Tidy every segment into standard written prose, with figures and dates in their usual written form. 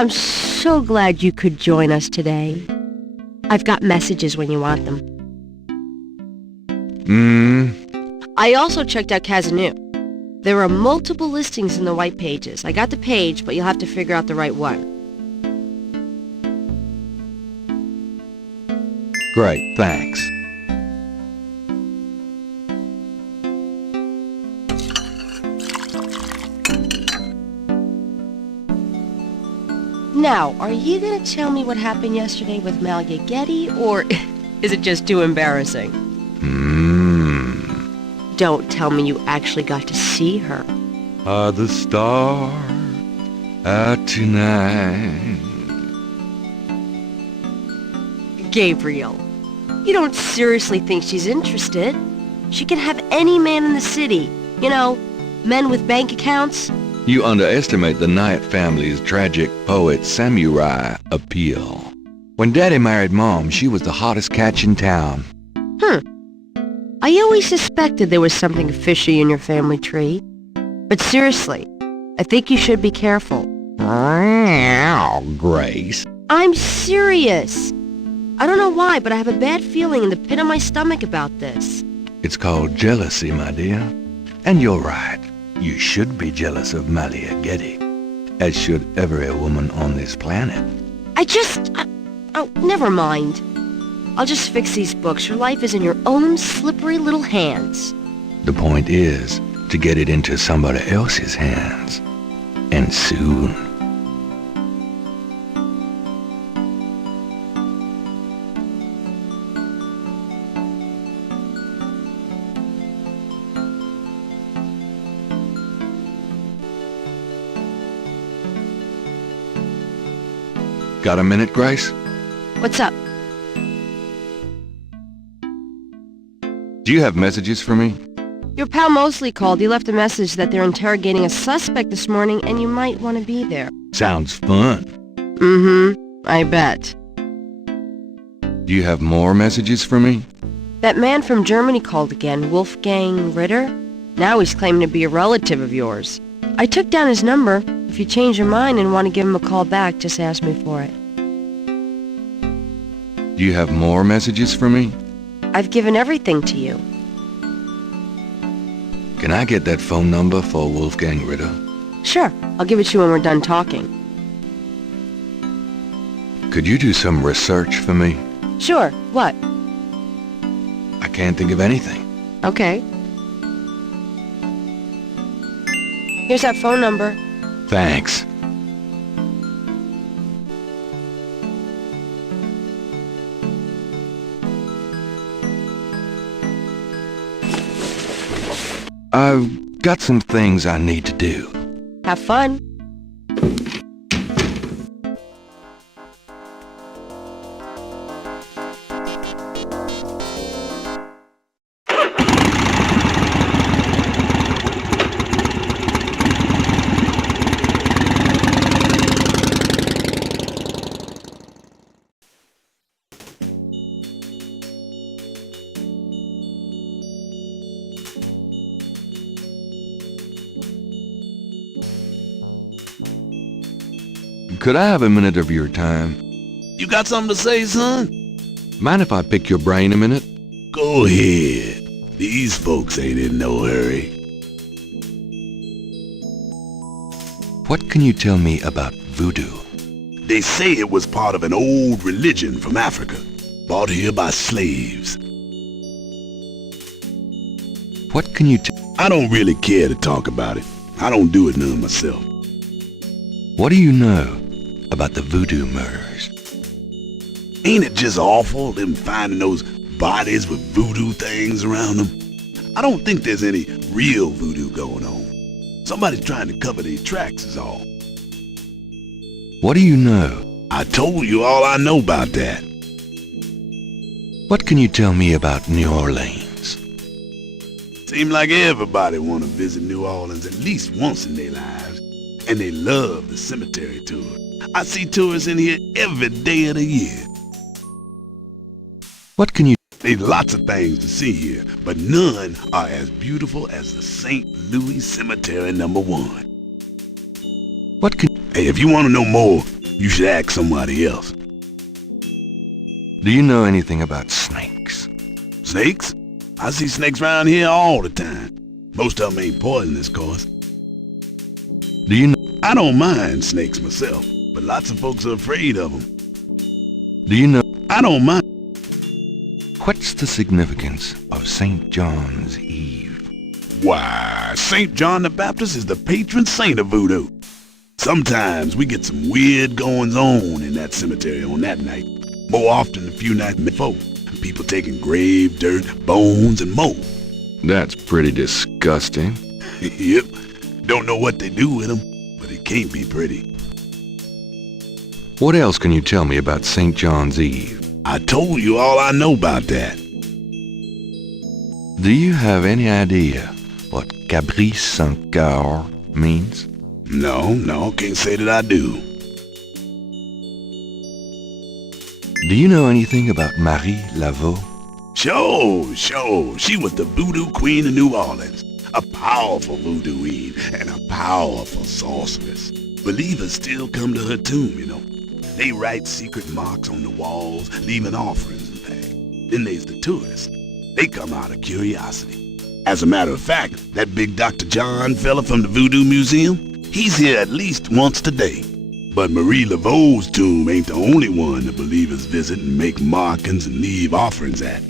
I'm so glad you could join us today. I've got messages when you want them. I also checked out Kazanu. There are multiple listings in the white pages. I got the page, but you'll have to figure out the right one. Great, thanks. Now, are you gonna tell me what happened yesterday with Malia Getty, or is it just too embarrassing? Don't tell me you actually got to see her. Are the stars out tonight? Gabriel, you don't seriously think she's interested? She can have any man in the city. You know, men with bank accounts. You underestimate the Knight family's tragic poet samurai appeal. When Daddy married Mom, she was the hottest catch in town. I always suspected there was something fishy in your family tree. But seriously, I think you should be careful. Grace. I'm serious. I don't know why, but I have a bad feeling in the pit of my stomach about this. It's called jealousy, my dear. And you're right. You should be jealous of Malia Getty, as should every woman on this planet. Oh, never mind. I'll just fix these books. Your life is in your own slippery little hands. The point is to get it into somebody else's hands. And soon. Got a minute, Grace? What's up? Do you have messages for me? Your pal Mosley called. He left a message that they're interrogating a suspect this morning and you might want to be there. Sounds fun. I bet. Do you have more messages for me? That man from Germany called again, Wolfgang Ritter. Now he's claiming to be a relative of yours. I took down his number. If you change your mind and want to give him a call back, just ask me for it. Do you have more messages for me? I've given everything to you. Can I get that phone number for Wolfgang Ritter? Sure, I'll give it to you when we're done talking. Could you do some research for me? Sure, what? I can't think of anything. Okay. Here's that phone number. Thanks. I've got some things I need to do. Have fun. Could I have a minute of your time? You got something to say, son? Mind if I pick your brain a minute? Go ahead. These folks ain't in no hurry. What can you tell me about voodoo? They say it was part of an old religion from Africa, brought here by slaves. What can you I don't really care to talk about it. I don't do it none myself. What do you know about the voodoo murders? Ain't it just awful, them finding those bodies with voodoo things around them? I don't think there's any real voodoo going on. Somebody's trying to cover their tracks is all. What do you know? I told you all I know about that. What can you tell me about New Orleans? Seem like everybody want to visit New Orleans at least once in their lives. And they love the cemetery tour. I see tourists in here every day of the year. What can you... There's lots of things to see here, but none are as beautiful as the St. Louis Cemetery #1. What can... Hey, if you want to know more, You should ask somebody else. Do you know anything about snakes? Snakes? I see snakes around here all the time. Most of them ain't poisonous, of course. Do you know, I don't mind snakes myself, but lots of folks are afraid of them. do you know I don't mind. what's the significance of St. John's Eve? Why, St. John the Baptist is the patron saint of voodoo. Sometimes we get some weird goings-on in that cemetery on that night. More often a few nights before. People taking grave dirt, bones, and more. That's pretty disgusting. Yep. Don't know what they do with them, but it can't be pretty. What else can you tell me about St. John's Eve? I told you all I know about that. Do you have any idea what Cabri sans Cœur means? No, can't say that I do. Do you know anything about Marie Laveau? Sure. She was the voodoo queen of New Orleans. A powerful voodooine and a powerful sorceress. Believers still come to her tomb, you know. They write secret marks on the walls, leaving offerings and things. Then there's the tourists. They come out of curiosity. As a matter of fact, that big Dr. John fella from the Voodoo Museum, he's here at least once a day. But Marie Laveau's tomb ain't the only one the believers visit and make markings and leave offerings at.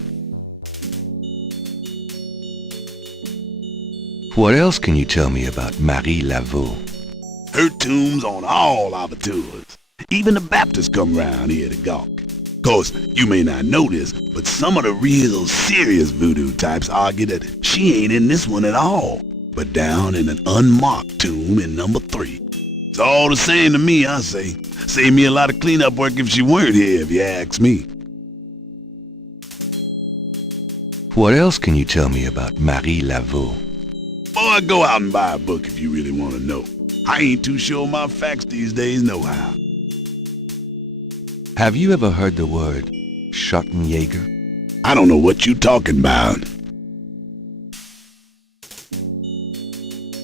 What else can you tell me about Marie Laveau? Her tomb's on all our tours. Even the Baptists come round here to gawk. Course, you may not know this, but some of the real serious voodoo types argue that she ain't in this one at all, but down in an unmarked tomb in number 3. It's all the same to me, I say. Save me a lot of cleanup work if she weren't here, if you ask me. What else can you tell me about Marie Laveau? Boy, go out and buy a book if you really want to know. I ain't too sure my facts these days nohow. Have you ever heard the word Schottenjäger? I don't know what you talking about.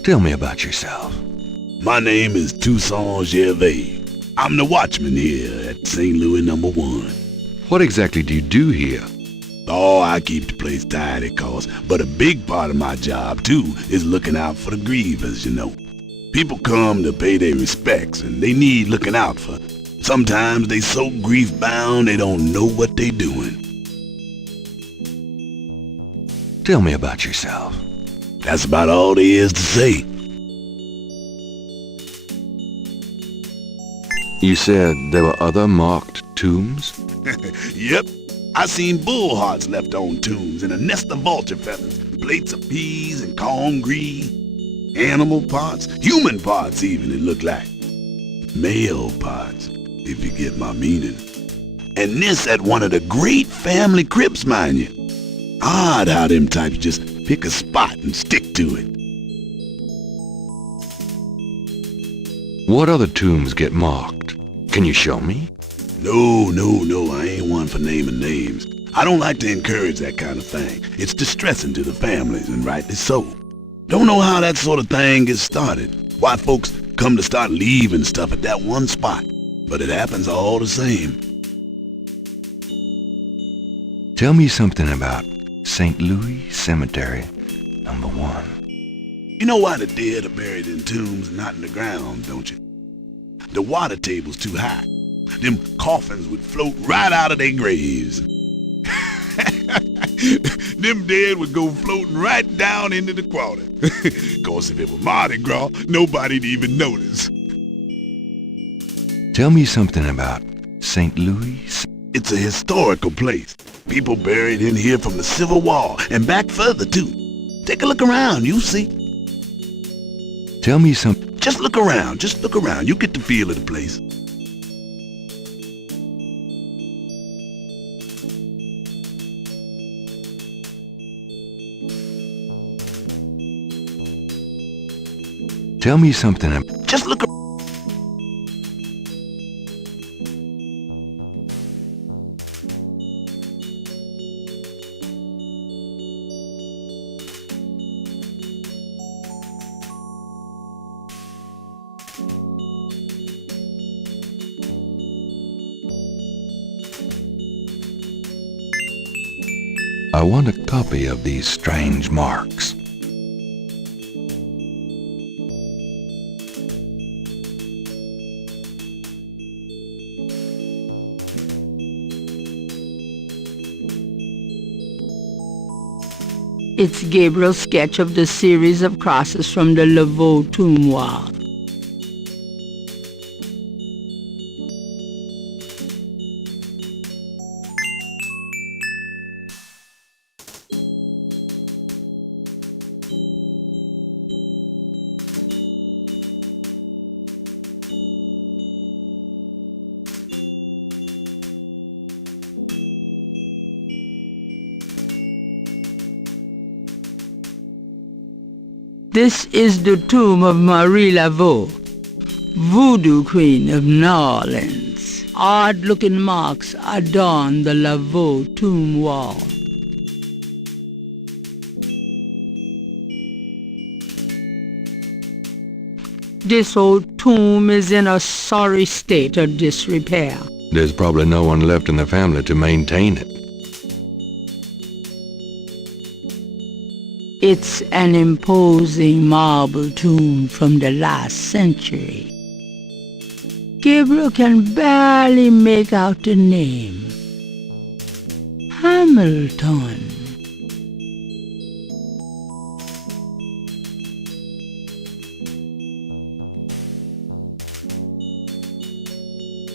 Tell me about yourself. My name is Toussaint Gervais. I'm the watchman here at St. Louis number 1. What exactly do you do here? Oh, I keep the place tidy, course, but a big part of my job, too, is looking out for the grievers, you know. People come to pay their respects, and they need looking out for. Sometimes they so grief-bound they don't know what they doing. Tell me about yourself. That's about all there is to say. You said there were other marked tombs? Yep. I seen bull hearts left on tombs and a nest of vulture feathers, plates of peas and cornmeal, animal parts, human parts even, it looked like. Male parts, if you get my meaning. And this at one of the great family crypts, mind you. Odd how them types just pick a spot and stick to it. What other tombs get marked? Can you show me? No, I ain't one for naming names. I don't like to encourage that kind of thing. It's distressing to the families, and rightly so. Don't know how that sort of thing gets started. Why folks come to start leaving stuff at that one spot. But it happens all the same. Tell me something about St. Louis Cemetery, number 1. You know why the dead are buried in tombs and not in the ground, don't you? The water table's too high. Them coffins would float right out of their graves. Them dead would go floating right down into the water. Course, if it were Mardi Gras, nobody'd even notice. Tell me something about St. Louis. It's a historical place. People buried in here from the Civil War and back further, too. Take a look around, you'll see. Tell me some. Just look around. You get the feel of the place. Tell me something. Just look. I want a copy of these strange marks. It's Gabriel's sketch of the series of crosses from the Laveau tomb wall. This is the tomb of Marie Laveau, voodoo queen of New Orleans. Odd-looking marks adorn the Laveau tomb wall. This old tomb is in a sorry state of disrepair. There's probably no one left in the family to maintain it. It's an imposing marble tomb from the last century. Gabriel can barely make out the name. Hamilton.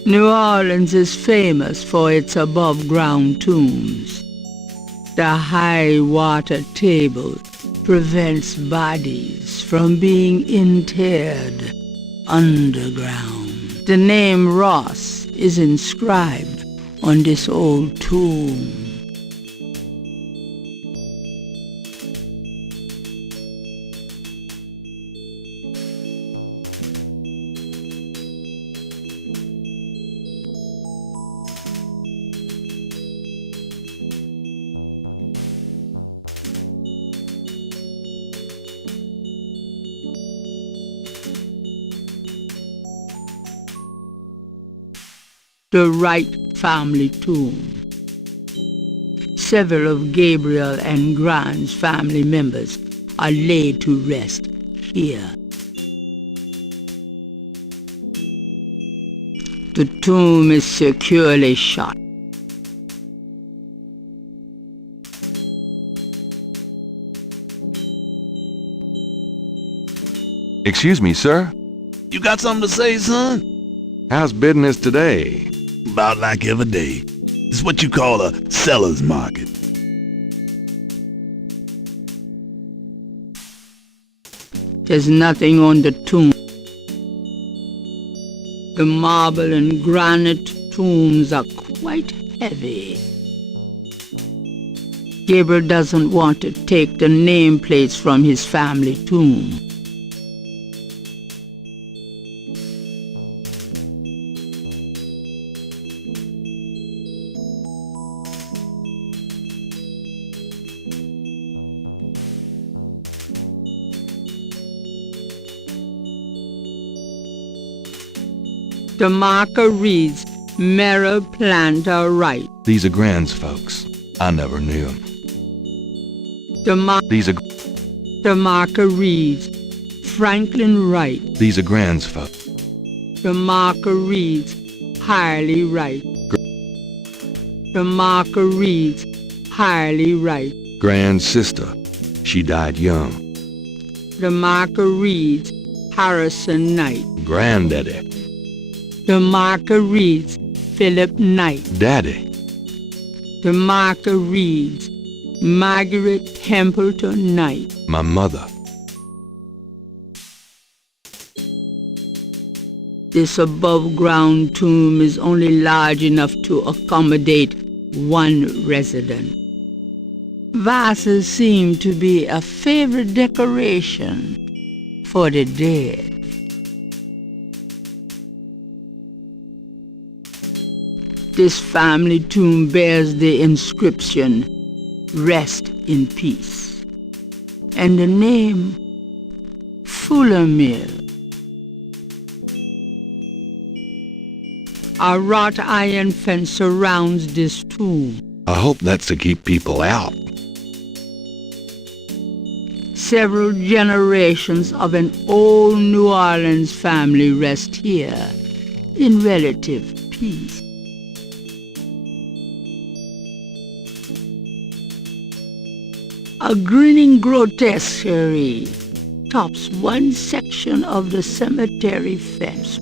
New Orleans is famous for its above-ground tombs. The high water table prevents bodies from being interred underground. The name Ross is inscribed on this old tomb. The Wright family tomb. Several of Gabriel and Grant's family members are laid to rest here. The tomb is securely shut. Excuse me, sir. You got something to say, son? How's business today? About like every day. It's what you call a seller's market. There's nothing on the tomb. The marble and granite tombs are quite heavy. Gabriel doesn't want to take the nameplates from his family tomb. The marker reads, Mera Planta Wright. These are Grand's folks. I never knew them. The marker reads, Franklin Wright. These are Grand's folks. The marker reads, Harley Wright. The marker reads, Harley Wright. Grand's sister. She died young. The marker reads, Harrison Knight. Granddaddy. The marker reads, Philip Knight. Daddy. The marker reads, Margaret Templeton Knight. My mother. This above-ground tomb is only large enough to accommodate one resident. Vases seem to be a favorite decoration for the dead. This family tomb bears the inscription, Rest in Peace, and the name, Fuller Mill. A wrought iron fence surrounds this tomb. I hope that's to keep people out. Several generations of an old New Orleans family rest here in relative peace. A grinning grotesquerie tops one section of the cemetery fence.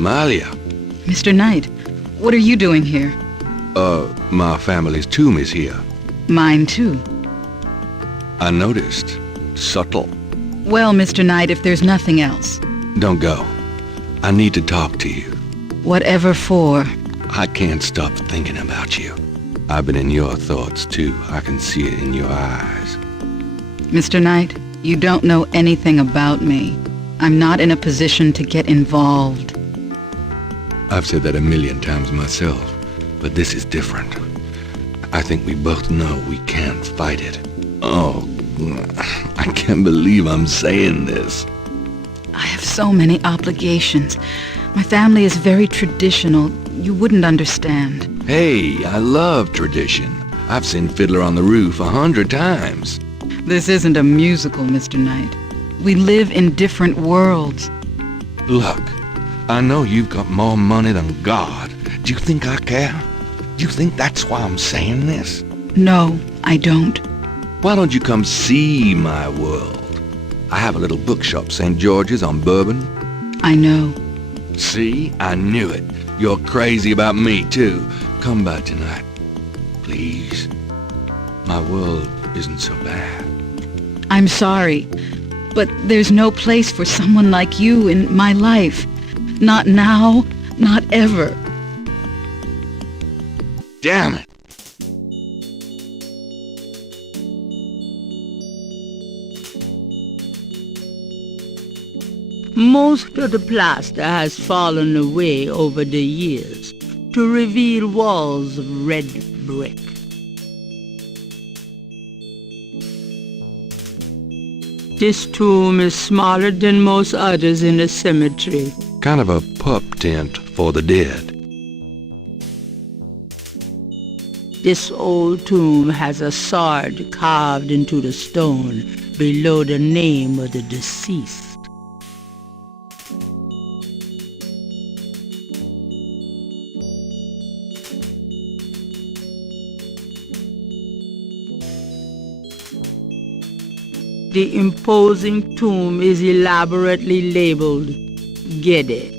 Malia, Mr. Knight, what are you doing here? my family's tomb is here. Mine too. I noticed. Subtle. Well, Mr. Knight, if there's nothing else. Don't go. I need to talk to you. Whatever for. I can't stop thinking about you. I've been in your thoughts too. I can see it in your eyes. Mr. Knight, you don't know anything about me. I'm not in a position to get involved. I've said that a million times myself, but this is different. I think we both know we can't fight it. Oh, I can't believe I'm saying this. I have so many obligations. My family is very traditional. You wouldn't understand. Hey, I love tradition. I've seen Fiddler on the Roof 100 times. This isn't a musical, Mr. Knight. We live in different worlds. Look, I know you've got more money than God. Do you think I care? Do you think that's why I'm saying this? No, I don't. Why don't you come see my world? I have a little bookshop, St. George's on Bourbon. I know. See? I knew it. You're crazy about me, too. Come by tonight. Please. My world isn't so bad. I'm sorry, but there's no place for someone like you in my life. Not now, not ever. Damn it! Most of the plaster has fallen away over the years to reveal walls of red brick. This tomb is smaller than most others in the cemetery. Kind of a pup tent for the dead. This old tomb has a sword carved into the stone below the name of the deceased. The imposing tomb is elaborately labeled Gede.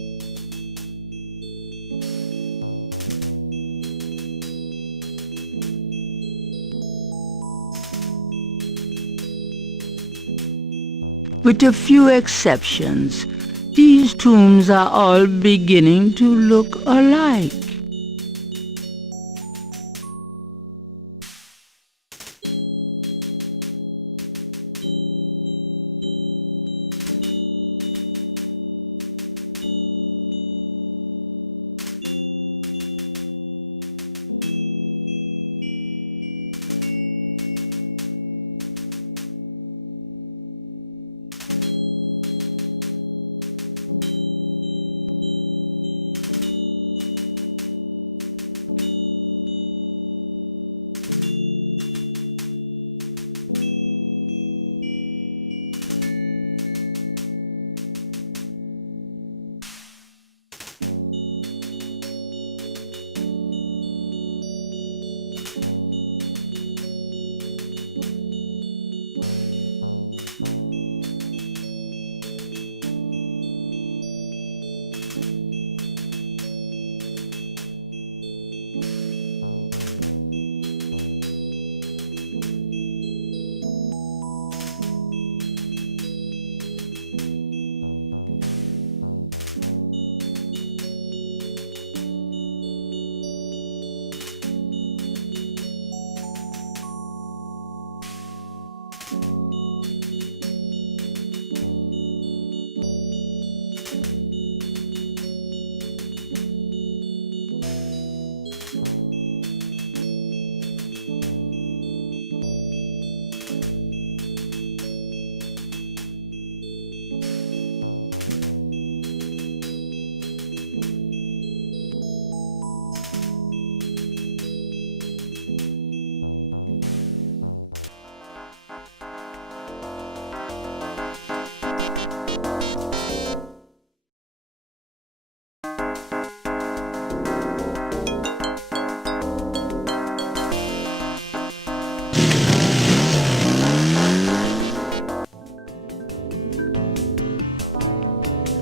With a few exceptions, these tombs are all beginning to look alike.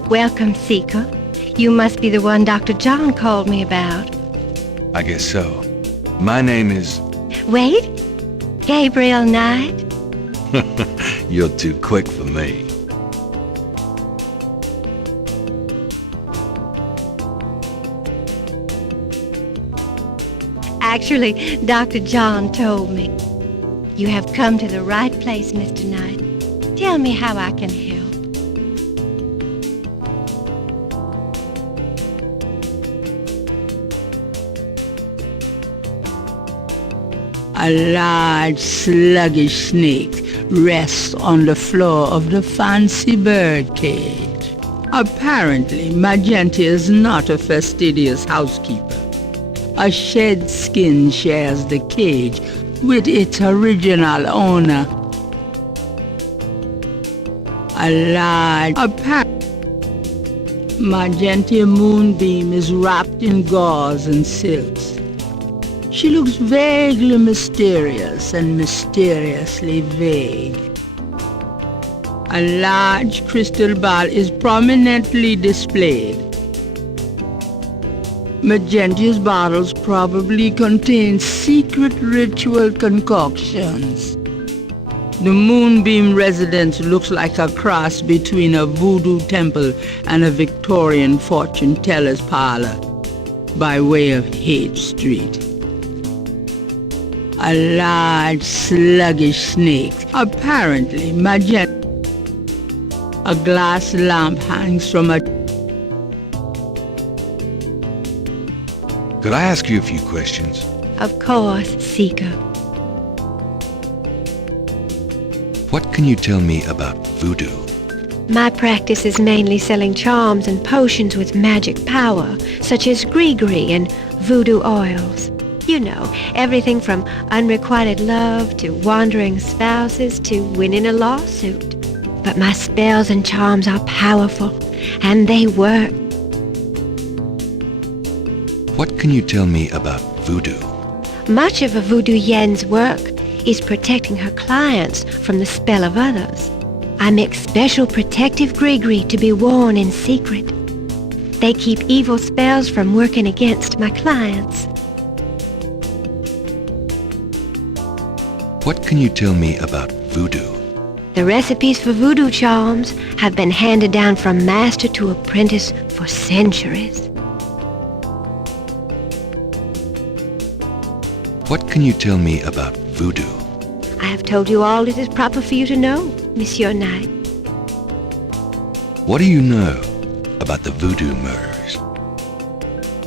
Welcome, Seeker. You must be the one Dr. John called me about. I guess so. My name is... Wait? Gabriel Knight? You're too quick for me. Actually, Dr. John told me. You have come to the right place, Mr. Knight. Tell me how I can help. A large, sluggish snake rests on the floor of the fancy bird cage. Apparently, Magenta is not a fastidious housekeeper. A shed skin shares the cage with its original owner. A large, magenta moonbeam is wrapped in gauze and silks. She looks vaguely mysterious and mysteriously vague. A large crystal ball is prominently displayed. Magenta's bottles probably contain secret ritual concoctions. The Moonbeam residence looks like a cross between a voodoo temple and a Victorian fortune teller's parlor by way of Haight Street. A large, sluggish snake, apparently magenta. A glass lamp hangs from a... Could I ask you a few questions? Of course, Seeker. What can you tell me about voodoo? My practice is mainly selling charms and potions with magic power, such as gree-gree and voodoo oils. You know, everything from unrequited love to wandering spouses to winning a lawsuit. But my spells and charms are powerful, and they work. What can you tell me about voodoo? Much of a voodoo yen's work is protecting her clients from the spell of others. I make special protective gree-gree to be worn in secret. They keep evil spells from working against my clients. What can you tell me about voodoo? The recipes for voodoo charms have been handed down from master to apprentice for centuries. What can you tell me about voodoo? I have told you all it is proper for you to know, Monsieur Knight. What do you know about the voodoo murders?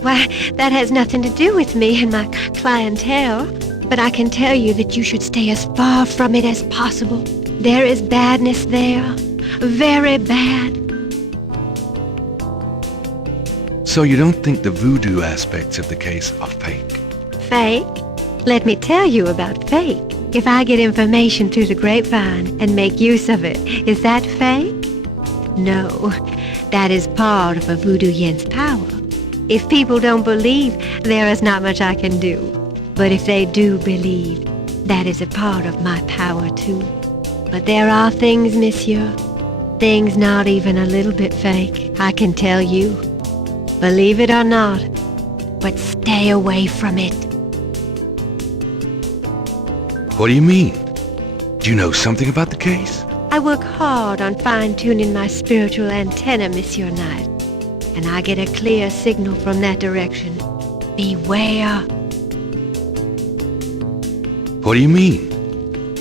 Why, that has nothing to do with me and my clientele. But I can tell you that you should stay as far from it as possible. There is badness there. Very bad. So you don't think the voodoo aspects of the case are fake? Fake? Let me tell you about fake. If I get information through the grapevine and make use of it, is that fake? No, that is part of a voodoo yen's power. If people don't believe, there is not much I can do. But if they do believe, that is a part of my power too. But there are things, monsieur, things not even a little bit fake, I can tell you. Believe it or not, but stay away from it. What do you mean? Do you know something about the case? I work hard on fine-tuning my spiritual antenna, Monsieur Knight, and I get a clear signal from that direction. Beware. What do you mean?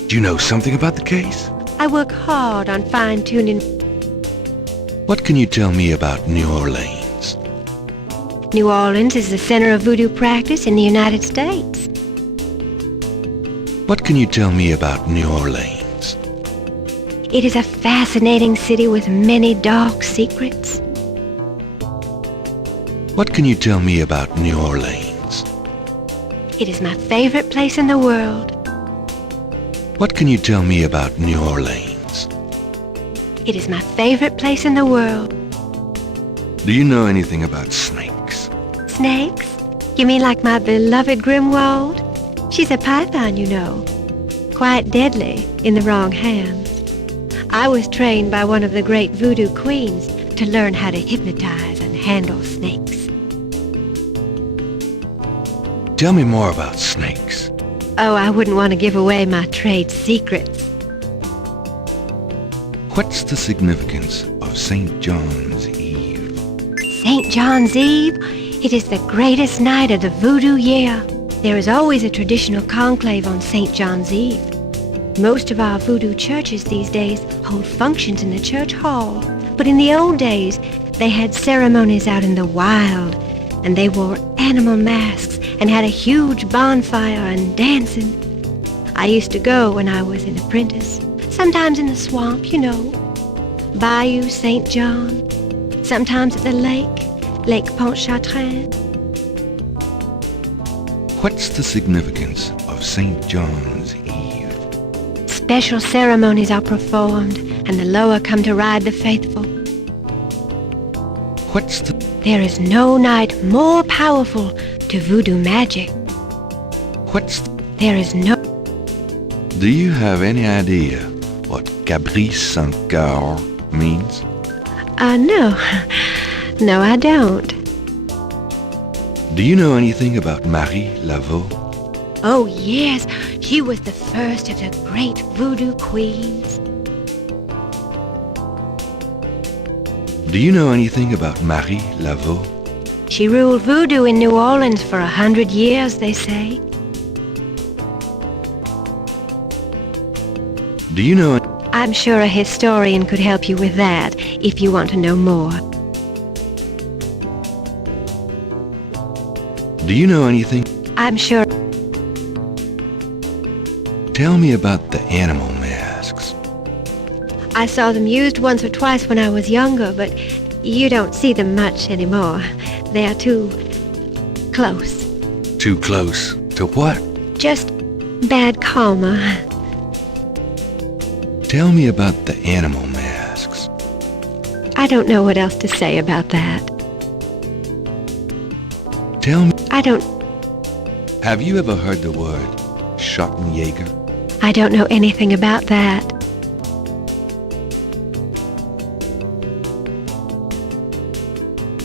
Do you know something about the case? I work hard on fine-tuning... What can you tell me about New Orleans? New Orleans is the center of voodoo practice in the United States. What can you tell me about New Orleans? It is a fascinating city with many dark secrets. What can you tell me about New Orleans? It is my favorite place in the world. What can you tell me about New Orleans? It is my favorite place in the world. Do you know anything about snakes? Snakes? You mean like my beloved Grimwald? She's a python, you know. Quite deadly in the wrong hands. I was trained by one of the great voodoo queens to learn how to hypnotize and handle snakes. Tell me more about snakes. Oh, I wouldn't want to give away my trade secrets. What's the significance of St. John's Eve? St. John's Eve? It is the greatest night of the voodoo year. There is always a traditional conclave on St. John's Eve. Most of our voodoo churches these days hold functions in the church hall. But in the old days, they had ceremonies out in the wild, and they wore animal masks and had a huge bonfire and dancing. I used to go when I was an apprentice, sometimes in the swamp, you know, Bayou St. John, sometimes at the Lake Pontchartrain. What's the significance of St. John's Eve? Special ceremonies are performed, and the Loa come to ride the faithful. What's the... There is no night more powerful to voodoo magic. What's the... There is no... Do you have any idea what Gabriel Saint Coeur means? No. No, I don't. Do you know anything about Marie Laveau? Oh, yes. She was the first of the great voodoo queens. Do you know anything about Marie Laveau? She ruled voodoo in New Orleans for 100 years, they say. Do you know... I'm sure a historian could help you with that, if you want to know more. Do you know anything... I'm sure... Tell me about the animal masks. I saw them used once or twice when I was younger, but you don't see them much anymore. They are too close. Too close to what? Just bad karma. Tell me about the animal masks. I don't know what else to say about that. Tell me... I don't Have you ever heard the word Schottenjäger? know anything about that.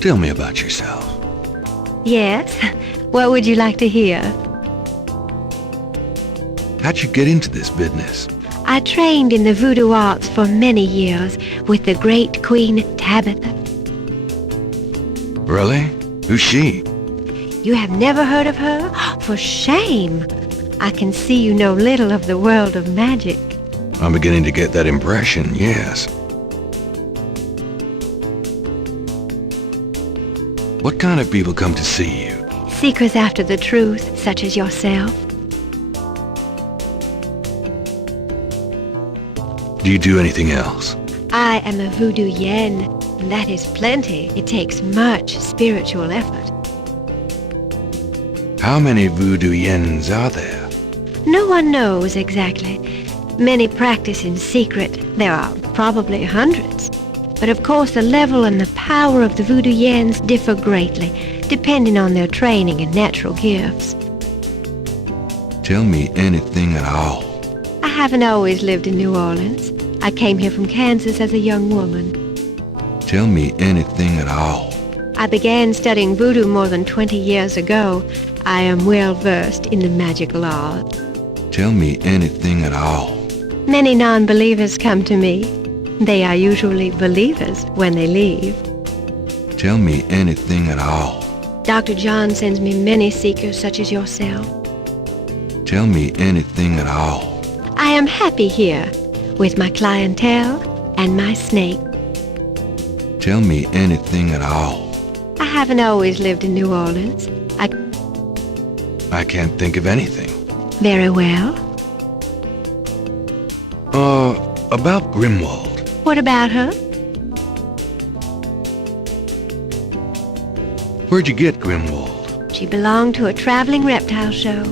Tell me about yourself. Yes? What would you like to hear? How'd you get into this business? I trained in the voodoo arts for many years with the great Queen Tabitha. Really? Who's she? You have never heard of her? For shame! I can see you know little of the world of magic. I'm beginning to get that impression, yes. What kind of people come to see you? Seekers after the truth, such as yourself. Do you do anything else? I am a voodoo yen, and that is plenty. It takes much spiritual effort. How many voodoo yens are there? No one knows exactly. Many practice in secret. There are probably hundreds. But of course the level and the power of the voodoo yens differ greatly, depending on their training and natural gifts. Tell me anything at all. I haven't always lived in New Orleans. I came here from Kansas as a young woman. Tell me anything at all. I began studying voodoo more than 20 years ago. I am well versed in the magical art. Tell me anything at all. Many non-believers come to me. They are usually believers when they leave. Tell me anything at all. Dr. John sends me many seekers such as yourself. Tell me anything at all. I am happy here with my clientele and my snake. Tell me anything at all. I haven't always lived in New Orleans. I can't think of anything. Very well. About Grimwald. What about her? Where'd you get Grimwald? She belonged to a traveling reptile show.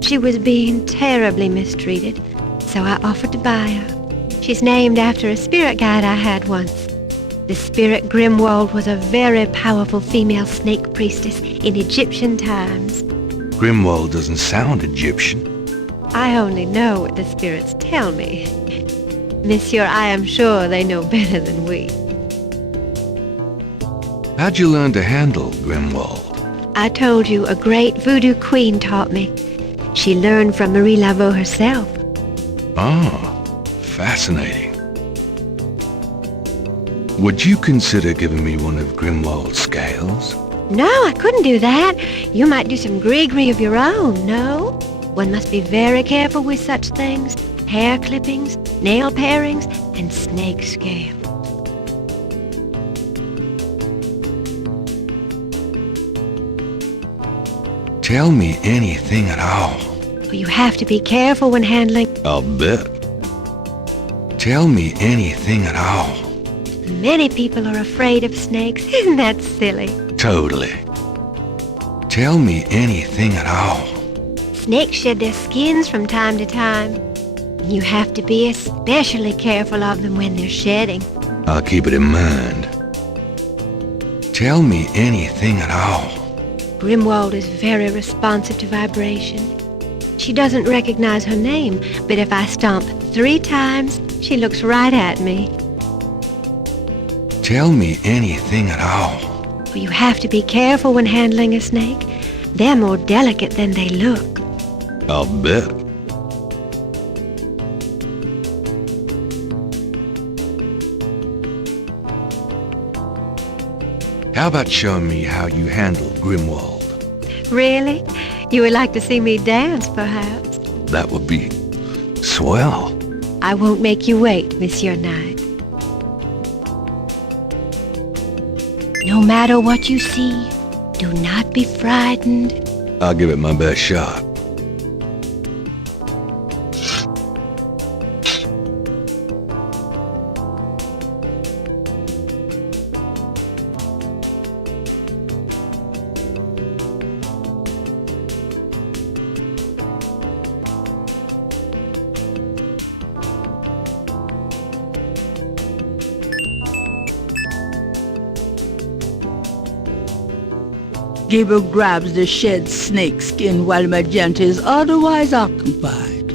She was being terribly mistreated, so I offered to buy her. She's named after a spirit guide I had once. The spirit Grimwald was a very powerful female snake priestess in Egyptian times. Grimwald doesn't sound Egyptian. I only know what the spirits tell me. Monsieur, I am sure they know better than we. How'd you learn to handle Grimwald? I told you a great voodoo queen taught me. She learned from Marie Laveau herself. Ah, fascinating. Would you consider giving me one of Grimwald's scales? No, I couldn't do that. You might do some gree-gree of your own, no? One must be very careful with such things. Hair clippings, nail parings, and snake scale. Tell me anything at all. You have to be careful when handling. I'll bet. Tell me anything at all. Many people are afraid of snakes. Isn't that silly? Totally. Tell me anything at all. Snakes shed their skins from time to time. You have to be especially careful of them when they're shedding. I'll keep it in mind. Tell me anything at all. Grimwald is very responsive to vibration. She doesn't recognize her name, but if I stomp 3 times, she looks right at me. Tell me anything at all. You have to be careful when handling a snake. They're more delicate than they look. I'll bet. How about showing me how you handle Grimwald? Really? You would like to see me dance, perhaps? That would be swell. I won't make you wait, Monsieur Knight. No matter what you see, do not be frightened. I'll give it my best shot. Gabriel grabs the shed snake skin while Magenta is otherwise occupied.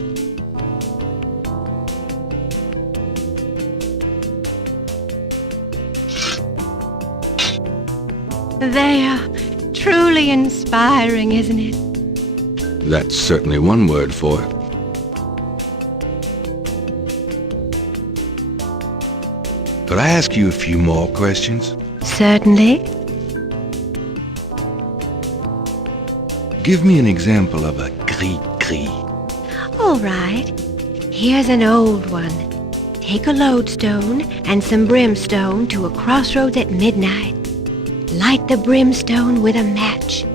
They are truly inspiring, isn't it? That's certainly one word for it. Could I ask you a few more questions? Certainly. Give me an example of a gris-gris. All right. Here's an old one. Take a lodestone and some brimstone to a crossroads at midnight. Light the brimstone with a match,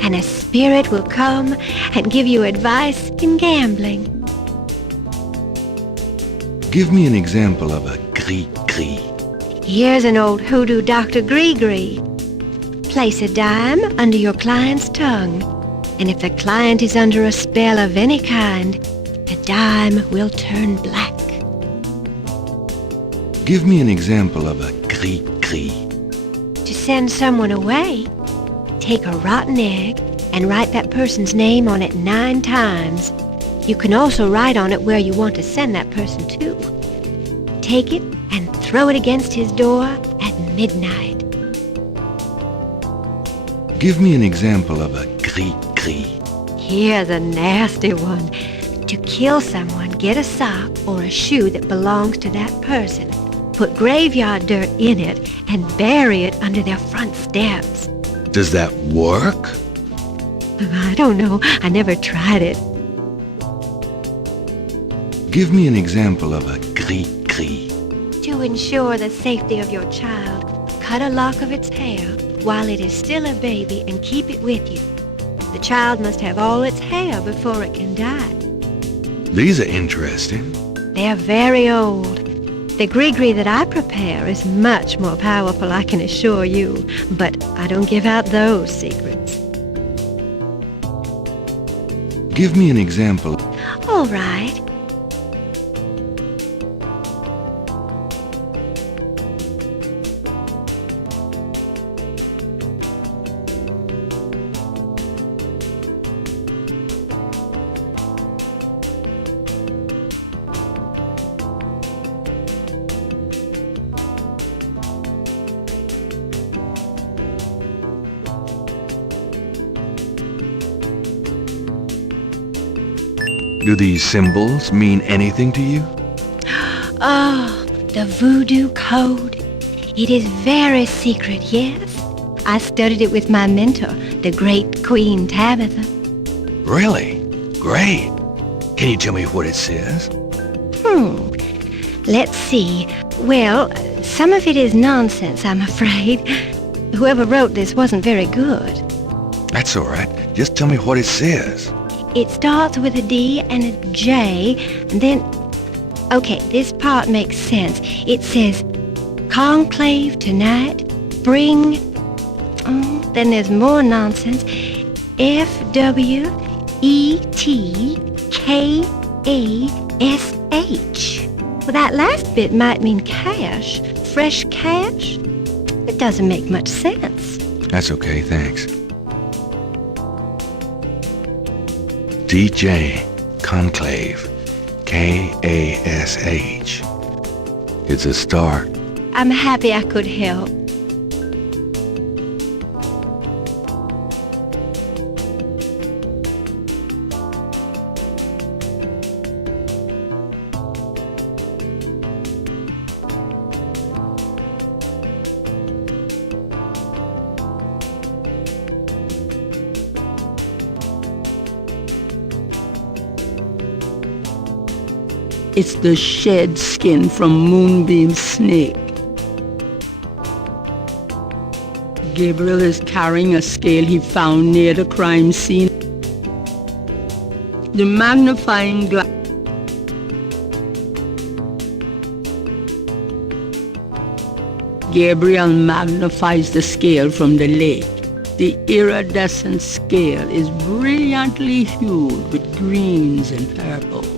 and a spirit will come and give you advice in gambling. Give me an example of a gris-gris. Here's an old hoodoo Dr. Gree-Gree. Place a dime under your client's tongue, and if the client is under a spell of any kind, the dime will turn black. Give me an example of a gris-gris. To send someone away, take a rotten egg and write that person's name on it 9 times. You can also write on it where you want to send that person to. Take it and throw it against his door at midnight. Give me an example of a gris-gris. Here's a nasty one. To kill someone, get a sock or a shoe that belongs to that person. Put graveyard dirt in it and bury it under their front steps. Does that work? I don't know. I never tried it. Give me an example of a gris-gris. To ensure the safety of your child, cut a lock of its hair while it is still a baby and keep it with you. The child must have all its hair before it can die. These are interesting. They're very old. The gree-gree that I prepare is much more powerful, I can assure you, but I don't give out those secrets. Give me an example. All right. Do these symbols mean anything to you? Oh, the voodoo code. It is very secret, yes. I studied it with my mentor, the great Queen Tabitha. Really? Great. Can you tell me what it says? Let's see. Well, some of it is nonsense, I'm afraid. Whoever wrote this wasn't very good. That's all right. Just tell me what it says. It starts with a D and a J, and then... Okay, this part makes sense. It says, conclave tonight, bring... then there's more nonsense. FWETKASH. Well, that last bit might mean cash. Fresh cash? It doesn't make much sense. That's okay, thanks. DJ Conclave. K-A-S-H. It's a start. I'm happy I could help. It's the shed skin from Moonbeam's snake. Gabriel is carrying a scale he found near the crime scene. The magnifying glass. Gabriel magnifies the scale from the lake. The iridescent scale is brilliantly hued with greens and purples.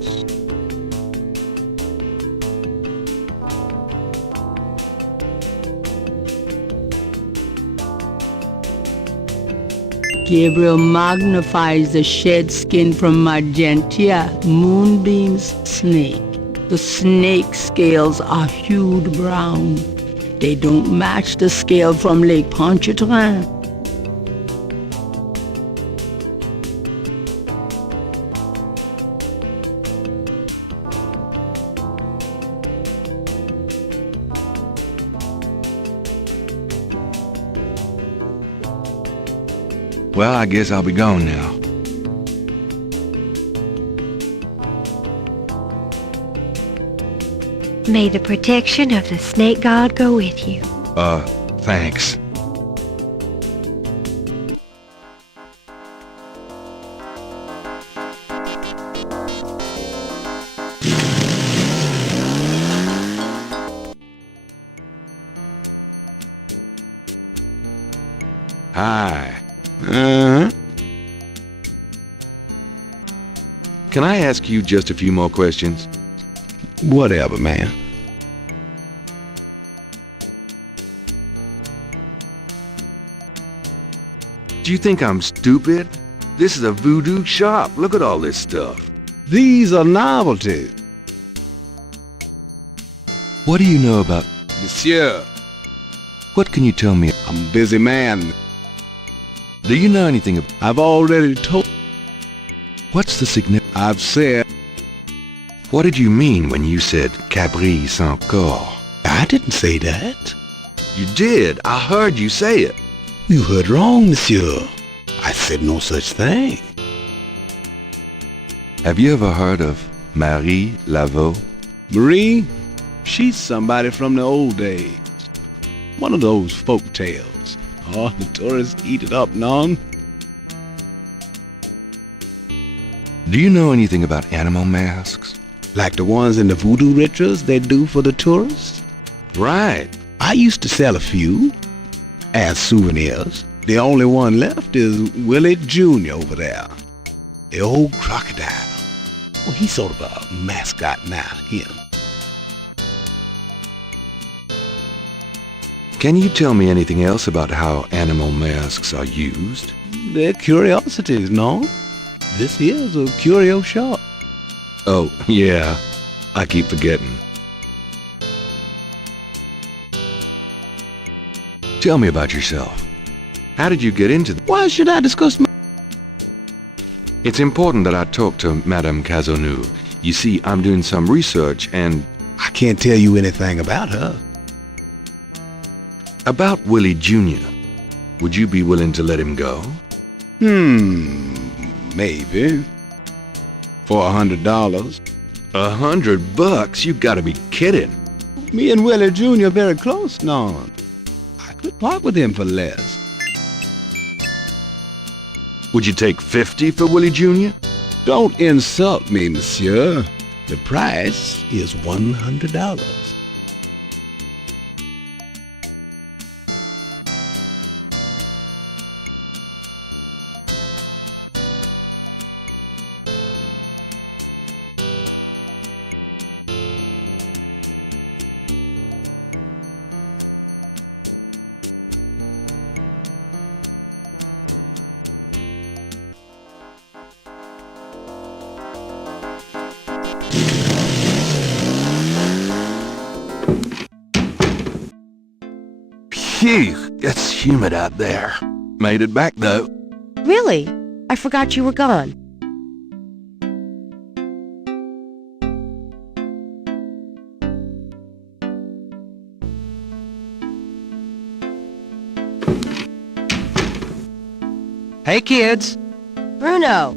Gabriel magnifies the shed skin from Magenta, Moonbeam's snake. The snake scales are hued brown. They don't match the scale from Lake Pontchartrain. Well, I guess I'll be going now. May the protection of the snake god go with you. Thanks. Hi. Can I ask you just a few more questions? Whatever, man. Do you think I'm stupid? This is a voodoo shop. Look at all this stuff. These are novelties. What do you know about... Monsieur, What can you tell me? I'm a busy man. Do you know anything about... I've already told... What's the significance? I've said... What did you mean when you said Cabri sans corps? I didn't say that. You did. I heard you say it. You heard wrong, monsieur. I said no such thing. Have you ever heard of Marie Laveau? Marie, she's somebody from the old days. One of those folk tales. All the tourists eat it up, none. Do you know anything about animal masks? Like the ones in the voodoo rituals they do for the tourists? Right. I used to sell a few as souvenirs. The only one left is Willie Jr. over there. The old crocodile. Well, he's sort of a mascot now, him. Can you tell me anything else about how animal masks are used? They're curiosities, no? This is a curio shop. Oh, yeah. I keep forgetting. Tell me about yourself. How did you get into Why should I discuss my... It's important that I talk to Madame Cazonou. You see, I'm doing some research and... I can't tell you anything about her. About Willie Jr. Would you be willing to let him go? Maybe. For $100. $100? You gotta be kidding. Me and Willie Jr. are very close now. I could part with him for less. Would you take 50 for Willie Jr.? Don't insult me, monsieur. The price is $100. Phew, it's humid out there. Made it back, though. Really? I forgot you were gone. Hey, kids. Bruno,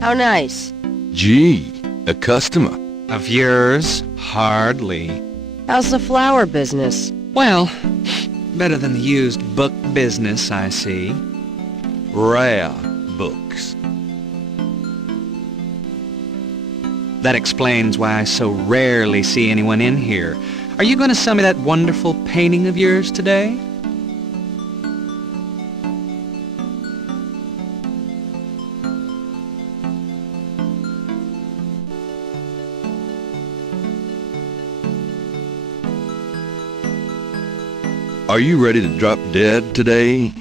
how nice. Gee, a customer. Of yours? Hardly. How's the flower business? Well, better than the used book business, I see. Rare books. That explains why I so rarely see anyone in here. Are you going to sell me that wonderful painting of yours today? Are you ready to drop dead today?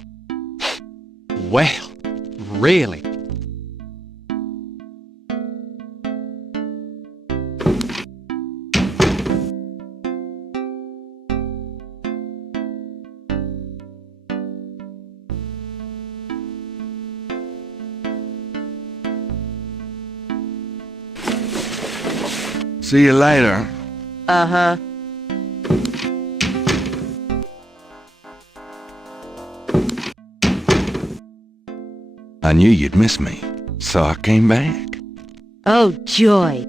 Well, really? See you later. Uh-huh. I knew you'd miss me, so I came back. Oh, joy.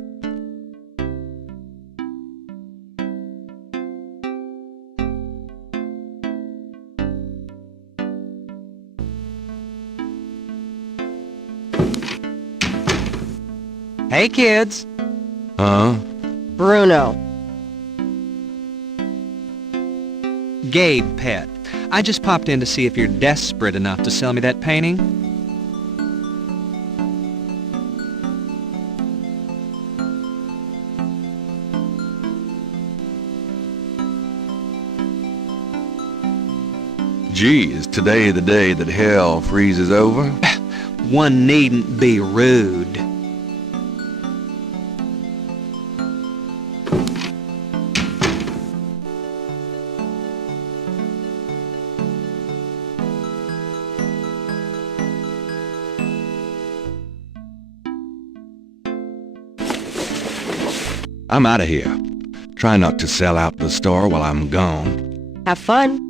Hey, kids. Huh? Bruno. Gabe, pet. I just popped in to see if you're desperate enough to sell me that painting. Gee, is today the day that hell freezes over? One needn't be rude. I'm out of here. Try not to sell out the store while I'm gone. Have fun.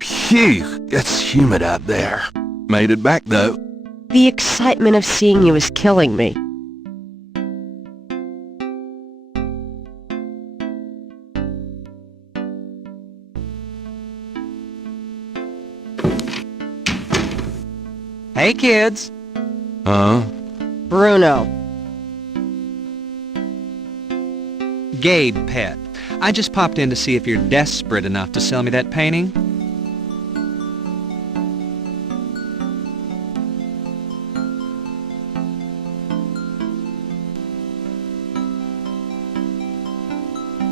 Phew, it's humid out there. Made it back, though. The excitement of seeing you is killing me. Hey, kids. Huh? Bruno. Gabe, pet. I just popped in to see if you're desperate enough to sell me that painting.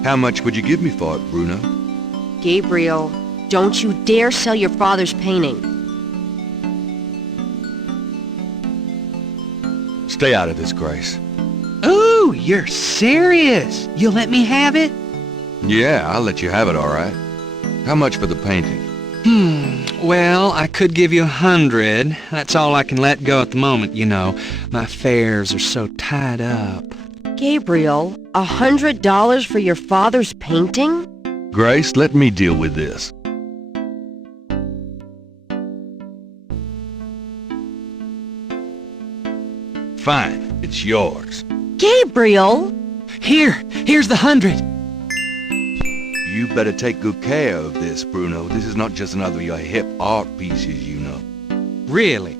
How much would you give me for it, Bruno? Gabriel, don't you dare sell your father's painting. Stay out of this, Grace. Ooh, Oh, you're serious? You'll let me have it? Yeah, I'll let you have it, all right. How much for the painting? Well, I could give you 100. That's all I can let go at the moment, you know. My fares are so tied up. Gabriel, $100 for your father's painting? Grace, let me deal with this. Fine, it's yours. Gabriel! Here's the 100. You better take good care of this, Bruno. This is not just another of your hip art pieces, you know. Really?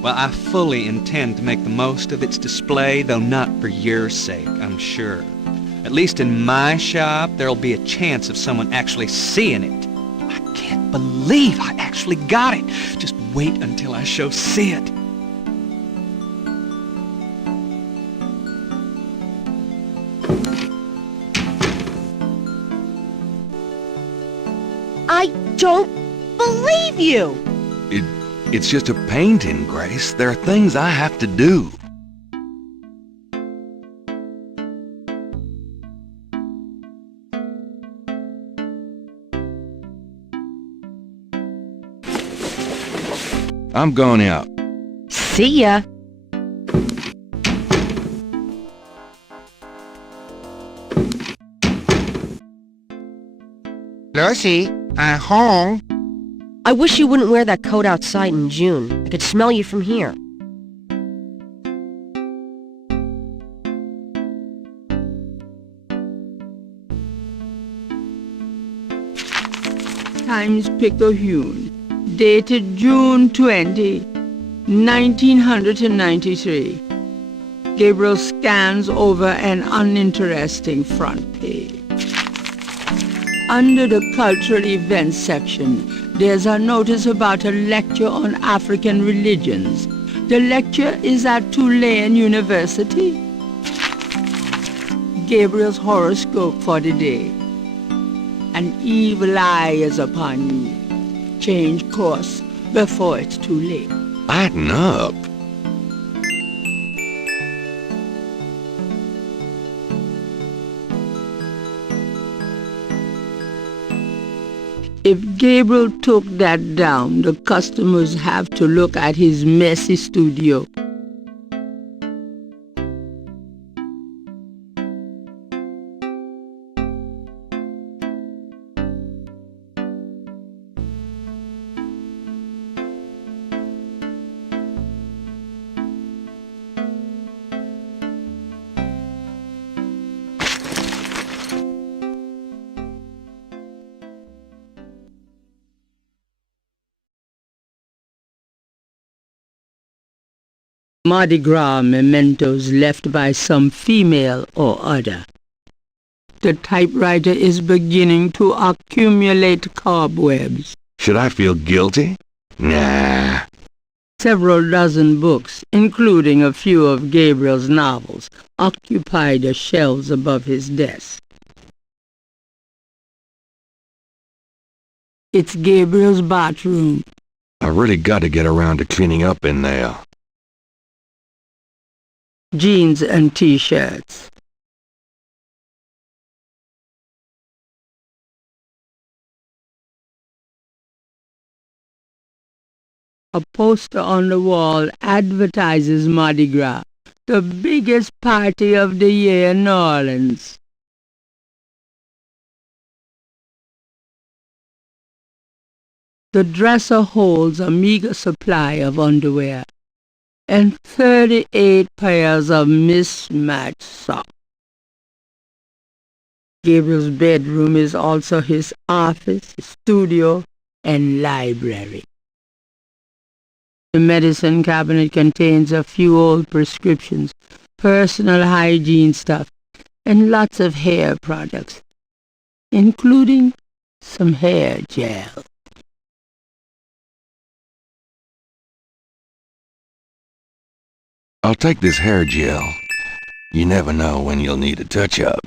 Well, I fully intend to make the most of its display, though not for your sake, I'm sure. At least in my shop, there'll be a chance of someone actually seeing it. I can't believe I actually got it. Just wait until I show Sid. I don't believe you! It's just a painting, Grace. There are things I have to do. I'm going out. See ya! Lucy, I'm home. I wish you wouldn't wear that coat outside in June. I could smell you from here. Times Picayune, dated June 20, 1993. Gabriel scans over an uninteresting front page. Under the cultural events section, there's a notice about a lecture on African religions. The lecture is at Tulane University. Gabriel's horoscope for the day. An evil eye is upon you. Change course before it's too late. Lighten up. If Gabriel took that down, the customers have to look at his messy studio. Mardi Gras mementos left by some female or other. The typewriter is beginning to accumulate cobwebs. Should I feel guilty? Nah. Several dozen books, including a few of Gabriel's novels, occupy the shelves above his desk. It's Gabriel's bathroom. I really got to get around to cleaning up in there. Jeans and T-shirts. A poster on the wall advertises Mardi Gras, the biggest party of the year in New Orleans. The dresser holds a meager supply of underwear and 38 pairs of mismatched socks. Gabriel's bedroom is also his office, his studio, and library. The medicine cabinet contains a few old prescriptions, personal hygiene stuff, and lots of hair products, including some hair gel. I'll take this hair gel. You never know when you'll need a touch-up.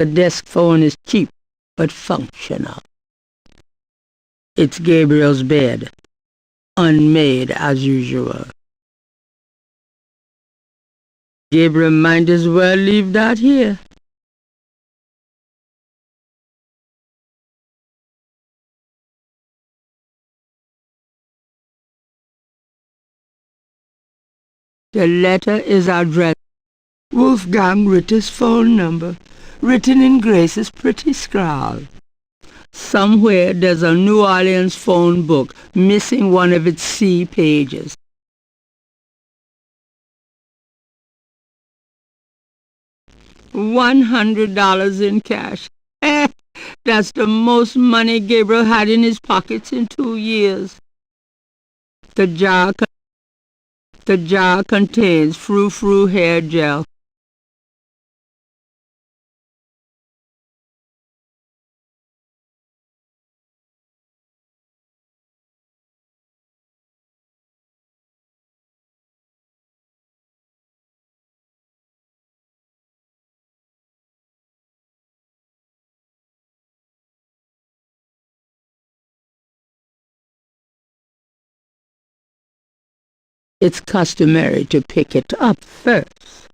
The desk phone is cheap but functional. It's Gabriel's bed, unmade as usual. Gabriel might as well leave that here. The letter is addressed Wolfgang Ritter's phone number, written in Grace's pretty scrawl. Somewhere there's a New Orleans phone book missing one of its C pages. $100 in cash. That's the most money Gabriel had in his pockets in 2 years. The jar contains frou-frou hair gel. It's customary to pick it up first.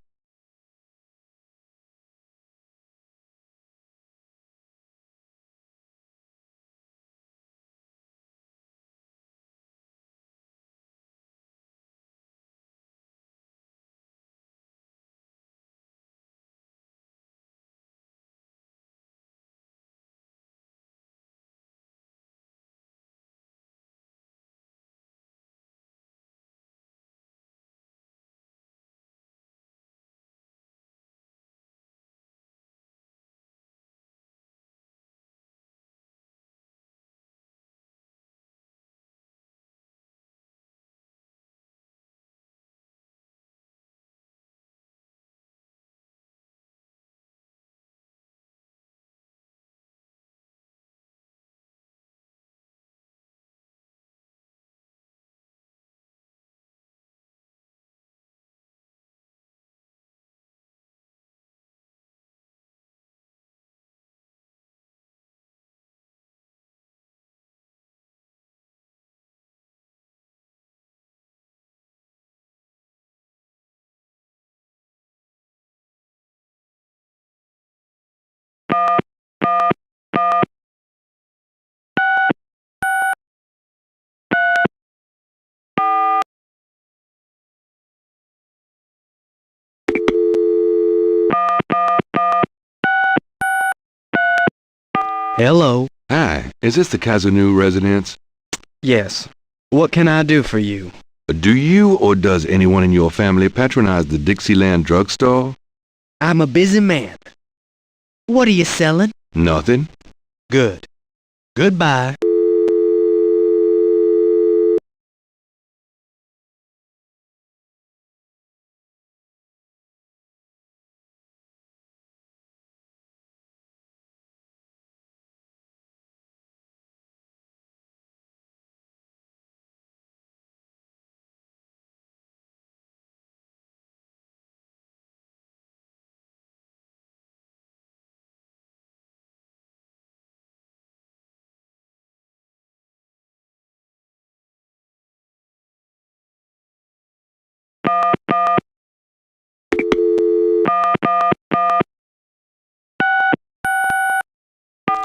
Hello. Hi, is this the Kazanu residence? Yes. What can I do for you? Do you or does anyone in your family patronize the Dixieland drugstore? I'm a busy man. What are you selling? Nothing. Good. Goodbye.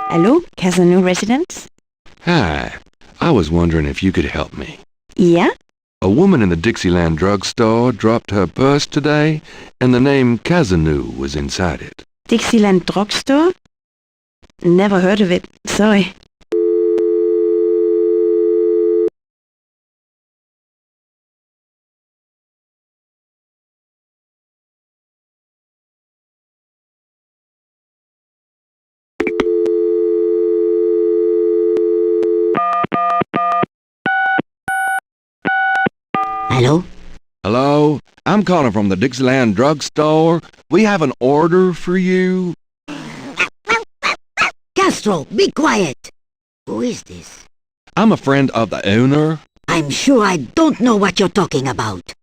Hello, Casino residence? Hi, I was wondering if you could help me. Yeah? A woman in the Dixieland drugstore dropped her purse today, and the name Kazanu was inside it. Dixieland drugstore? Never heard of it, sorry. Hello? Hello? I'm calling from the Dixieland drugstore. We have an order for you. Castro, be quiet! Who is this? I'm a friend of the owner. I'm sure I don't know what you're talking about.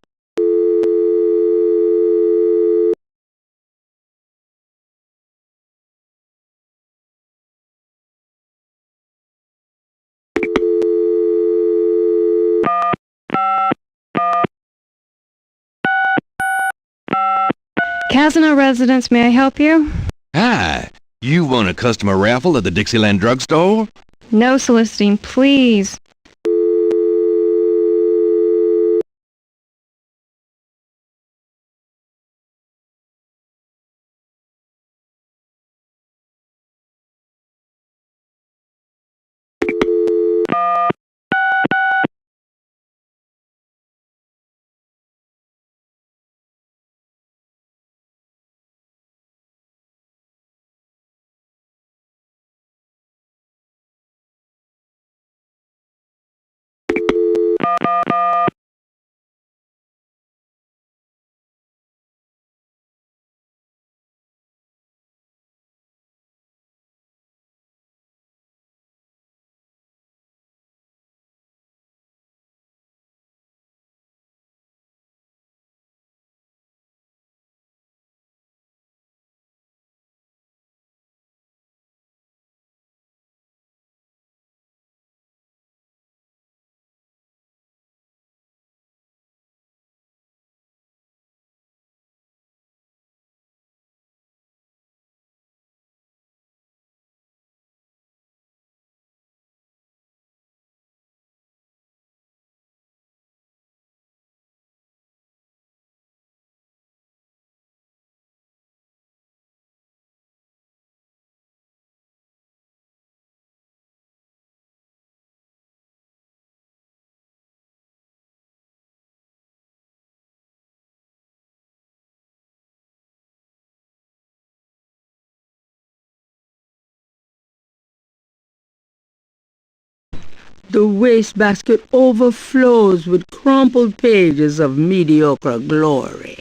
Casino residence, may I help you? Hi, you won a customer raffle at the Dixieland drugstore? No soliciting, please. The wastebasket overflows with crumpled pages of mediocre glory.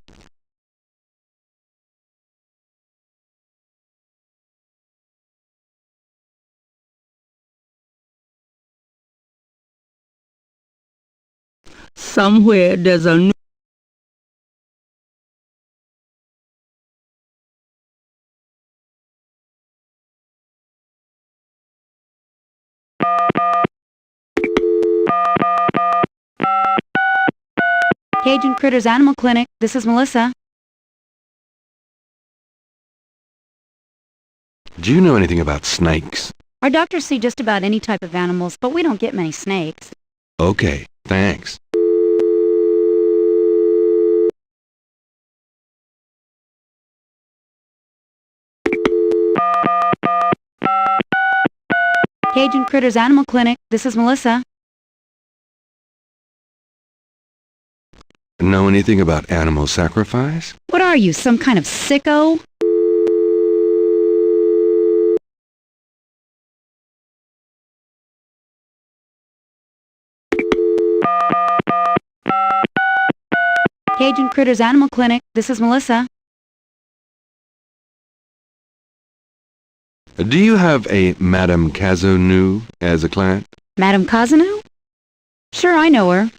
Somewhere there's a new Cajun Critters Animal Clinic. This is Melissa. Do you know anything about snakes? Our doctors see just about any type of animals, but we don't get many snakes. Okay, thanks. Cajun Critters Animal Clinic. This is Melissa. Know anything about animal sacrifice? What are you, some kind of sicko? Cajun Critters Animal Clinic. This is Melissa. Do you have a Madame Cazonu as a client? Madame Cazanu? Sure, I know her.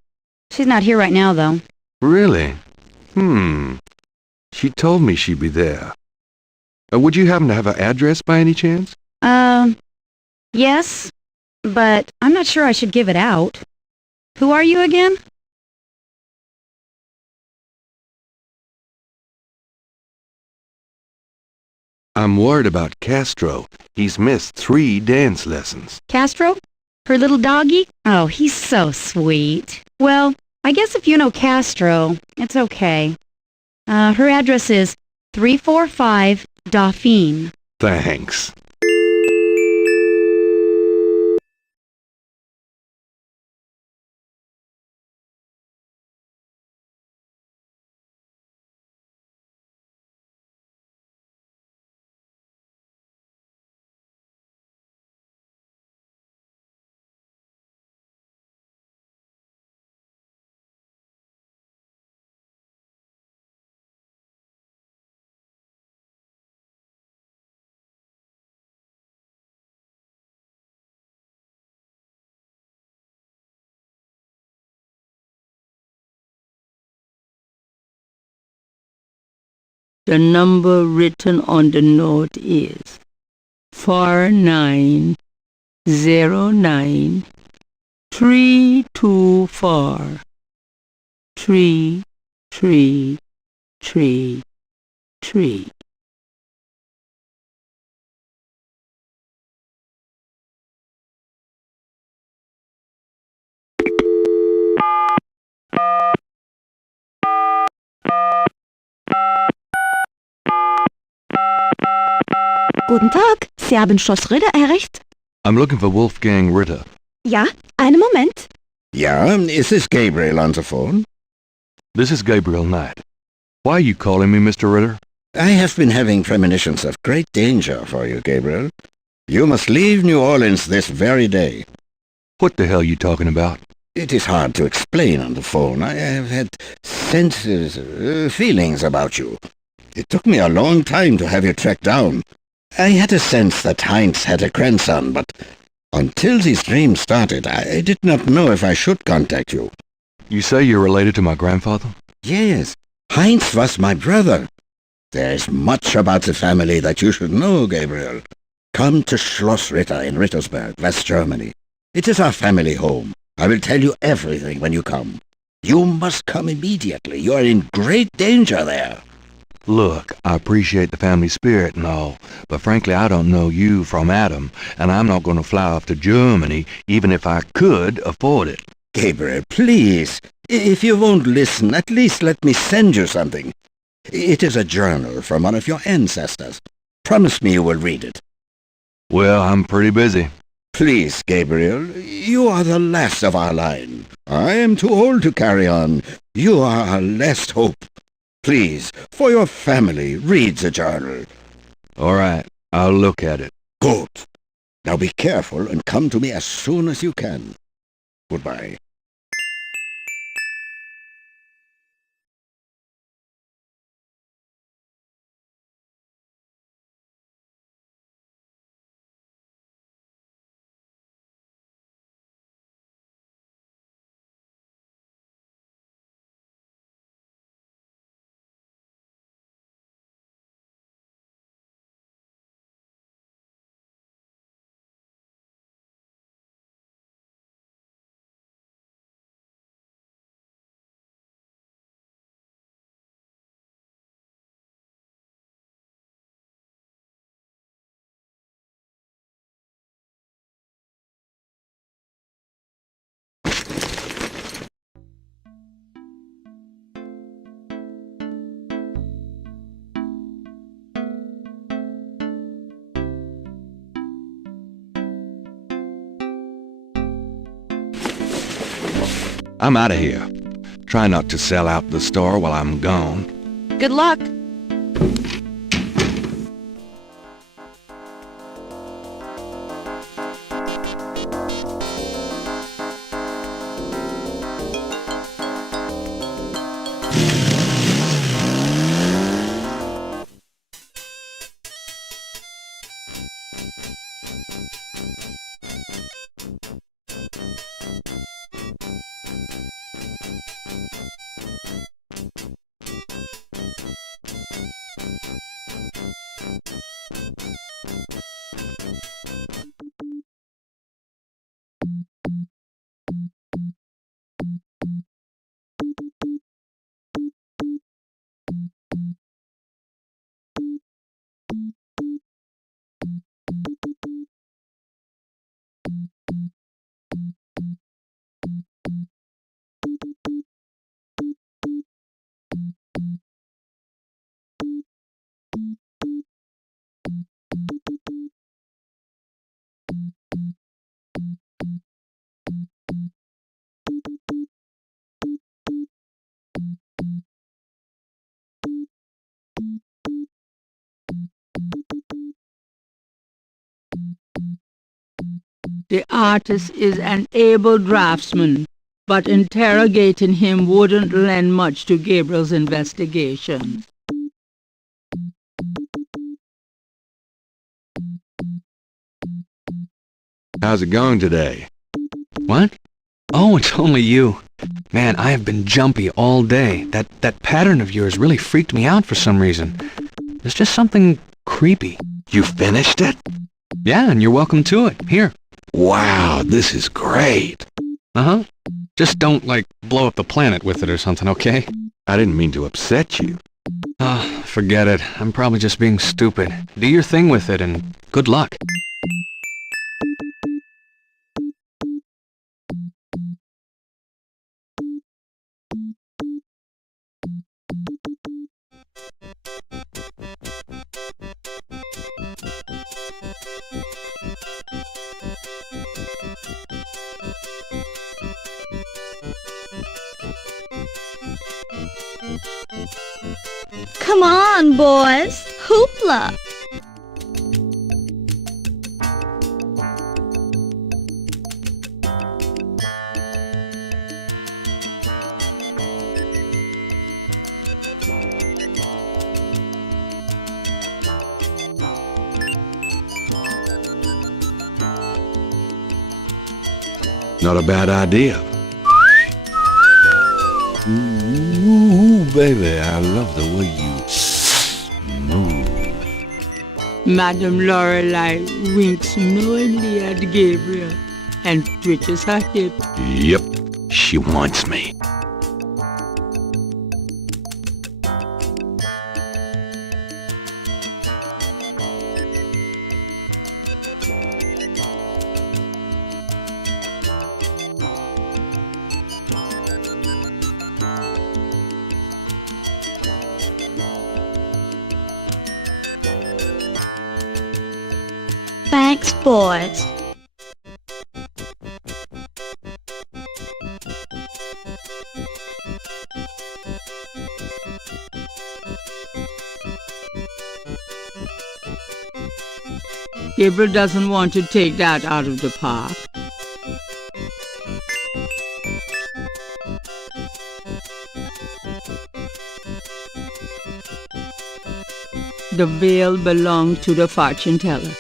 She's not here right now, though. Really? She told me she'd be there. Would you happen to have her address by any chance? Yes, but I'm not sure I should give it out. Who are you again? I'm worried about Castro. He's missed 3 dance lessons. Castro? Her little doggy? Oh, he's so sweet. Well, I guess if you know Castro, it's okay. Her address is 345 Dauphine. Thanks. The number written on the note is 4909 324 3333. tree. Guten Tag, Sie haben Schloss Ritter erreicht? I'm looking for Wolfgang Ritter. Ja, einen Moment. Yeah, is this Gabriel on the phone? This is Gabriel Knight. Why are you calling me, Mr. Ritter? I have been having premonitions of great danger for you, Gabriel. You must leave New Orleans this very day. What the hell are you talking about? It is hard to explain on the phone. I have had senses, feelings about you. It took me a long time to have you tracked down. I had a sense that Heinz had a grandson, but until these dreams started, I did not know if I should contact you. You say you're related to my grandfather? Yes, Heinz was my brother. There is much about the family that you should know, Gabriel. Come to Schloss Ritter in Rittersberg, West Germany. It is our family home. I will tell you everything when you come. You must come immediately. You are in great danger there. Look, I appreciate the family spirit and all, but frankly I don't know you from Adam, and I'm not going to fly off to Germany even if I could afford it. Gabriel, please. If you won't listen, at least let me send you something. It is a journal from one of your ancestors. Promise me you will read it. Well, I'm pretty busy. Please, Gabriel, you are the last of our line. I am too old to carry on. You are our last hope. Please, for your family, read the journal. All right, I'll look at it. Good. Now be careful and come to me as soon as you can. Goodbye. I'm out of here. Try not to sell out the store while I'm gone. Good luck. The artist is an able draftsman, but interrogating him wouldn't lend much to Gabriel's investigation. How's it going today? What? Oh, it's only you. Man, I have been jumpy all day. That pattern of yours really freaked me out for some reason. There's just something creepy. You finished it? Yeah, and you're welcome to it. Here. Wow, this is great. Uh-huh. Just don't, blow up the planet with it or something, okay? I didn't mean to upset you. Ah, forget it. I'm probably just being stupid. Do your thing with it, and good luck. Come on, boys. Hoopla! Not a bad idea. Ooh, baby, I love the way you move. Madame Lorelei winks knowingly at Gabriel and twitches her hip. Yep, she wants me. Thanks, boys. Gabriel doesn't want to take that out of the park. The veil belonged to the fortune teller.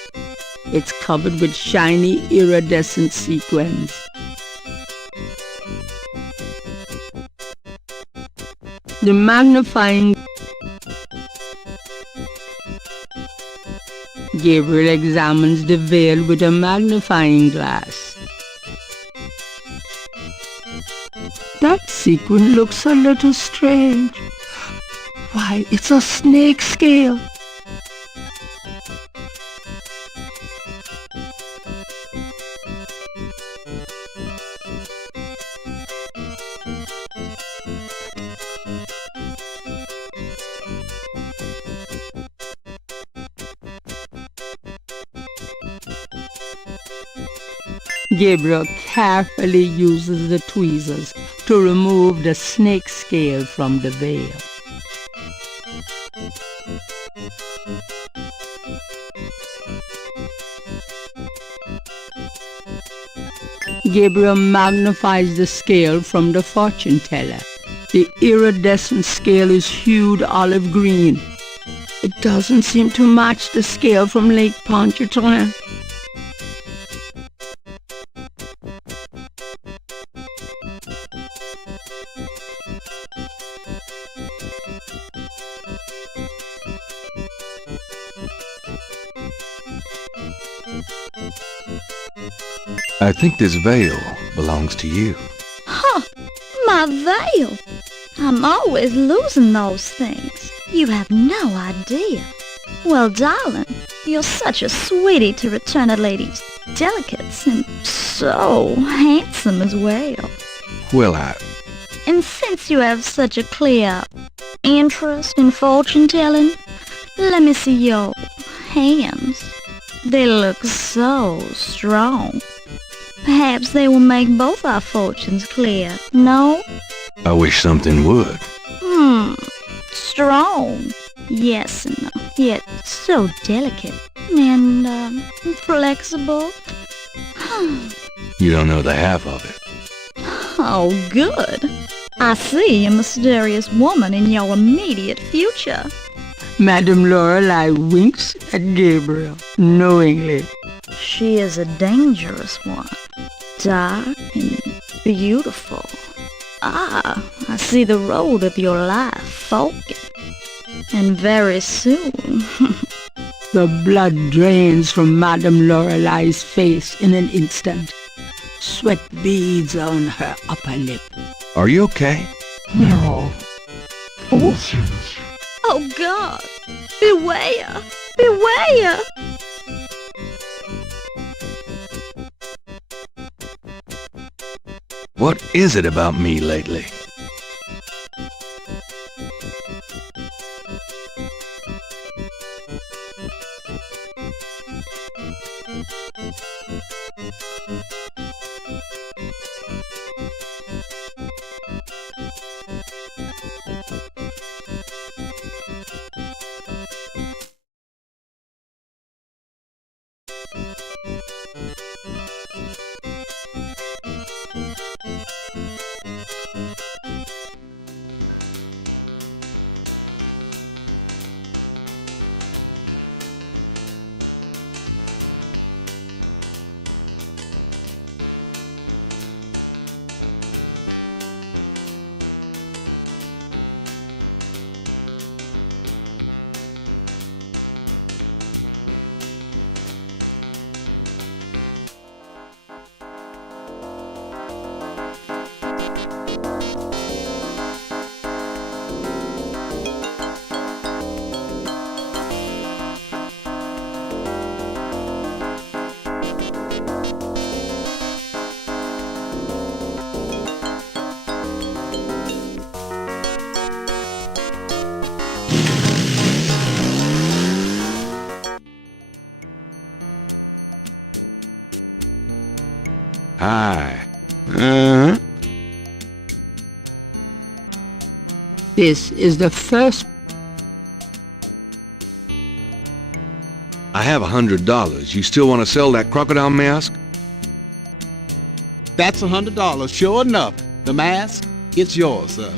It's covered with shiny iridescent sequins. The magnifying... Gabriel examines the veil with a magnifying glass. That sequin looks a little strange. Why, it's a snake scale. Gabriel carefully uses the tweezers to remove the snake scale from the veil. Gabriel magnifies the scale from the fortune teller. The iridescent scale is hued olive green. It doesn't seem to match the scale from Lake Pontchartrain. I think this veil belongs to you. Huh, my veil. I'm always losing those things. You have no idea. Well, darling, you're such a sweetie to return a lady's delicates, and so handsome as well. Well, And since you have such a clear interest in fortune-telling, let me see your hands. They look so strong. Perhaps they will make both our fortunes clear, no? I wish something would. Strong. Yes, and yet so delicate and flexible. You don't know the half of it. Oh, good. I see a mysterious woman in your immediate future. Madame Lorelei winks at Gabriel knowingly. She is a dangerous one, dark and beautiful. Ah, I see the road of your life forking. And very soon... The blood drains from Madame Lorelei's face in an instant. Sweat beads on her upper lip. Are you okay? They're all fortunes. Oh, God! Beware! Beware! What is it about me lately? Hi. This is the first. I have $100. You still want to sell that crocodile mask? That's $100, sure enough. The mask, it's yours, sir.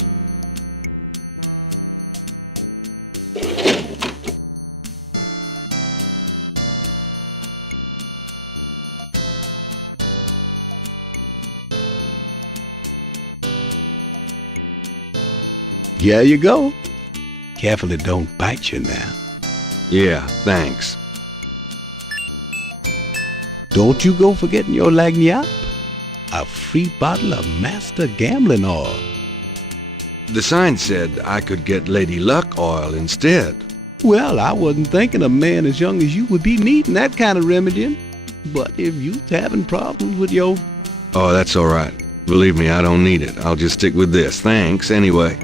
Here you go. Careful it don't bite you now. Yeah, thanks. Don't you go forgetting your lagniappe. A free bottle of Master Gambling Oil. The sign said I could get Lady Luck oil instead. Well, I wasn't thinking a man as young as you would be needing that kind of remedying. But if you's having problems with your... Oh, that's all right. Believe me, I don't need it. I'll just stick with this. Thanks, anyway.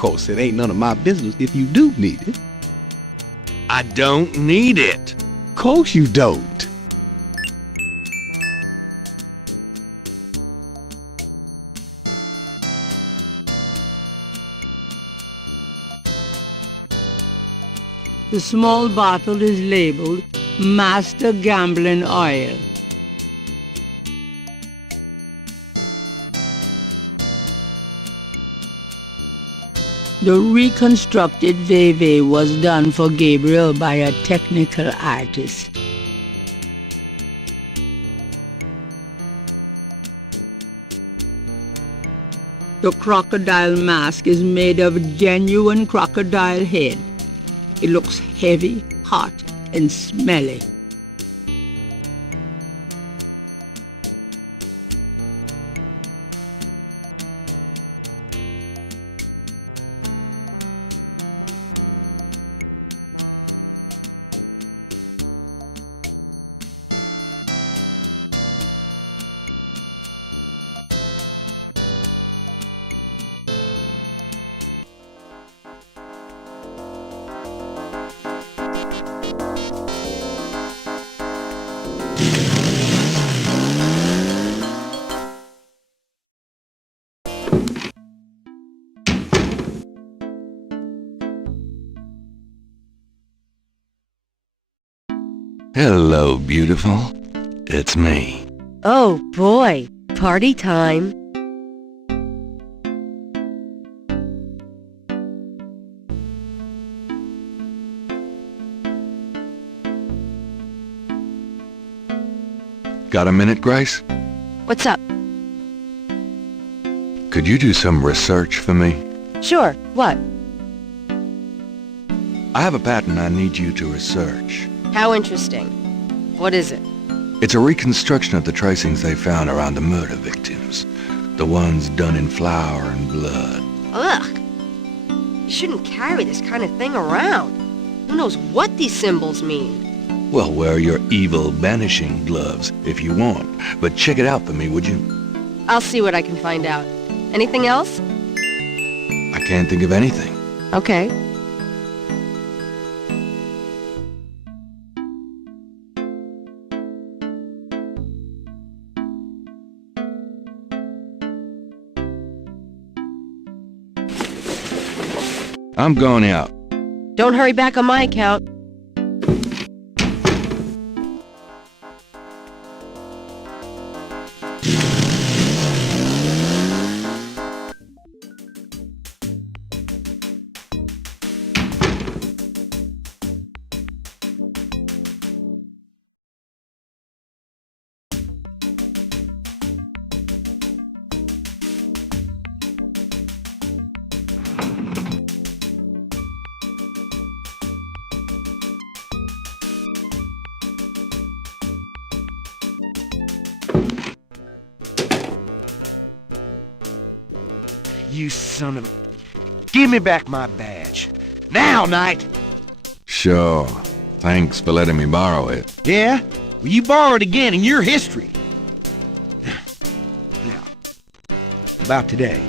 Of course, it ain't none of my business if you do need it. I don't need it. Of course you don't. The small bottle is labeled Master Gambling Oil. The reconstructed Veve was done for Gabriel by a technical artist. The crocodile mask is made of genuine crocodile head. It looks heavy, hot, and smelly. Hello, beautiful. It's me. Oh boy, party time. Got a minute, Grace? What's up? Could you do some research for me? Sure, what? I have a patent I need you to research. How interesting. What is it? It's a reconstruction of the tracings they found around the murder victims. The ones done in flour and blood. Ugh! You shouldn't carry this kind of thing around. Who knows what these symbols mean? Well, wear your evil banishing gloves if you want. But check it out for me, would you? I'll see what I can find out. Anything else? I can't think of anything. Okay. I'm going out. Don't hurry back on my account. You son of... Give me back my badge. Now, Knight! Sure. Thanks for letting me borrow it. Yeah? Well, you borrow it again in your history. Now, about today.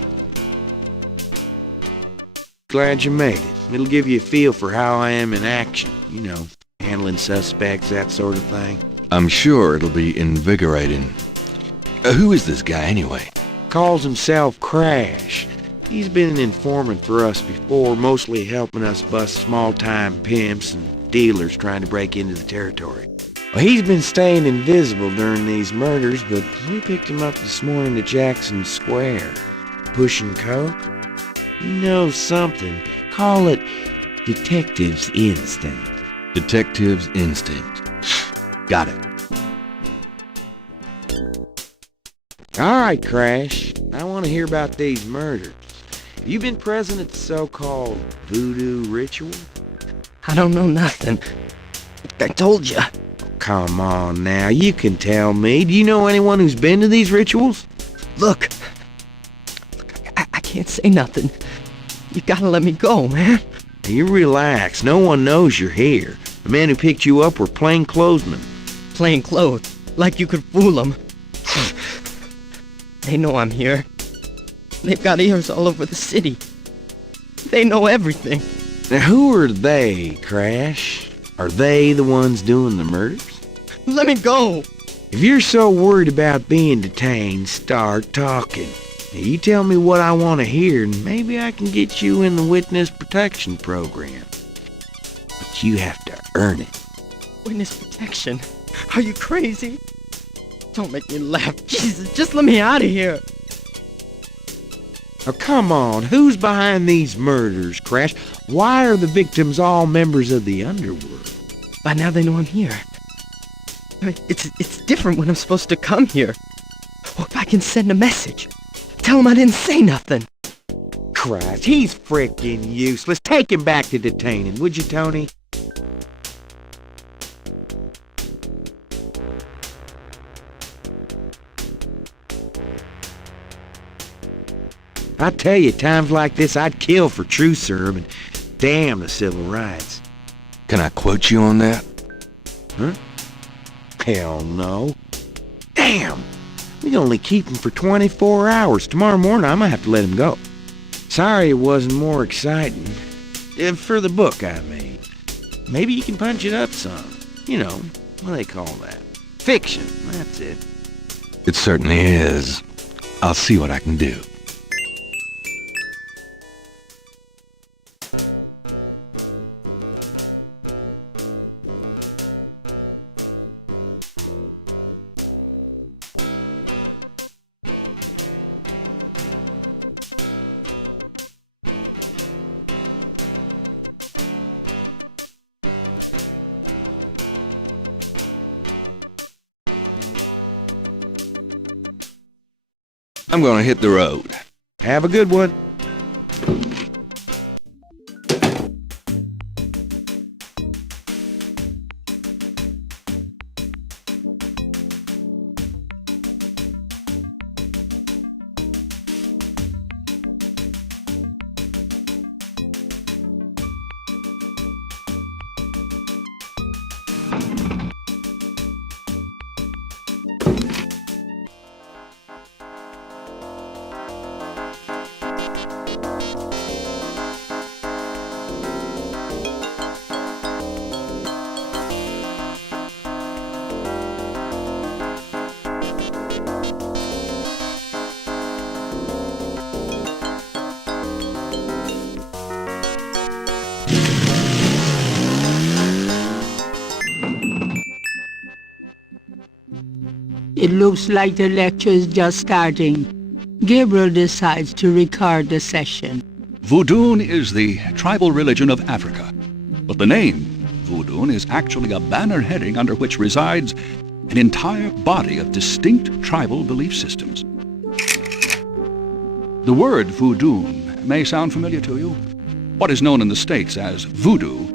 Glad you made it. It'll give you a feel for how I am in action. You know, handling suspects, that sort of thing. I'm sure it'll be invigorating. Who is this guy, anyway? Calls himself Crash. He's been an informant for us before, mostly helping us bust small-time pimps and dealers trying to break into the territory. Well, he's been staying invisible during these murders, but we picked him up this morning at Jackson Square. Pushing coke? You know something. Call it detective's instinct. Detective's instinct. Got it. All right, Crash. I want to hear about these murders. You been present at the so-called voodoo ritual? I don't know nothing. I told you. Come on now, you can tell me. Do you know anyone who's been to these rituals? Look, I can't say nothing. You gotta let me go, man. You relax. No one knows you're here. The men who picked you up were plainclothesmen. Plain clothes, like you could fool them. They know I'm here. They've got ears all over the city. They know everything. Now, who are they, Crash? Are they the ones doing the murders? Let me go! If you're so worried about being detained, start talking. Now, you tell me what I want to hear, and maybe I can get you in the witness protection program. But you have to earn it. Witness protection? Are you crazy? Don't make me laugh. Jesus, just let me out of here. Now, come on. Who's behind these murders, Crash? Why are the victims all members of the underworld? By now they know I'm here. I mean, it's different when I'm supposed to come here. Or if I can send a message. Tell him I didn't say nothing. Christ, he's frickin' useless. Take him back to detaining, would you, Tony? I tell you, times like this, I'd kill for truth serum and damn the civil rights. Can I quote you on that? Huh? Hell no. Damn! We can only keep him for 24 hours. Tomorrow morning, I might have to let him go. Sorry it wasn't more exciting. For the book I made. Maybe you can punch it up some. You know, what do they call that? Fiction, that's it. It certainly is. I'll see what I can do. I'm gonna hit the road. Have a good one. It looks like the lecture is just starting. Gabriel decides to record the session. Voodoo is the tribal religion of Africa, but the name Voodoo is actually a banner heading under which resides an entire body of distinct tribal belief systems. The word voodoo may sound familiar to you. What is known in the States as voodoo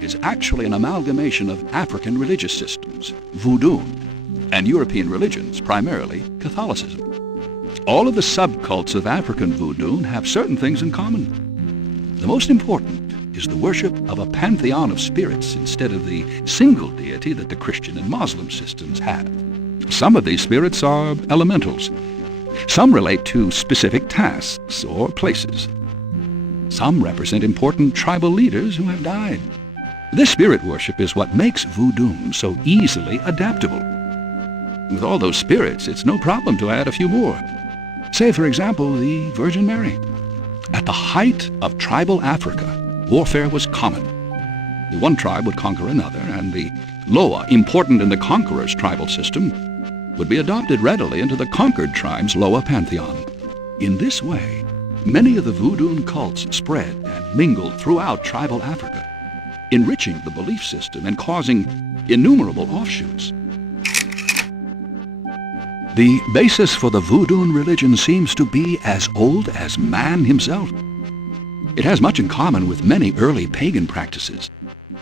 is actually an amalgamation of African religious systems, voodoo, and European religions, primarily Catholicism. All of the subcults of African voodoo have certain things in common. The most important is the worship of a pantheon of spirits instead of the single deity that the Christian and Muslim systems have. Some of these spirits are elementals. Some relate to specific tasks or places. Some represent important tribal leaders who have died. This spirit worship is what makes voodoo so easily adaptable. With all those spirits, it's no problem to add a few more. Say, for example, the Virgin Mary. At the height of tribal Africa, warfare was common. The one tribe would conquer another, and the Loa, important in the conqueror's tribal system, would be adopted readily into the conquered tribe's Loa pantheon. In this way, many of the voodoo cults spread and mingled throughout tribal Africa, enriching the belief system and causing innumerable offshoots. The basis for the voodoo religion seems to be as old as man himself. It has much in common with many early pagan practices: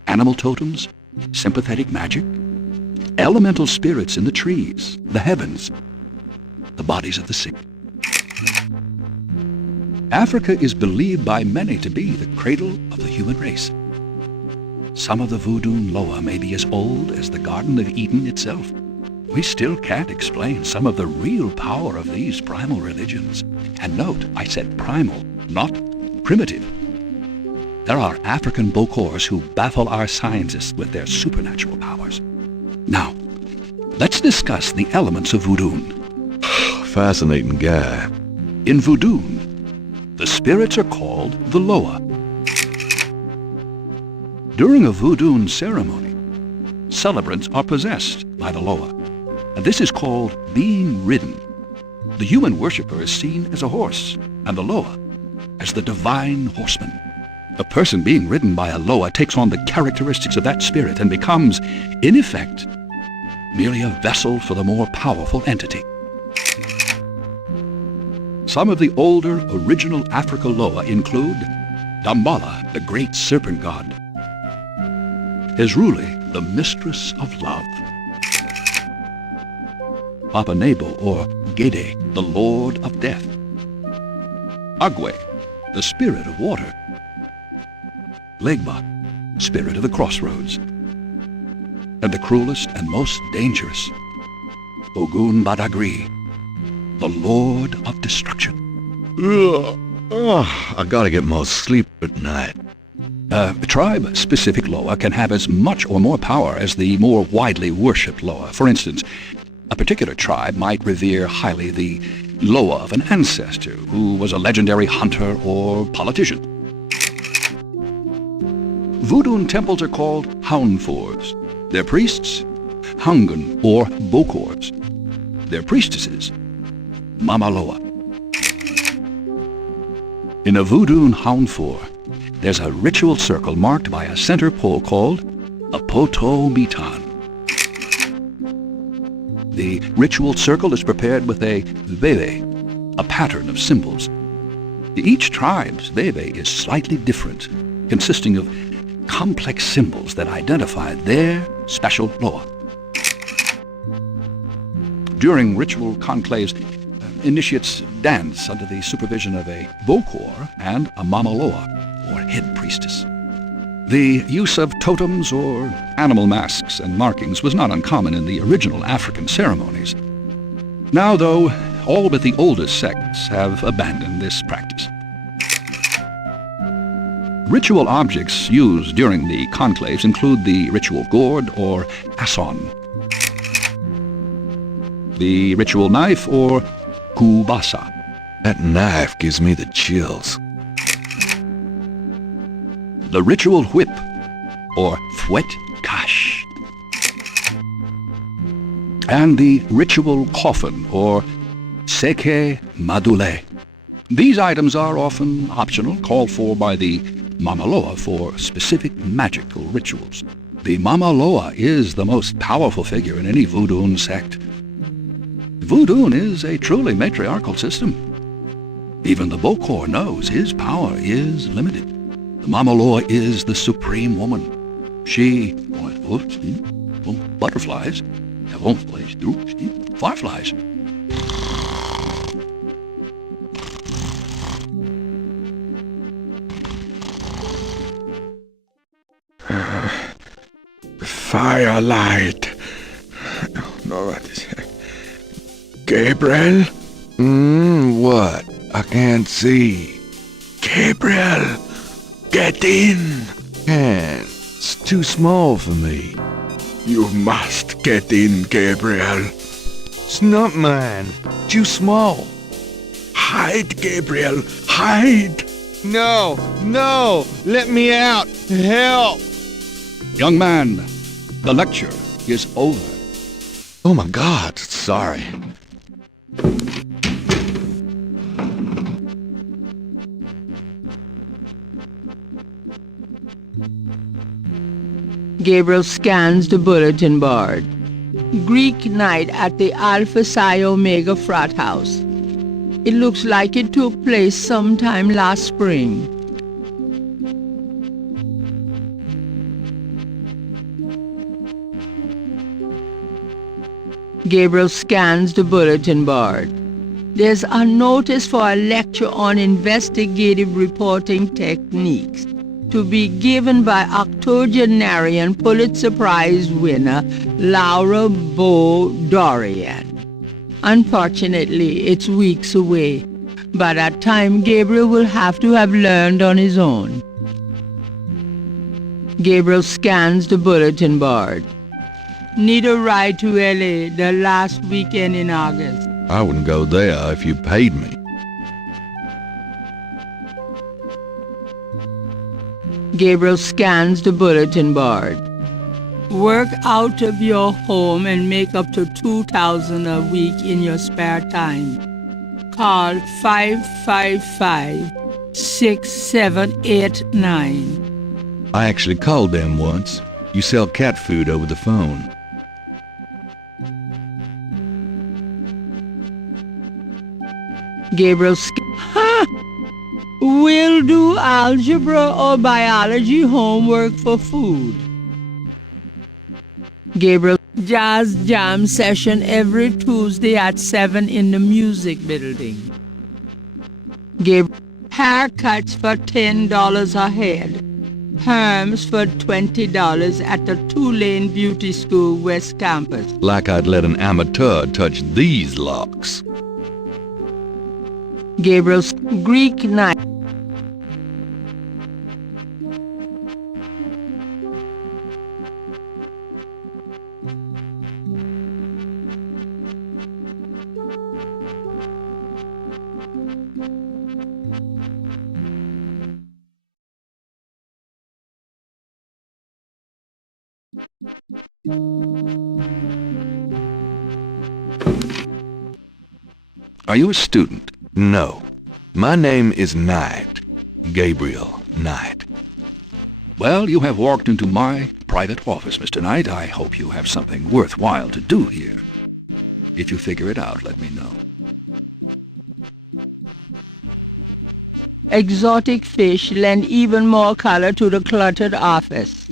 animal totems, sympathetic magic, elemental spirits in the trees, the heavens, the bodies of the sick. Africa is believed by many to be the cradle of the human race. Some of the voodoo Loa may be as old as the Garden of Eden itself. We still can't explain some of the real power of these primal religions. And note, I said primal, not primitive. There are African Bokors who baffle our scientists with their supernatural powers. Now, let's discuss the elements of voodoo. Fascinating guy. In voodoo, the spirits are called the Loa. During a voodoo ceremony, celebrants are possessed by the Loa, and this is called being ridden. The human worshipper is seen as a horse, and the Loa as the divine horseman. A person being ridden by a Loa takes on the characteristics of that spirit and becomes, in effect, merely a vessel for the more powerful entity. Some of the older original Africa Loa include Dambala, the great serpent god, Ezruli, the mistress of love, Papa Nebo or Gede, the lord of death, Agwe, the spirit of water, Legba, spirit of the crossroads, and the cruelest and most dangerous, Ogun Badagri, the lord of destruction. I gotta get more sleep at night. Tribe-specific Loa can have as much or more power as the more widely worshipped Loa. For instance, a particular tribe might revere highly the Loa of an ancestor who was a legendary hunter or politician. Voodoo temples are called Haunfors. Their priests, Hangun or Bokors. Their priestesses, Mama Loa. In a voodoo Haunfor, there's a ritual circle marked by a center pole called a Poto Mitan. The ritual circle is prepared with a veve, a pattern of symbols. Each tribe's veve is slightly different, consisting of complex symbols that identify their special Loa. During ritual conclaves, initiates dance under the supervision of a Bokor and a Mama Loa, or head priestess. The use of totems or animal masks and markings was not uncommon in the original African ceremonies. Now, though, all but the oldest sects have abandoned this practice. Ritual objects used during the conclaves include the ritual gourd or asson, the ritual knife or kubasa. That knife gives me the chills. The ritual whip, or fouet cache. and the ritual coffin, or seke madule. These items are often optional, called for by the Mamaloa for specific magical rituals. The Mamaloa is the most powerful figure in any Voodoo sect. Voodoo is a truly matriarchal system. Even the Bokor knows his power is limited. The Mamaloa is the supreme woman. She, butterflies, fireflies. Firelight. No, what is it? Gabriel? What? I can't see. Gabriel, get in. Can't. It's too small for me. You must get in, Gabriel. It's not mine. Too small. Hide, Gabriel, hide. No, let me out. Help. Young man, the lecture is over. Oh my God, sorry. Gabriel scans the bulletin board. Greek night at the Alpha Psi Omega frat house. It looks like it took place sometime last spring. Gabriel scans the bulletin board. There's a notice for a lecture on investigative reporting techniques to be given by octogenarian Pulitzer Prize winner Laura Bo Dorian. Unfortunately, it's weeks away. By that time, Gabriel will have to have learned on his own. Gabriel scans the bulletin board. Need a ride to L.A. the last weekend in August. I wouldn't go there if you paid me. Gabriel scans the bulletin board. Work out of your home and make up to $2,000 a week in your spare time. Call 555-6789. I actually called them once. You sell cat food over the phone. Gabriel We'll do algebra or biology homework for food. Gabriel jazz jam session every Tuesday at 7 in the music building. Gabriel haircuts for $10 a head. Perms for $20 at the Tulane Beauty School West Campus. Like I'd let an amateur touch these locks. Gabriel's Greek night. Are you a student? No. My name is Knight. Gabriel Knight. Well, you have walked into my private office, Mr. Knight. I hope you have something worthwhile to do here. If you figure it out, let me know. Exotic fish lend even more color to the cluttered office.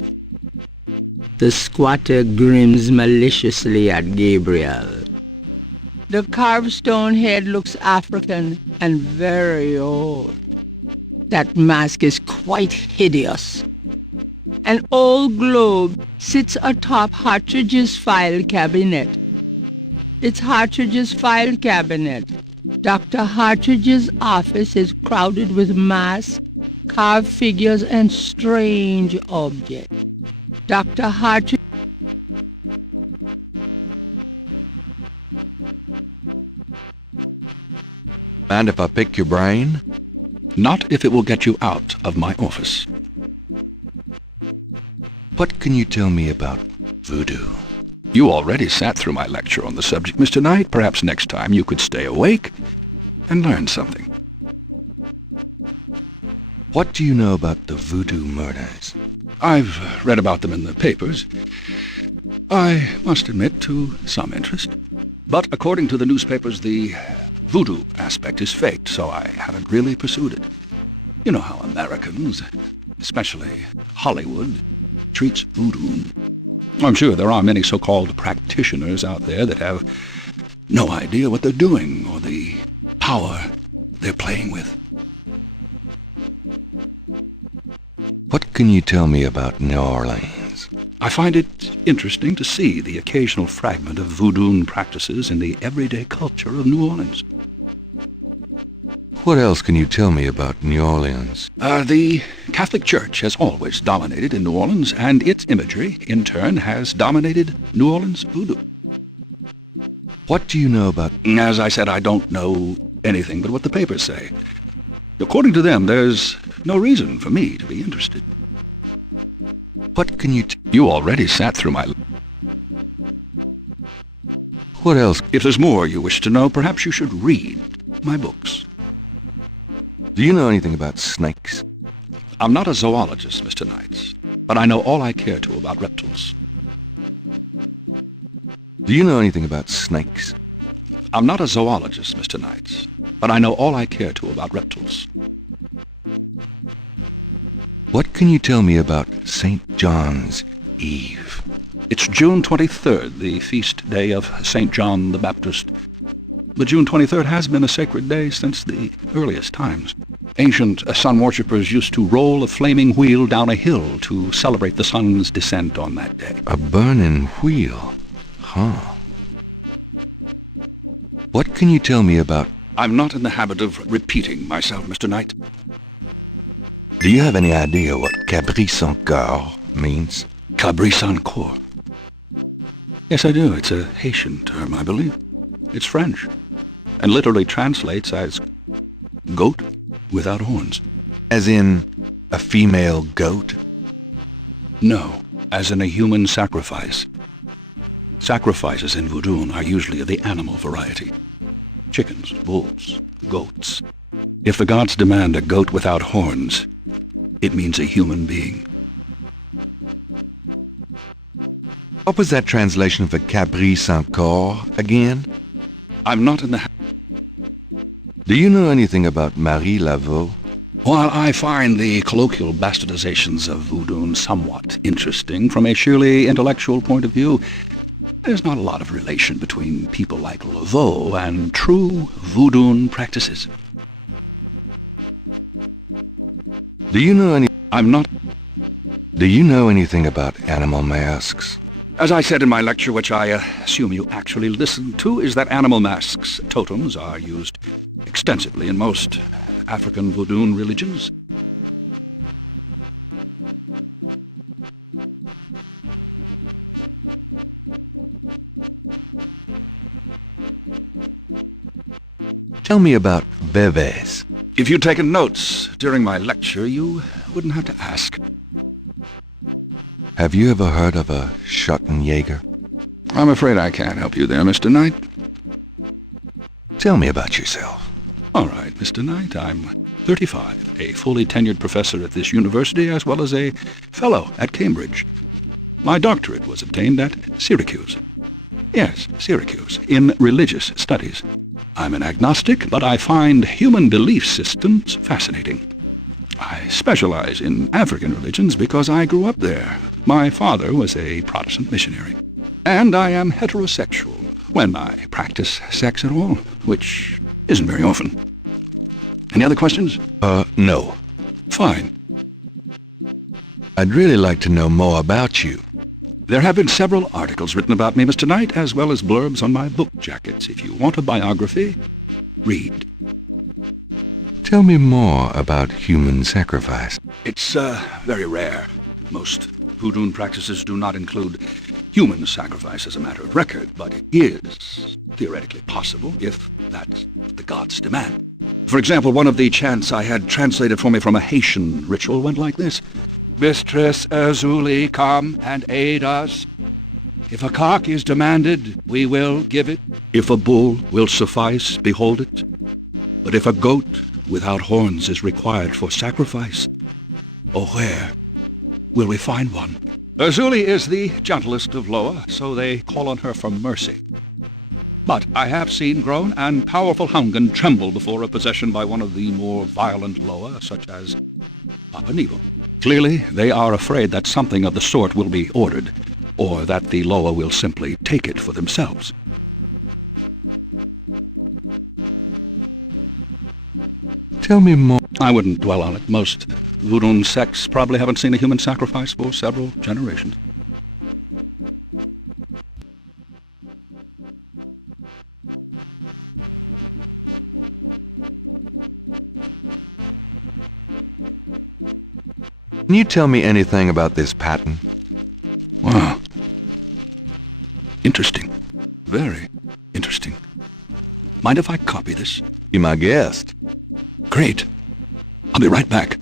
The squatter grins maliciously at Gabriel. The carved stone head looks African and very old. That mask is quite hideous. An old globe sits atop Hartridge's file cabinet. It's Hartridge's file cabinet. Dr. Hartridge's office is crowded with masks, carved figures, and strange objects. Dr. Hartridge... Mind if I pick your brain? Not if it will get you out of my office. What can you tell me about voodoo? You already sat through my lecture on the subject, Mr. Knight. Perhaps next time you could stay awake and learn something. What do you know about the voodoo murders? I've read about them in the papers. I must admit, to some interest. But according to the newspapers, the voodoo aspect is faked, so I haven't really pursued it. You know how Americans, especially Hollywood, treats voodoo. I'm sure there are many so-called practitioners out there that have no idea what they're doing or the power they're playing with. What can you tell me about New Orleans? I find it interesting to see the occasional fragment of voodoo practices in the everyday culture of New Orleans. What else can you tell me about New Orleans? The Catholic Church has always dominated in New Orleans, and its imagery, in turn, has dominated New Orleans voodoo. What do you know about... As I said, I don't know anything but what the papers say. According to them, there's no reason for me to be interested. What can you... You already sat through my... What else? If there's more you wish to know, perhaps you should read my books. Do you know anything about snakes? I'm not a zoologist, Mr. Knight, but I know all I care to about reptiles. Do you know anything about snakes? I'm not a zoologist, Mr. Knight, but I know all I care to about reptiles. What can you tell me about St. John's Eve? It's June 23rd, the feast day of St. John the Baptist. But June 23rd has been a sacred day since the earliest times. Ancient sun worshippers used to roll a flaming wheel down a hill to celebrate the sun's descent on that day. A burning wheel? Huh. What can you tell me about... I'm not in the habit of repeating myself, Mr. Knight. Do you have any idea what Cabri sans corps means? Cabri sans corps? Yes, I do. It's a Haitian term, I believe. It's French, and literally translates as goat without horns. As in a female goat? No, as in a human sacrifice. Sacrifices in voodoo are usually of the animal variety. Chickens, bulls, goats. If the gods demand a goat without horns, it means a human being. What was that translation for Cabri sans corps again? I'm not in the... Do you know anything about Marie Laveau? While I find the colloquial bastardizations of voodoo somewhat interesting from a sheerly intellectual point of view, there's not a lot of relation between people like Laveau and true voodoo practices. Do you know any... I'm not... Do you know anything about animal masks? As I said in my lecture, which I assume you actually listened to, is that animal masks, totems, are used extensively in most African voodoo religions. Tell me about bebés. If you'd taken notes during my lecture, you wouldn't have to ask. Have you ever heard of a Schottenjäger? I'm afraid I can't help you there, Mr. Knight. Tell me about yourself. All right, Mr. Knight, I'm 35, a fully tenured professor at this university, as well as a fellow at Cambridge. My doctorate was obtained at Syracuse. Yes, Syracuse, in religious studies. I'm an agnostic, but I find human belief systems fascinating. I specialize in African religions because I grew up there. My father was a Protestant missionary. And I am heterosexual, when I practice sex at all, which isn't very often. Any other questions? No. Fine. I'd really like to know more about you. There have been several articles written about me, Mr. Knight, as well as blurbs on my book jackets. If you want a biography, read. Tell me more about human sacrifice. It's very rare. Most voodoo practices do not include human sacrifice as a matter of record, but it is theoretically possible if that's what the gods demand. For example, one of the chants I had translated for me from a Haitian ritual went like this. Mistress Azuli, come and aid us. If a cock is demanded, we will give it. If a bull will suffice, behold it. But if a goat without horns is required for sacrifice, oh, where will we find one? Azuli is the gentlest of Loa, so they call on her for mercy. But I have seen grown and powerful Hungan tremble before a possession by one of the more violent Loa, such as Papa Nebo. Clearly, they are afraid that something of the sort will be ordered, or that the Loa will simply take it for themselves. Tell me more. I wouldn't dwell on it. Most Voodoo sects probably haven't seen a human sacrifice for several generations. Can you tell me anything about this pattern? Wow. Interesting. Very interesting. Mind if I copy this? Be my guest. Great. I'll be right back.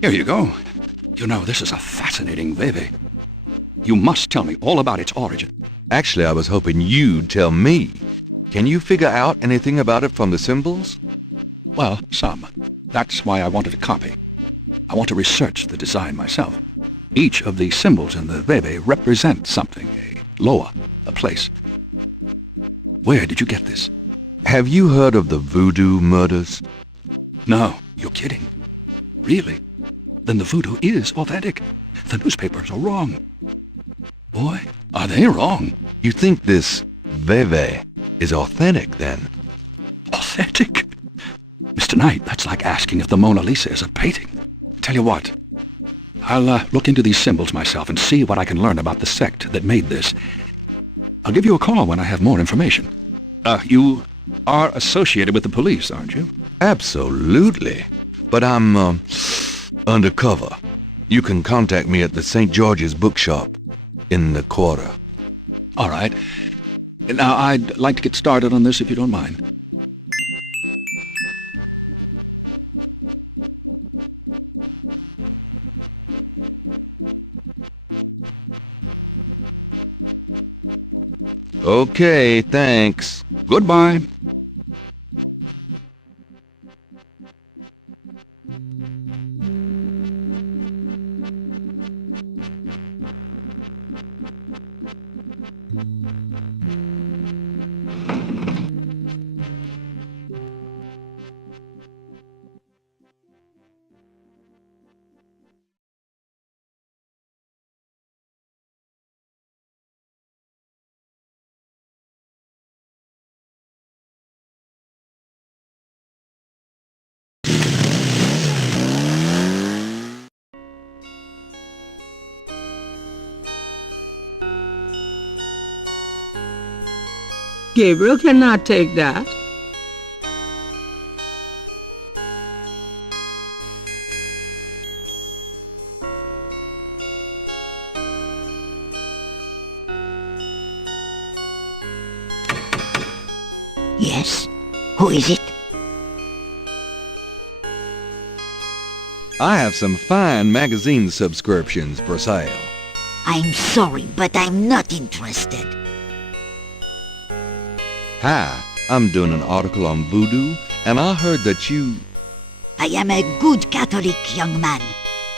Here you go. You know, this is a fascinating veve. You must tell me all about its origin. Actually, I was hoping you'd tell me. Can you figure out anything about it from the symbols? Well, some. That's why I wanted a copy. I want to research the design myself. Each of the symbols in the veve represents something, a loa, a place. Where did you get this? Have you heard of the voodoo murders? No, you're kidding. Really? Then the voodoo is authentic. The newspapers are wrong. Boy, are they wrong. You think this veve is authentic, then? Authentic? Mr. Knight, that's like asking if the Mona Lisa is a painting. Tell you what, I'll look into these symbols myself and see what I can learn about the sect that made this. I'll give you a call when I have more information. You are associated with the police, aren't you? Absolutely. But I'm, undercover. You can contact me at the St. George's bookshop in the quarter. All right. Now, I'd like to get started on this if you don't mind. Okay, thanks. Goodbye. Gabriel cannot take that. Yes? Who is it? I have some fine magazine subscriptions for sale. I'm sorry, but I'm not interested. Hi, I'm doing an article on voodoo, and I heard that you... I am a good Catholic, young man.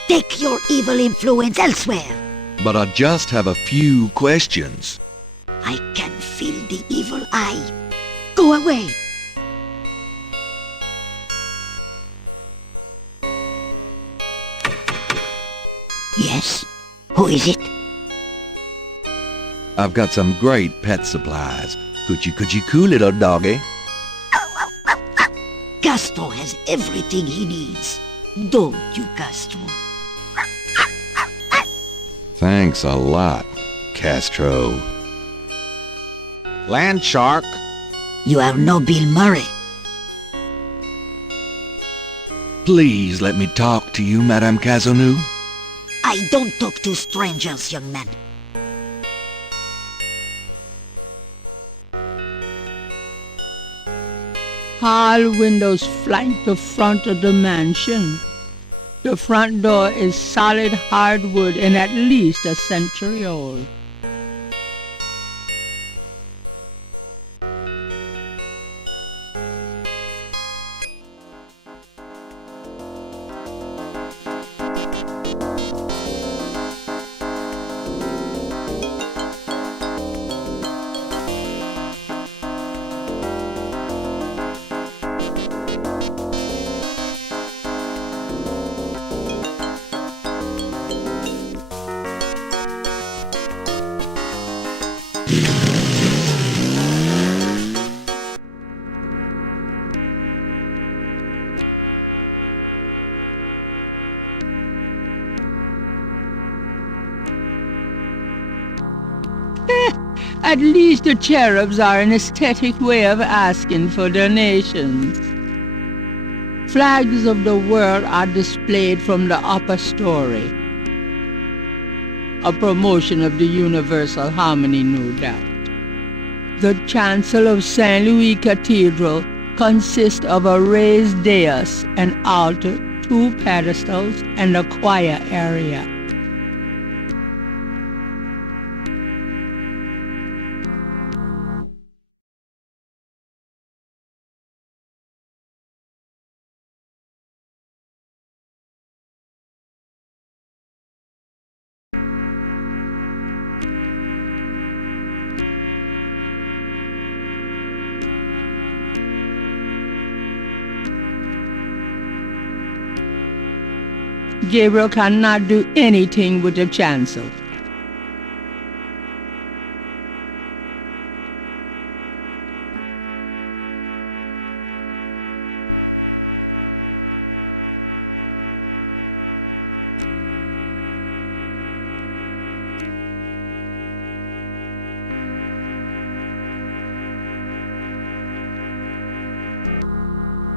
Take your evil influence elsewhere. But I just have a few questions. I can feel the evil eye. Go away. Yes? Who is it? I've got some great pet supplies. Could you cool little doggy? Castro has everything he needs. Don't you, Castro? Thanks a lot, Castro. Land shark. You are no Bill Murray. Please let me talk to you, Madame Cazanou. I don't talk to strangers, young man. Hall windows flank the front of the mansion. The front door is solid hardwood and at least a century old. At least the cherubs are an aesthetic way of asking for donations. Flags of the world are displayed from the upper story. A promotion of the universal harmony, no doubt. The chancel of St. Louis Cathedral consists of a raised dais, an altar, 2 pedestals, and a choir area. Gabriel cannot do anything with the chancel.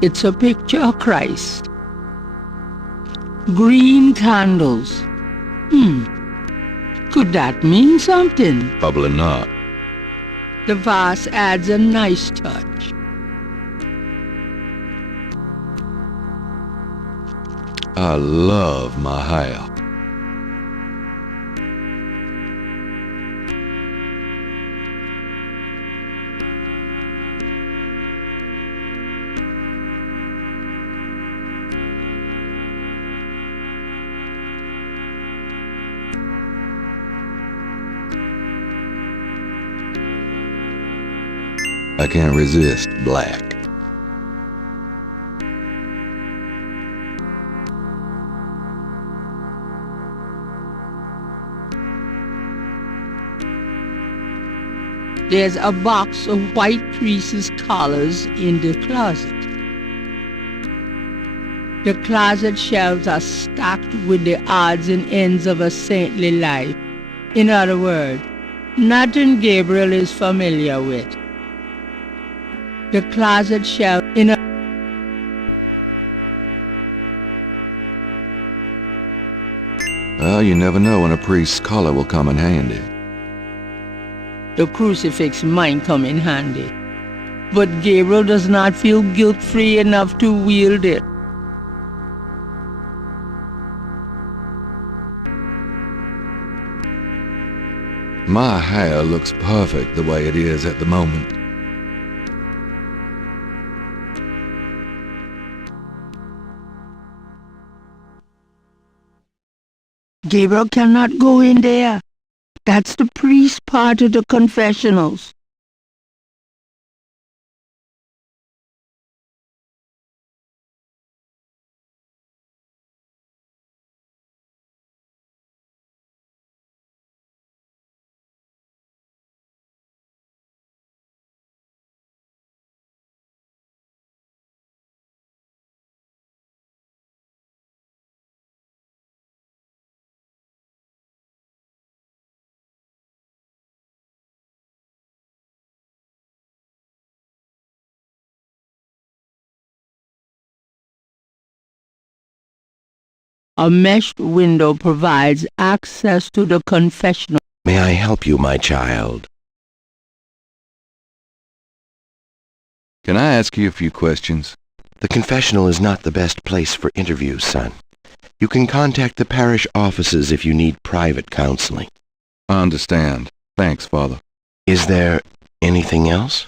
It's a picture of Christ. Green candles. Could that mean something? Probably not. The vase adds a nice touch. I love my hair. I can't resist black. There's a box of white creases collars in the closet. The closet shelves are stacked with the odds and ends of a saintly life. In other words, nothing Gabriel is familiar with. The closet shelf in a Well, you never know when a priest's collar will come in handy. The crucifix might come in handy, but Gabriel does not feel guilt-free enough to wield it. My hair looks perfect the way it is at the moment. Gabriel cannot go in there. That's the priest part of the confessionals. A meshed window provides access to the confessional. May I help you, my child? Can I ask you a few questions? The confessional is not the best place for interviews, son. You can contact the parish offices if you need private counseling. I understand. Thanks, Father. Is there anything else?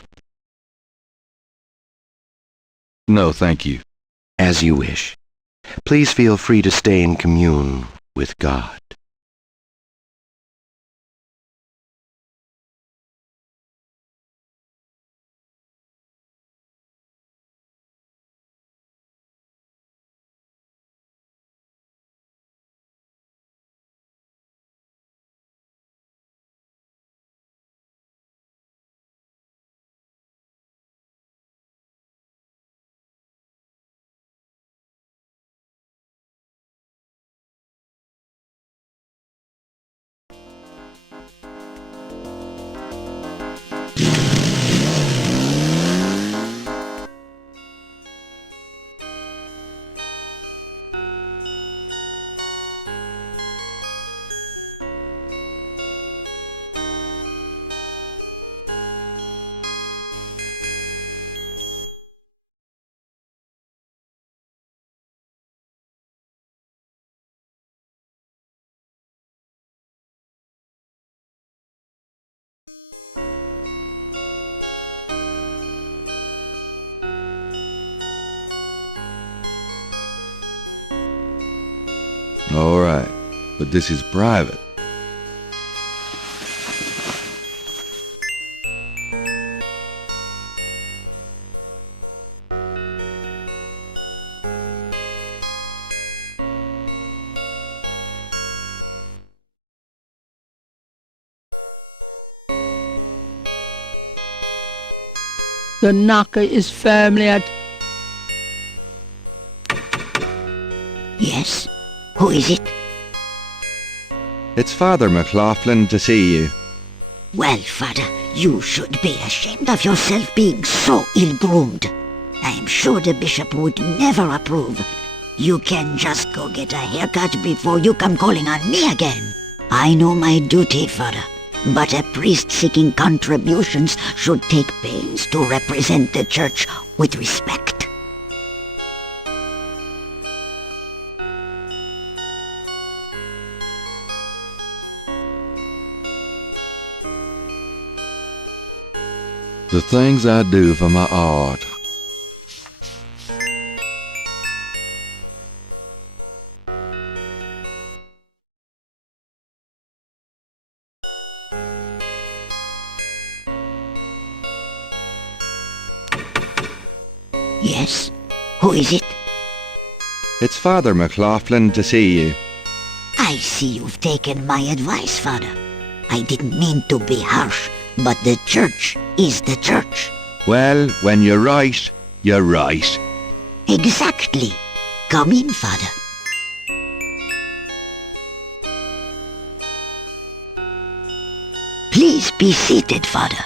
No, thank you. As you wish. Please feel free to stay in commune with God. All right, but this is private. The knocker is firmly at... Yes? Who is it? It's Father McLaughlin to see you. Well, Father, you should be ashamed of yourself being so ill-groomed. I am sure the bishop would never approve. You can just go get a haircut before you come calling on me again. I know my duty, Father, but a priest seeking contributions should take pains to represent the church with respect. The things I do for my art. Yes? Who is it? It's Father McLaughlin to see you. I see you've taken my advice, Father. I didn't mean to be harsh, but the church is the church. Well, when you're right, you're right. Exactly. Come in, Father. Please be seated, Father.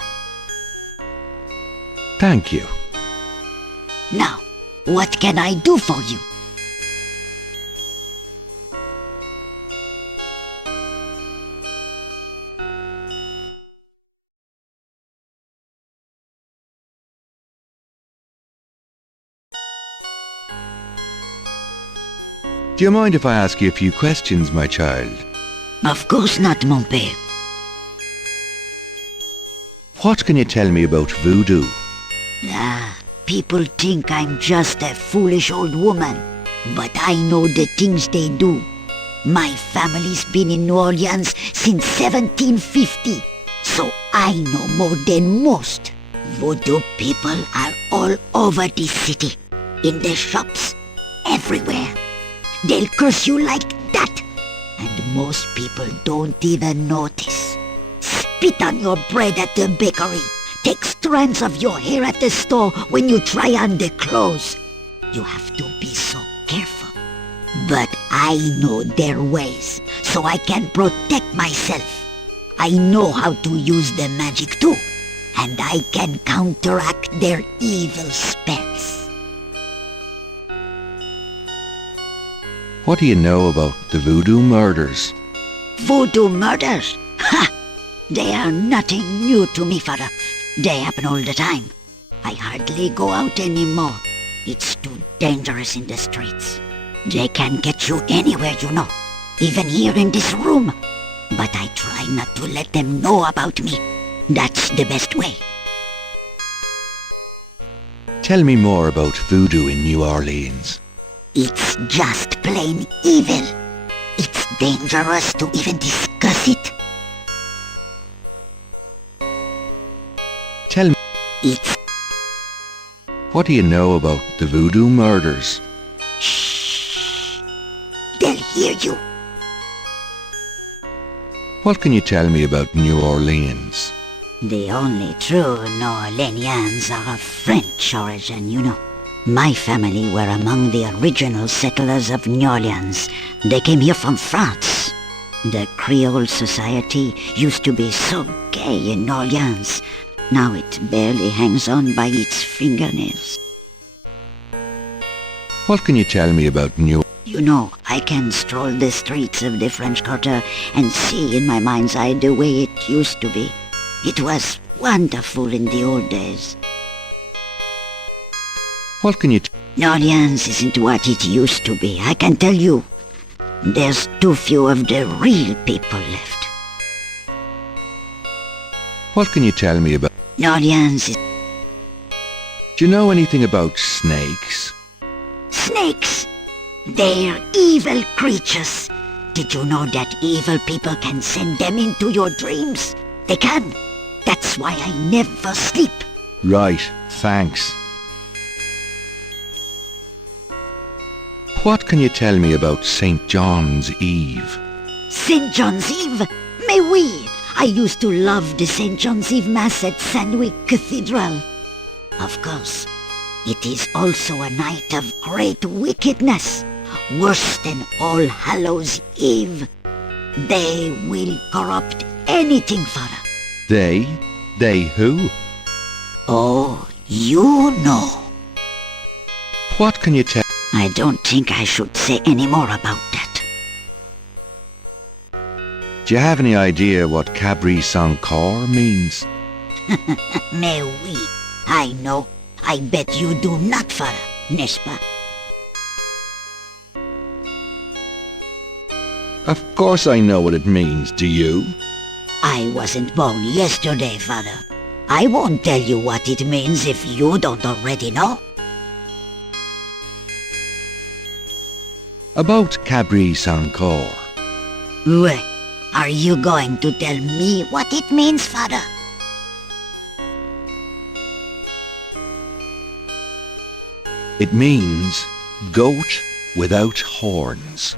Thank you. Now, what can I do for you? Do you mind if I ask you a few questions, my child? Of course not, mon père. What can you tell me about voodoo? People think I'm just a foolish old woman, but I know the things they do. My family's been in New Orleans since 1750, so I know more than most. Voodoo people are all over this city, in the shops, everywhere. They'll curse you like that, and most people don't even notice. Spit on your bread at the bakery. Take strands of your hair at the store when you try on the clothes. You have to be so careful. But I know their ways, so I can protect myself. I know how to use the magic too, and I can counteract their evil spells. What do you know about the voodoo murders? Voodoo murders? Ha! They are nothing new to me, Father. They happen all the time. I hardly go out anymore. It's too dangerous in the streets. They can get you anywhere, you know, even here in this room. But I try not to let them know about me. That's the best way. Tell me more about voodoo in New Orleans. It's just plain evil. It's dangerous to even discuss it. Tell me, It's... what do you know about the voodoo murders? Shh. They'll hear you. What can you tell me about New Orleans? The only true New Orleanians are of French origin, you know. My family were among the original settlers of New Orleans. They came here from France. The Creole society used to be so gay in New Orleans. Now it barely hangs on by its fingernails. What can you tell me about New... You know, I can stroll the streets of the French Quarter and see in my mind's eye the way it used to be. It was wonderful in the old days. What can you... New Orleans isn't what it used to be, I can tell you. There's too few of the real people left. What can you tell me about... New Orleans is... Do you know anything about snakes? Snakes! They're evil creatures. Did you know that evil people can send them into your dreams? They can. That's why I never sleep. Right, thanks. What can you tell me about St. John's Eve? St. John's Eve? Mais oui! I used to love the St. John's Eve Mass at Sandwick Cathedral. Of course, it is also a night of great wickedness, worse than All Hallows Eve. They will corrupt anything, Father. They? They who? Oh, you know. What can you tell... I don't think I should say any more about that. Do you have any idea what Cabri sans corps means? Mais oui, I know. I bet you do not, Father, n'est-ce pas? Of course I know what it means, do you? I wasn't born yesterday, Father. I won't tell you what it means if you don't already know. About Cabri sans corps. Wait, are you going to tell me what it means, Father? It means goat without horns.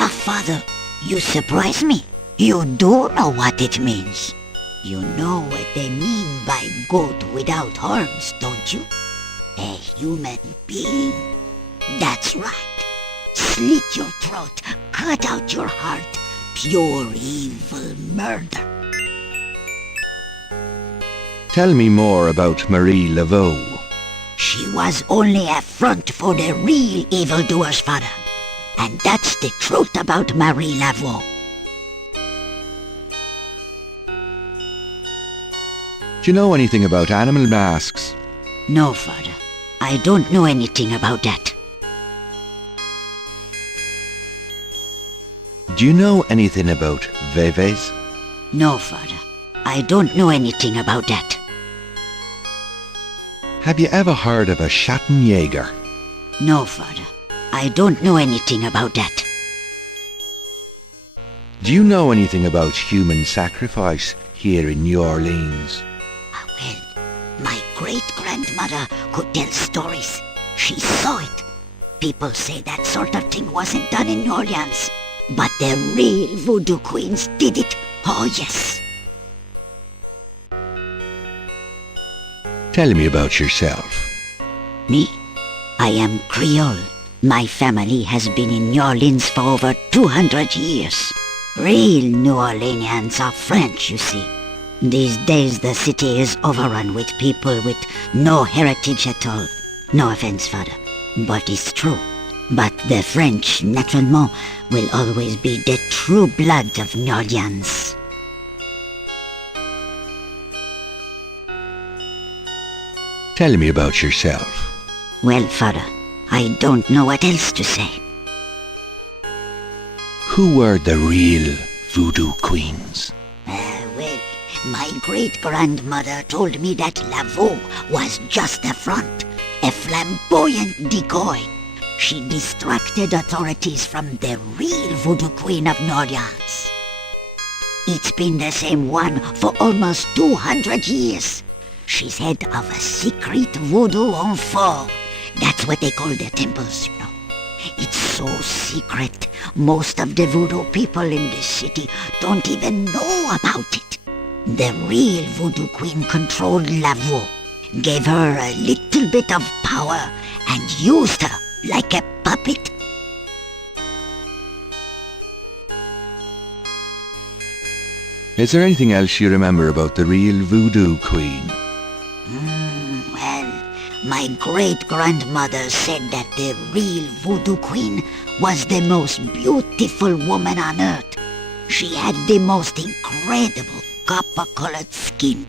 Ah, Father, you surprise me. You do know what it means. You know what they mean by goat without horns, don't you? A human being. That's right. Slit your throat, cut out your heart. Pure evil murder. Tell me more about Marie Laveau. She was only a front for the real evildoers, Father. And that's the truth about Marie Laveau. Do you know anything about animal masks? No, Father. I don't know anything about that. Do you know anything about Veves? No, Father. I don't know anything about that. Have you ever heard of a Schattenjäger? No, Father. I don't know anything about that. Do you know anything about human sacrifice here in New Orleans? Well, my great-grandmother could tell stories. She saw it. People say that sort of thing wasn't done in New Orleans. But the real voodoo queens did it. Oh, yes. Tell me about yourself. Me? I am Creole. My family has been in New Orleans for over 200 years. Real New Orleanians are French, you see. These days the city is overrun with people with no heritage at all. No offense, Father, but it's true. But the French, naturellement, will always be the true blood of New Orleans. Tell me about yourself. Well, Father, I don't know what else to say. Who were the real voodoo queens? Well, my great-grandmother told me that Lavaux was just a front, a flamboyant decoy. She distracted authorities from the real voodoo queen of New Orleans. It's been the same one for almost 200 years. She's head of a secret voodoo enfant. That's what they call their temples, you know. It's so secret, most of the voodoo people in the city don't even know about it. The real voodoo queen controlled Lavaux, gave her a little bit of power, and used her like a puppet. Is there anything else you remember about the real voodoo queen? Well, my great-grandmother said that the real voodoo queen was the most beautiful woman on earth. She had the most incredible copper-colored skin.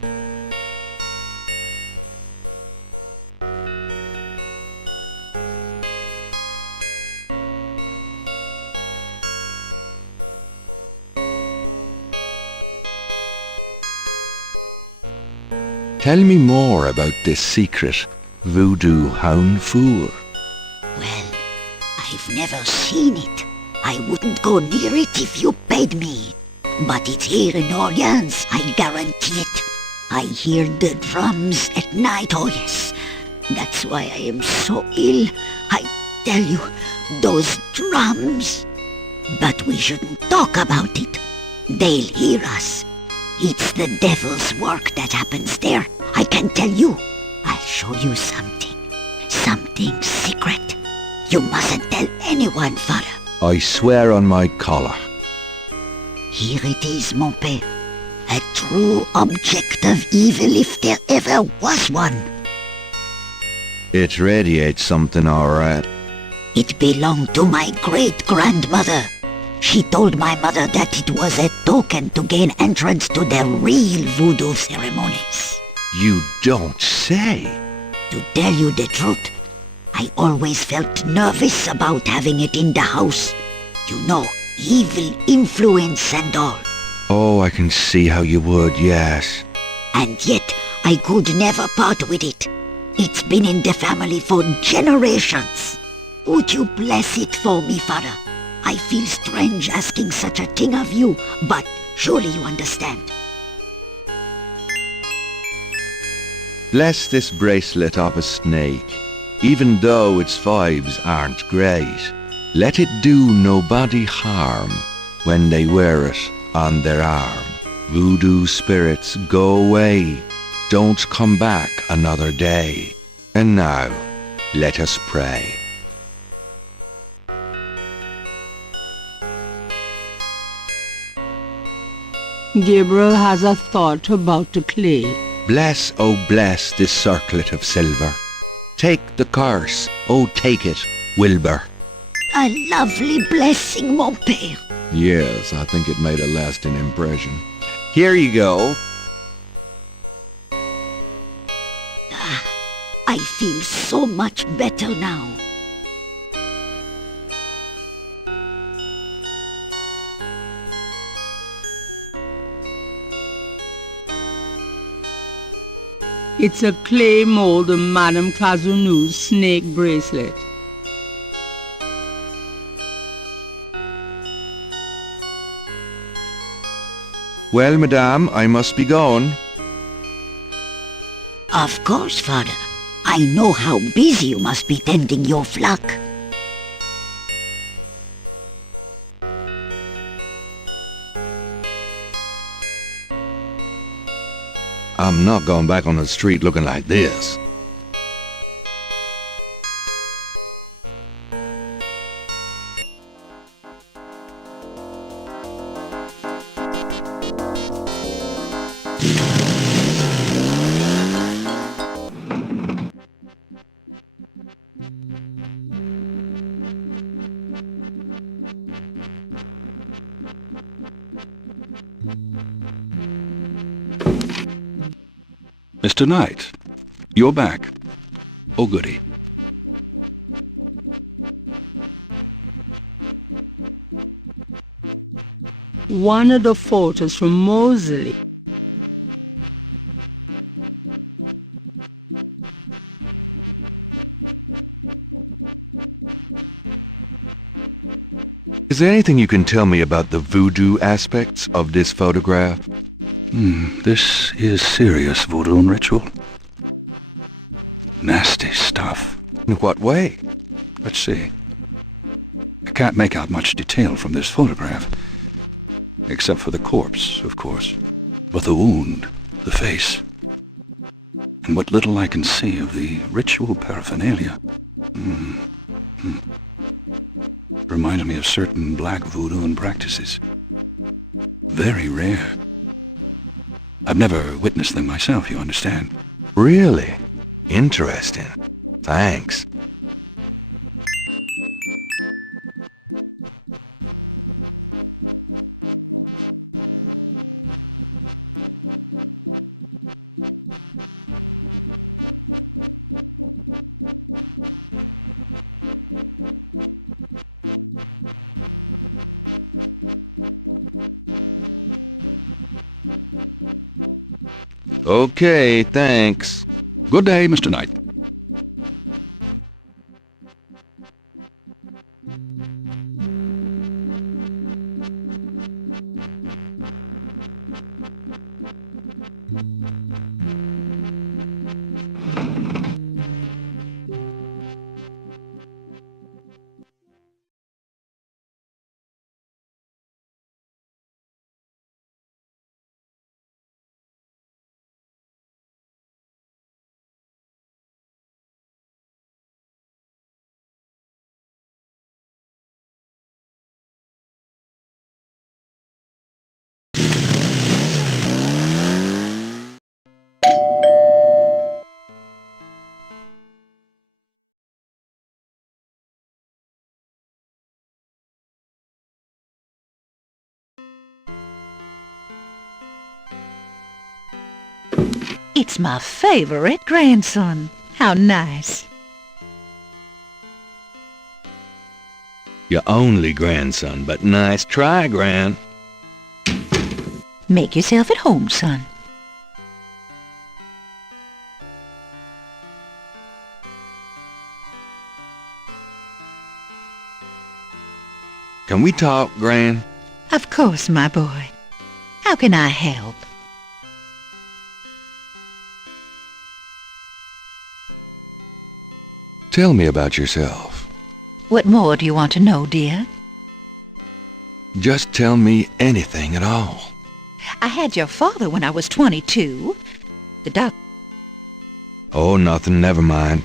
Tell me more about this secret voodoo hound four. Well, I've never seen it. I wouldn't go near it if you paid me. But it's here in Orleans, I guarantee it. I hear the drums at night, oh yes. That's why I am so ill. I tell you, those drums. But we shouldn't talk about it. They'll hear us. It's the devil's work that happens there. I can tell you. I'll show you something. Something secret. You mustn't tell anyone, Father. I swear on my collar. Here it is, mon père. A true object of evil if there ever was one. It radiates something, all right. It belonged to my great-grandmother. She told my mother that it was a token to gain entrance to the real voodoo ceremonies. You don't say. To tell you the truth, I always felt nervous about having it in the house. You know, evil influence and all. Oh, I can see how you would, yes. And yet, I could never part with it. It's been in the family for generations. Would you bless it for me, Father? I feel strange asking such a thing of you, but surely you understand. Bless this bracelet of a snake, even though its vibes aren't great. Let it do nobody harm when they wear it on their arm. Voodoo spirits, go away. Don't come back another day. And now, let us pray. Gabriel has a thought about the clay. Bless, oh bless this circlet of silver. Take the curse, oh take it, Wilbur. A lovely blessing, mon père. Yes, I think it made a lasting impression. Here you go. I feel so much better now. It's a clay mold of Madame Cazeneu's snake bracelet. Well, madame, I must be going. Of course, Father. I know how busy you must be tending your flock. I'm not going back on the street looking like this. Mr. Knight, you're back. Oh, goody. One of the photos from Moseley. Is there anything you can tell me about the voodoo aspects of this photograph? This is serious voodoo and ritual. Nasty stuff. In what way? Let's see. I can't make out much detail from this photograph. Except for the corpse, of course. But the wound, the face, and what little I can see of the ritual paraphernalia. Reminds me of certain black voodoo practices. Very rare. I've never witnessed them myself, you understand? Really? Interesting. Thanks. Okay, thanks. Good day, Mr. Knight. It's my favorite grandson. How nice. Your only grandson, but nice try, Gran. Make yourself at home, son. Can we talk, Gran? Of course, my boy. How can I help? Tell me about yourself. What more do you want to know, dear? Just tell me anything at all. I had your father when I was 22. The doc... Oh, nothing, never mind.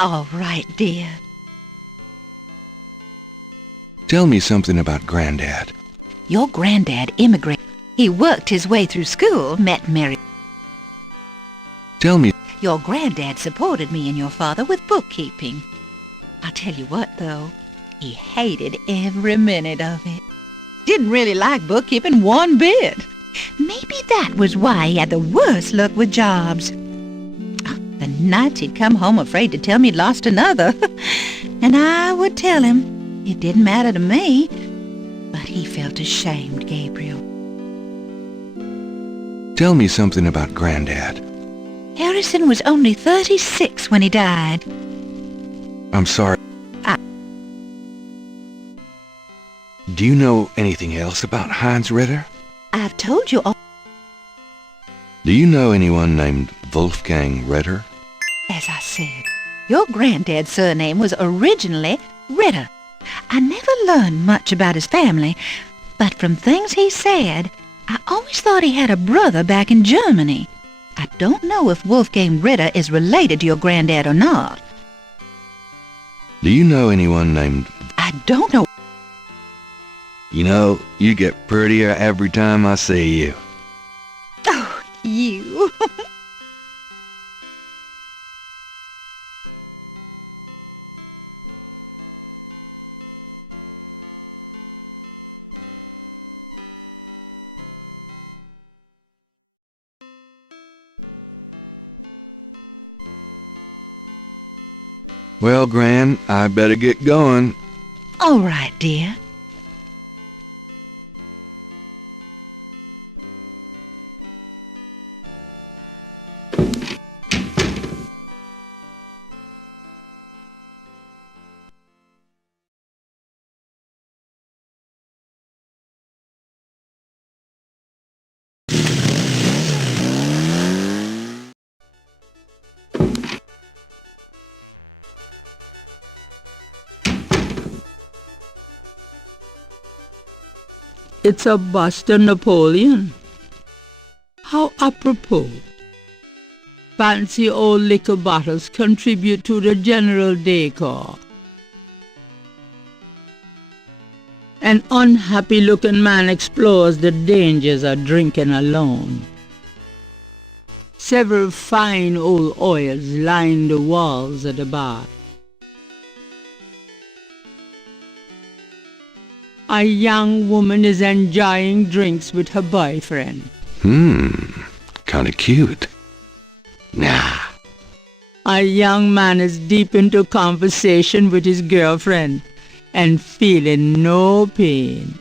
All right, dear. Tell me something about Granddad. Your granddad immigrated. He worked his way through school, met Mary. Tell me... Your granddad supported me and your father with bookkeeping. I'll tell you what, though. He hated every minute of it. Didn't really like bookkeeping one bit. Maybe that was why he had the worst luck with jobs. The nights he'd come home afraid to tell me he'd lost another. And I would tell him it didn't matter to me. But he felt ashamed, Gabriel. Tell me something about Granddad. Harrison was only 36 when he died. I'm sorry. Do you know anything else about Heinz Ritter? I've told you all. Do you know anyone named Wolfgang Ritter? As I said, your granddad's surname was originally Ritter. I never learned much about his family, but from things he said, I always thought he had a brother back in Germany. I don't know if Wolfgang Ritter is related to your granddad or not. Do you know anyone named... I don't know. You know, you get prettier every time I see you. Oh, you. Well, Gran, I better get going. All right, dear. It's a bust of Napoleon. How apropos. Fancy old liquor bottles contribute to the general decor. An unhappy-looking man explores the dangers of drinking alone. Several fine old oils line the walls of the bar. A young woman is enjoying drinks with her boyfriend. Kinda cute. Nah. A young man is deep into conversation with his girlfriend and feeling no pain.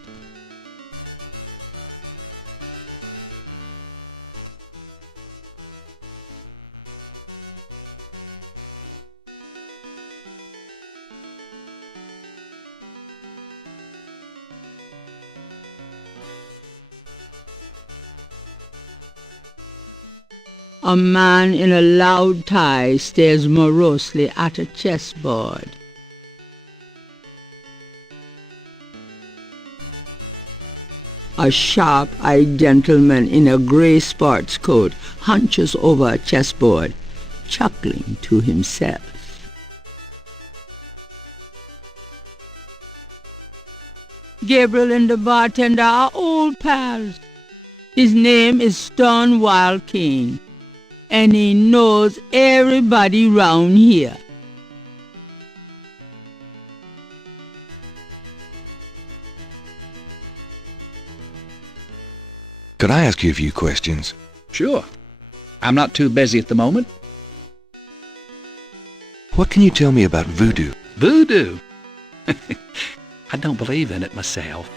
A man in a loud tie stares morosely at a chessboard. A sharp-eyed gentleman in a grey sports coat hunches over a chessboard, chuckling to himself. Gabriel and the bartender are old pals. His name is Stonewall King, and he knows everybody round here. Could I ask you a few questions? Sure. I'm not too busy at the moment. What can you tell me about voodoo? Voodoo? I don't believe in it myself.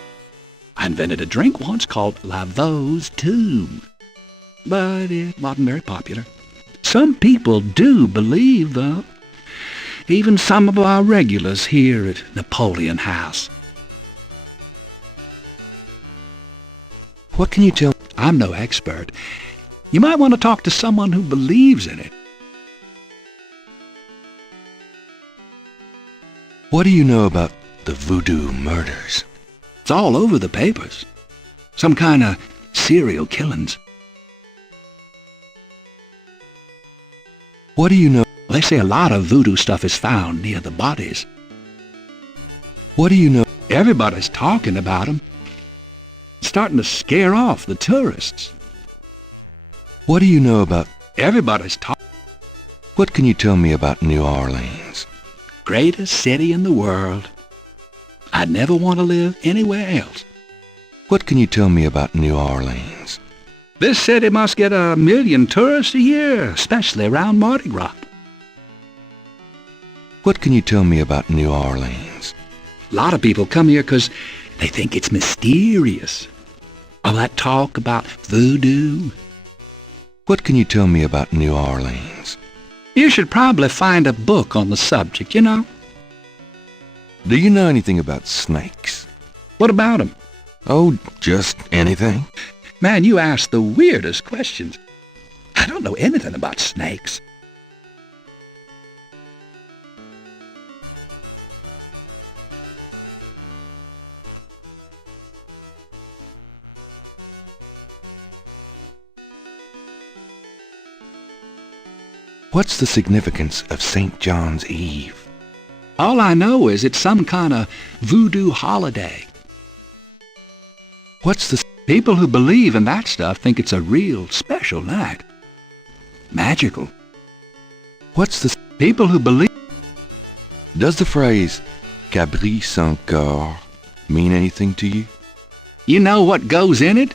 I invented a drink once called Laveau's Tomb, but it wasn't very popular. Some people do believe, though. Even some of our regulars here at Napoleon House. What can you tell? I'm no expert. You might want to talk to someone who believes in it. What do you know about the voodoo murders? It's all over the papers. Some kind of serial killings. What do you know? They say a lot of voodoo stuff is found near the bodies. What do you know? Everybody's talking about them. It's starting to scare off the tourists. What do you know about? Everybody's talking. What can you tell me about New Orleans? Greatest city in the world. I'd never want to live anywhere else. What can you tell me about New Orleans? This city must get 1 million tourists a year, especially around Mardi Gras. What can you tell me about New Orleans? A lot of people come here because they think it's mysterious. All that talk about voodoo. What can you tell me about New Orleans? You should probably find a book on the subject, you know. Do you know anything about snakes? What about them? Oh, just anything. Man, you ask the weirdest questions. I don't know anything about snakes. What's the significance of St. John's Eve? All I know is it's some kind of voodoo holiday. What's the... People who believe in that stuff think it's a real special night. Magical. What's the... People who believe... Does the phrase Cabri sans cœur mean anything to you? You know what goes in it?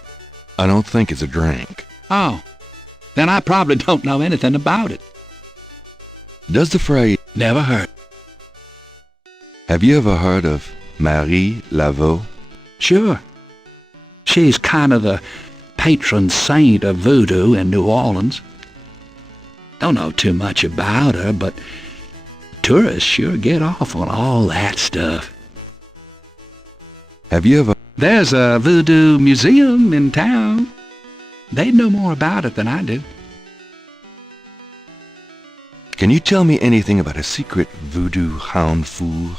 I don't think it's a drink. Oh, then I probably don't know anything about it. Does the phrase... Never heard. Have you ever heard of Marie Laveau? Sure. She's kind of the patron saint of voodoo in New Orleans. Don't know too much about her, but tourists sure get off on all that stuff. Have you ever... There's a voodoo museum in town. They'd know more about it than I do. Can you tell me anything about a secret voodoo hound fool?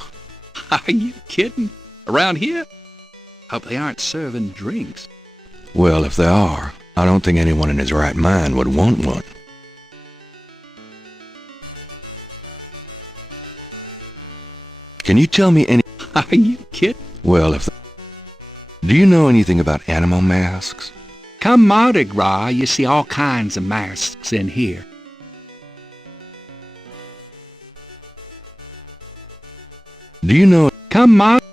Are you kidding? Around here? Hope they aren't serving drinks. Well, if they are, I don't think anyone in his right mind would want one. Can you tell me any... Are you kidding? Well, if... Do you know anything about animal masks? Come Mardi Gras, you see all kinds of masks in here. Do you know... Come Mardi...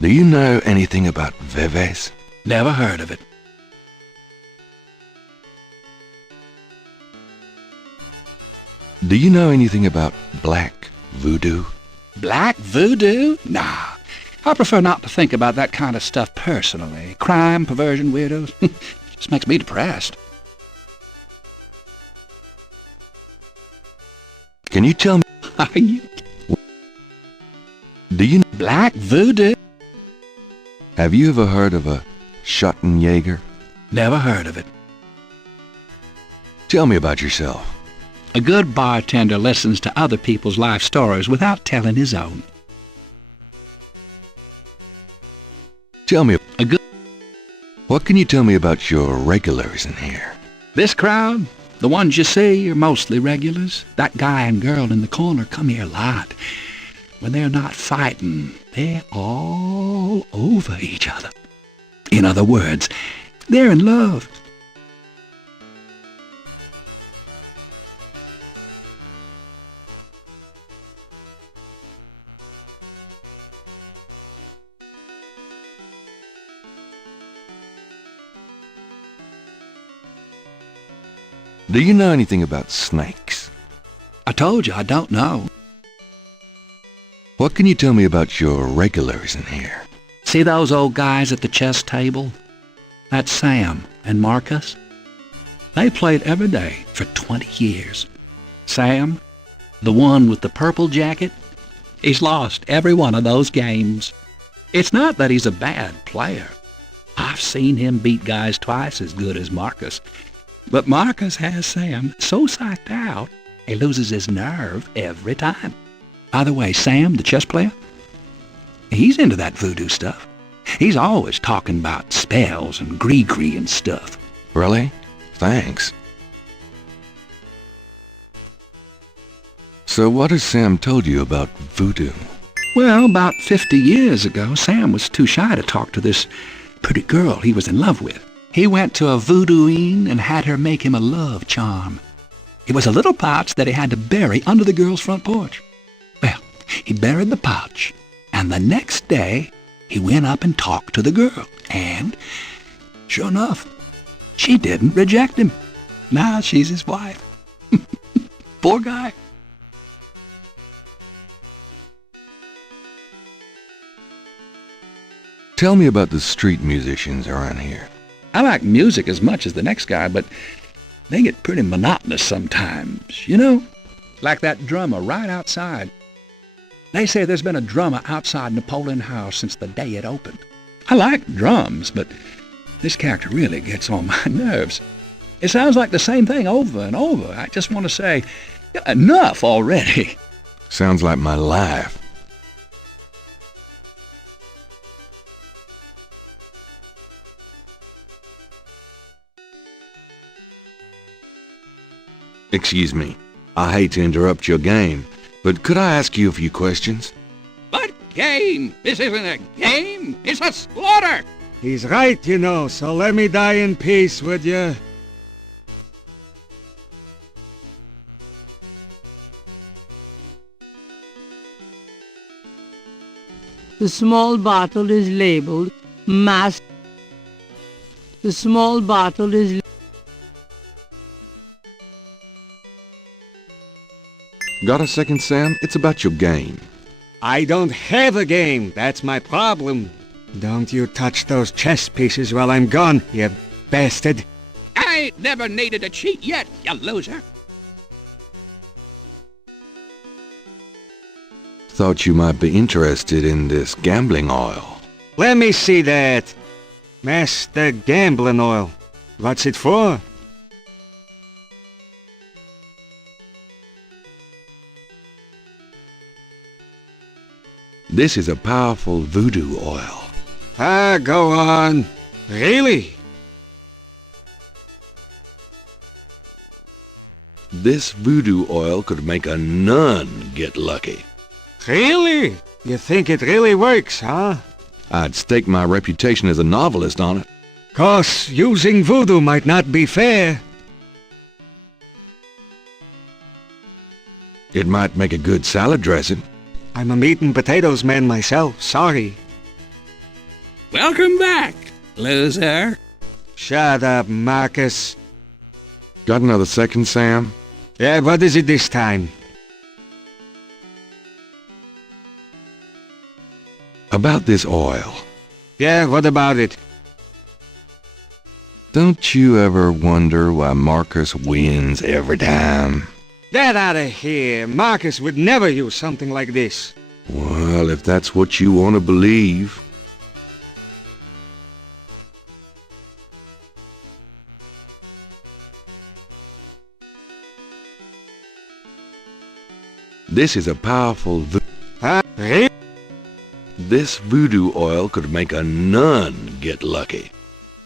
Do you know anything about Veves? Never heard of it. Do you know anything about black voodoo? Black voodoo? Nah. I prefer not to think about that kind of stuff personally. Crime, perversion, weirdos. Just makes me depressed. Can you tell me... Are you... Do you... Black voodoo? Have you ever heard of a Schottenjäger? Never heard of it. Tell me about yourself. A good bartender listens to other people's life stories without telling his own. Tell me... A good... What can you tell me about your regulars in here? This crowd, the ones you see, are mostly regulars. That guy and girl in the corner come here a lot. When they're not fighting, they're all over each other. In other words, they're in love. Do you know anything about snakes? I told you I don't know. What can you tell me about your regulars in here? See those old guys at the chess table? That's Sam and Marcus. They played every day for 20 years. Sam, the one with the purple jacket, he's lost every one of those games. It's not that he's a bad player. I've seen him beat guys twice as good as Marcus. But Marcus has Sam so psyched out, he loses his nerve every time. By the way, Sam, the chess player, he's into that voodoo stuff. He's always talking about spells and gree-gree and stuff. Really? Thanks. So what has Sam told you about voodoo? Well, about 50 years ago, Sam was too shy to talk to this pretty girl he was in love with. He went to a voodooine and had her make him a love charm. It was a little pouch that he had to bury under the girl's front porch. Well, he buried the pouch, and the next day he went up and talked to the girl, and sure enough, she didn't reject him. Now she's his wife. Poor guy. Tell me about the street musicians around here. I like music as much as the next guy, but they get pretty monotonous sometimes, you know? Like that drummer right outside. They say there's been a drummer outside Napoleon House since the day it opened. I like drums, but this character really gets on my nerves. It sounds like the same thing over and over. I just want to say, enough already. Sounds like my life. Excuse me. I hate to interrupt your game, but could I ask you a few questions? What game? This isn't a game. It's a slaughter. He's right, you know, so let me die in peace, would you? The small bottle is labeled Mass. The small bottle is... Got a second, Sam? It's about your game. I don't have a game. That's my problem. Don't you touch those chess pieces while I'm gone, you bastard. I ain't never needed to cheat yet, you loser. Thought you might be interested in this gambling oil. Let me see that. Master Gambling Oil. What's it for? This is a powerful voodoo oil. Ah, go on. Really? This voodoo oil could make a nun get lucky. Really? You think it really works, huh? I'd stake my reputation as a novelist on it. 'Cause using voodoo might not be fair. It might make a good salad dressing. I'm a meat and potatoes man myself, sorry. Welcome back, loser. Shut up, Marcus. Got another second, Sam? Yeah, what is it this time? About this oil. Yeah, what about it? Don't you ever wonder why Marcus wins every time? Get out of here. Marcus would never use something like this. Well, if that's what you want to believe. This is a powerful This voodoo oil could make a nun get lucky.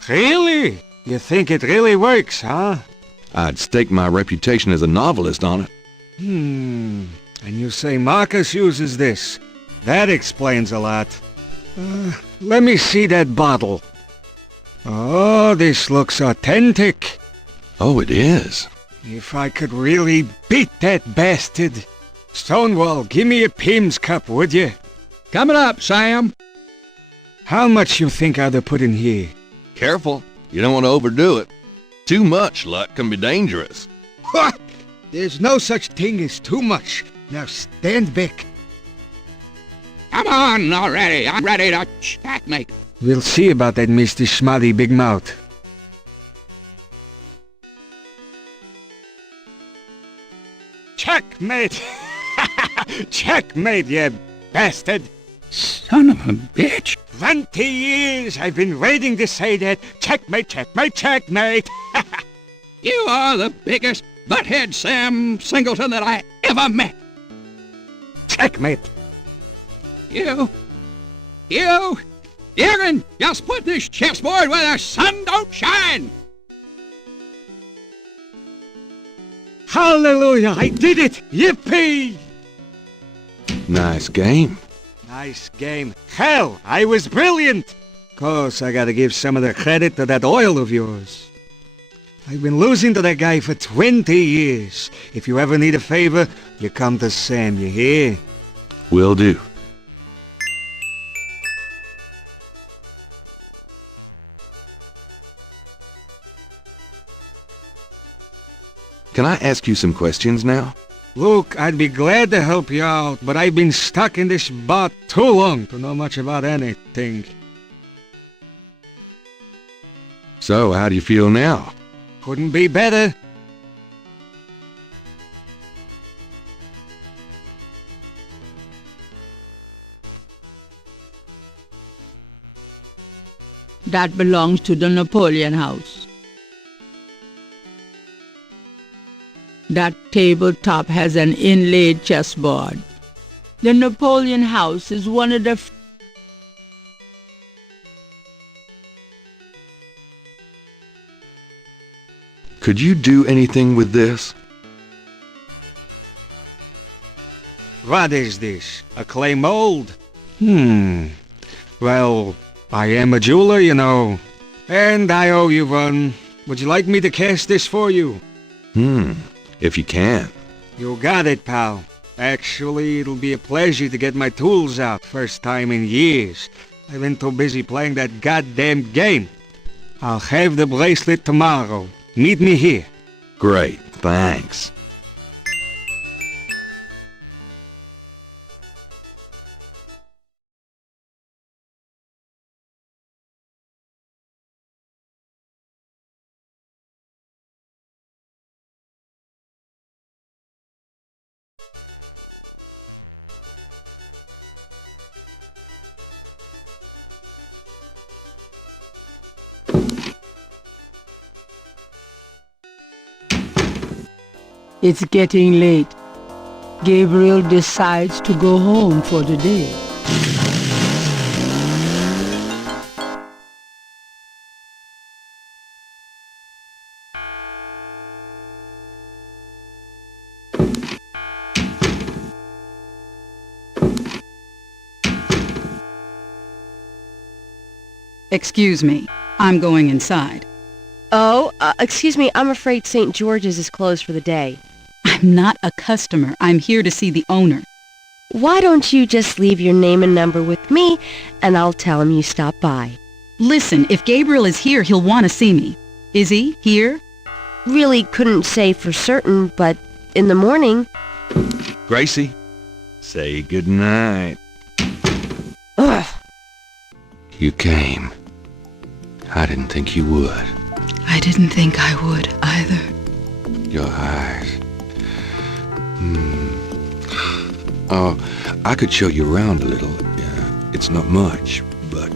Really? You think it really works, huh? I'd stake my reputation as a novelist on it. And you say Marcus uses this. That explains a lot. Let me see that bottle. Oh, this looks authentic. Oh, it is. If I could really beat that bastard. Stonewall, give me a Pim's cup, would you? Coming up, Sam. How much you think I'd have put in here? Careful. You don't want to overdo it. Too much luck can be dangerous. What? There's no such thing as too much. Now stand back. Come on already. I'm ready to checkmate. We'll see about that, Mr. Schmutty Big Mouth. Checkmate! Checkmate, you bastard! Son of a bitch. 20 years I've been waiting to say that. Checkmate, checkmate, checkmate! You are the biggest butthead Sam Singleton that I ever met. Checkmate! You can just put this chessboard where the sun don't shine! Hallelujah! I did it! Yippee! Nice game. Nice game. Hell, I was brilliant! Course, I gotta give some of the credit to that oil of yours. I've been losing to that guy for 20 years. If you ever need a favor, you come to Sam, you hear? Will do. Can I ask you some questions now? Look, I'd be glad to help you out, but I've been stuck in this bot too long to know much about anything. So, how do you feel now? Couldn't be better. That belongs to the Napoleon House. That tabletop has an inlaid chessboard. The Napoleon House is one of the Could you do anything with this? What is this? A clay mold? Well, I am a jeweler, you know. And I owe you one. Would you like me to cast this for you? If you can. You got it, pal. Actually, it'll be a pleasure to get my tools out. First time in years. I've been too busy playing that goddamn game. I'll have the bracelet tomorrow. Meet me here. Great, thanks. It's getting late. Gabriel decides to go home for the day. Excuse me. I'm going inside. Oh, excuse me, I'm afraid St. George's is closed for the day. I'm not a customer. I'm here to see the owner. Why don't you just leave your name and number with me, and I'll tell him you stopped by. Listen, if Gabriel is here, he'll want to see me. Is he here? Really couldn't say for certain, but in the morning... Gracie, say goodnight. Ugh. You came. I didn't think you would. I didn't think I would either. Your eyes. Oh, I could show you around a little. It's not much, but...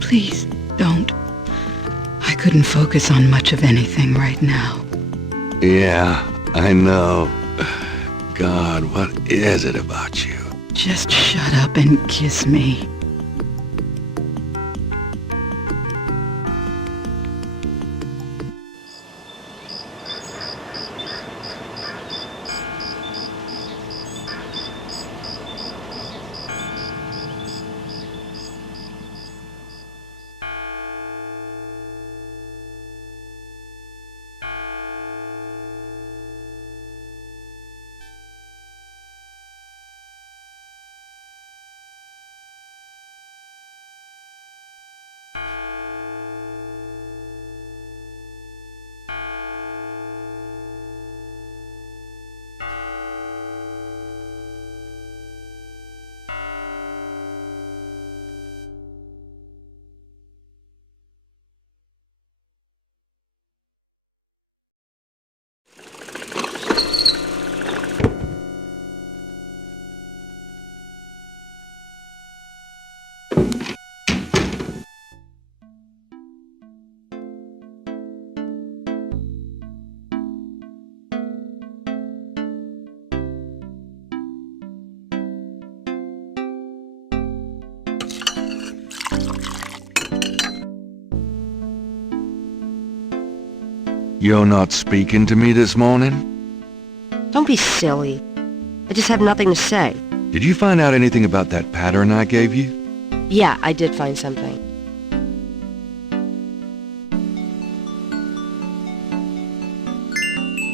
Please, don't. I couldn't focus on much of anything right now. Yeah, I know. God, what is it about you? Just shut up and kiss me. You're not speaking to me this morning? Don't be silly. I just have nothing to say. Did you find out anything about that pattern I gave you? Yeah, I did find something.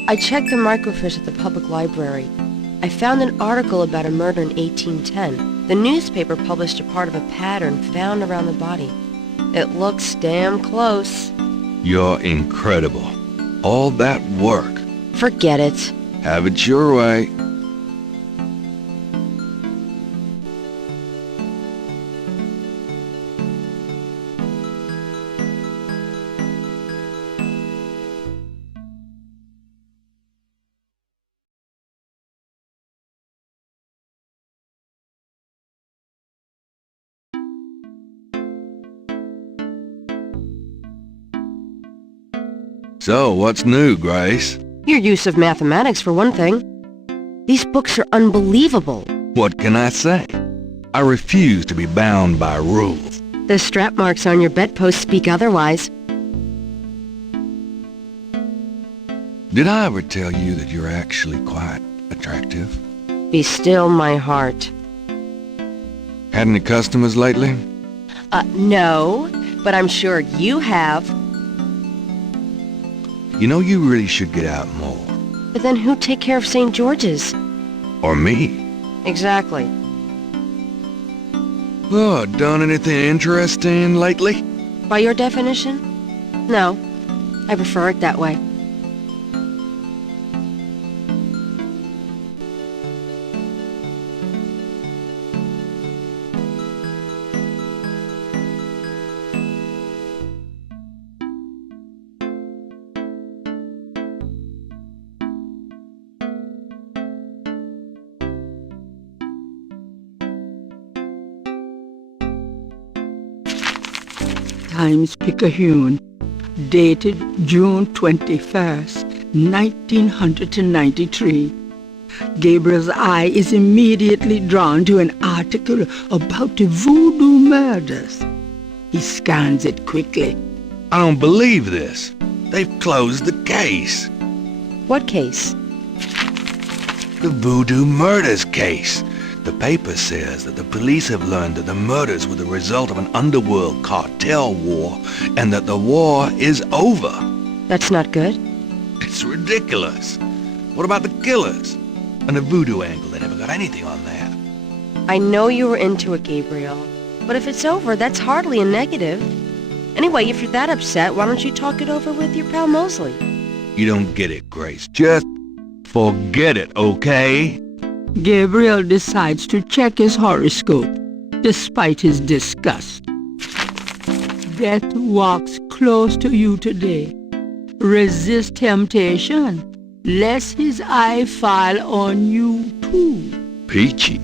I checked the microfiche at the public library. I found an article about a murder in 1810. The newspaper published a part of a pattern found around the body. It looks damn close. You're incredible. All that work. Forget it. Have it your way. So, what's new, Grace? Your use of mathematics, for one thing. These books are unbelievable. What can I say? I refuse to be bound by rules. The strap marks on your bedpost speak otherwise. Did I ever tell you that you're actually quite attractive? Be still, my heart. Had any customers lately? No, but I'm sure you have. You know, you really should get out more. But then who'd take care of St. George's? Or me. Exactly. Oh, done anything interesting lately? By your definition? No. I prefer it that way. Times-Picayune, dated June 21st, 1993. Gabriel's eye is immediately drawn to an article about the voodoo murders. He scans it quickly. I don't believe this. They've closed the case. What case? The voodoo murders case. The paper says that the police have learned that the murders were the result of an underworld cartel war and that the war is over. That's not good. It's ridiculous. What about the killers? And the voodoo angle, they never got anything on that. I know you were into it, Gabriel. But if it's over, that's hardly a negative. Anyway, if you're that upset, why don't you talk it over with your pal Mosley? You don't get it, Grace. Just forget it, okay? Gabriel decides to check his horoscope, despite his disgust. Death walks close to you today. Resist temptation, lest his eye fall on you too. Peachy.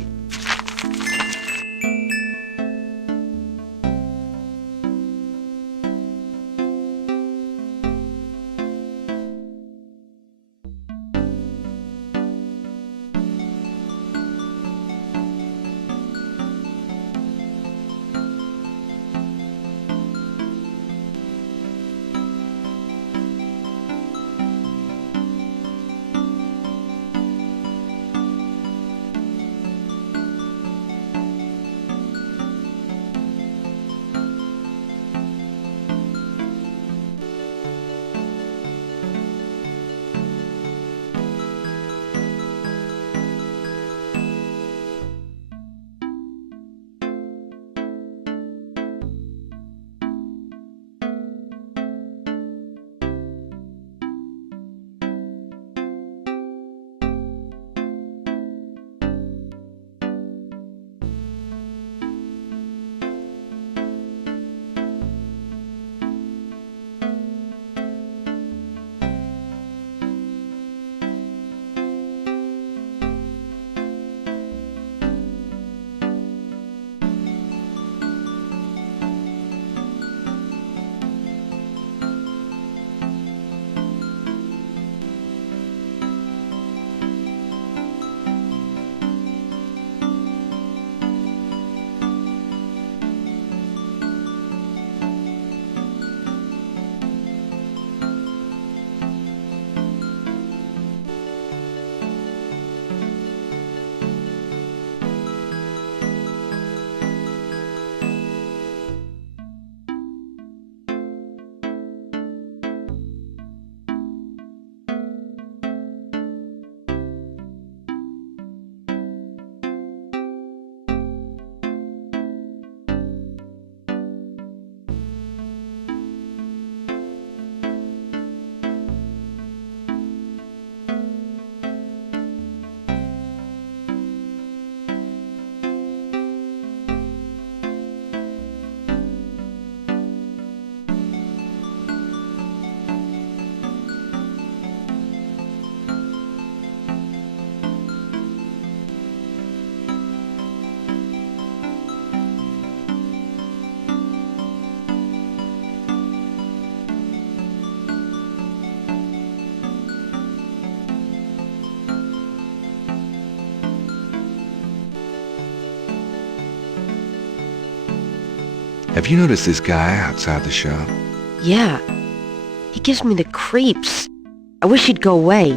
Have you noticed this guy outside the shop? Yeah. He gives me the creeps. I wish he'd go away.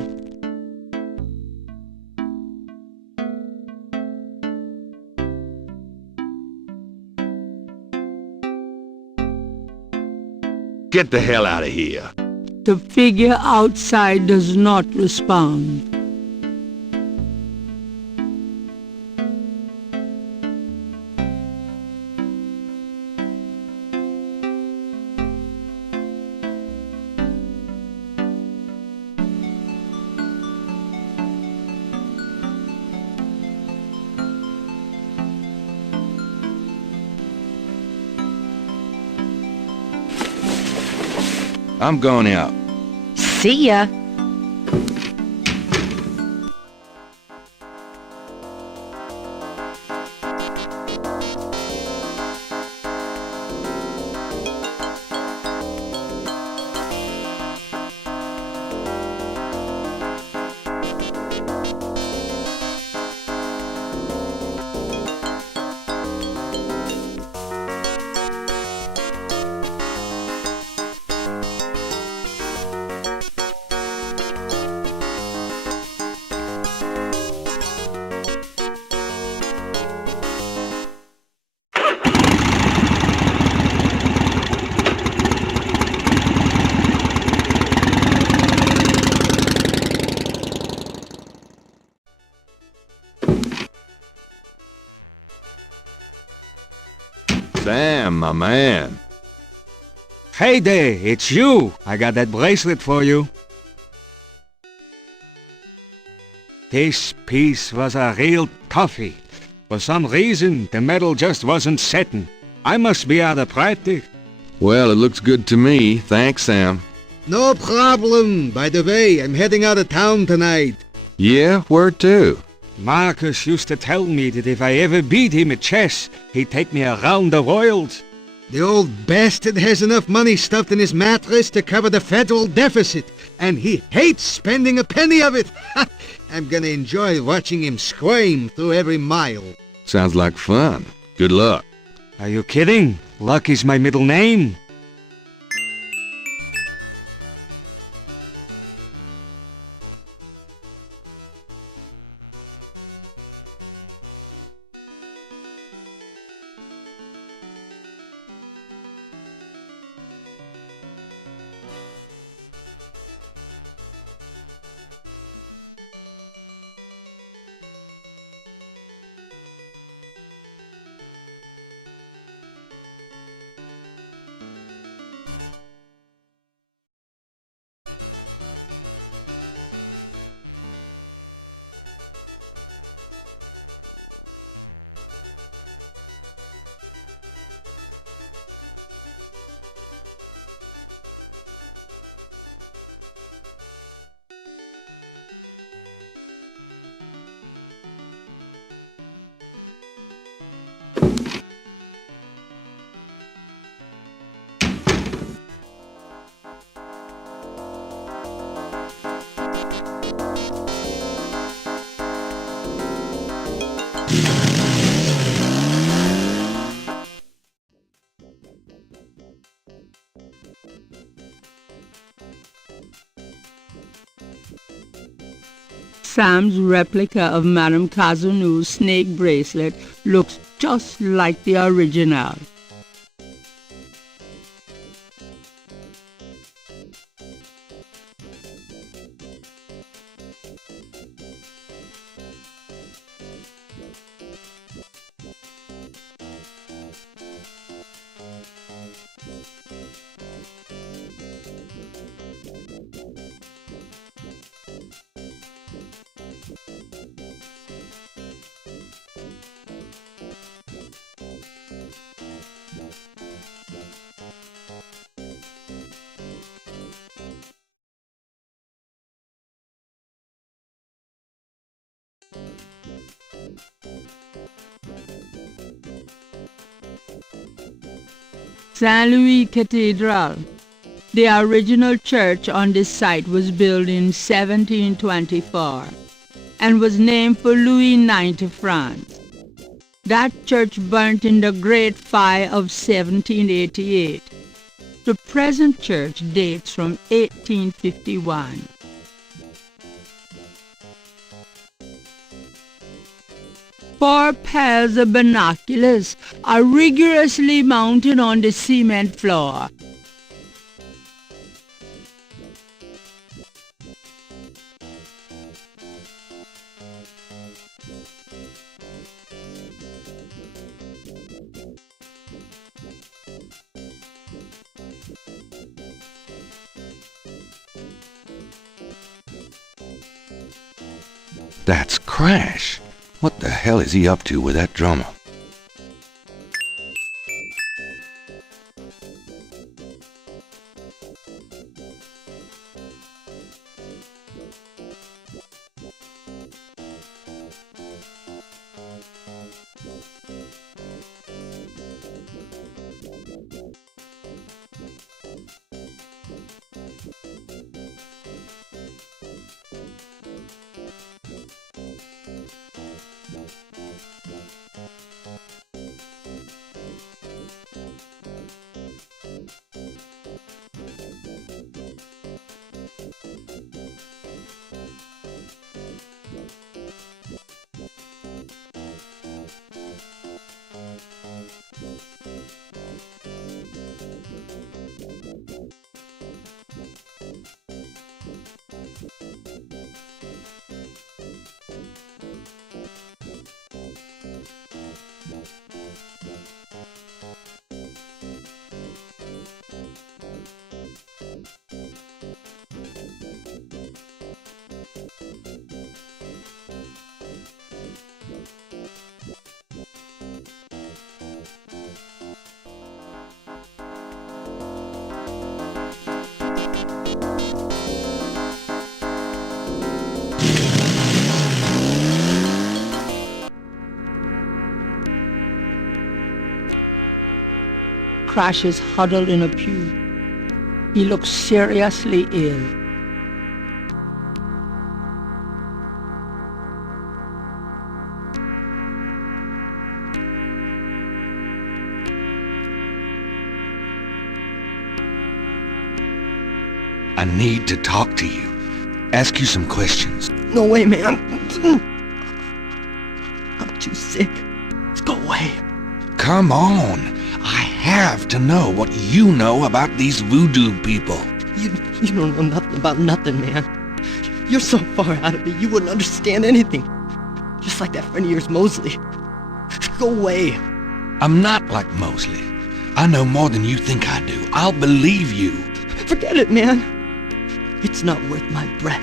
Get the hell out of here. The figure outside does not respond. I'm going out. See ya. Sam, my man. Hey there, it's you. I got that bracelet for you. This piece was a real toughie. For some reason, the metal just wasn't setting. I must be out of practice. Well, it looks good to me. Thanks, Sam. No problem. By the way, I'm heading out of town tonight. Yeah, where to? Marcus used to tell me that if I ever beat him at chess, he'd take me around the world. The old bastard has enough money stuffed in his mattress to cover the federal deficit, and he hates spending a penny of it. I'm gonna enjoy watching him squirm through every mile. Sounds like fun. Good luck. Are you kidding? Luck is my middle name. Sam's replica of Madame Cazeneu's snake bracelet looks just like the original. Saint Louis Cathedral. The original church on this site was built in 1724 and was named for Louis IX of France. That church burnt in the Great Fire of 1788. The present church dates from 1851. Four pairs of binoculars are rigorously mounted on the cement floor. That's Crash. What the hell is he up to with that drummer? crashes huddled in a pew. He looks seriously ill. I need to talk to you. Ask you some questions. No way, man. I'm too sick. Just go away. Come on. I have to know what you know about these voodoo people. You don't know nothing about nothing, man. You're so far out of it, you wouldn't understand anything. Just like that friend of yours, Mosley. Go away. I'm not like Mosley. I know more than you think I do. I'll believe you. Forget it, man. It's not worth my breath.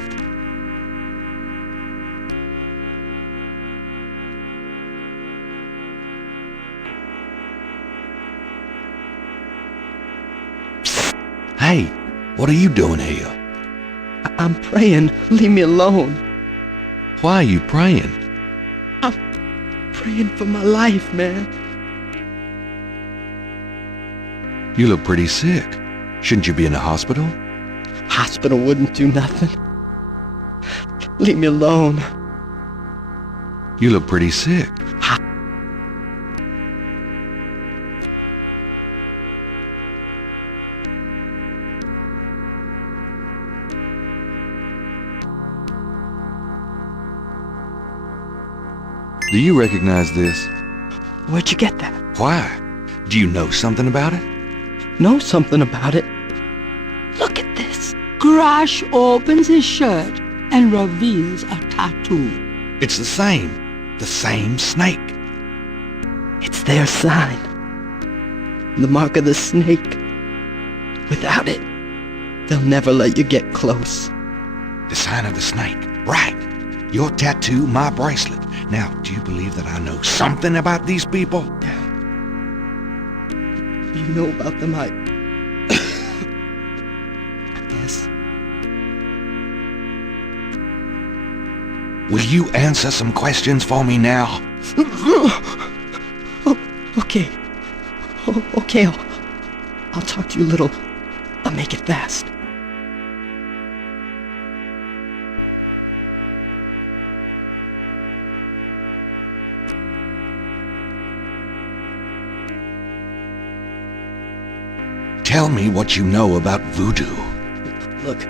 Hey, what are you doing here? I'm praying. Leave me alone. Why are you praying? I'm praying for my life, man. You look pretty sick. Shouldn't you be in the hospital? Hospital wouldn't do nothing. Leave me alone. You look pretty sick. Do you recognize this? Where'd you get that? Why? Do you know something about it? Know something about it? Look at this. Crash opens his shirt and reveals a tattoo. It's the same snake. It's their sign. The mark of the snake. Without it, they'll never let you get close. The sign of the snake. Right. Your tattoo, my bracelet. Now, do you believe that I know something about these people? You know about them, I guess. Will you answer some questions for me now? Oh, okay. Oh, okay, I'll talk to you a little. I'll make it fast. Tell me what you know about voodoo. Look,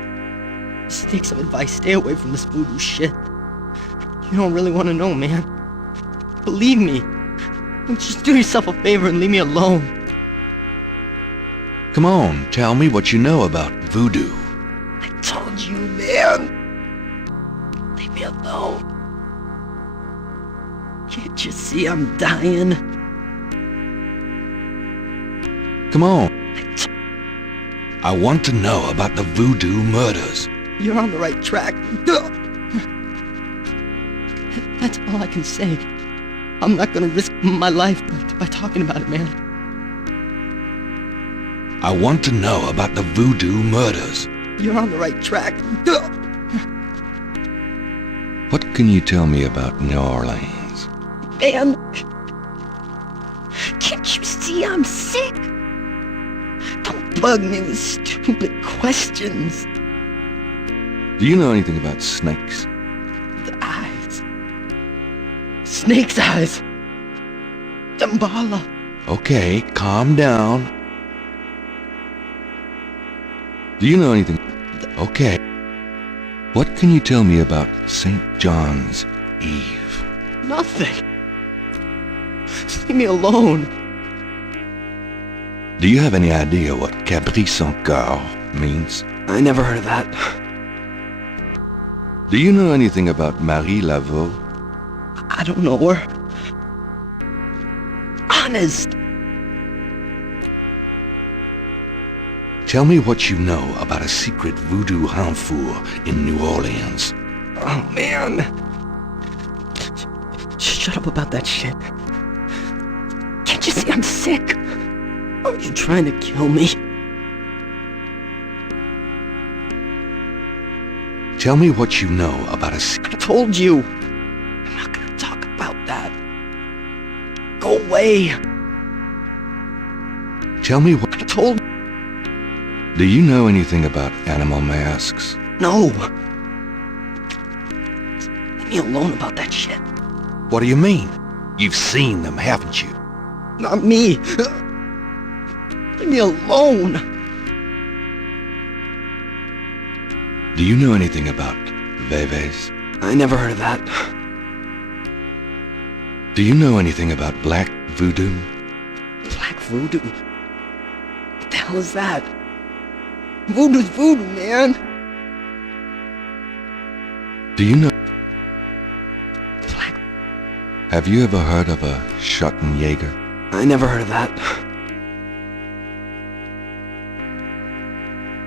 just take some advice. Stay away from this voodoo shit. You don't really want to know, man. Believe me. Just do yourself a favor and leave me alone. Come on, tell me what you know about voodoo. I told you, man. Leave me alone. Can't you see I'm dying? Come on. I want to know about the voodoo murders. You're on the right track. That's all I can say. I'm not gonna risk my life by talking about it, man. I want to know about the voodoo murders. You're on the right track. What can you tell me about New Orleans? Man, can't you see I'm sick? Don't bug me with stupid questions. Do you know anything about snakes? The eyes. Snake's eyes. Dambala. Okay, calm down. Do you know anything? Okay. What can you tell me about St. John's Eve? Nothing. Just leave me alone. Do you have any idea what Cabri sans Coeur means? I never heard of that. Do you know anything about Marie Laveau? I don't know her. Honest. Tell me what you know about a secret voodoo hanfour in New Orleans. Oh, man. Shut up about that shit. Can't you see I'm sick? Are you trying to kill me? Tell me what you know about a secret... I told you. I'm not gonna talk about that. Go away. Tell me what... I told... Do you know anything about animal masks? No. Leave me alone about that shit. What do you mean? You've seen them, haven't you? Not me. Leave me alone. Do you know anything about Veves? I never heard of that. Do you know anything about black voodoo? Black voodoo? What the hell is that? Voodoo's voodoo, man. Do you know... Black... Have you ever heard of a Schottenjäger? I never heard of that.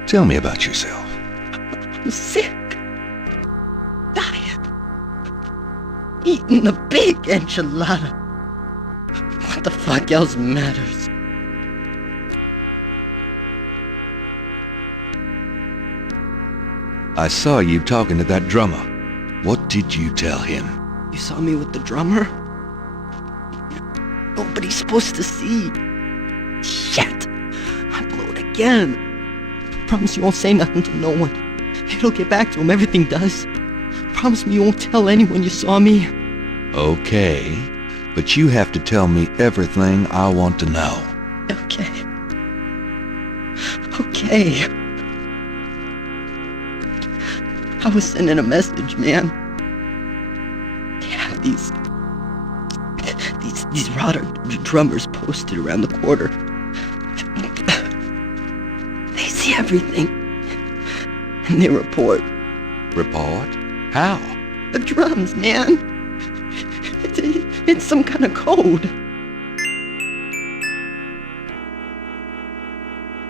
Tell me about yourself. I'm sick. Dying. Eating a big enchilada. What the fuck else matters? I saw you talking to that drummer. What did you tell him? You saw me with the drummer? Nobody's supposed to see. Shit. I blew it again. Promise you won't say nothing to no one. It'll get back to him, everything does. Promise me you won't tell anyone you saw me. Okay, but you have to tell me everything I want to know. Okay. Okay. I was sending a message, man. They have these rotter drummers posted around the quarter. They see everything. And they report. Report? How? The drums, man. It's some kind of code.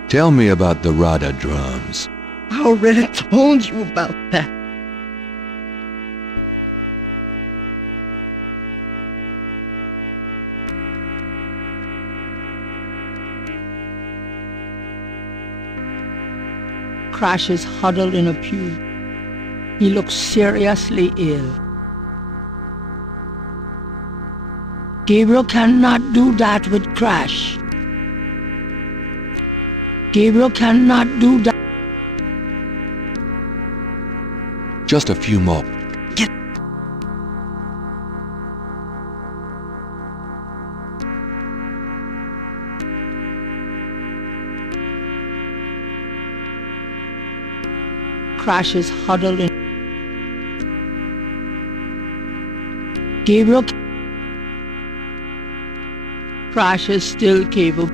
Tell me about the Rada drums. I already told you about that. Crash is huddled in a pew. He looks seriously ill. Gabriel cannot do that with Crash. Gabriel cannot do that. Just a few more. Crash is huddled in. Gabriel. Crash is still capable.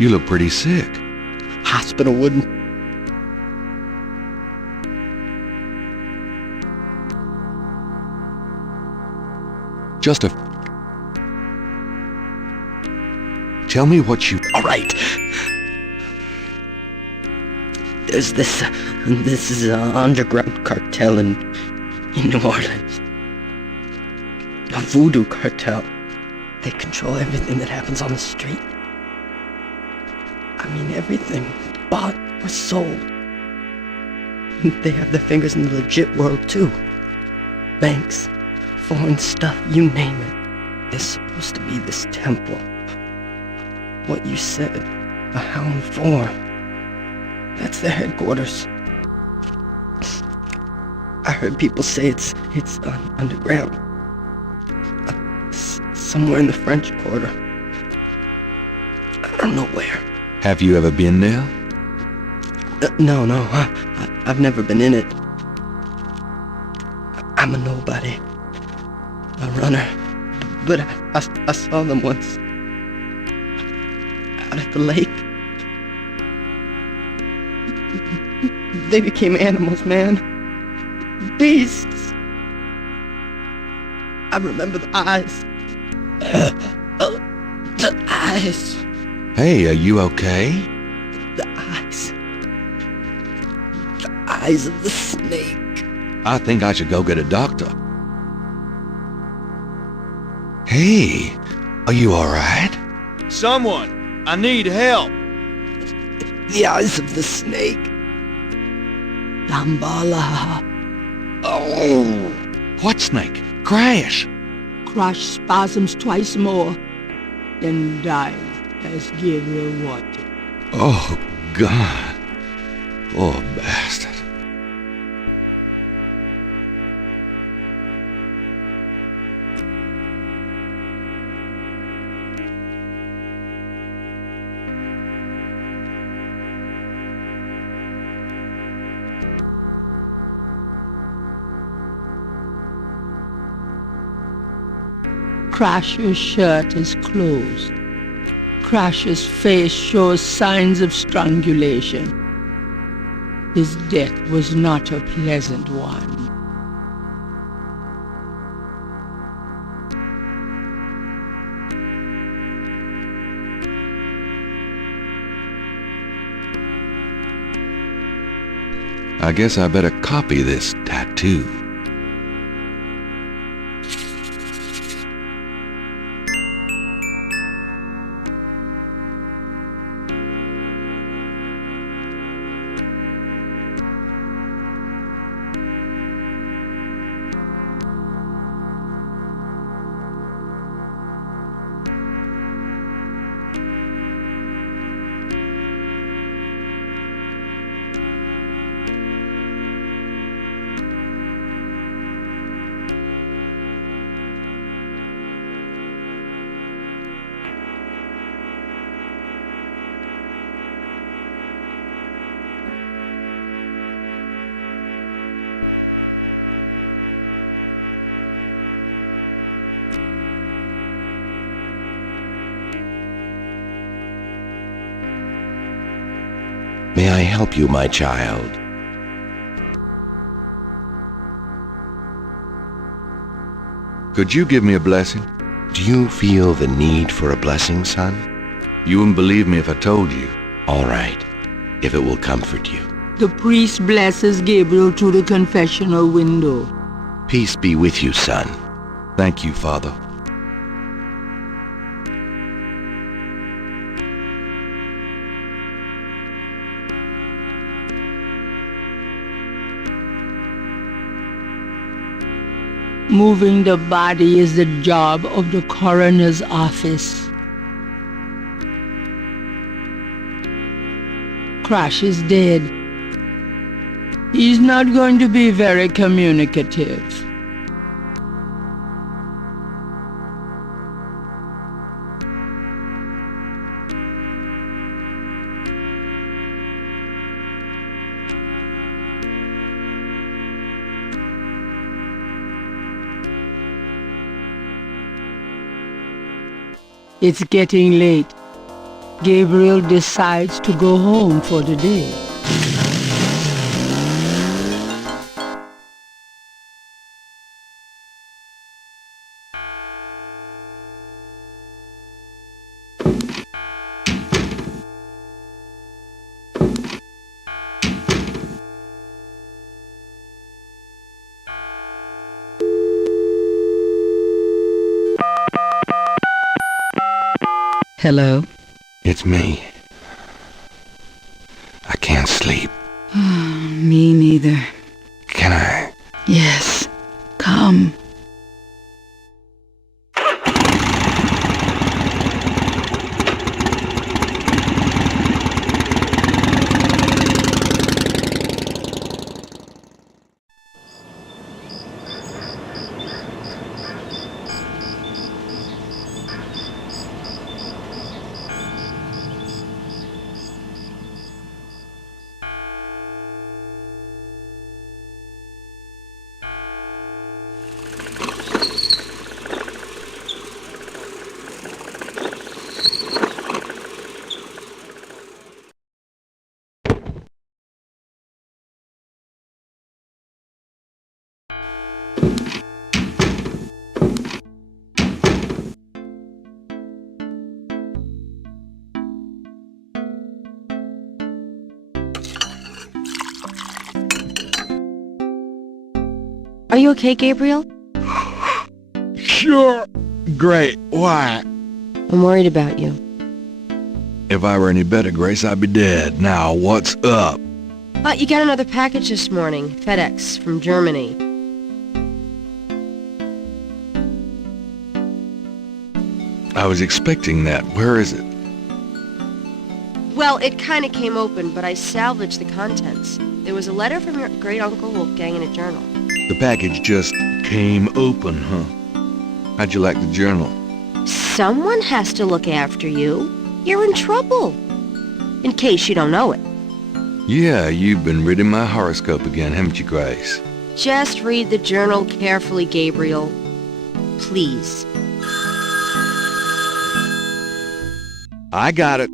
You look pretty sick. Hospital wouldn't. Just a... Tell me what you... All right. There's this is an underground cartel in New Orleans. A voodoo cartel. They control everything that happens on the street. I mean, everything. Bought or sold. They have their fingers in the legit world, too. Banks, foreign stuff, you name it. There's supposed to be this temple. What you said, a Hound 4. That's their headquarters. I heard people say it's underground. Somewhere in the French Quarter. I don't know where. Have you ever been there? No. I've never been in it. I'm a nobody. A runner. But I saw them once. Out at the lake. They became animals, man. Beasts. I remember the eyes. The eyes. Hey, are you okay? The eyes. The eyes of the snake. I think I should go get a doctor. Hey, are you alright? Someone! I need help! The eyes of the snake. Dambala. Oh! What snake? Crash! Crash spasms twice more. and dies as Gabriel wanted. Oh, God. Poor bastard. Crasher's shirt is closed. Crasher's face shows signs of strangulation. His death was not a pleasant one. I guess I better copy this tattoo. May I help you, my child? Could you give me a blessing? Do you feel the need for a blessing, son? You wouldn't believe me if I told you. All right, if it will comfort you. The priest blesses Gabriel through the confessional window. Peace be with you, son. Thank you, Father. Moving the body is the job of the coroner's office. Crash is dead. He's not going to be very communicative. It's getting late. Gabriel decides to go home for the day. Hello? It's me. I can't sleep. Me neither. Can I? Yes. Come. Are you okay, Gabriel? Sure. Great. Why? I'm worried about you. If I were any better, Grace, I'd be dead. Now, what's up? You got another package this morning. FedEx from Germany. I was expecting that. Where is it? Well, it kind of came open, but I salvaged the contents. There was a letter from your great-uncle Wolfgang and a journal. The package just came open, huh? How'd you like the journal? Someone has to look after you. You're in trouble. In case you don't know it. Yeah, you've been reading my horoscope again, haven't you, Grace? Just read the journal carefully, Gabriel. Please. I got it.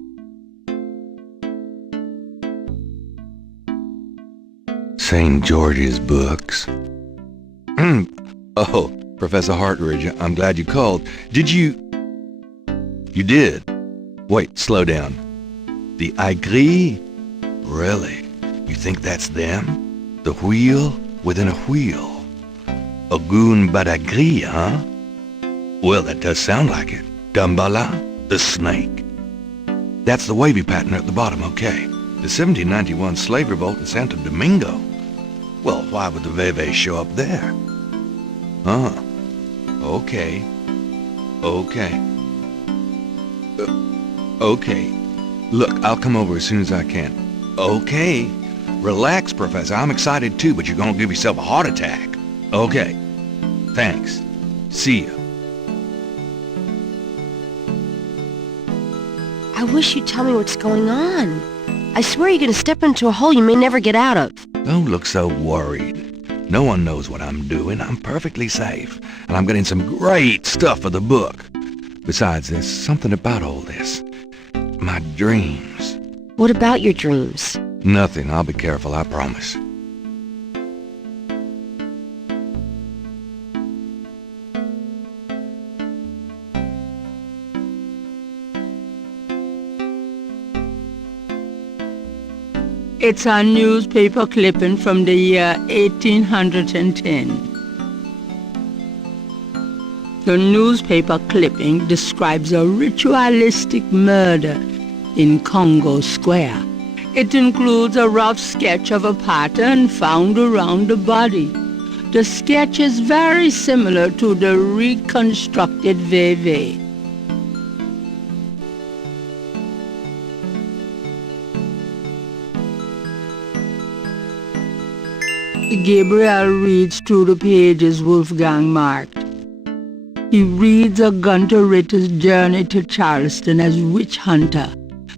St. George's books. Oh, Professor Hartridge, I'm glad you called. Did you... You did? Wait, slow down. The Aigris? Really? You think that's them? The wheel within a wheel? Ogun Badagri, huh? Well, that does sound like it. Dambala, the snake. That's the wavy pattern at the bottom, okay. The 1791 slave revolt in Santo Domingo. Well, why would the Veve show up there? Huh. Okay. Okay. Okay. Look, I'll come over as soon as I can. Okay. Relax, Professor. I'm excited too, but you're gonna give yourself a heart attack. Okay. Thanks. See ya. I wish you'd tell me what's going on. I swear you're gonna step into a hole you may never get out of. Don't look so worried. No one knows what I'm doing. I'm perfectly safe. And I'm getting some great stuff for the book. Besides, there's something about all this. My dreams. What about your dreams? Nothing. I'll be careful, I promise. It's a newspaper clipping from the year 1810. The newspaper clipping describes a ritualistic murder in Congo Square. It includes a rough sketch of a pattern found around the body. The sketch is very similar to the reconstructed Veve. Gabriel reads through the pages Wolfgang marked. He reads of Gunter Ritter's journey to Charleston as witch hunter,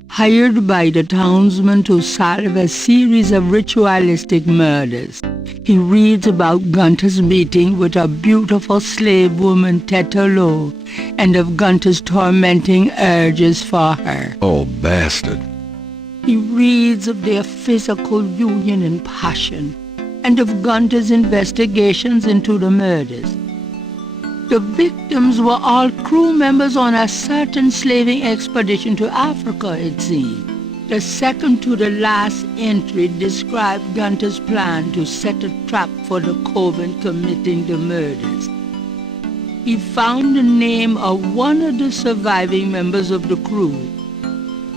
hired by the townsmen to solve a series of ritualistic murders. He reads about Gunter's meeting with a beautiful slave woman, Tetelo, and of Gunter's tormenting urges for her. Oh, bastard. He reads of their physical union and passion, and of Gunter's investigations into the murders. The victims were all crew members on a certain slaving expedition to Africa, it seemed. The second to the last entry described Gunter's plan to set a trap for the coven committing the murders. He found the name of one of the surviving members of the crew,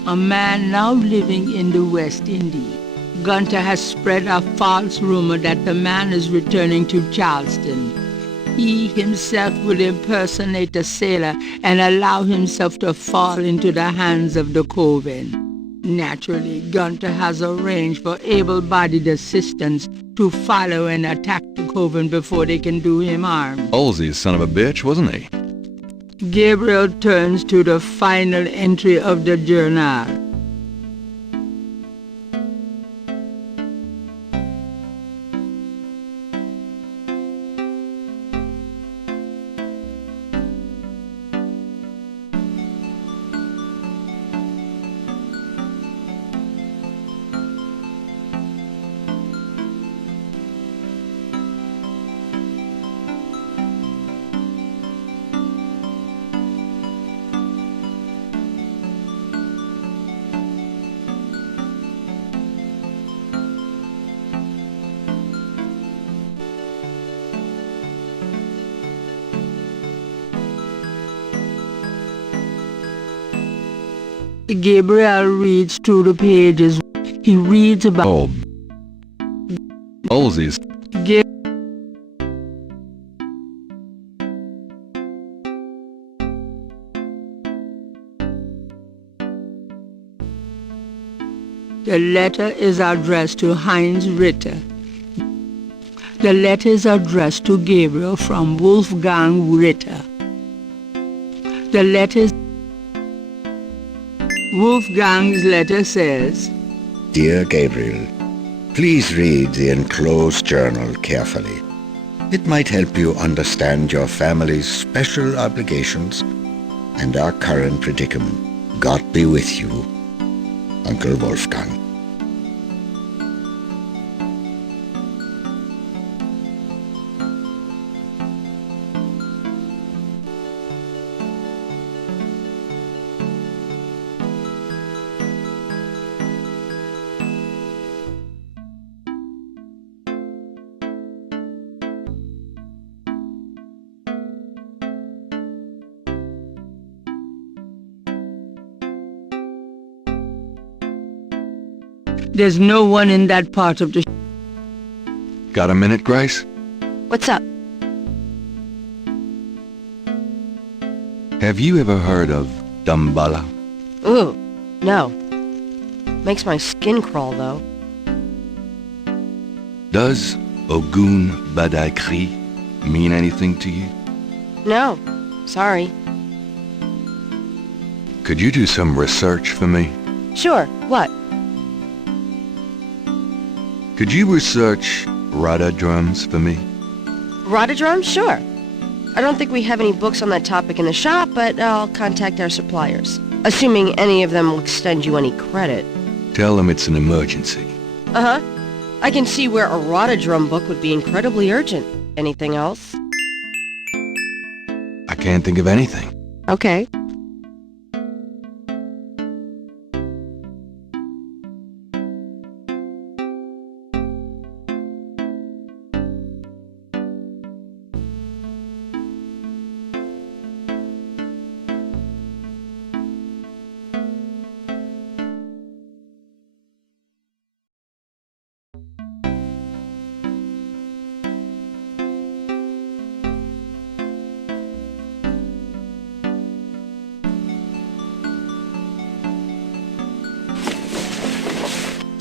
a man now living in the West Indies. Gunter has spread a false rumor that the man is returning to Charleston. He himself will impersonate a sailor and allow himself to fall into the hands of the coven. Naturally, Gunter has arranged for able-bodied assistants to follow and attack the coven before they can do him harm. Halsey's son of a bitch, wasn't he? Gabriel turns to the final entry of the journal. Gabriel reads through the pages. He reads about... Oh. Halsey's. The letter is addressed to Heinz Ritter. The letter is addressed to Gabriel from Wolfgang Ritter. The letter... Wolfgang's letter says, Dear Gabriel, please read the enclosed journal carefully. It might help you understand your family's special obligations and our current predicament. God be with you, Uncle Wolfgang. there's no one in that part of the... Got a minute, Grace? What's up? Have you ever heard of Damballa? Ooh, no. Makes my skin crawl, though. Does Ogun Badaikri mean anything to you? No, sorry. Could you do some research for me? Sure, what? Could you research Rada drums for me? Rhododrum? Sure. I don't think we have any books on that topic in the shop, but I'll contact our suppliers. Assuming any of them will extend you any credit. Tell them it's an emergency. Uh-huh. I can see where a Rhododrum book would be incredibly urgent. Anything else? I can't think of anything. Okay.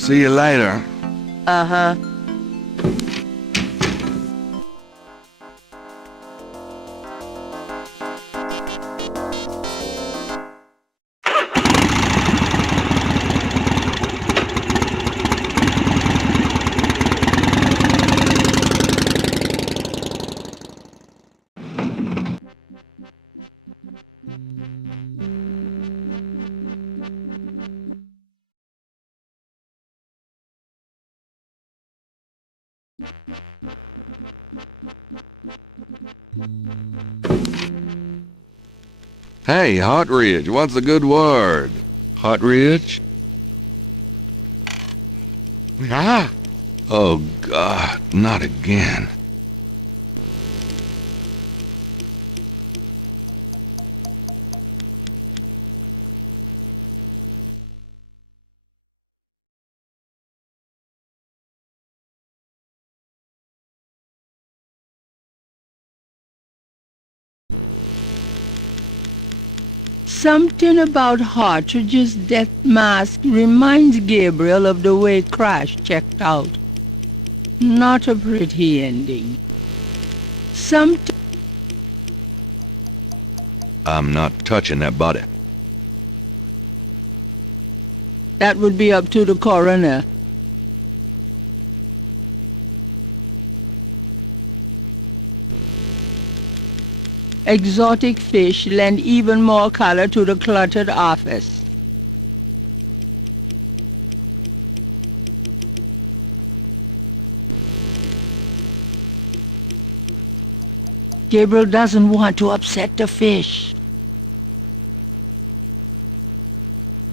See you later. Uh-huh. Hey, Hotridge, what's the good word? Hotridge? Ah, Oh, God, not again. Something about Hartridge's death mask reminds Gabriel of the way Crash checked out. Not a pretty ending. Something... I'm not touching that body. That would be up to the coroner. Exotic fish lend even more color to the cluttered office. Gabriel doesn't want to upset the fish.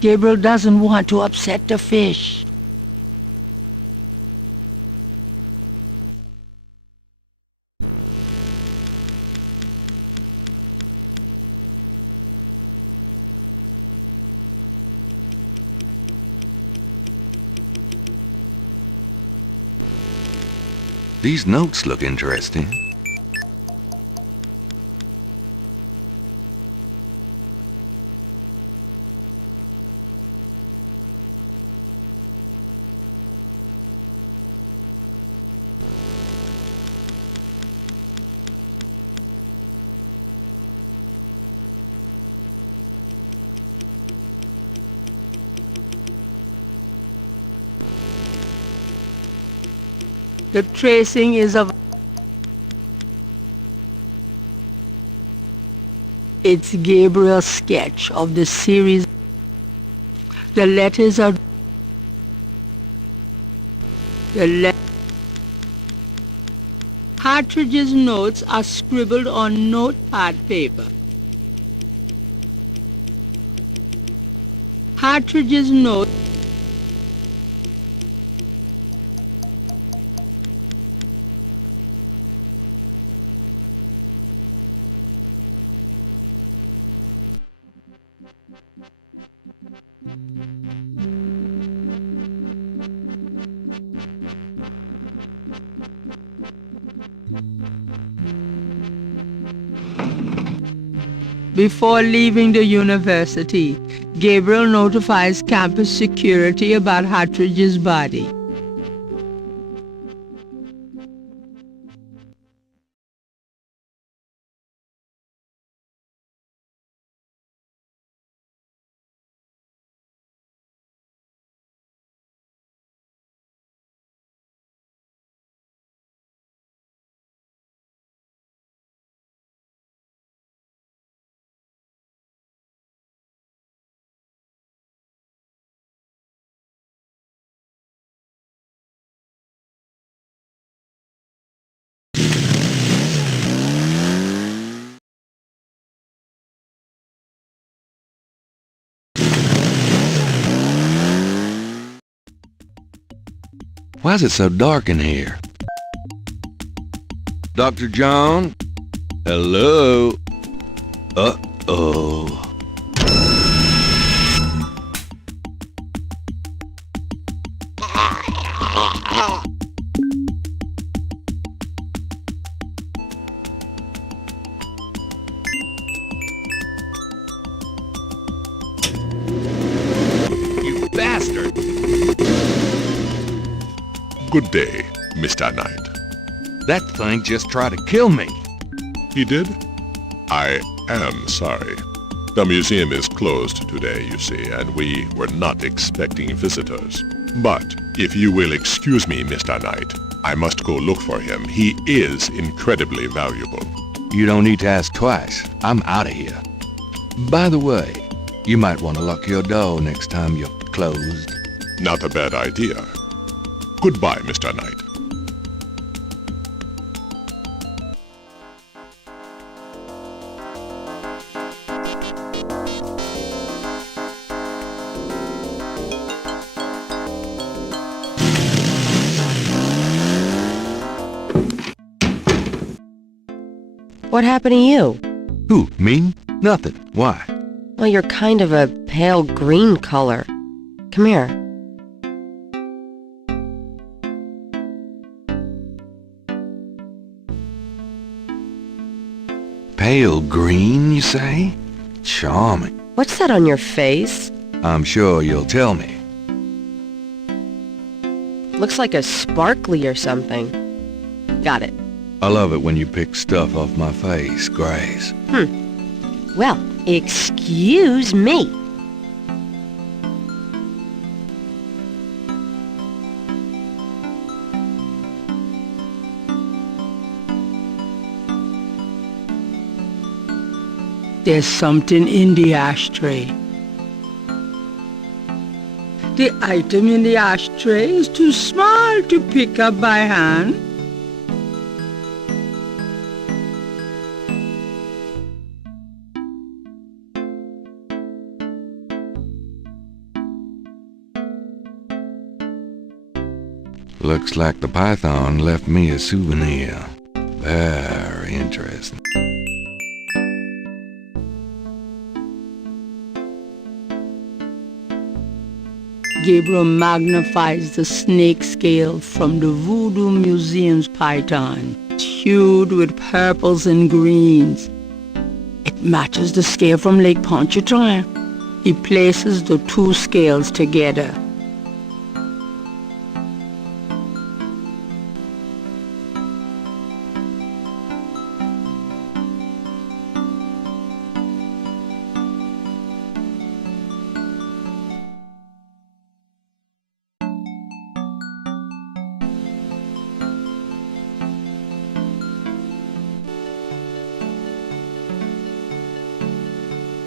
Gabriel doesn't want to upset the fish. These notes look interesting. The tracing is of... It's Gabriel's sketch of the series. The letters are... Hartridge's notes are scribbled on notepad paper. Hartridge's notes... Before leaving the university, Gabriel notifies campus security about Hartridge's body. Why is it so dark in here? Dr. John? Hello? Uh-oh. You bastard! Good day, Mr. Knight. That thing just tried to kill me. He did? I am sorry. The museum is closed today, you see, and we were not expecting visitors. But if you will excuse me, Mr. Knight, I must go look for him. He is incredibly valuable. You don't need to ask twice. I'm out of here. By the way, you might want to lock your door next time you're closed. Not a bad idea. Goodbye, Mr. Knight. What happened to you? Who, me? Nothing. Why? Well, you're kind of a pale green color. Come here. Pale green, you say? Charming. What's that on your face? I'm sure you'll tell me. Looks like a sparkly or something. Got it. I love it when you pick stuff off my face, Grace. Well, excuse me. There's something in the ashtray. The item in the ashtray is too small to pick up by hand. Looks like the python left me a souvenir. Very interesting. Gabriel magnifies the snake scale from the Voodoo Museum's python. It's hued with purples and greens. It matches the scale from Lake Pontchartrain. He places the two scales together.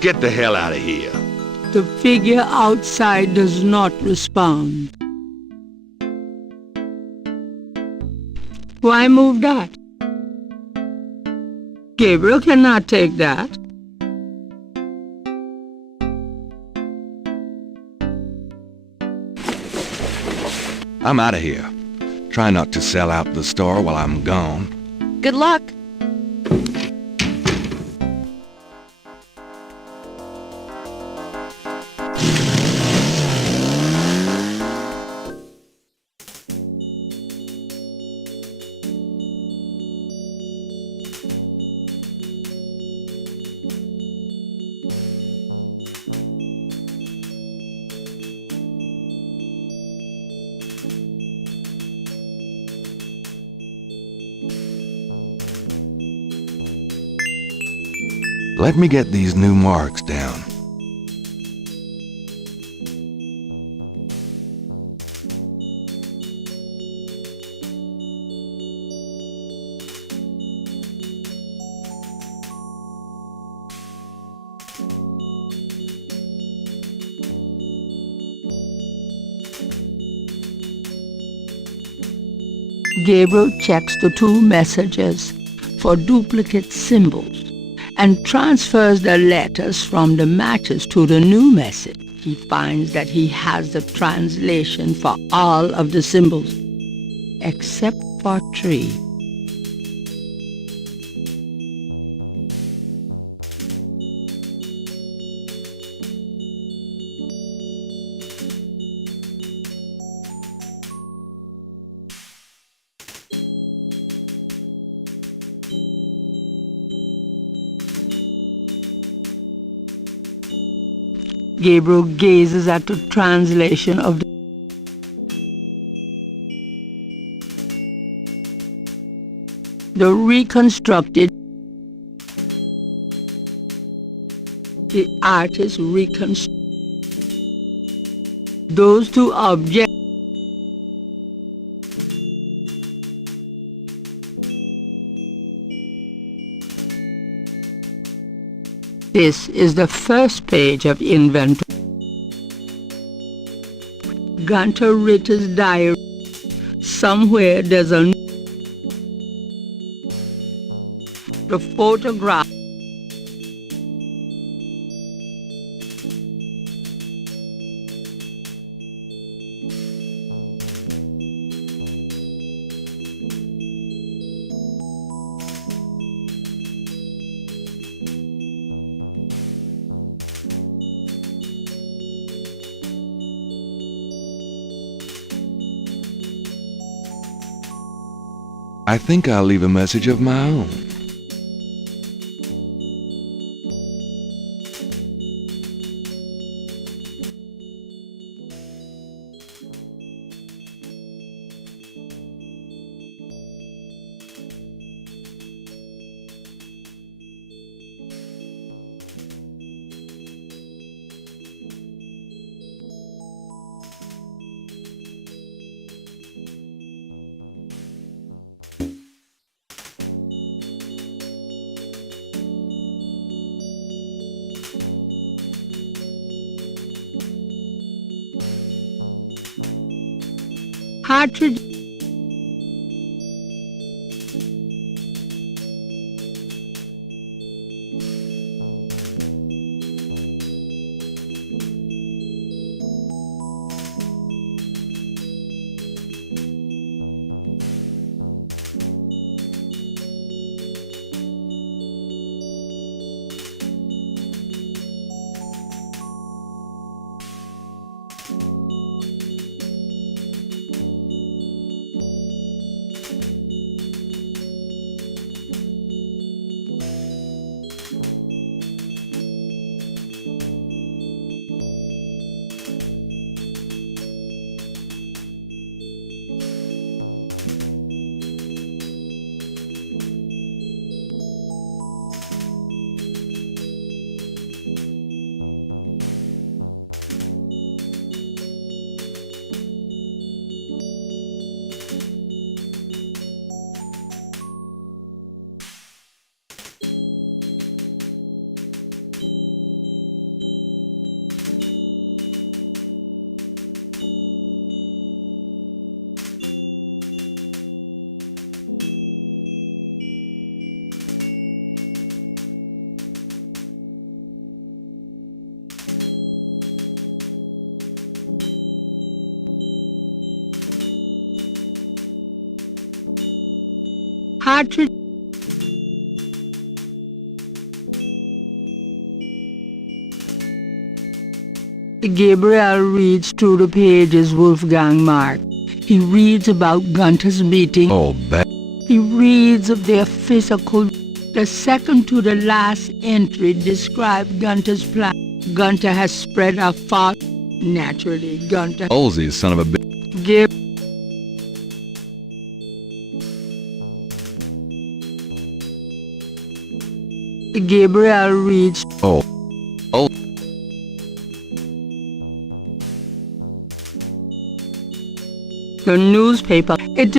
Get the hell out of here. The figure outside does not respond. Why move that? Gabriel cannot take that. I'm out of here. Try not to sell out the store while I'm gone. Good luck. Let me get these new marks down. Gabriel checks the two messages for duplicate symbols and transfers the letters from the matches to the new message. He finds that he has the translation for all of the symbols, except for 3. Gabriel gazes at the translation of the reconstructed. The artist reconstructed those two objects. This is the first page of inventory. Gunter Ritter's diary. Somewhere there's the photograph. I think I'll leave a message of my own. Partridge. Partridge. Gabriel reads through the pages Wolfgang marked. He reads about Gunter's meeting. Oh, He reads of their physical. The second to the last entry described Gunter's plan. Gunter has spread out far. Naturally, Gunter. Olsey, son of a bitch. Gabriel reads. Oh. The newspaper. It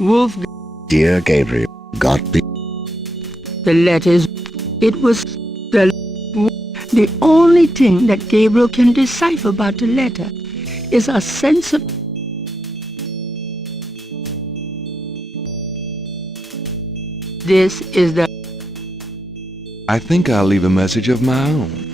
Wolf. Dear Gabriel, got the letters. It was the only thing that Gabriel can decipher about the letter is a sense of this is the. I think I'll leave a message of my own.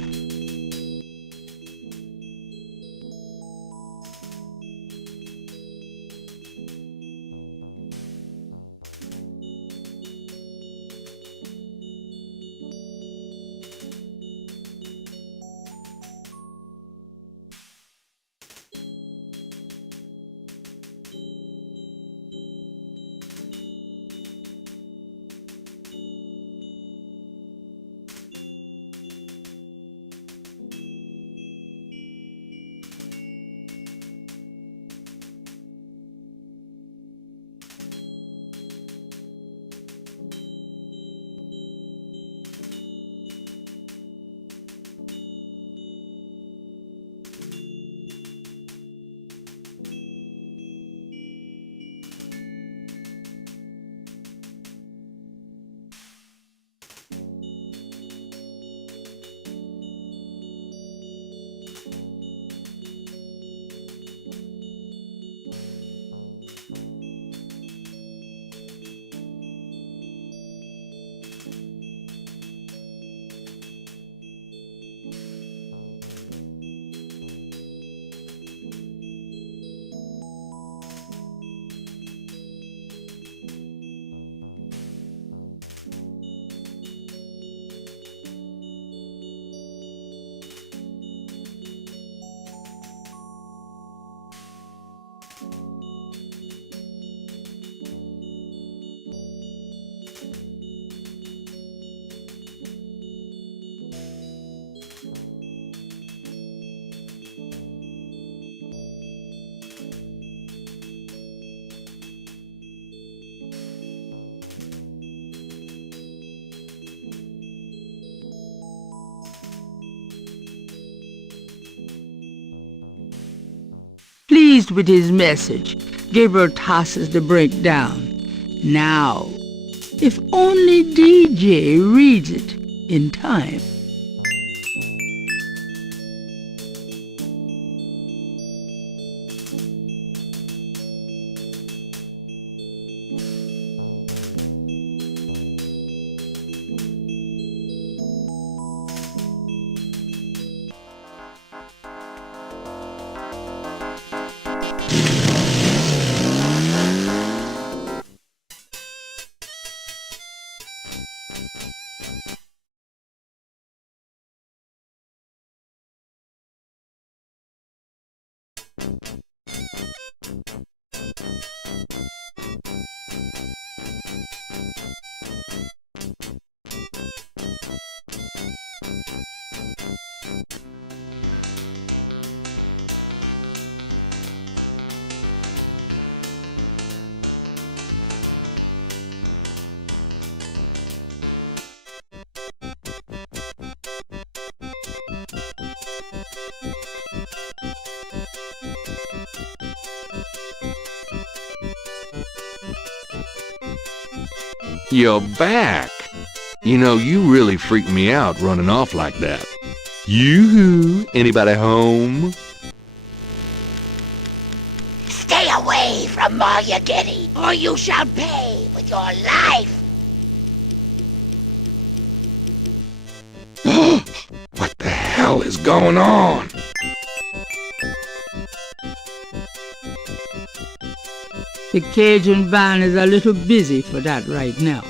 Pleased with his message, Gabriel tosses the brick down. Now, if only DJ reads it in time. You're back. You know, you really freaked me out running off like that. Yoo-hoo! Anybody home? Stay away from Marjagetti, or you shall pay with your life. What the hell is going on? The Cajun band is a little busy for that right now.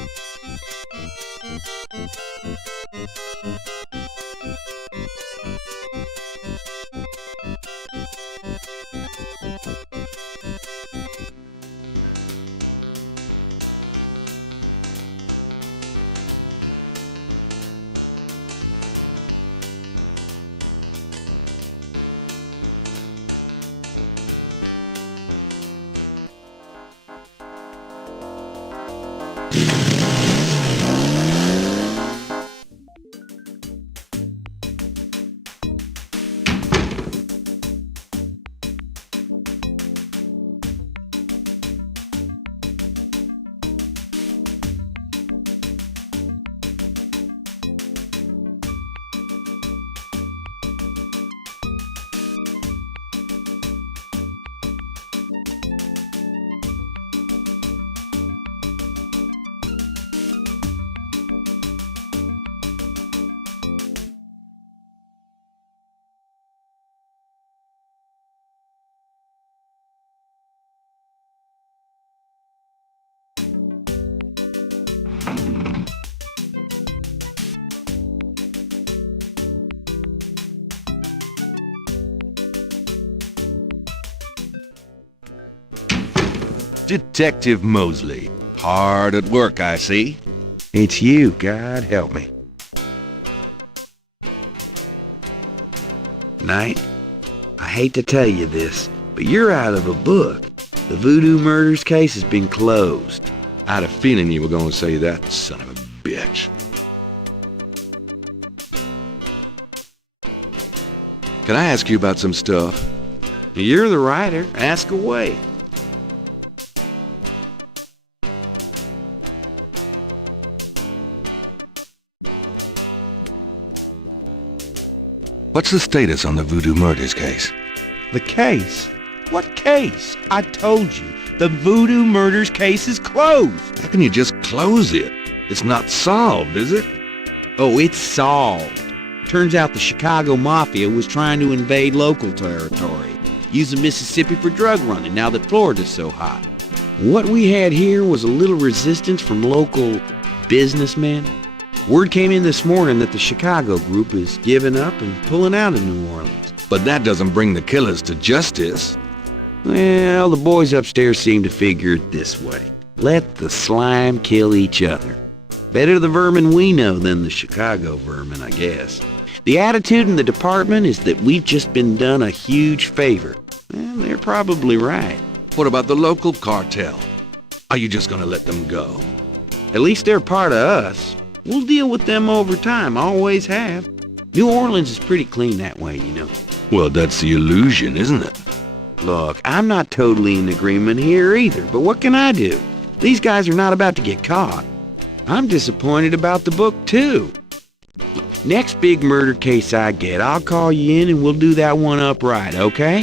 Detective Mosley. Hard at work, I see. It's you, God help me. Knight, I hate to tell you this, but you're out of a book. The Voodoo Murders case has been closed. I had a feeling you were going to say that, son of a bitch. Can I ask you about some stuff? You're the writer. Ask away. What's the status on the Voodoo Murders case? The case? What case? I told you, the Voodoo Murders case is closed. How can you just close it? It's not solved, is it? Oh, it's solved. Turns out the Chicago Mafia was trying to invade local territory, using Mississippi for drug running now that Florida's so hot. What we had here was a little resistance from local businessmen. Word came in this morning that the Chicago group is giving up and pulling out of New Orleans. But that doesn't bring the killers to justice. Well, the boys upstairs seem to figure it this way. Let the slime kill each other. Better the vermin we know than the Chicago vermin, I guess. The attitude in the department is that we've just been done a huge favor. Well, they're probably right. What about the local cartel? Are you just gonna let them go? At least they're part of us. We'll deal with them over time, always have. New Orleans is pretty clean that way, you know. Well, that's the illusion, isn't it? Look, I'm not totally in agreement here either, but what can I do? These guys are not about to get caught. I'm disappointed about the book, too. Next big murder case I get, I'll call you in and we'll do that one up right, okay?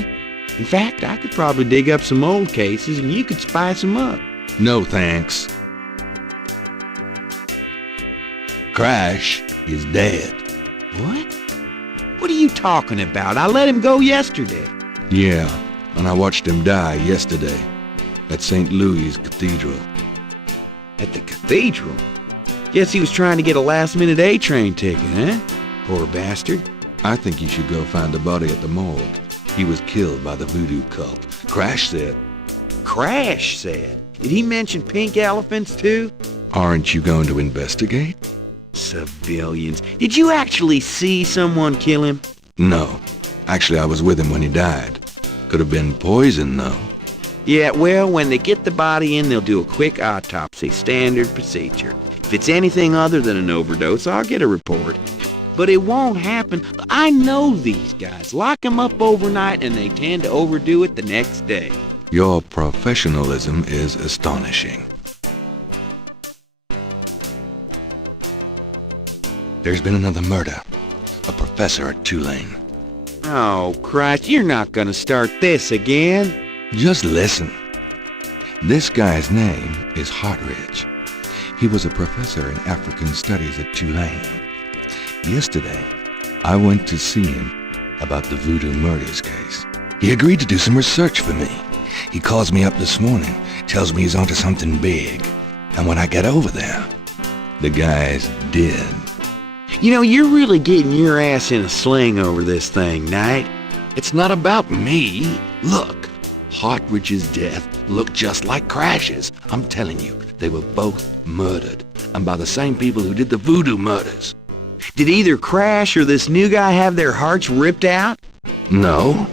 In fact, I could probably dig up some old cases and you could spice them up. No, thanks. Crash is dead. What? What are you talking about? I let him go yesterday. Yeah, and I watched him die yesterday at St. Louis Cathedral. At the cathedral? Guess he was trying to get a last-minute A-train ticket, eh? Poor bastard. I think you should go find the body at the morgue. He was killed by the voodoo cult. Crash said. Crash said? Did he mention pink elephants, too? Aren't you going to investigate? Civilians. Did you actually see someone kill him? No. Actually, I was with him when he died. Could have been poison, though. Yeah, well, when they get the body in, they'll do a quick autopsy. Standard procedure. If it's anything other than an overdose, I'll get a report. But it won't happen. I know these guys. Lock them up overnight and they tend to overdo it the next day. Your professionalism is astonishing. There's been another murder. A professor at Tulane. Oh, Christ, you're not gonna start this again. Just listen. This guy's name is Hartridge. He was a professor in African studies at Tulane. Yesterday, I went to see him about the Voodoo Murders case. He agreed to do some research for me. He calls me up this morning, tells me he's onto something big. And when I get over there, the guy's dead. You know, you're really getting your ass in a sling over this thing, Knight. It's not about me. Look, Hartridge's death looked just like Crash's. I'm telling you, they were both murdered. And by the same people who did the voodoo murders. Did either Crash or this new guy have their hearts ripped out? No.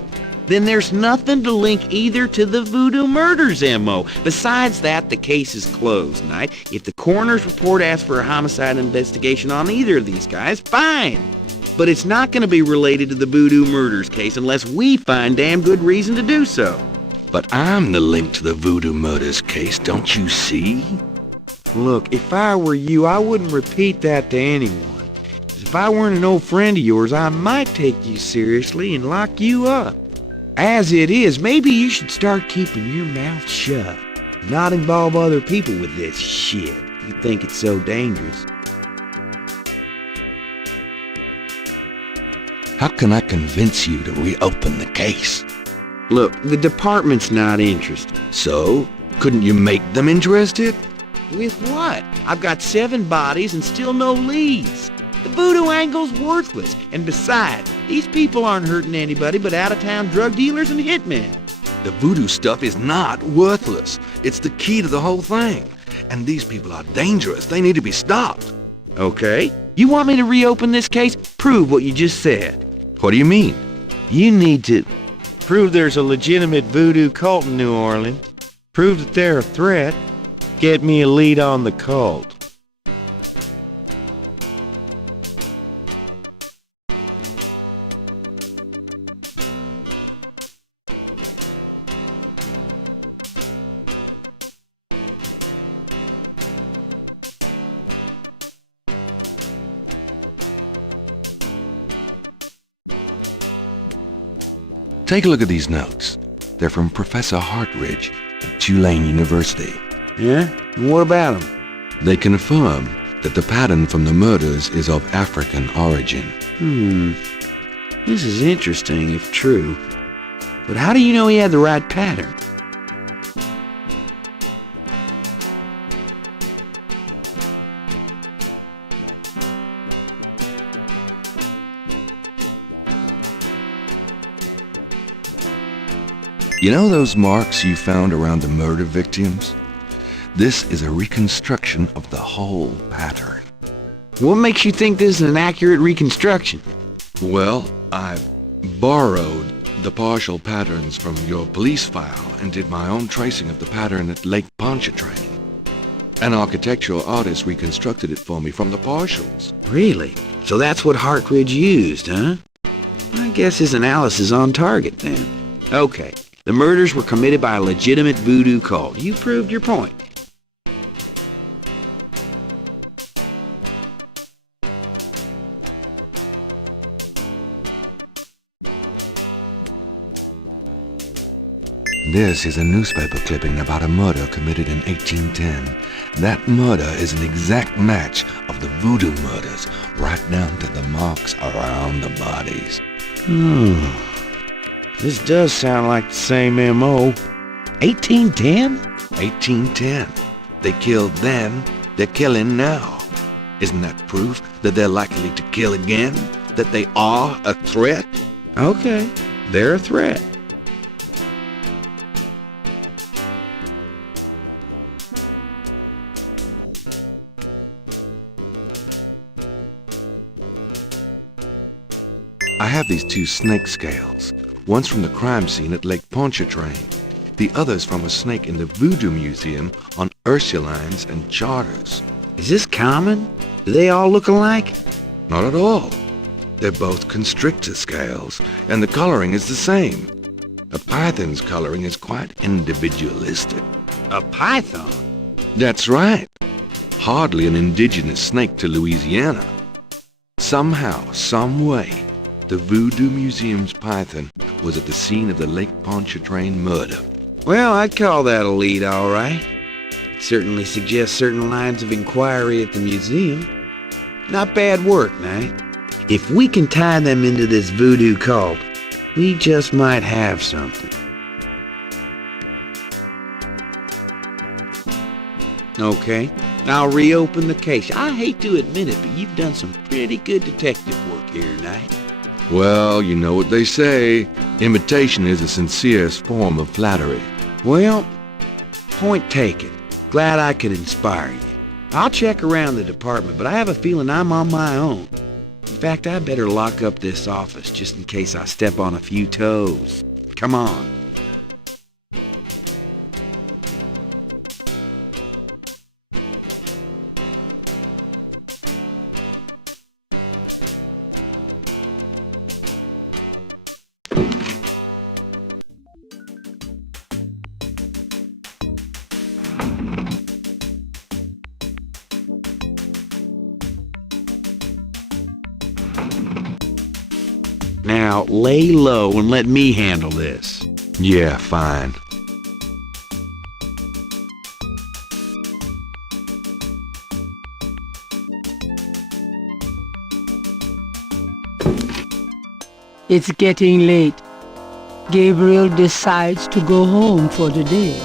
Then there's nothing to link either to the voodoo murders, M.O. Besides that, the case is closed, Knight. If the coroner's report asks for a homicide investigation on either of these guys, fine. But it's not going to be related to the voodoo murders case unless we find damn good reason to do so. But I'm the link to the voodoo murders case, don't you see? Look, if I were you, I wouldn't repeat that to anyone. If I weren't an old friend of yours, I might take you seriously and lock you up. As it is, maybe you should start keeping your mouth shut. Not involve other people with this shit. You think it's so dangerous. How can I convince you to reopen the case? Look, the department's not interested. So, couldn't you make them interested? With what? I've got 7 bodies and still no leads. The voodoo angle's worthless. And besides, these people aren't hurting anybody but out-of-town drug dealers and hitmen. The voodoo stuff is not worthless. It's the key to the whole thing. And these people are dangerous. They need to be stopped. Okay. You want me to reopen this case? Prove what you just said. What do you mean? You need to prove there's a legitimate voodoo cult in New Orleans. Prove that they're a threat. Get me a lead on the cult. Take a look at these notes. They're from Professor Hartridge at Tulane University. Yeah? And what about them? They confirm that the pattern from the murders is of African origin. This is interesting if true. But how do you know he had the right pattern? You know those marks you found around the murder victims? This is a reconstruction of the whole pattern. What makes you think this is an accurate reconstruction? Well, I've borrowed the partial patterns from your police file and did my own tracing of the pattern at Lake Pontchartrain. An architectural artist reconstructed it for me from the partials. Really? So that's what Hartridge used, huh? I guess his analysis is on target then. Okay. The murders were committed by a legitimate voodoo cult. You proved your point. This is a newspaper clipping about a murder committed in 1810. That murder is an exact match of the voodoo murders, right down to the marks around the bodies. This does sound like the same M.O. 1810? 1810. They killed then, they're killing now. Isn't that proof that they're likely to kill again? That they are a threat? Okay, they're a threat. I have these 2 snake scales. One's from the crime scene at Lake Pontchartrain. The other's from a snake in the Voodoo Museum on Ursulines and Charters. Is this common? Do they all look alike? Not at all. They're both constrictor scales, and the coloring is the same. A python's coloring is quite individualistic. A python? That's right. Hardly an indigenous snake to Louisiana. Somehow, some way, the Voodoo Museum's python was at the scene of the Lake Pontchartrain murder. Well, I'd call that a lead, all right. It certainly suggests certain lines of inquiry at the museum. Not bad work, Knight. If we can tie them into this voodoo cult, we just might have something. Okay, I'll reopen the case. I hate to admit it, but you've done some pretty good detective work here tonight. Well, you know what they say. Imitation is the sincerest form of flattery. Well, point taken. Glad I could inspire you. I'll check around the department, but I have a feeling I'm on my own. In fact, I better lock up this office just in case I step on a few toes. Come on. Now, lay low and let me handle this. Yeah, fine. It's getting late. Gabriel decides to go home for the day.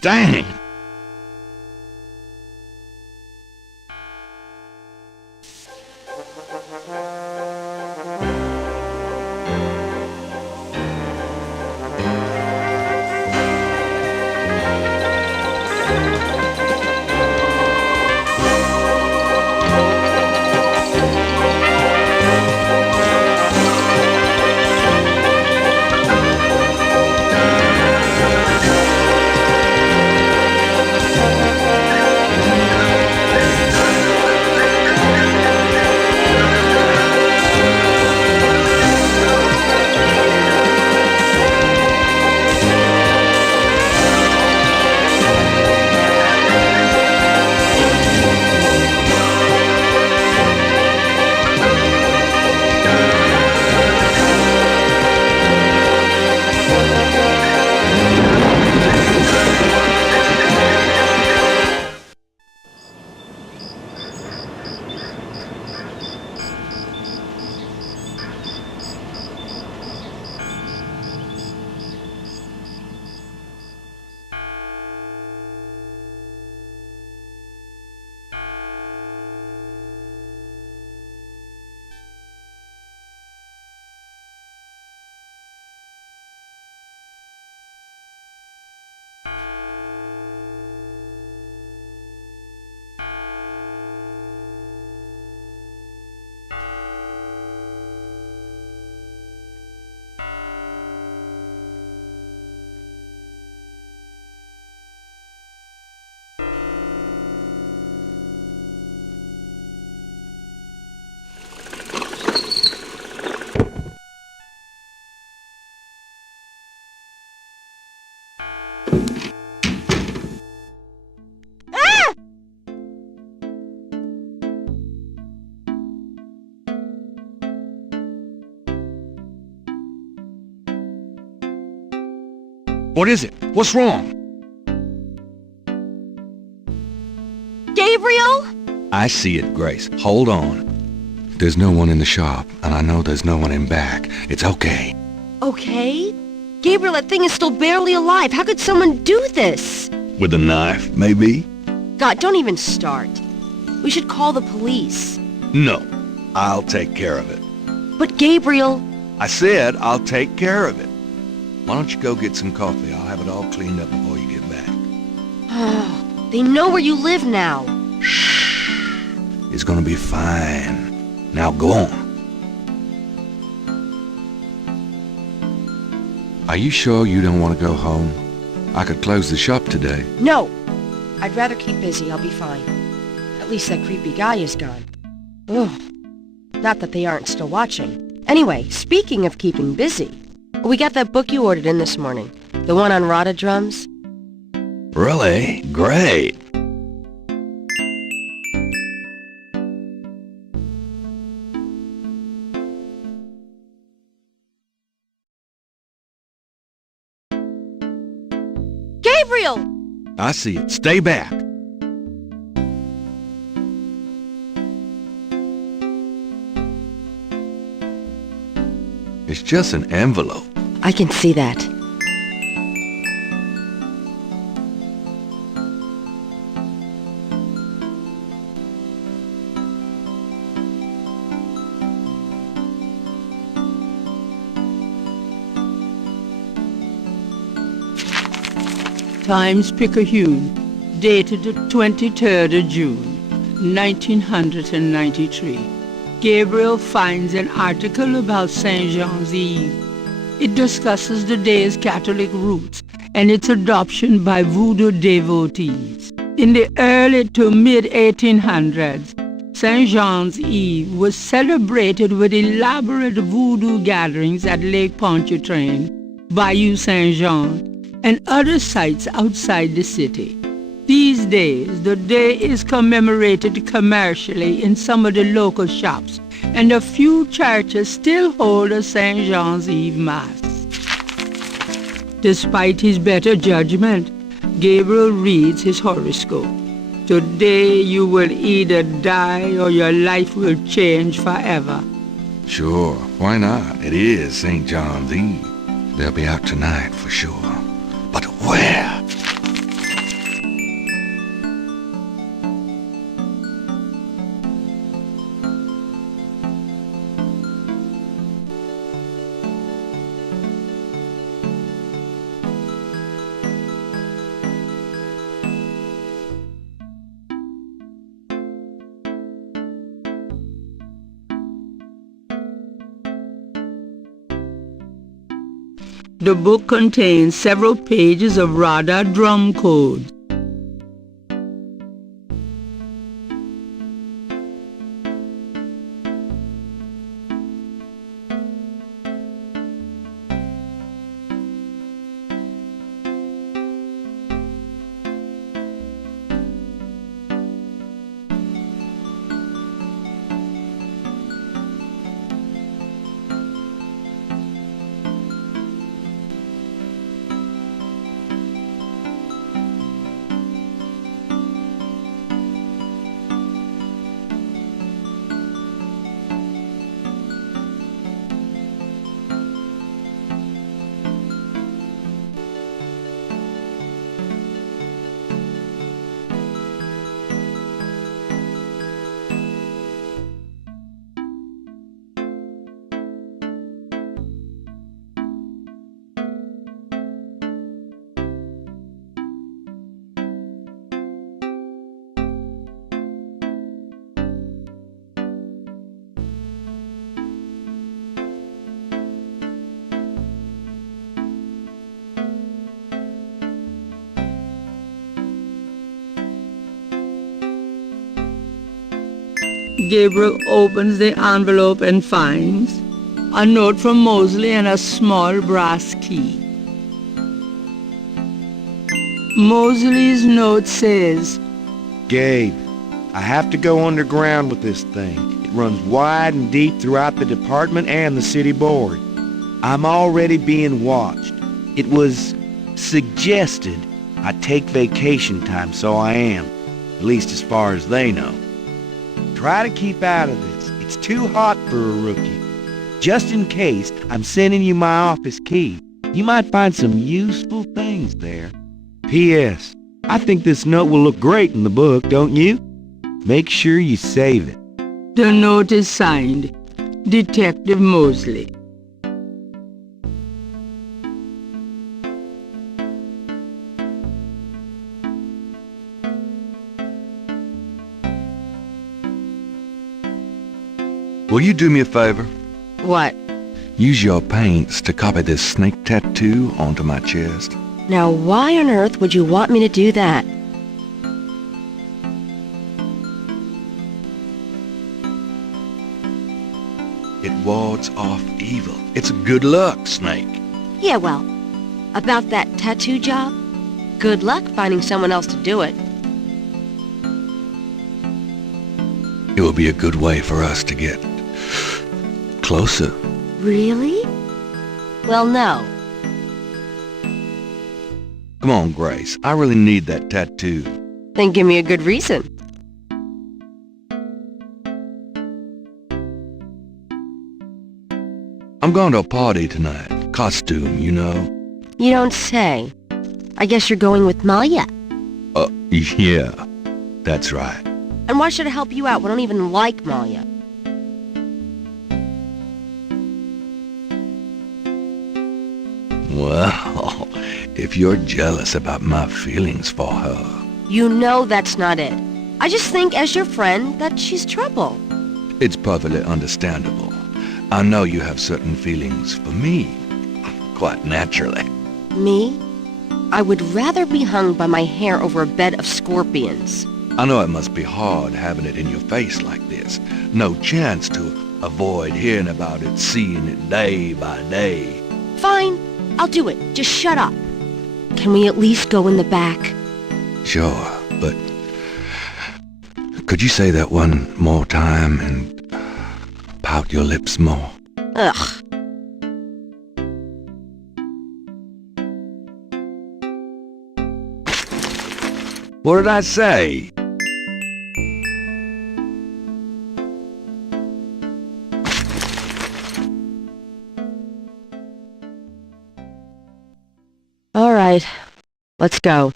Dang! What is it? What's wrong? Gabriel? I see it, Grace. Hold on. There's no one in the shop, and I know there's no one in back. It's okay. Okay? Gabriel, that thing is still barely alive. How could someone do this? With a knife, maybe? God, don't even start. We should call the police. No. I'll take care of it. But Gabriel... I said I'll take care of it. Why don't you go get some coffee? I'll have it all cleaned up before you get back. They know where you live now. Shh. It's gonna be fine. Now go on. Are you sure you don't want to go home? I could close the shop today. No. I'd rather keep busy. I'll be fine. At least that creepy guy is gone. Ugh. Not that they aren't still watching. Anyway, speaking of keeping busy, we got that book you ordered in this morning. The one on rotodrums. Really? Great. Gabriel! I see it. Stay back. It's just an envelope. I can see that. Times-Picayune, dated the 23rd of June, 1993. Gabriel finds an article about St. Jean's Eve. It discusses the day's Catholic roots and its adoption by voodoo devotees. In the early to mid-1800s, St. Jean's Eve was celebrated with elaborate voodoo gatherings at Lake Pontchartrain, Bayou St. Jean, and other sites outside the city. These days, the day is commemorated commercially in some of the local shops, and a few churches still hold a St. Jean's Eve Mass. Despite his better judgment, Gabriel reads his horoscope. Today you will either die or your life will change forever. Sure, why not? It is St. John's Eve. They'll be out tonight for sure. But where? The book contains several pages of radar drum codes. Gabriel opens the envelope and finds a note from Mosley and a small brass key. Mosley's note says, Gabe, I have to go underground with this thing. It runs wide and deep throughout the department and the city board. I'm already being watched. It was suggested I take vacation time, so I am, at least as far as they know. Try to keep out of this. It's too hot for a rookie. Just in case, I'm sending you my office key. You might find some useful things there. P.S. I think this note will look great in the book, don't you? Make sure you save it. The note is signed, Detective Mosley. Will you do me a favor? What? Use your paints to copy this snake tattoo onto my chest. Now why on earth would you want me to do that? It wards off evil. It's good luck, Snake. Yeah, well, about that tattoo job? Good luck finding someone else to do it. It will be a good way for us to get closer. Really? Well, no. Come on, Grace. I really need that tattoo. Then give me a good reason. I'm going to a party tonight. Costume, you know. You don't say. I guess you're going with Malia. Yeah. That's right. And why should I help you out? We don't even like Malia. Well, if you're jealous about my feelings for her... You know that's not it. I just think, as your friend, that she's trouble. It's perfectly understandable. I know you have certain feelings for me. Quite naturally. Me? I would rather be hung by my hair over a bed of scorpions. I know it must be hard having it in your face like this. No chance to avoid hearing about it, seeing it day by day. Fine. I'll do it. Just shut up. Can we at least go in the back? Sure, but... Could you say that one more time and pout your lips more? Ugh. What did I say? All right. Let's go.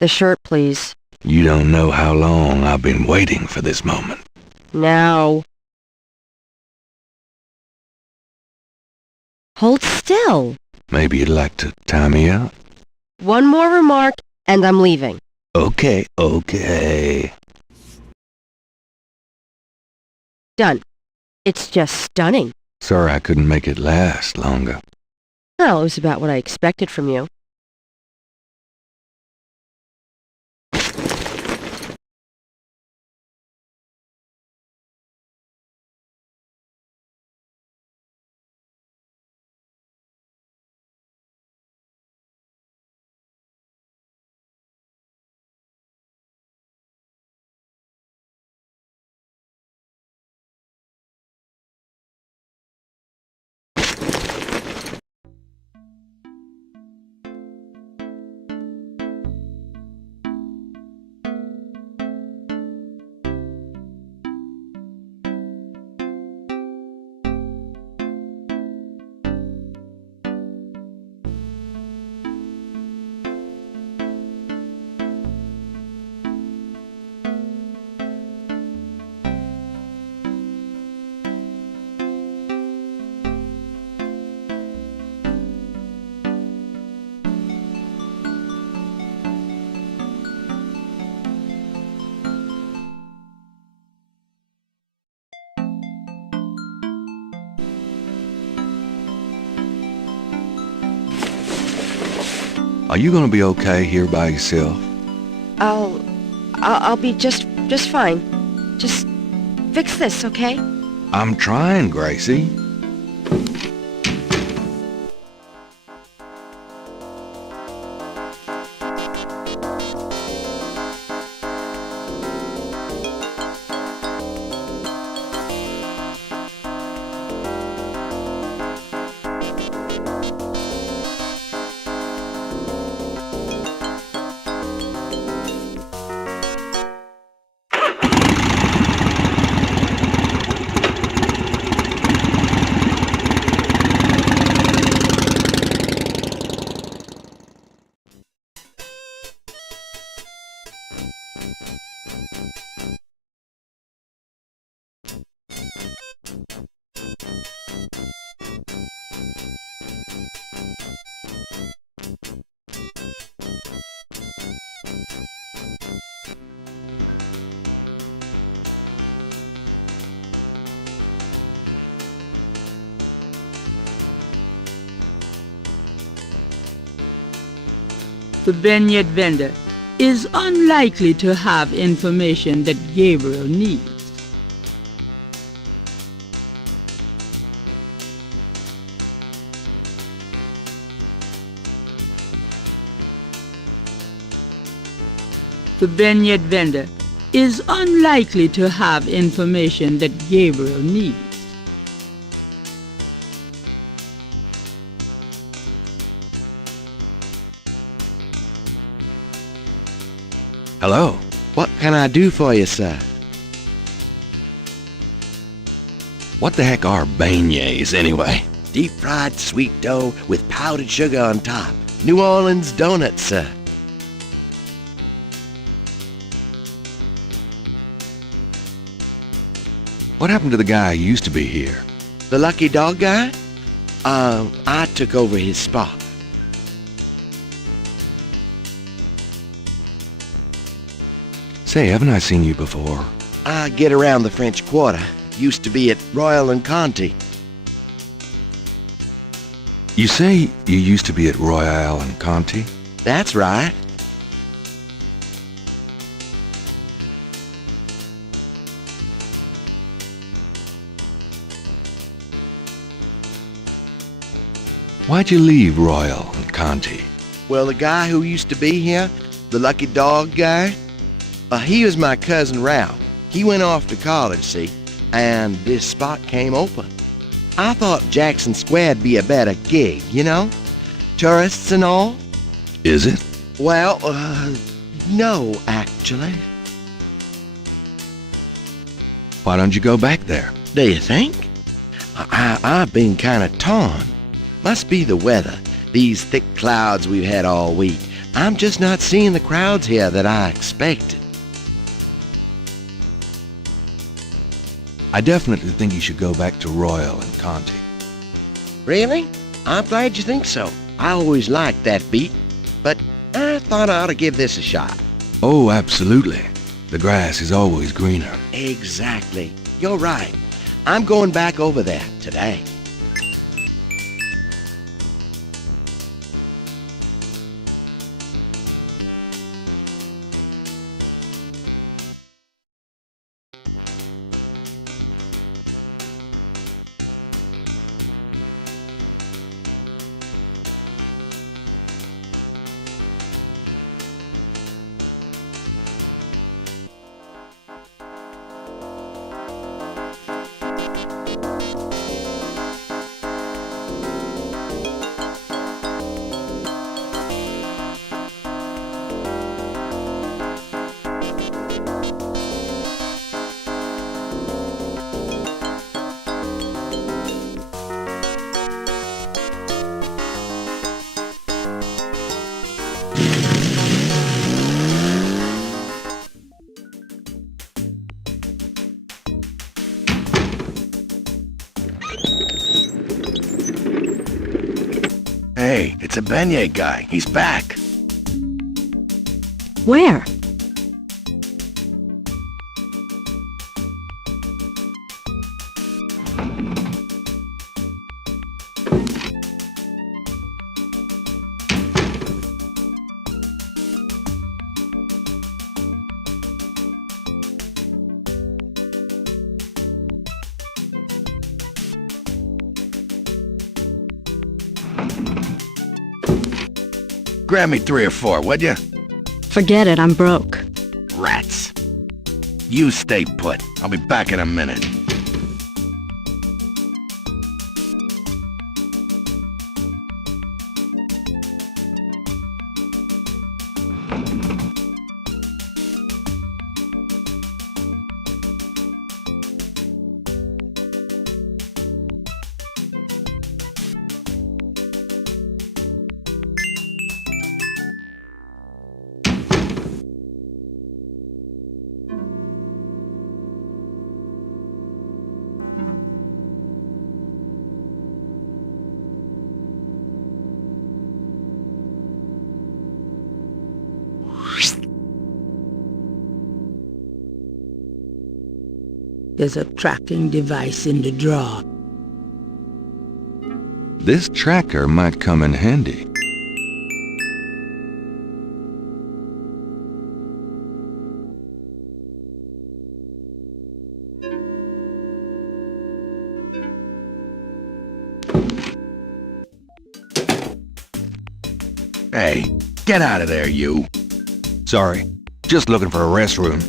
The shirt, please. You don't know how long I've been waiting for this moment. Now. Hold still. Maybe you'd like to tie me up? One more remark, and I'm leaving. Okay. Done. It's just stunning. Sorry I couldn't make it last longer. Well, it was about what I expected from you. Are you gonna be okay here by yourself? I'll be just fine. Just fix this, okay? I'm trying, Gracie. The vineyard vendor is unlikely to have information that Gabriel needs. The vineyard vendor is unlikely to have information that Gabriel needs. Hello. What can I do for you, sir? What the heck are beignets, anyway? Deep-fried sweet dough with powdered sugar on top. New Orleans donuts, sir. What happened to the guy who used to be here? The lucky dog guy? I took over his spot. Say, haven't I seen you before? I get around the French Quarter. Used to be at Royal and Conti. You say you used to be at Royale and Conti? That's right. Why'd you leave Royal and Conti? Well, the guy who used to be here, the lucky dog guy, he was my cousin Ralph. He went off to college, see, and this spot came open. I thought Jackson Square'd be a better gig, you know? Tourists and all. Is it? Well, no, actually. Why don't you go back there? Do you think? I've been kind of torn. Must be the weather, these thick clouds we've had all week. I'm just not seeing the crowds here that I expected. I definitely think you should go back to Royal and Conti. Really? I'm glad you think so. I always liked that beat, but I thought I ought to give this a shot. Oh, absolutely. The grass is always greener. Exactly. You're right. I'm going back over there today. Hey, it's a beignet guy. He's back. Where? Grab me 3 or 4, would you? Forget it, I'm broke. Rats. You stay put. I'll be back in a minute. There's a tracking device in the drawer. This tracker might come in handy. Hey, get out of there, you. Sorry, just looking for a restroom.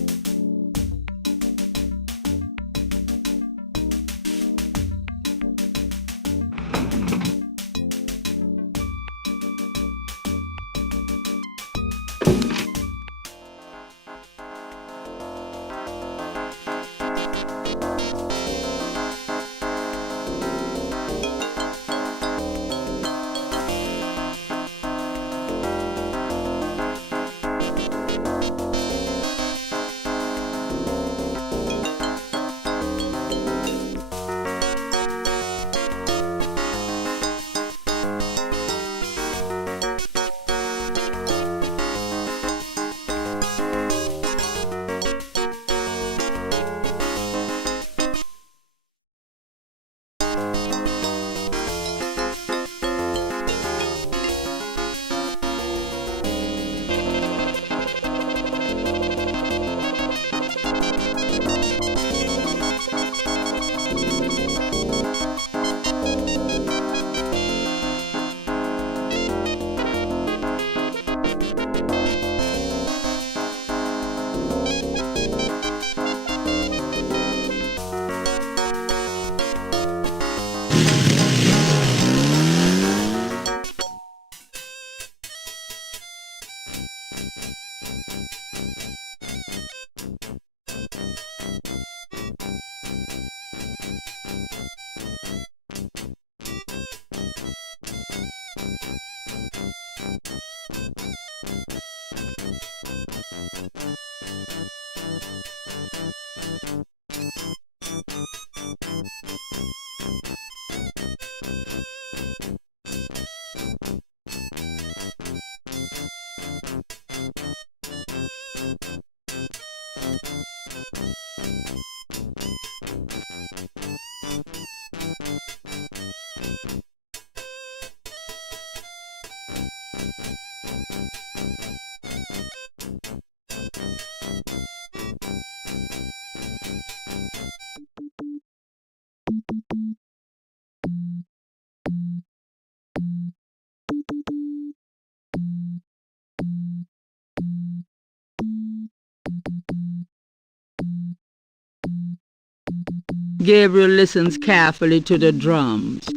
Gabriel listens carefully to the drums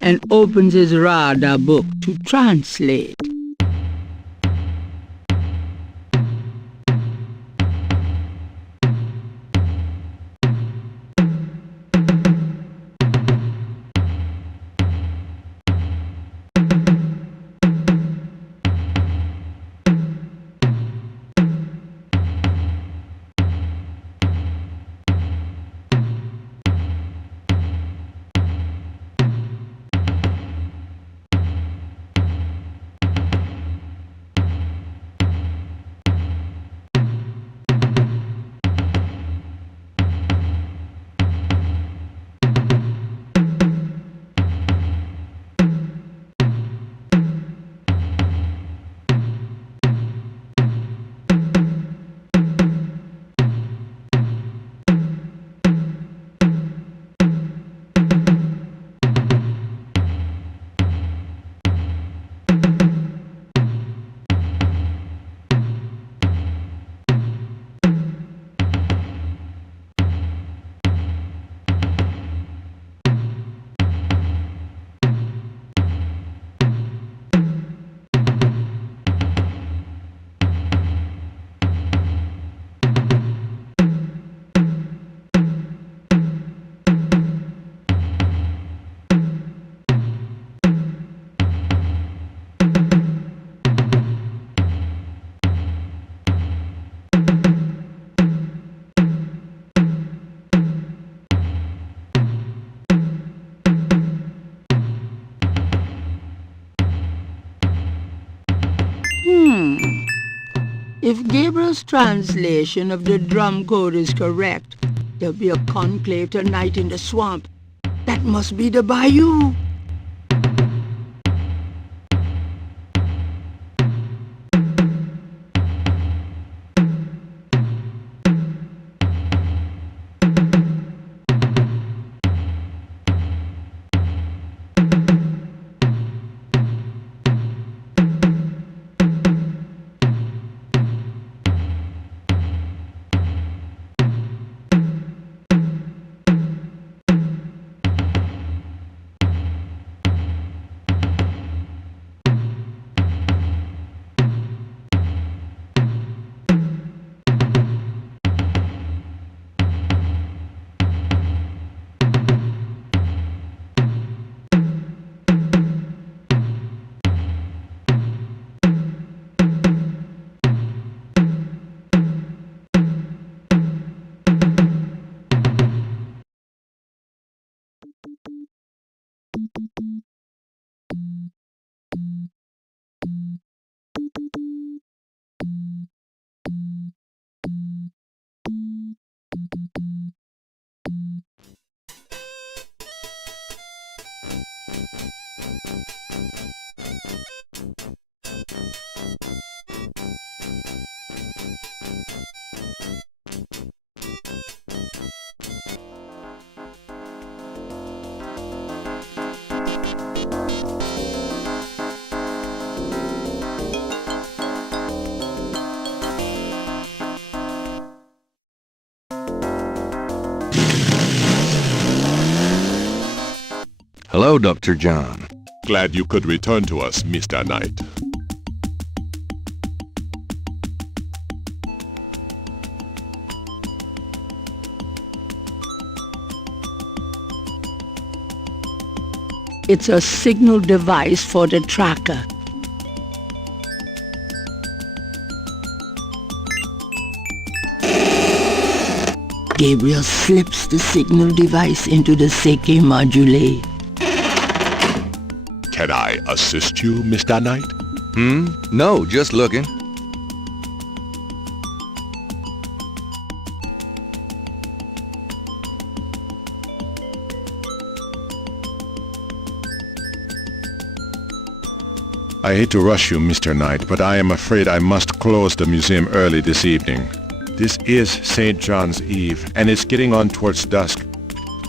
and opens his radar book to translate. If Gabriel's translation of the drum code is correct, there'll be a conclave tonight in the swamp. That must be the bayou. Hello, Dr. John. Glad you could return to us, Mr. Knight. It's a signal device for the tracker. Gabriel slips the signal device into the Seike module. Can I assist you, Mr. Knight? No, just looking. I hate to rush you, Mr. Knight, but I am afraid I must close the museum early this evening. This is St. John's Eve, and it's getting on towards dusk.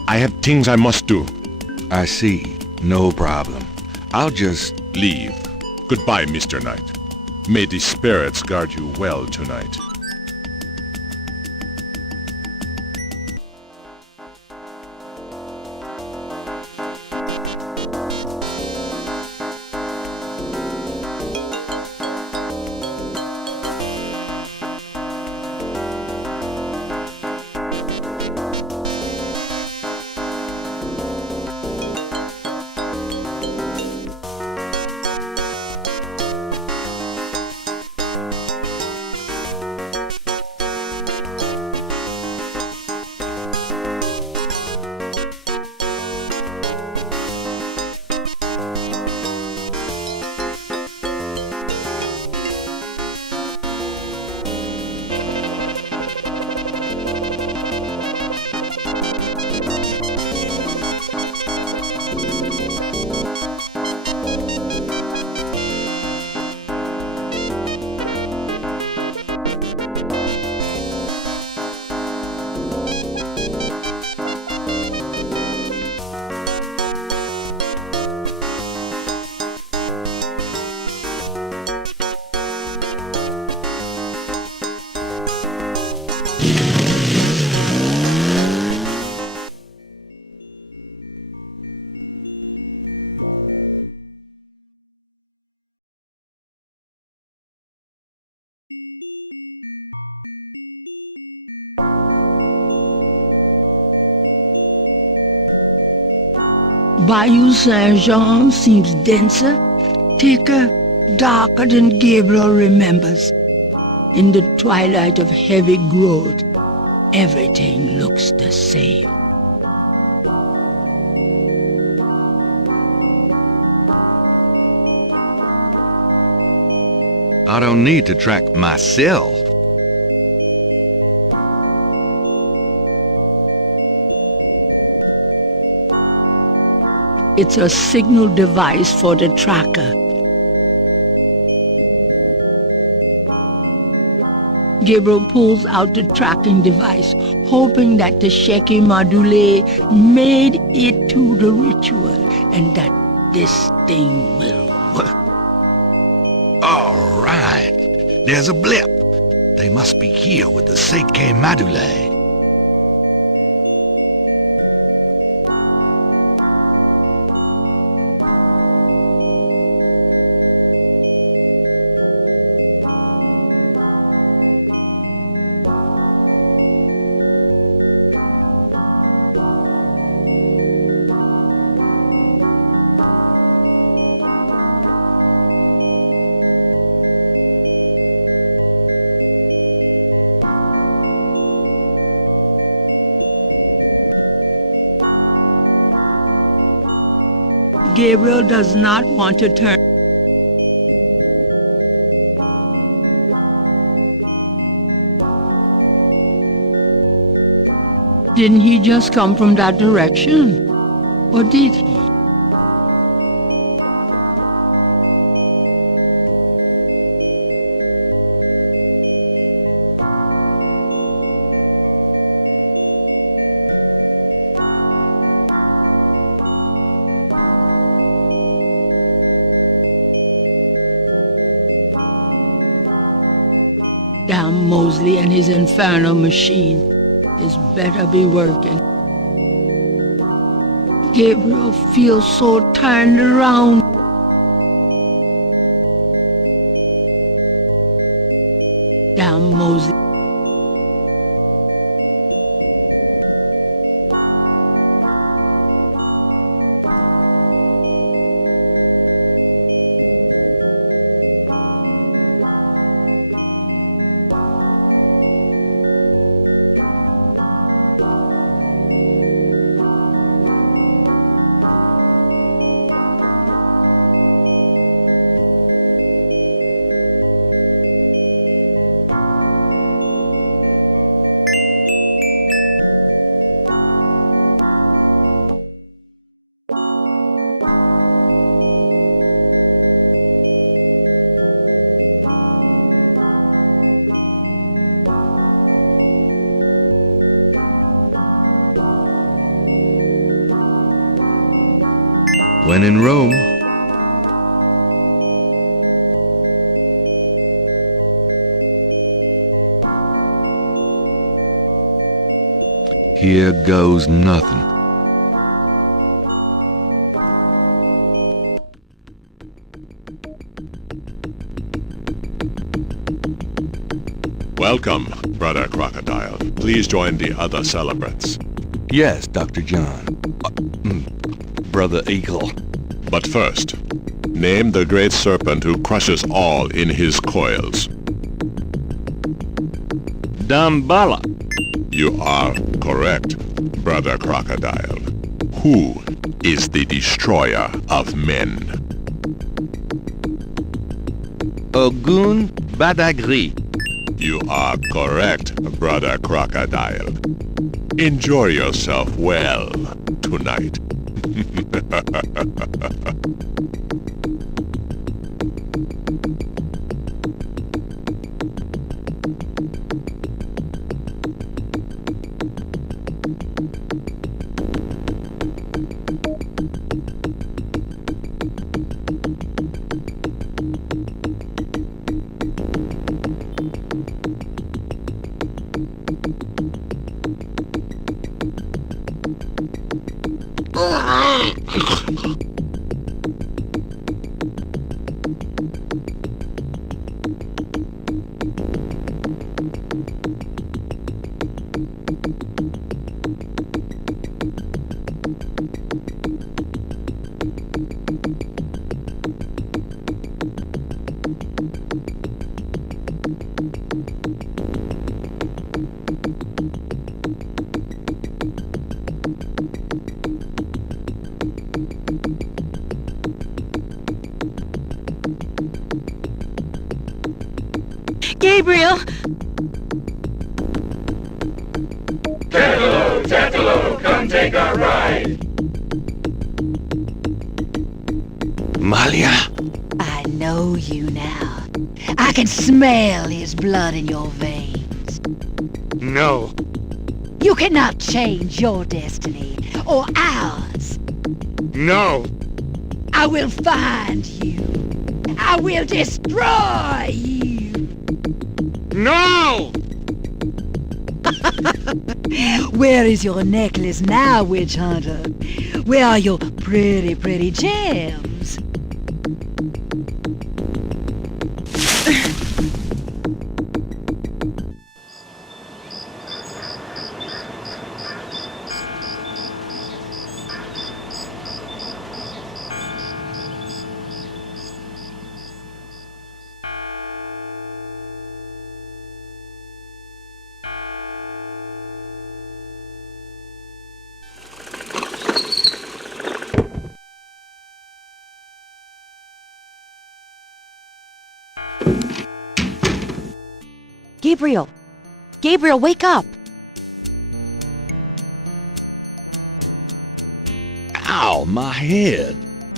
I have things I must do. I see. No problem. I'll just leave. Goodbye, Mr. Knight. May the spirits guard you well tonight. Bayou Saint-Jean seems denser, thicker, darker than Gabriel remembers. In the twilight of heavy growth, everything looks the same. I don't need to track myself. It's a signal device for the tracker. Gabriel pulls out the tracking device, hoping that the Sheki Madule made it to the ritual and that this thing will work. All right. There's a blip. They must be here with the Seike Madule. Gabriel does not want to turn. Didn't he just come from that direction? Or did he? Damn Mosley and his infernal machine. This better be working. Gabriel feels so turned around. Damn Mosley. When in Rome. Here goes nothing. Welcome, Brother Crocodile. Please join the other celebrants. Yes, Dr. John. Brother Eagle. But first, name the great serpent who crushes all in his coils. Damballa. You are correct, Brother Crocodile. Who is the destroyer of men? Ogun Badagri. You are correct, Brother Crocodile. Enjoy yourself well tonight. Gabriel! Tetelo, Tetelo, come take a ride. Malia? I know you now. I can smell his blood in your veins. No. You cannot change your destiny or ours. No. I will find you. I will destroy you. No! Where is your necklace now, witch hunter? Where are your pretty, pretty gems? Gabriel! Gabriel, wake up! Ow, my head.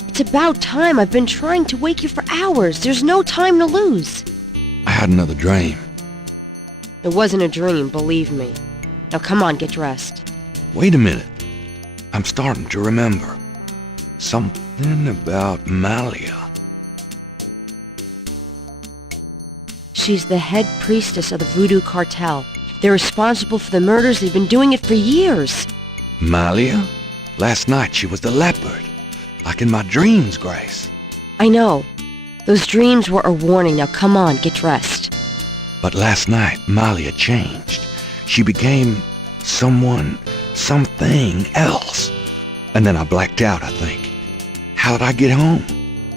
It's about time. I've been trying to wake you for hours. There's no time to lose. I had another dream. It wasn't a dream, believe me. Now come on, get dressed. Wait a minute. I'm starting to remember. Something about Malia. She's the head priestess of the Voodoo cartel. They're responsible for the murders. They've been doing it for years. Malia? Last night she was the leopard. Like in my dreams, Grace. I know. Those dreams were a warning. Now come on, get dressed. But last night, Malia changed. She became something else. And then I blacked out, I think. How did I get home?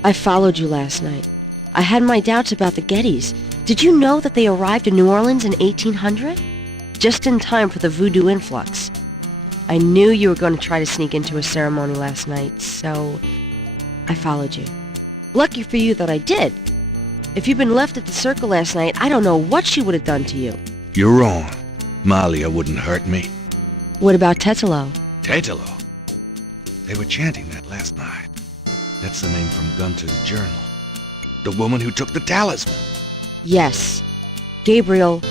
I followed you last night. I had my doubts about the Gettys. Did you know that they arrived in New Orleans in 1800? Just in time for the voodoo influx. I knew you were going to try to sneak into a ceremony last night, so I followed you. Lucky for you that I did. If you'd been left at the circle last night, I don't know what she would have done to you. You're wrong. Malia wouldn't hurt me. What about Tetelo? Tetelo? They were chanting that last night. That's the name from Gunter's journal. The woman who took the talisman. Yes. Gabriel,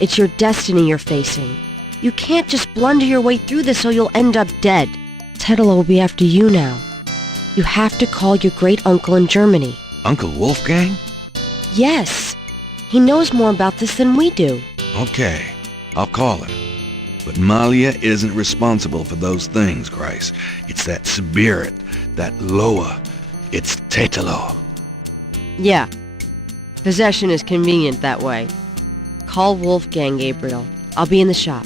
it's your destiny you're facing. You can't just blunder your way through this or you'll end up dead. Tetelo will be after you now. You have to call your great-uncle in Germany. Uncle Wolfgang? Yes. He knows more about this than we do. Okay, I'll call him. But Malia isn't responsible for those things, Grace. It's that spirit, that Loa. It's Tetelo. Yeah. Possession is convenient that way. Call Wolfgang, Gabriel. I'll be in the shop.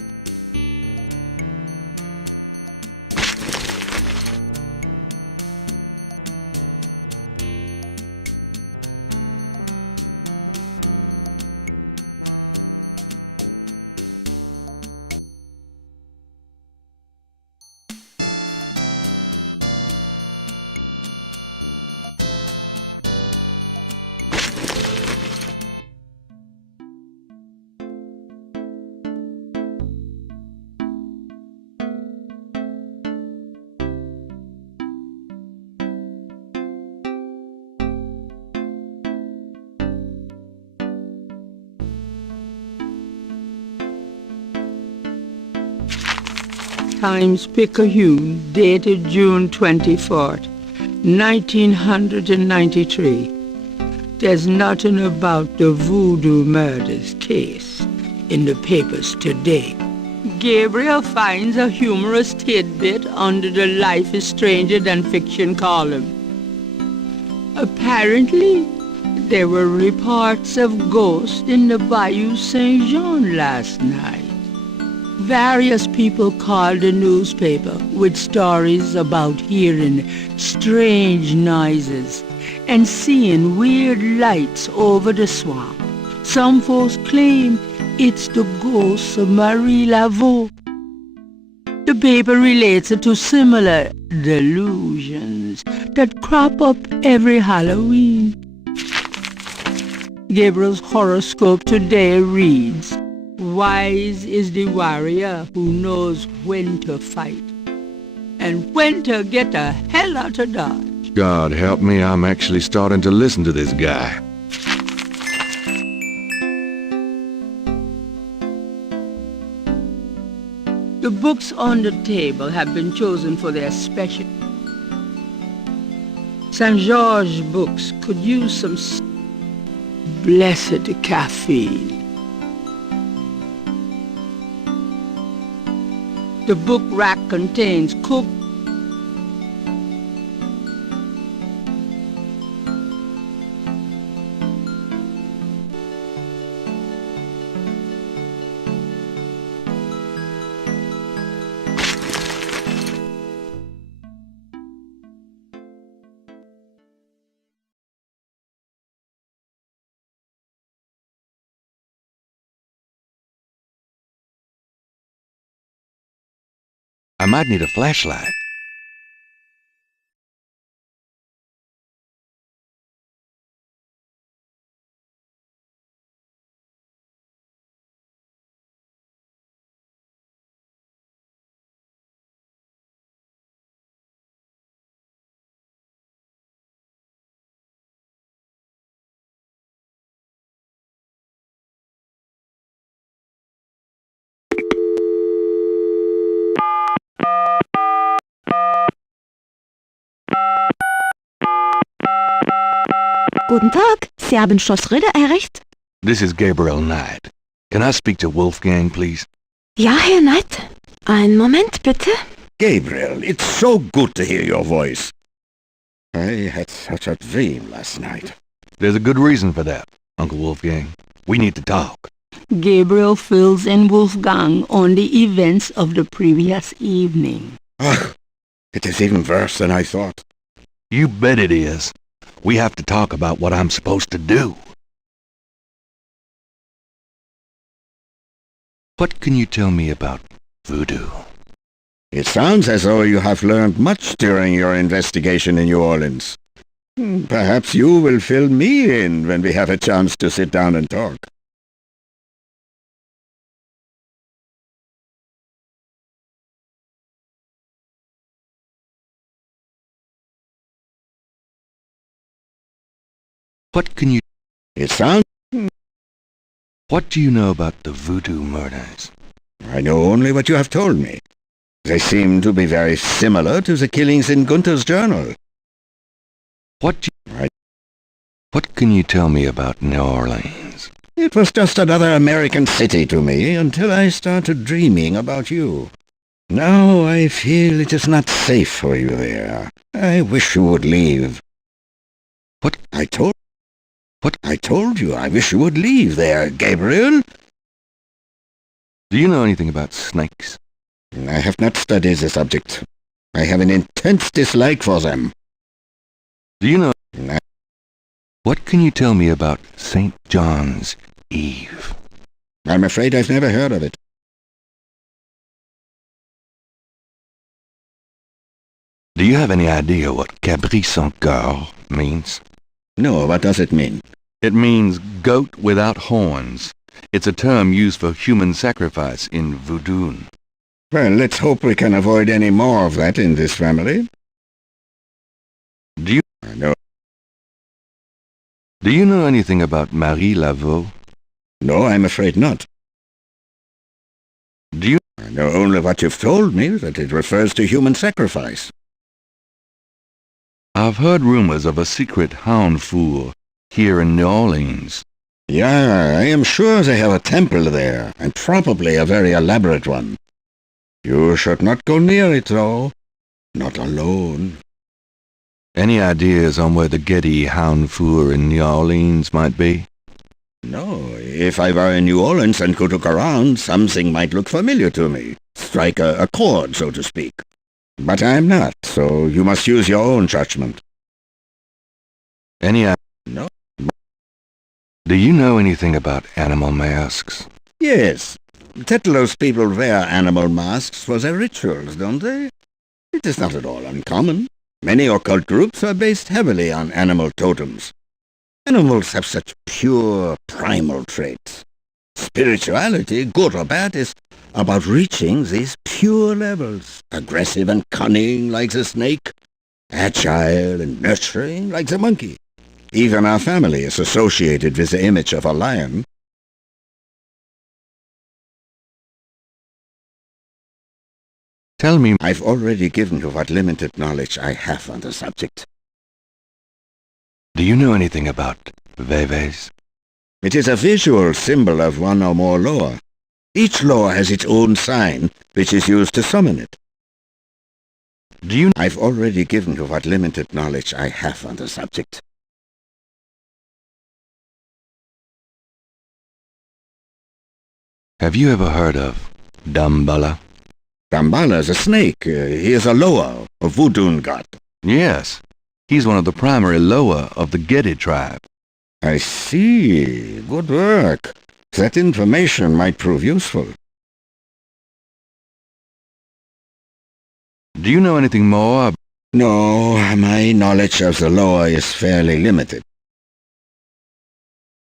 Times-Picayune, dated June 24th, 1993. There's nothing about the voodoo murders case in the papers today. Gabriel finds a humorous tidbit under the Life is Stranger Than Fiction column. Apparently, there were reports of ghosts in the Bayou Saint Jean last night. Various people called the newspaper with stories about hearing strange noises and seeing weird lights over the swamp. Some folks claim it's the ghost of Marie Laveau. The paper relates it to similar delusions that crop up every Halloween. Gabriel's horoscope today reads, "Wise is the warrior who knows when to fight and when to get the hell out of Dodge." God help me, I'm actually starting to listen to this guy. The books on the table have been chosen for their special. St. George books could use some blessed caffeine. The book rack contains cooked I might need a flashlight. Guten Tag, Sie haben Schloss Ritter erreicht? This is Gabriel Knight. Can I speak to Wolfgang, please? Ja, Herr Knight. Einen Moment, bitte. Gabriel, it's so good to hear your voice. I had such a dream last night. There's a good reason for that, Uncle Wolfgang. We need to talk. Gabriel fills in Wolfgang on the events of the previous evening. It is even worse than I thought. You bet it is. We have to talk about what I'm supposed to do. What can you tell me about voodoo? It sounds as though you have learned much during your investigation in New Orleans. Perhaps you will fill me in when we have a chance to sit down and talk. What can you... It sounds... What do you know about the voodoo murders? I know only what you have told me. They seem to be very similar to the killings in Gunther's journal. What can you tell me about New Orleans? It was just another American city to me until I started dreaming about you. Now I feel it is not safe for you there. I wish you would leave. What? I told you I wish you would leave there, Gabriel. Do you know anything about snakes? I have not studied the subject. I have an intense dislike for them. Do you know... What can you tell me about St. John's Eve? I'm afraid I've never heard of it. Do you have any idea what Cabri sans cœur means? No, what does it mean? It means goat without horns. It's a term used for human sacrifice in voodoo. Well, let's hope we can avoid any more of that in this family. Do you know anything about Marie Laveau? No, I'm afraid not. I know only what you've told me, that it refers to human sacrifice. I've heard rumors of a secret hound fool here in New Orleans. Yeah, I am sure they have a temple there, and probably a very elaborate one. You should not go near it, though. Not alone. Any ideas on where the Getty hound fool in New Orleans might be? No, if I were in New Orleans and could look around, something might look familiar to me. Strike a chord, so to speak. But I'm not, so you must use your own judgment. No. Do you know anything about animal masks? Yes. Tetlos people wear animal masks for their rituals, don't they? It is not at all uncommon. Many occult groups are based heavily on animal totems. Animals have such pure, primal traits. Spirituality, good or bad, is about reaching these pure levels. Aggressive and cunning like the snake, agile and nurturing like the monkey. Even our family is associated with the image of a lion. Tell me, I've already given you what limited knowledge I have on the subject. do you know anything about Veves? It is a visual symbol of one or more loa. Each loa has its own sign, which is used to summon it. Do you... I've already given you what limited knowledge I have on the subject. Have you ever heard of Damballa? Damballa is a snake. He is a loa, a voodoo god. Yes. He's one of the primary loa of the Gedi tribe. I see. Good work. That information might prove useful. Do you know anything more? No, my knowledge of the loa is fairly limited.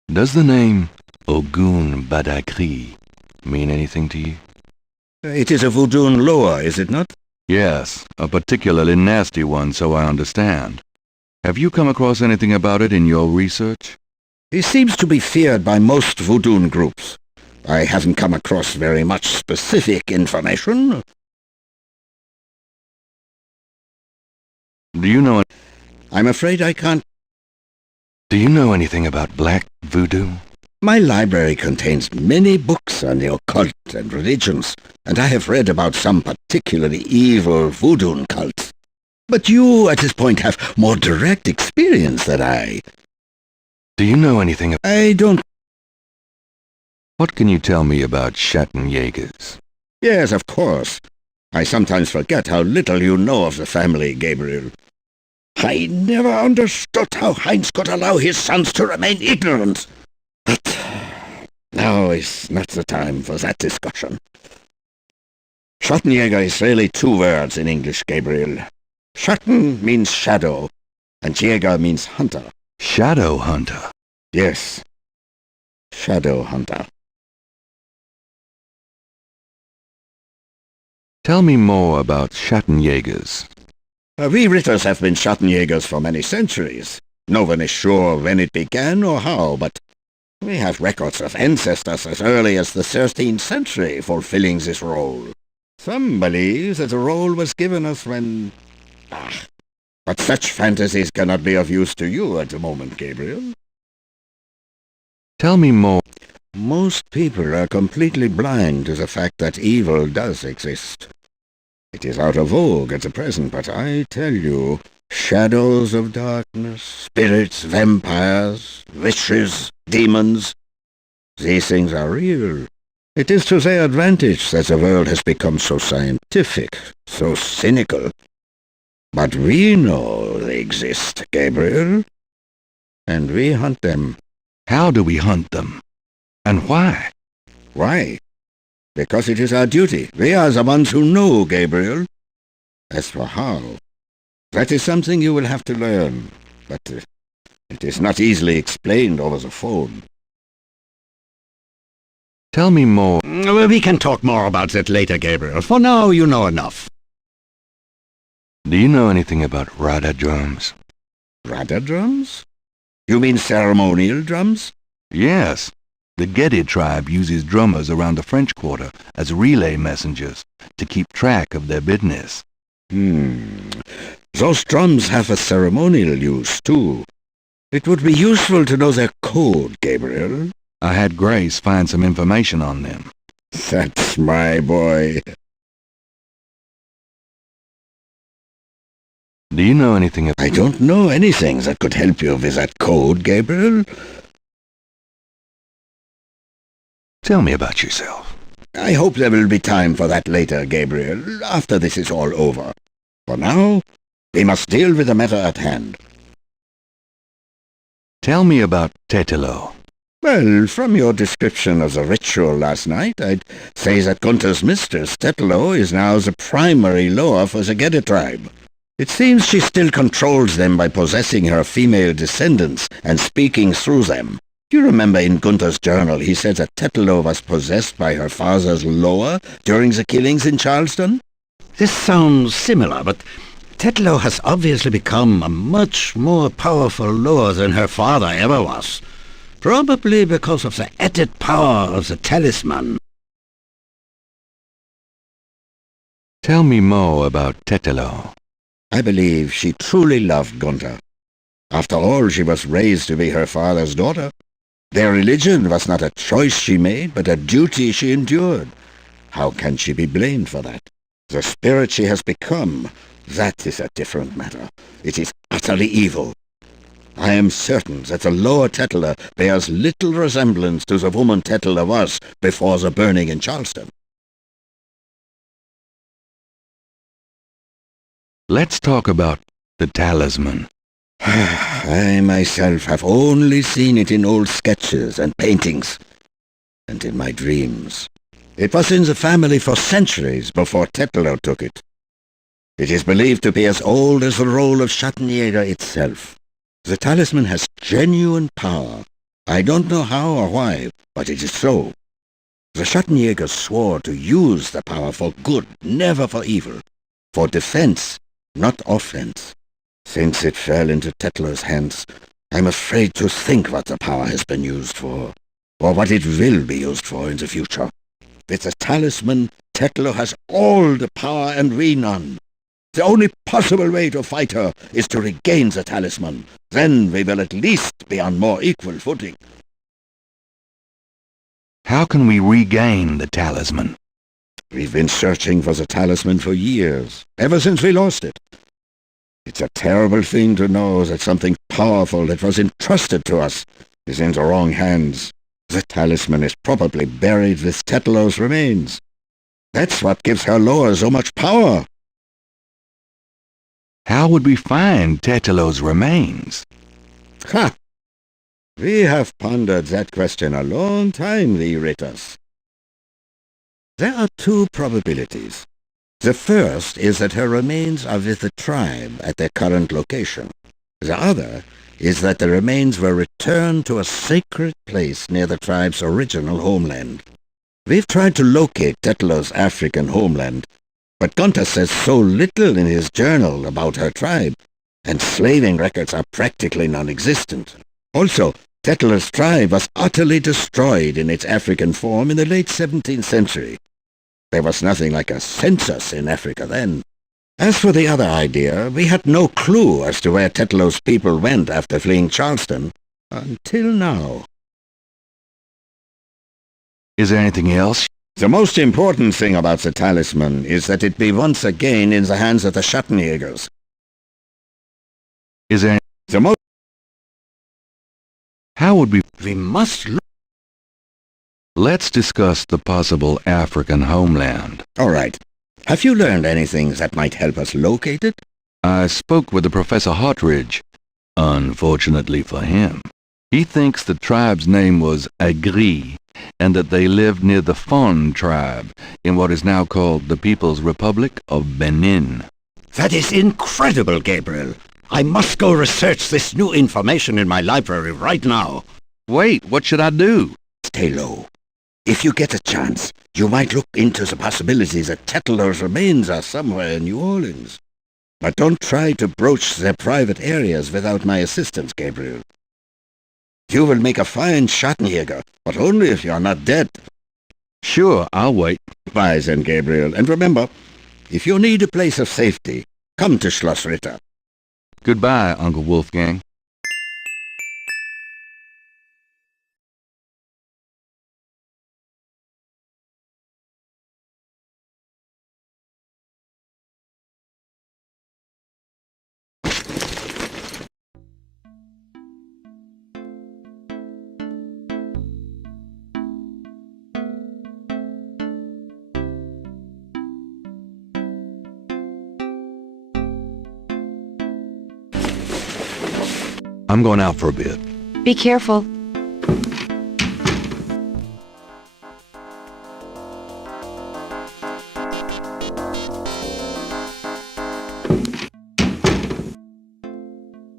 Does the name Ogun Badagri mean anything to you? It is a voodoo loa, is it not? Yes, a particularly nasty one, so I understand. Have you come across anything about it in your research? He seems to be feared by most voodoo groups. I haven't come across very much specific information. Do you know... I'm afraid I can't... Do you know anything about black voodoo? My library contains many books on the occult and religions, and I have read about some particularly evil voodoo cults. But you, at this point, have more direct experience than I. Do you know anything... I don't... What can you tell me about Schattenjägers? Yes, of course. I sometimes forget how little you know of the family, Gabriel. I never understood how Heinz could allow his sons to remain ignorant. But now is not the time for that discussion. Schattenjäger is really two words in English, Gabriel. Schatten means shadow, and Jäger means hunter. Shadow hunter? Yes. Shadow hunter. Tell me more about Schattenjägers. We Ritters have been Schattenjägers for many centuries. No one is sure when it began or how, but we have records of ancestors as early as the 13th century fulfilling this role. Some believe that the role was given us when... but such fantasies cannot be of use to you at the moment, Gabriel. Tell me more. Most people are completely blind to the fact that evil does exist. It is out of vogue at the present, but I tell you, shadows of darkness, spirits, vampires, witches, demons, these things are real. It is to their advantage that the world has become so scientific, so cynical. But we know they exist, Gabriel, and we hunt them. How do we hunt them? And why? Why? Because it is our duty. We are the ones who know, Gabriel. As for how, that is something you will have to learn, but it is not easily explained over the phone. Tell me more. We can talk more about that later, Gabriel. For now, you know enough. Do you know anything about Rada drums? Rada drums? You mean ceremonial drums? Yes. The Gedi tribe uses drummers around the French Quarter as relay messengers to keep track of their business. Those drums have a ceremonial use, too. It would be useful to know their code, Gabriel. I had Grace find some information on them. That's my boy. Do you know anything about... I don't know anything that could help you with that code, Gabriel. Tell me about yourself. I hope there will be time for that later, Gabriel, after this is all over. For now, we must deal with the matter at hand. Tell me about Tetelo. Well, from your description of the ritual last night, I'd say that Gunther's mistress, Tetelo, is now the primary loa for the Gedi tribe. It seems she still controls them by possessing her female descendants and speaking through them. Do you remember in Gunther's journal he said that Tetelo was possessed by her father's Loa during the killings in Charleston? This sounds similar, but Tetelo has obviously become a much more powerful Loa than her father ever was. Probably because of the added power of the talisman. Tell me more about Tetelo. I believe she truly loved Gunther. After all, she was raised to be her father's daughter. Their religion was not a choice she made, but a duty she endured. How can she be blamed for that? The spirit she has become, that is a different matter. It is utterly evil. I am certain that the lower Tetela bears little resemblance to the woman Tetela was before the burning in Charleston. Let's talk about the talisman. I myself have only seen it in old sketches and paintings, and in my dreams. It was in the family for centuries before Tetelo took it. It is believed to be as old as the role of Schattenjäger itself. The talisman has genuine power. I don't know how or why, but it is so. The Schattenjägers swore to use the power for good, never for evil. For defense, not offense. Since it fell into Tetelo's hands, I'm afraid to think what the power has been used for, or what it will be used for in the future. With the talisman, Tetelo has all the power and we none. The only possible way to fight her is to regain the talisman. Then we will at least be on more equal footing. How can we regain the talisman? We've been searching for the talisman for years, ever since we lost it. It's a terrible thing to know that something powerful that was entrusted to us is in the wrong hands. The talisman is probably buried with Tetelo's remains. That's what gives her Loa so much power. How would we find Tetelo's remains? Ha! We have pondered that question a long time, the Ritters. There are two probabilities. The first is that her remains are with the tribe at their current location. The other is that the remains were returned to a sacred place near the tribe's original homeland. We've tried to locate Tetelo's African homeland, but Gunther says so little in his journal about her tribe, and slaving records are practically non-existent. Also, Tetelo's tribe was utterly destroyed in its African form in the late 17th century. There was nothing like a census in Africa then. As for the other idea, we had no clue as to where Tetelo's people went after fleeing Charleston, until now. Is there anything else? The most important thing about the talisman is that it be once again in the hands of the Schattenjägers. Is there the most... How would we... We must look... Let's discuss the possible African homeland. All right. Have you learned anything that might help us locate it? I spoke with the Professor Hartridge. Unfortunately for him, he thinks the tribe's name was Agri, and that they lived near the Fon tribe in what is now called the People's Republic of Benin. That is incredible, Gabriel. I must go research this new information in my library right now. Wait, what should I do? Stay low. If you get a chance, you might look into the possibility that Tetelo's remains are somewhere in New Orleans. But don't try to broach their private areas without my assistance, Gabriel. You will make a fine Schattenjäger, but only if you are not dead. Sure, I'll wait. Bye then, Gabriel, and remember, if you need a place of safety, come to Schloss Ritter. Goodbye, Uncle Wolfgang. I'm going out for a bit. Be careful.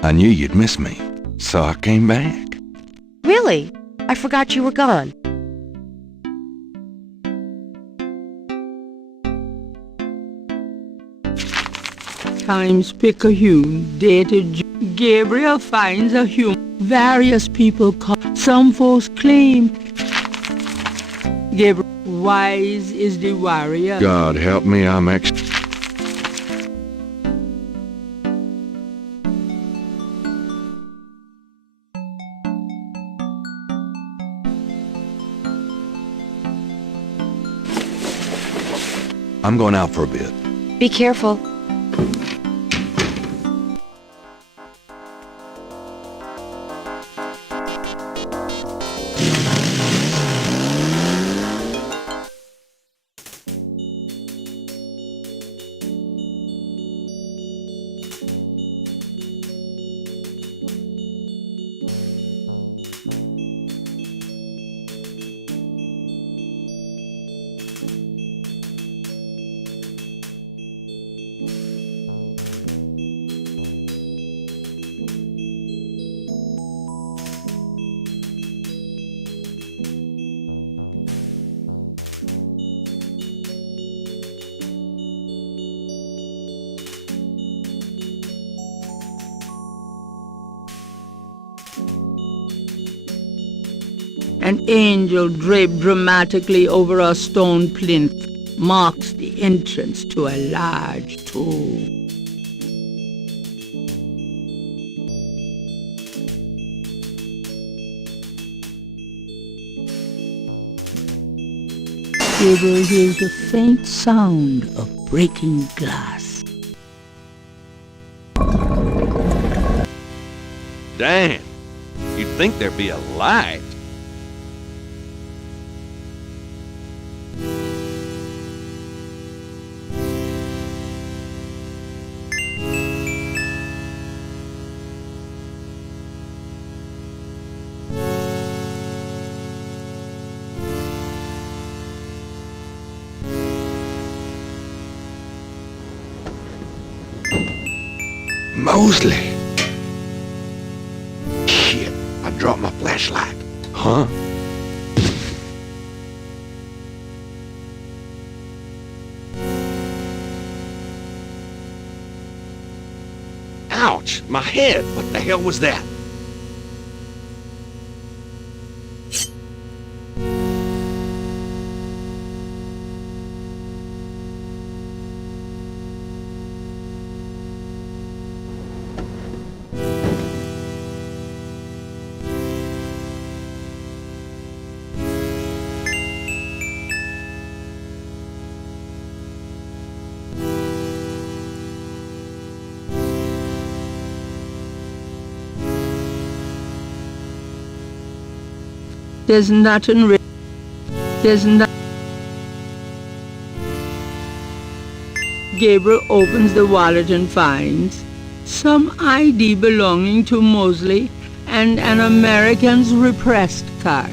I knew you'd miss me, so I came back. Really? I forgot you were gone. Times Picayune, dated Gabriel finds a human. Various people call. Some folks claim Gabriel wise is the warrior. God help me, I'm actually... I'm going out for a bit. Be careful. An angel draped dramatically over a stone plinth marks the entrance to a large tomb. Gabriel hears the faint sound of breaking glass. Damn. You'd think there'd be a light. Mosley! Shit, I dropped my flashlight. Huh? Ouch! My head! What the hell was that? There's nothing. There's not. Gabriel opens the wallet and finds some ID belonging to Mosley and an American's repressed card.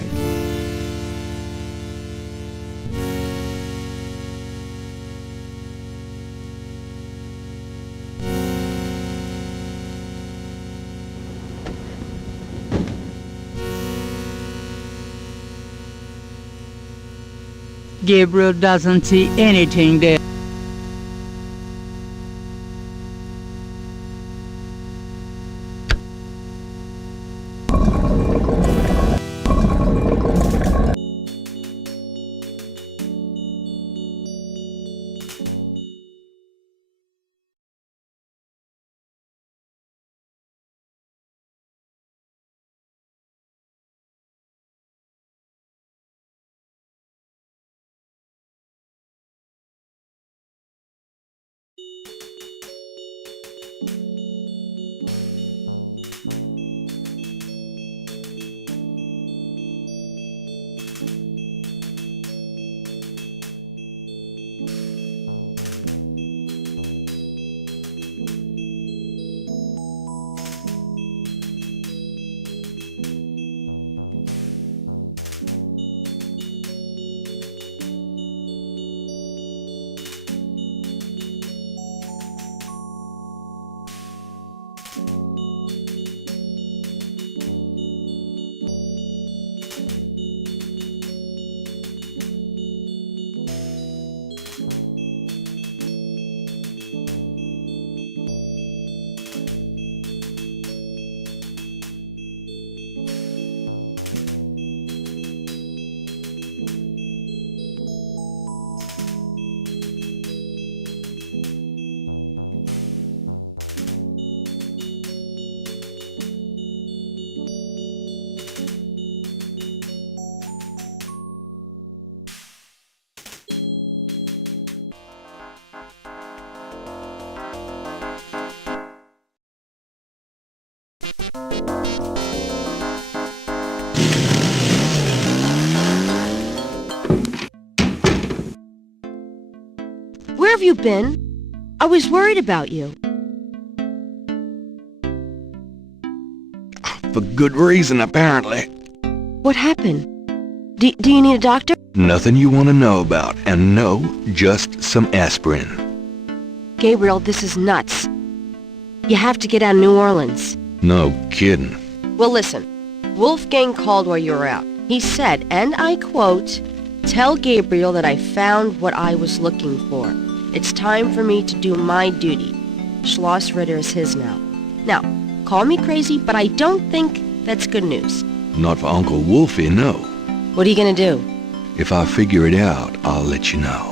Gabriel doesn't see anything there. have you been? I was worried about you. For good reason, apparently. What happened? Do you need a doctor? Nothing you want to know about, and no, just some aspirin. Gabriel, this is nuts. You have to get out of New Orleans. No kidding. Well, listen. Wolfgang called while you were out. He said, and I quote, "Tell Gabriel that I found what I was looking for. It's time for me to do my duty. Schloss Ritter is his now." Now, call me crazy, but I don't think that's good news. Not for Uncle Wolfie, no. What are you gonna do? If I figure it out, I'll let you know.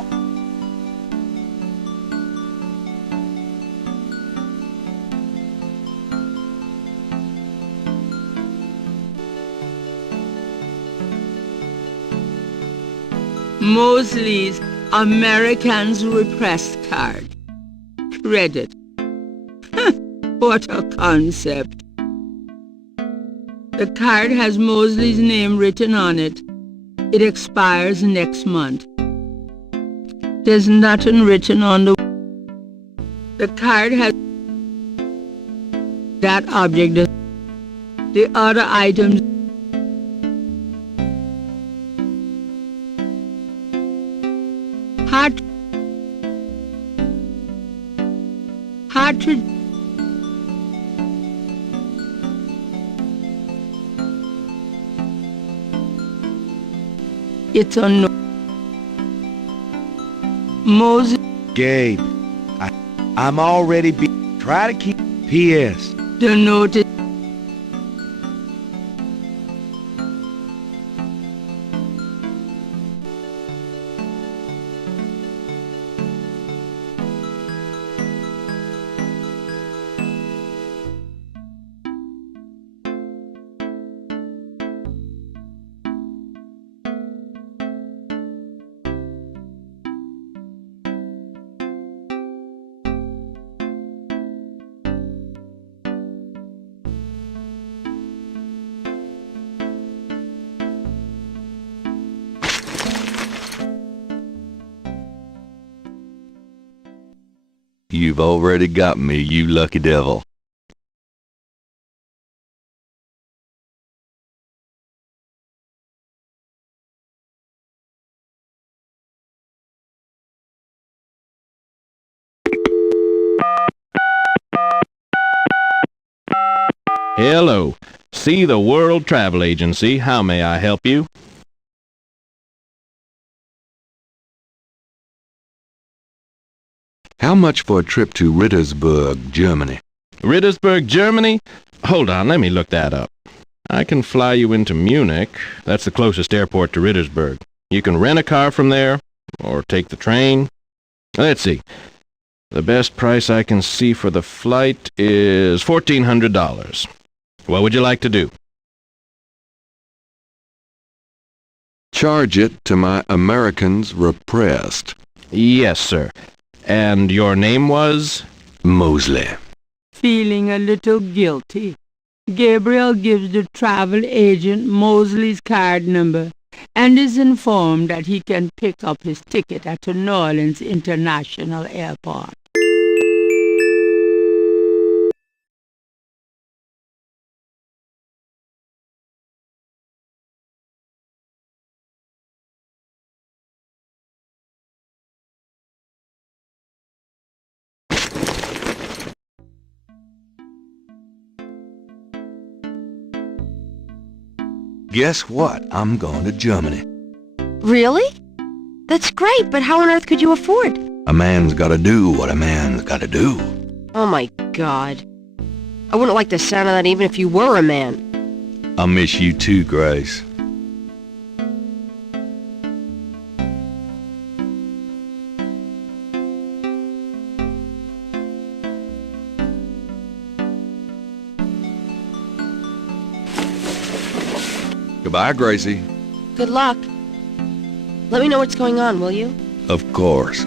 Mosley's Americans Repressed card. Credit. What a concept. The card has Mosley's name written on it. It expires next month. There's nothing written on the card has that object. The other items hard to it's unknown. Moses. Gabe, I'm already try to keep P.S. The notice. You've already got me, you lucky devil. Hello. See the World Travel Agency. How may I help you? How much for a trip to Rittersburg, Germany? Rittersburg, Germany? Hold on, let me look that up. I can fly you into Munich. That's the closest airport to Rittersburg. You can rent a car from there, or take the train. Let's see. The best price I can see for the flight is $1,400. What would you like to do? Charge it to my Americans Repressed. Yes, sir. And your name was? Mosley. Feeling a little guilty, Gabriel gives the travel agent Mosley's card number and is informed that he can pick up his ticket at the New Orleans International Airport. Guess what? I'm going to Germany. Really? That's great, but how on earth could you afford? A man's gotta do what a man's gotta do. Oh my God. I wouldn't like the sound of that even if you were a man. I miss you too, Grace. Goodbye, Gracie. Good luck. Let me know what's going on, will you? Of course.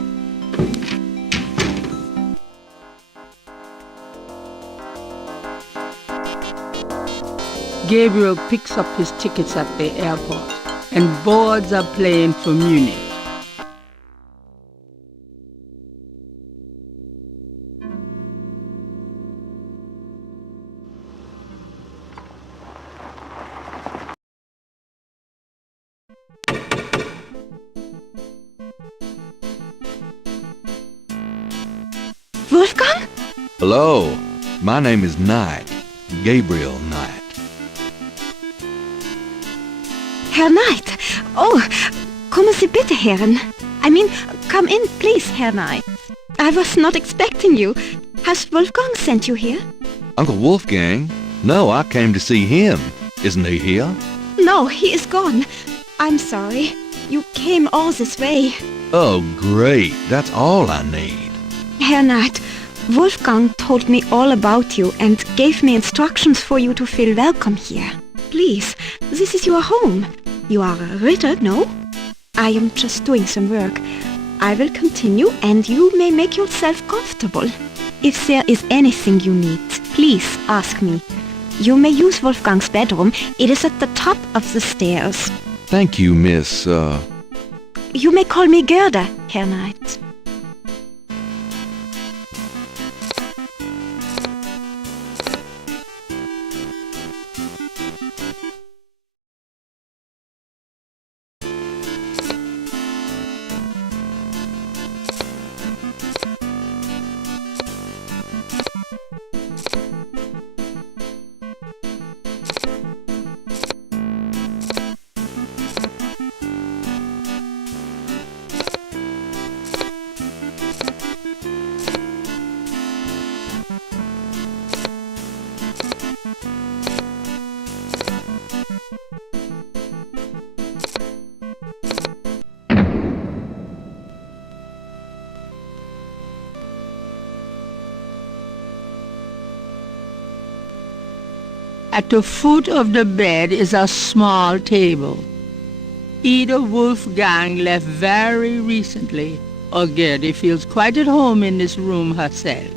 Gabriel picks up his tickets at the airport and boards a plane for Munich. Hello, my name is Knight, Gabriel Knight. Herr Knight! Oh, kommen Sie bitte, Herren. Come in, please, Herr Knight. I was not expecting you. Has Wolfgang sent you here? Uncle Wolfgang? No, I came to see him. Isn't he here? No, he is gone. I'm sorry. You came all this way. Oh, great. That's all I need. Herr Knight, Wolfgang told me all about you and gave me instructions for you to feel welcome here. Please, this is your home. You are a Ritter, no? I am just doing some work. I will continue and you may make yourself comfortable. If there is anything you need, please ask me. You may use Wolfgang's bedroom. It is at the top of the stairs. Thank you, Miss, You may call me Gerda, Herr Knight. At the foot of the bed is a small table. Either Wolfgang left very recently, or Gerda feels quite at home in this room herself.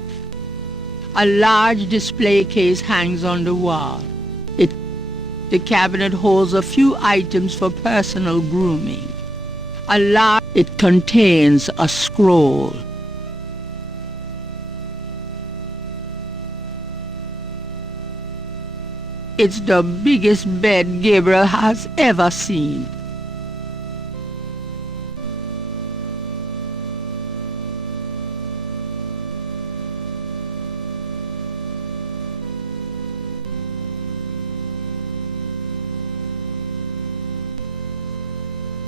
A large display case hangs on the wall. The cabinet holds a few items for personal grooming. It contains a scroll. It's the biggest bed Gabriel has ever seen.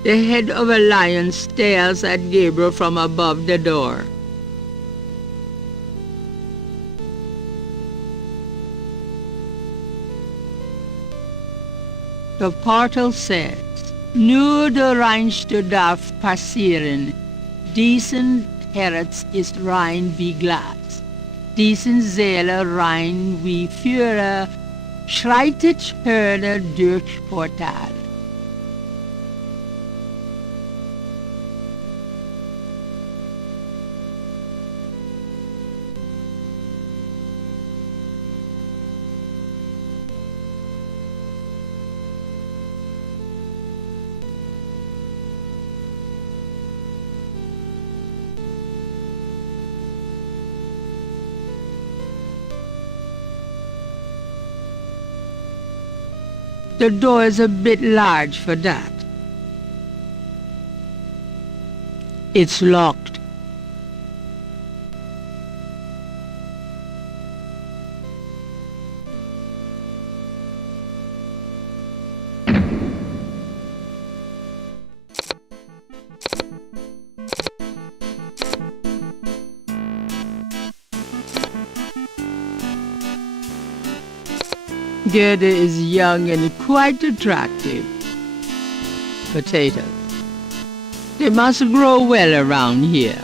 The head of a lion stares at Gabriel from above the door. The portal says, Nur der Reinste darf passieren. Diesen Herz ist rein wie Glas. Diesen Seele rein wie Führer. Schreitet Hörner durch Portal. The door is a bit large for that. It's locked. Gerda is young and quite attractive. Potatoes. They must grow well around here.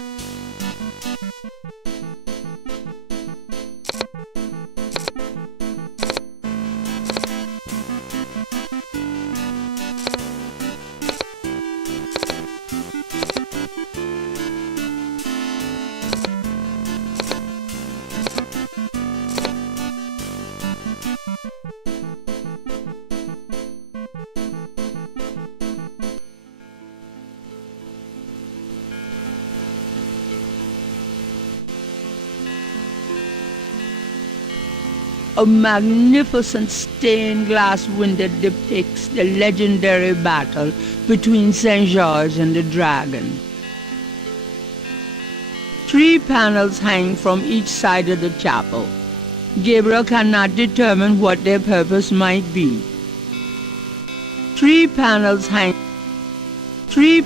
A magnificent stained glass window depicts the legendary battle between St. George and the dragon. 3 3 panels hang from each side of the chapel. Gabriel cannot determine what their purpose might be. 3 panels hang. 3.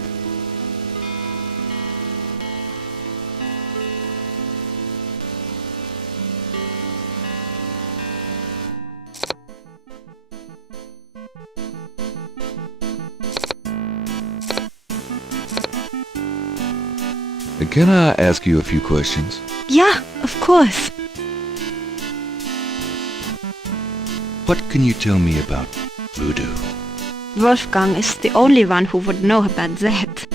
Can I ask you a few questions? Yeah, of course. What can you tell me about voodoo? Wolfgang is the only one who would know about that.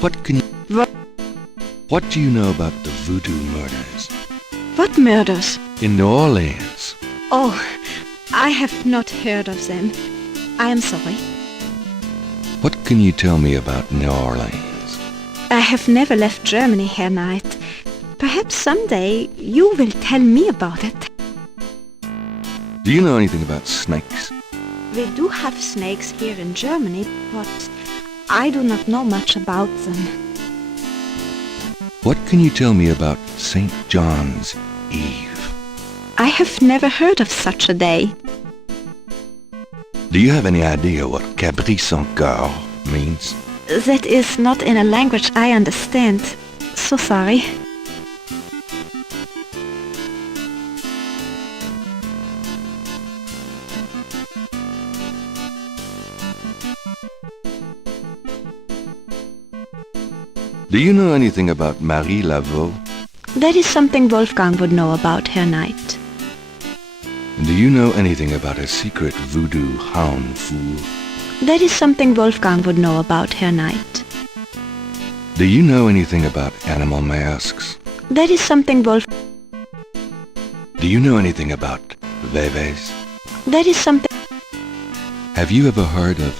What can you... What do you know about the voodoo murders? What murders? In New Orleans. Oh, I have not heard of them. I am sorry. What can you tell me about New Orleans? I have never left Germany, Herr Knight. Perhaps someday you will tell me about it. Do you know anything about snakes? We do have snakes here in Germany, but I do not know much about them. What can you tell me about St. John's Eve? I have never heard of such a day. Do you have any idea what Cabri sans cœur means? That is not in a language I understand. So sorry. Do you know anything about Marie Laveau? That is something Wolfgang would know about, Herr Knight. Do you know anything about a secret voodoo hound fool? That is something Wolfgang would know about, Herr Knight. Do you know anything about animal masks? That is something Do you know anything about veves? That is something... Have you ever heard of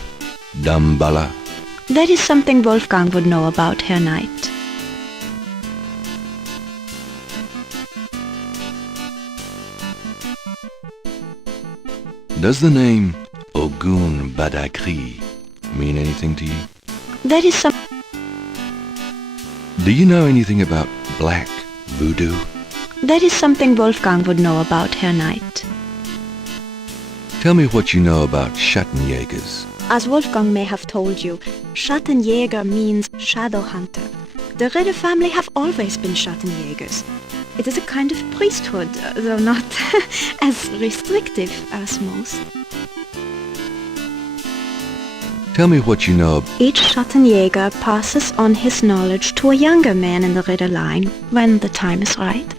Dumbala? That is something Wolfgang would know about, Herr Knight. Does the name Ogun Badakri mean anything to you? That is some... Do you know anything about black voodoo? That is something Wolfgang would know about, Herr Knight. Tell me what you know about Schattenjägers. As Wolfgang may have told you, Schattenjäger means shadow hunter. The Ritter family have always been Schattenjägers. It is a kind of priesthood, though not as restrictive as most. Tell me what you know. Each Schattenjäger passes on his knowledge to a younger man in the Ritter line when the time is right.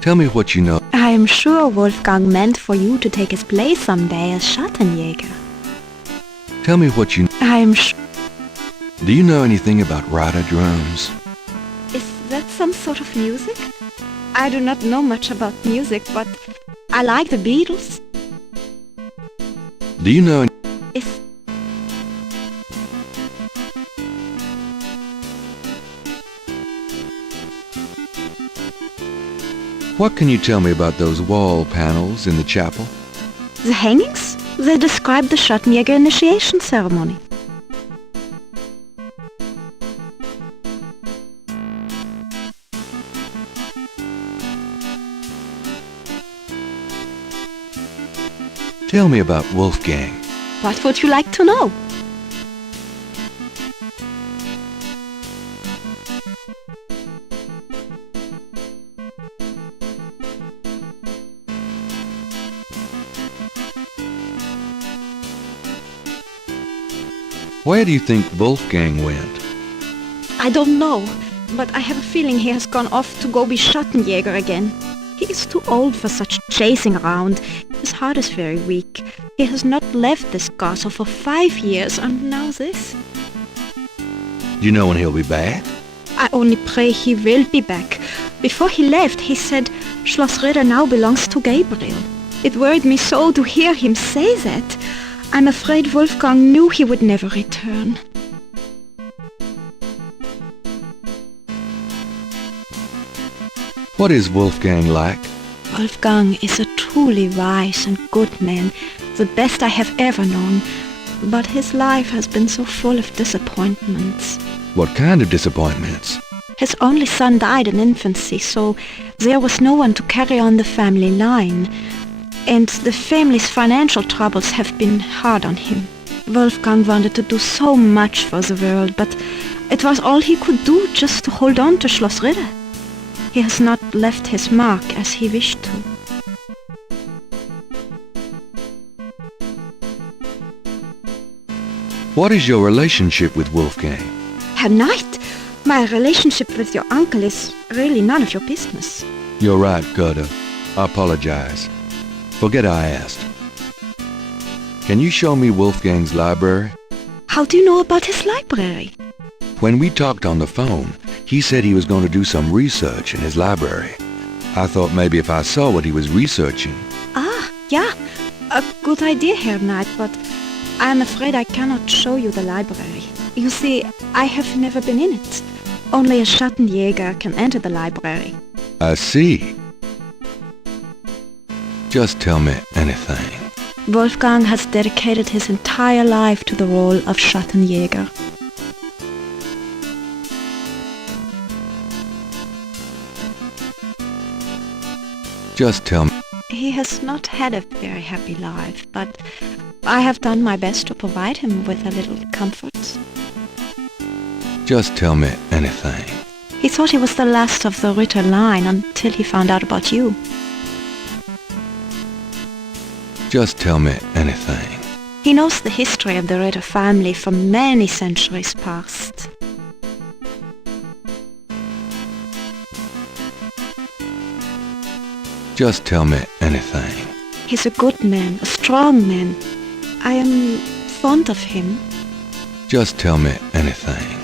Tell me what you know. I am sure Wolfgang meant for you to take his place someday as Schattenjäger. Tell me what you... I am sure... Do you know anything about Rada drums? Is that some sort of music? I do not know much about music, but I like the Beatles. Do you know... Is... What can you tell me about those wall panels in the chapel? The hangings? They describe the Schattenjäger initiation ceremony. Tell me about Wolfgang. What would you like to know? Where do you think Wolfgang went? I don't know, but I have a feeling he has gone off to go be Schattenjäger again. He is too old for such chasing around. His heart is very weak. He has not left this castle for 5 years, and now this. Do you know when he'll be back? I only pray he will be back. Before he left, he said Schloss Ritter now belongs to Gabriel. It worried me so to hear him say that. I'm afraid Wolfgang knew he would never return. What is Wolfgang like? Wolfgang is a truly wise and good man, the best I have ever known. But his life has been so full of disappointments. What kind of disappointments? His only son died in infancy, so there was no one to carry on the family line. And the family's financial troubles have been hard on him. Wolfgang wanted to do so much for the world, but it was all he could do just to hold on to Schloss Ritter. He has not left his mark as he wished to. What is your relationship with Wolfgang? Herr Knight, my relationship with your uncle is really none of your business. You're right, Gerda. I apologize. Forget I asked. Can you show me Wolfgang's library? How do you know about his library? When we talked on the phone, he said he was going to do some research in his library. I thought maybe if I saw what he was researching. Ah, yeah. A good idea, Herr Knight, but I'm afraid I cannot show you the library. You see, I have never been in it. Only a Schattenjäger can enter the library. I see. Just tell me anything. Wolfgang has dedicated his entire life to the role of Schattenjäger. Just tell me. He has not had a very happy life, but I have done my best to provide him with a little comfort. Just tell me anything. He thought he was the last of the Ritter line until he found out about you. Just tell me anything. He knows the history of the Ritter family from many centuries past. Just tell me anything. He's a good man, a strong man. I am fond of him. Just tell me anything.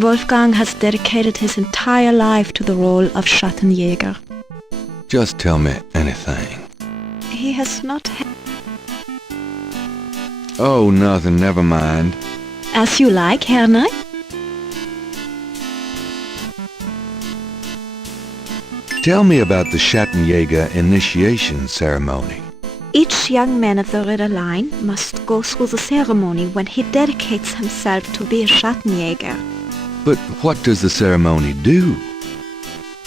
Wolfgang has dedicated his entire life to the role of Schattenjäger. Just tell me anything. He has not had... Oh, nothing, never mind. As you like, Herr Knight. Tell me about the Schattenjäger initiation ceremony. Each young man of the Ritter line must go through the ceremony when he dedicates himself to be a Schattenjäger. But what does the ceremony do?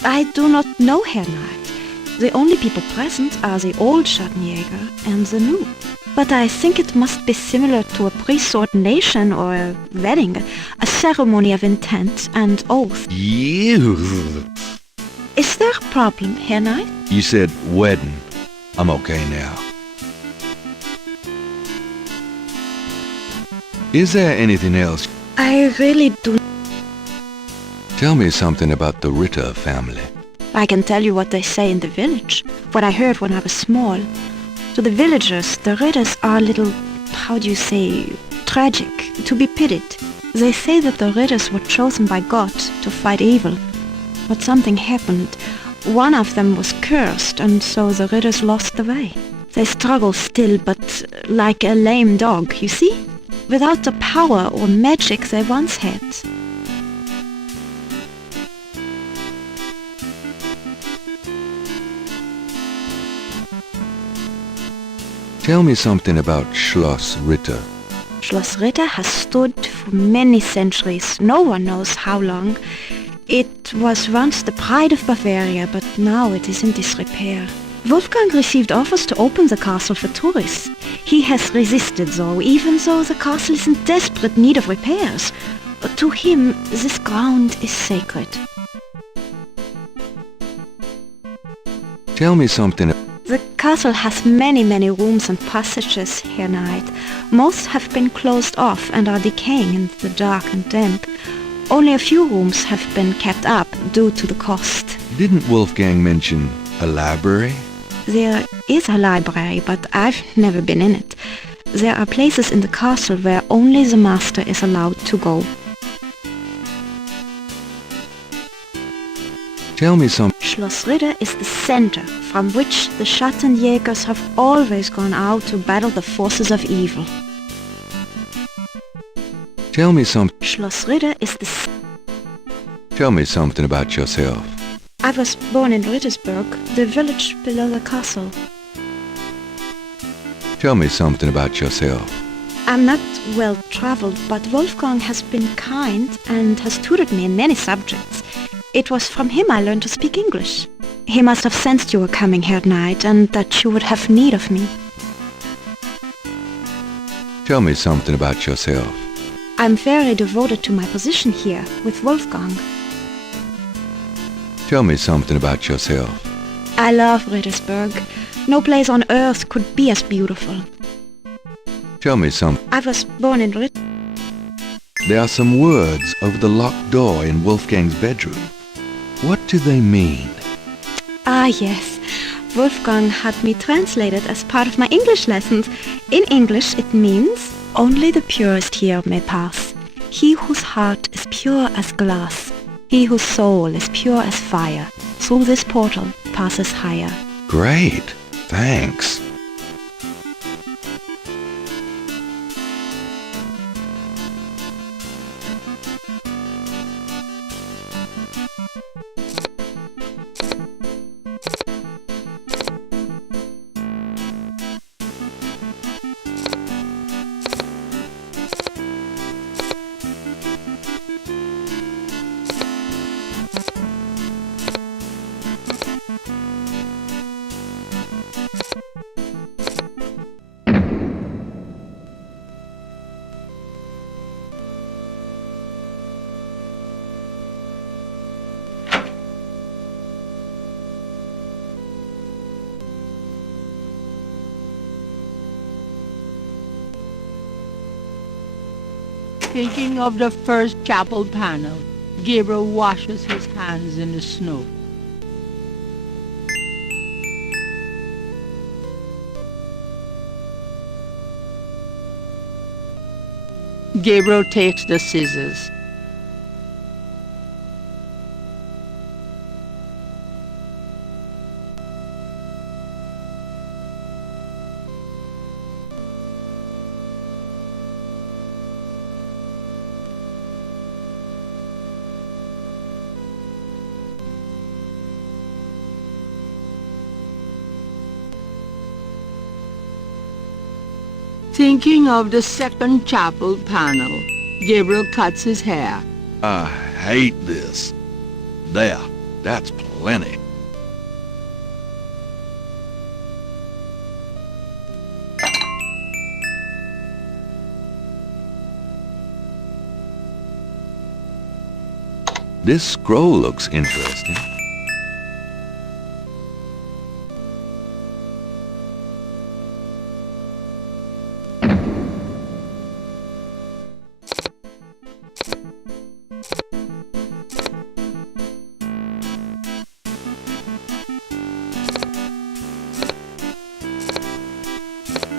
I do not know, Herr Knight. The only people present are the old Schattenjäger and the new. But I think it must be similar to a priest's ordination or a wedding, a ceremony of intent and oath. You. Is there a problem, Herr Knight? You said wedding. I'm okay now. Is there anything else? I really do. Tell me something about the Ritter family. I can tell you what they say in the village, what I heard when I was small. To the villagers, the Ritters are a little, how do you say, tragic, to be pitied. They say that the Ritters were chosen by God to fight evil. But something happened. One of them was cursed, and so the Ritters lost the way. They struggle still, but like a lame dog, you see? Without the power or magic they once had. Tell me something about Schloss Ritter. Schloss Ritter has stood for many centuries, no one knows how long. It was once the pride of Bavaria, but now it is in disrepair. Wolfgang received offers to open the castle for tourists. He has resisted though, even though the castle is in desperate need of repairs. But to him, this ground is sacred. Tell me something. The castle has many rooms and passages, Herr Knight. Most have been closed off and are decaying in the dark and damp. Only a few rooms have been kept up due to the cost. Didn't Wolfgang mention a library? There is a library, but I've never been in it. There are places in the castle where only the master is allowed to go. Tell me something. Schloss Ritter is the center from which the Schattenjägers have always gone out to battle the forces of evil. Tell me something. Schloss Ritter is the... Tell me something about yourself. I was born in Rittersberg, the village below the castle. Tell me something about yourself. I'm not well-traveled, but Wolfgang has been kind and has tutored me in many subjects. It was from him I learned to speak English. He must have sensed you were coming here at night and that you would have need of me. Tell me something about yourself. I'm very devoted to my position here with Wolfgang. Tell me something about yourself. I love Rittersberg. No place on earth could be as beautiful. Tell me something. I was born in Ritt. There are some words over the locked door in Wolfgang's bedroom. What do they mean? Ah, yes. Wolfgang had me translated as part of my English lessons. In English it means, only the purest here may pass. He whose heart is pure as glass. He whose soul is pure as fire. Through this portal passes higher. Great. Thanks. Thinking of the first chapel panel, Gabriel washes his hands in the snow. Gabriel takes the scissors. Thinking of the second chapel panel, Gabriel cuts his hair. I hate this. There, that's plenty. This scroll looks interesting.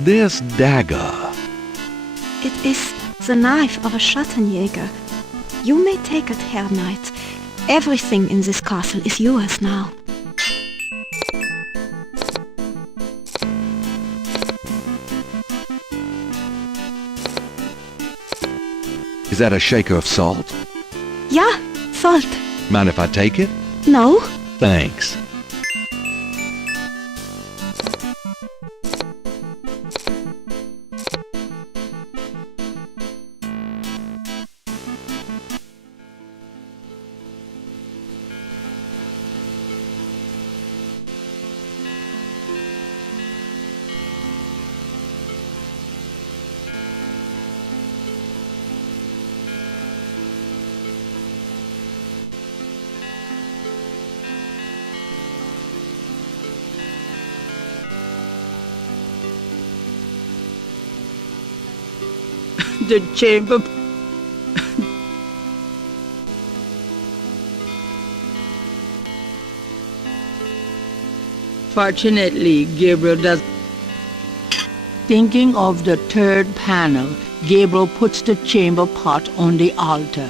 This dagger. It is the knife of a Schattenjäger. You may take it, Herr Knight. Everything in this castle is yours now. Is that a shaker of salt? Ja, salt. Mind if I take it? No. Thanks. The chamber... Fortunately, Gabriel does... Thinking of the third panel, Gabriel puts the chamber pot on the altar.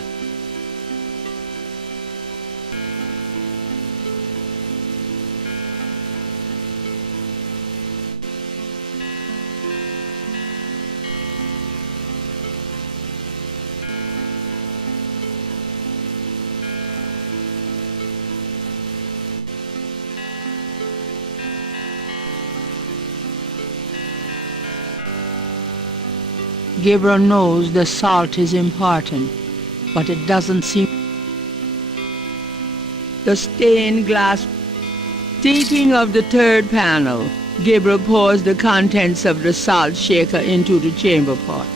Gabriel knows the salt is important, but it doesn't seem... the stained glass. Thinking of the third panel, Gabriel pours the contents of the salt shaker into the chamber pot.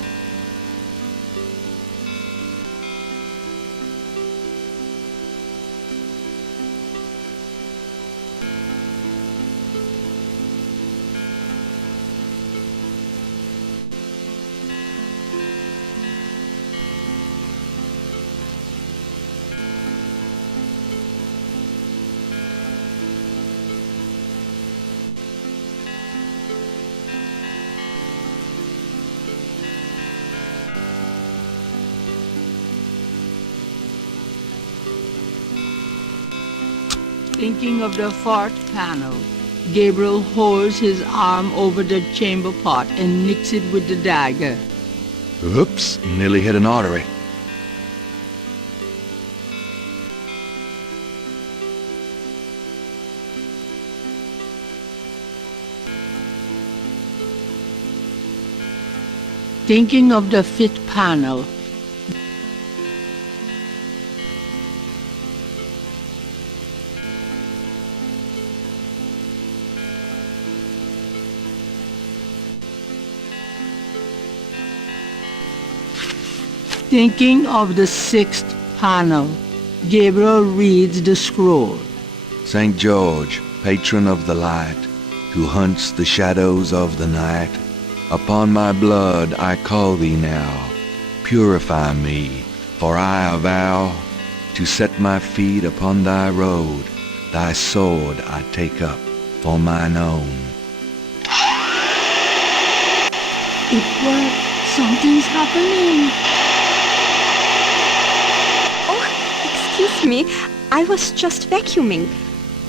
Thinking of the fourth panel, Gabriel holds his arm over the chamber pot and nicks it with the dagger. Oops, nearly hit an artery. Thinking of the fifth panel, thinking of the sixth panel, Gabriel reads the scroll. St. George, patron of the light, who hunts the shadows of the night, upon my blood I call thee now. Purify me, for I avow to set my feet upon thy road. Thy sword I take up for mine own. It worked. Something's happening. Excuse me, I was just vacuuming.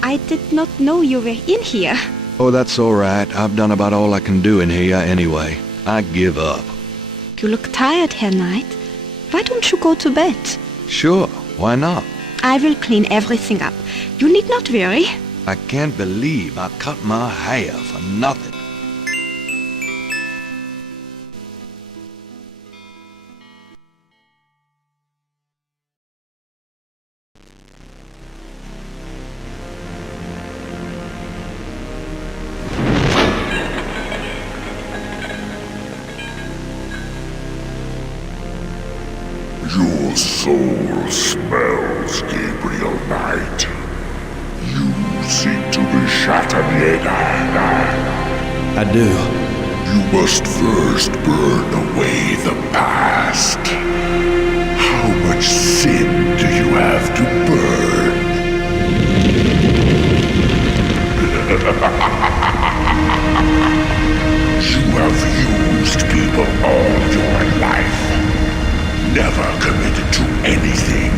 I did not know you were in here. Oh, that's all right. I've done about all I can do in here anyway. I give up. You look tired, Herr Knight. Why don't you go to bed? Sure, why not? I will clean everything up. You need not worry. I can't believe I cut my hair for nothing. Your soul smells, Gabriel Knight. You seek to be Chattanooga. I do. You must first burn away the past. How much sin do you have to burn? You have used people all your life. Never committed to anything.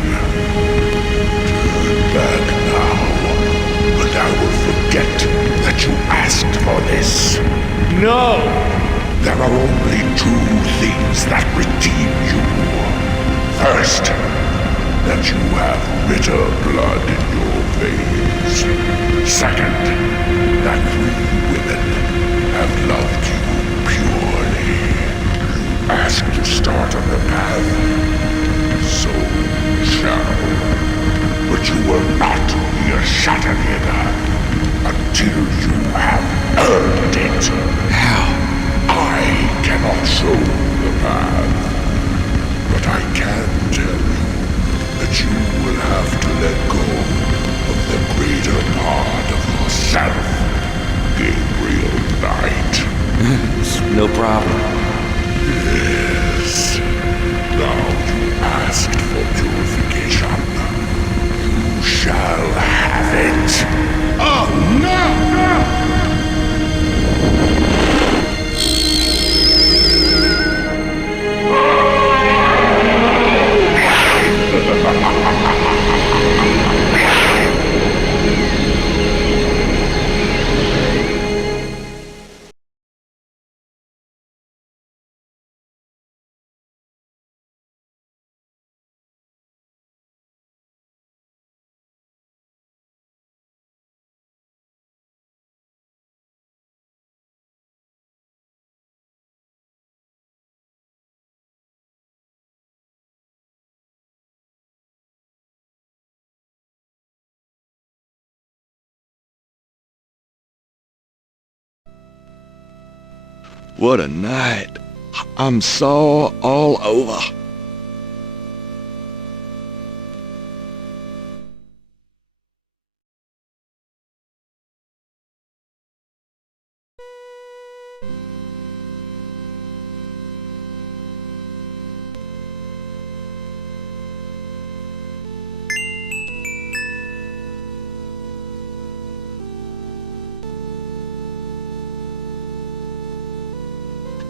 Turn back now, but I will forget that you asked for this. No! There are only two things that redeem you. First, that you have bitter blood in your veins. Second, that 3 women have loved you purely. You asked to start on the path, so shall. But you will not be a Chattanooga until you have earned it. How? I cannot show the path, but I can tell you that you will have to let go of the greater part of yourself, Gabriel Knight. No problem. Yes. Now you asked for purification. You shall have it. Oh, What a night. I'm sore all over.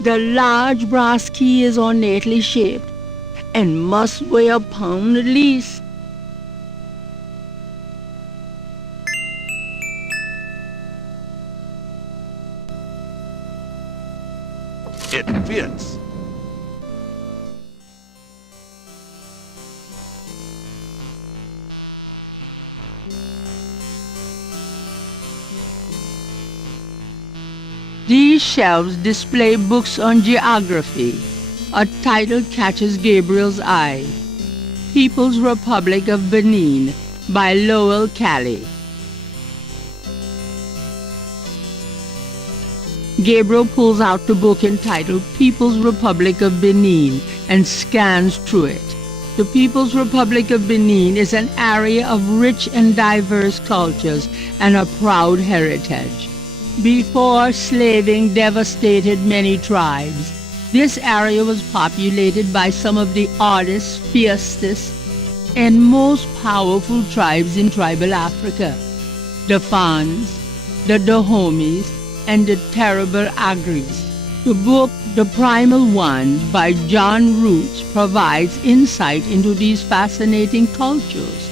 The large brass key is ornately shaped and must weigh a pound at least. It fits. These shelves display books on geography. A title catches Gabriel's eye. People's Republic of Benin by Lowell Cali. Gabriel pulls out the book entitled People's Republic of Benin and scans through it. The People's Republic of Benin is an area of rich and diverse cultures and a proud heritage. Before slaving devastated many tribes, this area was populated by some of the oddest, fiercest, and most powerful tribes in tribal Africa: the Fans, the Dahomies, and the terrible Agris. The book, The Primal Ones by John Roots, provides insight into these fascinating cultures.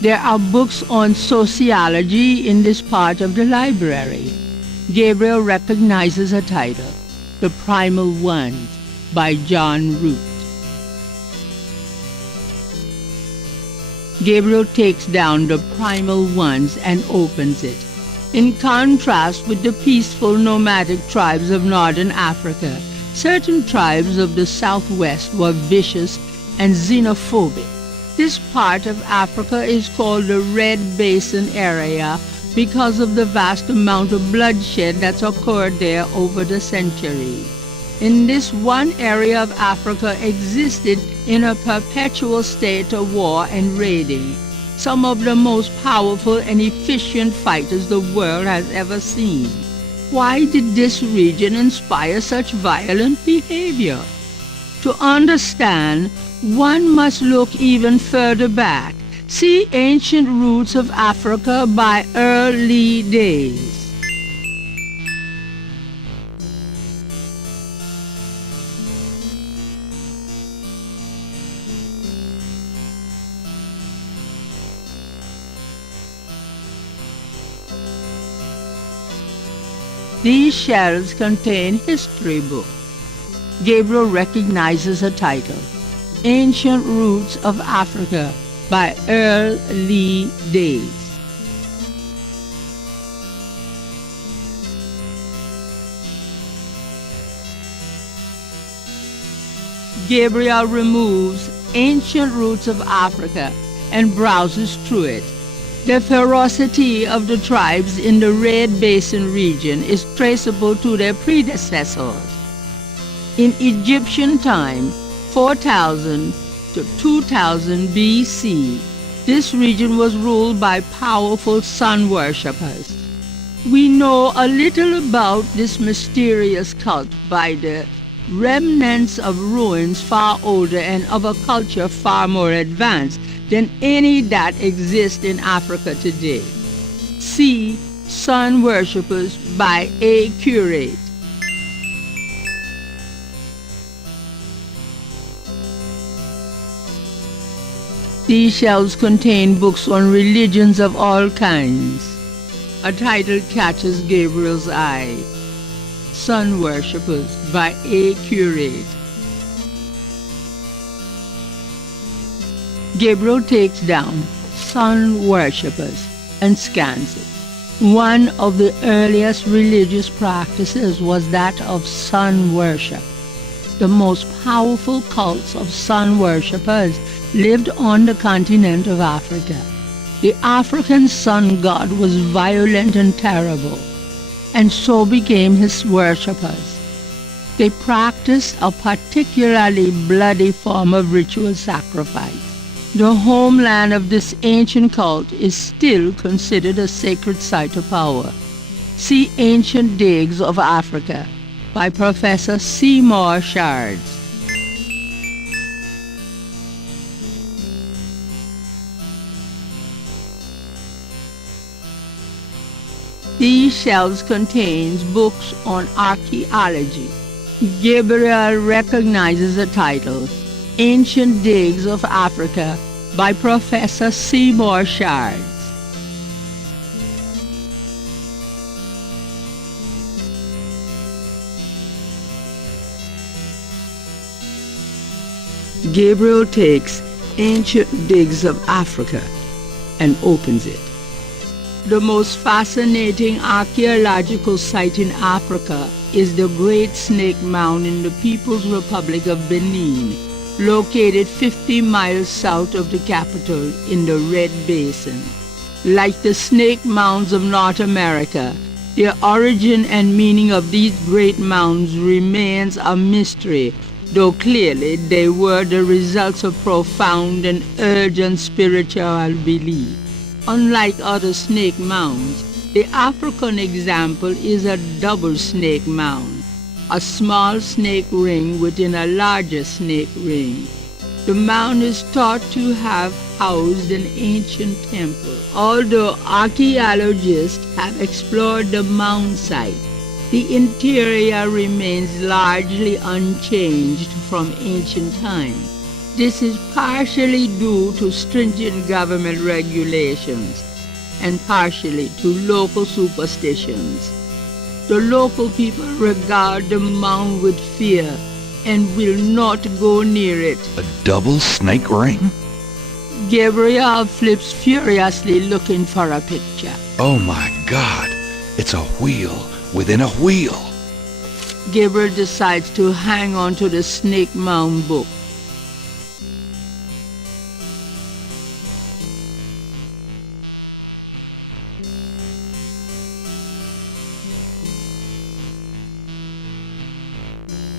There are books on sociology in this part of the library. Gabriel recognizes a title, The Primal Ones by John Root. Gabriel takes down The Primal Ones and opens it. In contrast with the peaceful nomadic tribes of northern Africa, certain tribes of the southwest were vicious and xenophobic. This part of Africa is called the Red Basin area because of the vast amount of bloodshed that's occurred there over the centuries. In this one area of Africa existed in a perpetual state of war and raiding, some of the most powerful and efficient fighters the world has ever seen. Why did this region inspire such violent behavior? To understand, one must look even further back. See Ancient Roots of Africa by Early Days. These shelves contain history books. Gabriel recognizes a title, Ancient Roots of Africa by Early Days. Gabriel removes Ancient Roots of Africa and browses through it. The ferocity of the tribes in the Red Basin region is traceable to their predecessors. In Egyptian time, 4000 to 2000 BC, this region was ruled by powerful sun worshippers. We know a little about this mysterious cult by the remnants of ruins far older and of a culture far more advanced than any that exists in Africa today. See Sun Worshippers by A. Curate. These shelves contain books on religions of all kinds. A title catches Gabriel's eye, Sun Worshippers by A. Curate. Gabriel takes down Sun Worshippers and scans it. One of the earliest religious practices was that of sun worship. The most powerful cults of sun worshippers lived on the continent of Africa. The African sun god was violent and terrible, and so became his worshippers. They practiced a particularly bloody form of ritual sacrifice. The homeland of this ancient cult is still considered a sacred site of power. See Ancient Digs of Africa by Professor Seymour Shards. These shelves contains books on archaeology. Gabriel recognizes the title, Ancient Digs of Africa by Professor Seymour Shards. Gabriel takes Ancient Digs of Africa and opens it. The most fascinating archaeological site in Africa is the Great Snake Mound in the People's Republic of Benin, located 50 miles south of the capital in the Red Basin. Like the snake mounds of North America, the origin and meaning of these great mounds remains a mystery, though clearly they were the results of profound and urgent spiritual belief. Unlike other snake mounds, the African example is a double snake mound, a small snake ring within a larger snake ring. The mound is thought to have housed an ancient temple. Although archaeologists have explored the mound site, the interior remains largely unchanged from ancient times. This is partially due to stringent government regulations and partially to local superstitions. The local people regard the mound with fear and will not go near it. A double snake ring? Gabriel flips furiously looking for a picture. Oh my God! It's a wheel within a wheel. Gabriel decides to hang on to the snake mound book.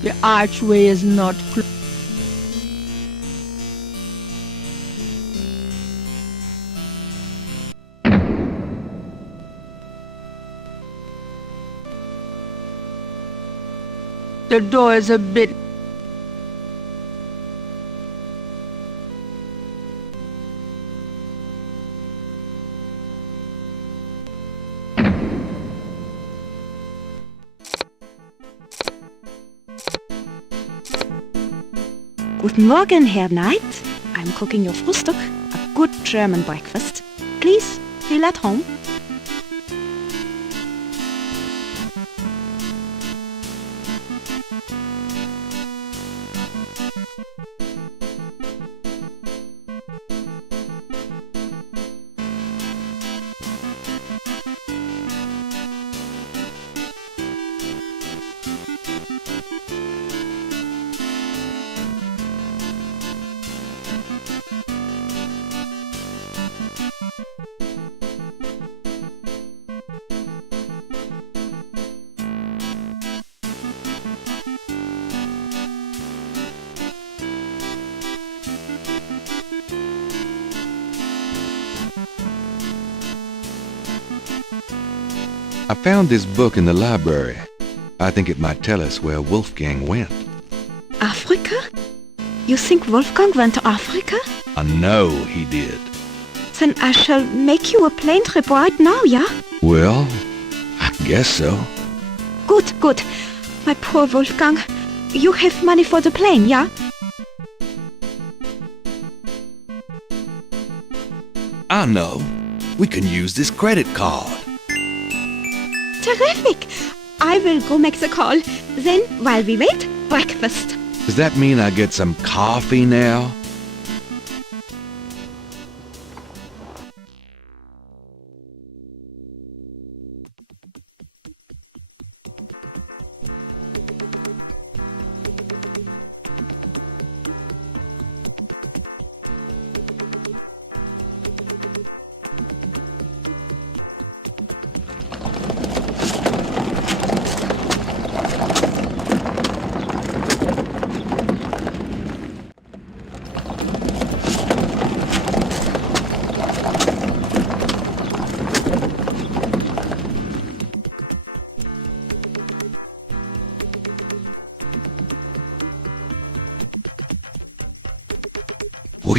The archway is not closed. The door is a bit... Guten Morgen, Herr Knight. I'm cooking your Frühstück, a good German breakfast. Please, feel at home. I found this book in the library. I think it might tell us where Wolfgang went. Africa? You think Wolfgang went to Africa? I know he did. Then I shall make you a plane trip right now, yeah? Well, I guess so. Good, good. My poor Wolfgang. You have money for the plane, yeah? I know. We can use this credit card. Terrific! I will go make the call. Then, while we wait, breakfast. Does that mean I get some coffee now?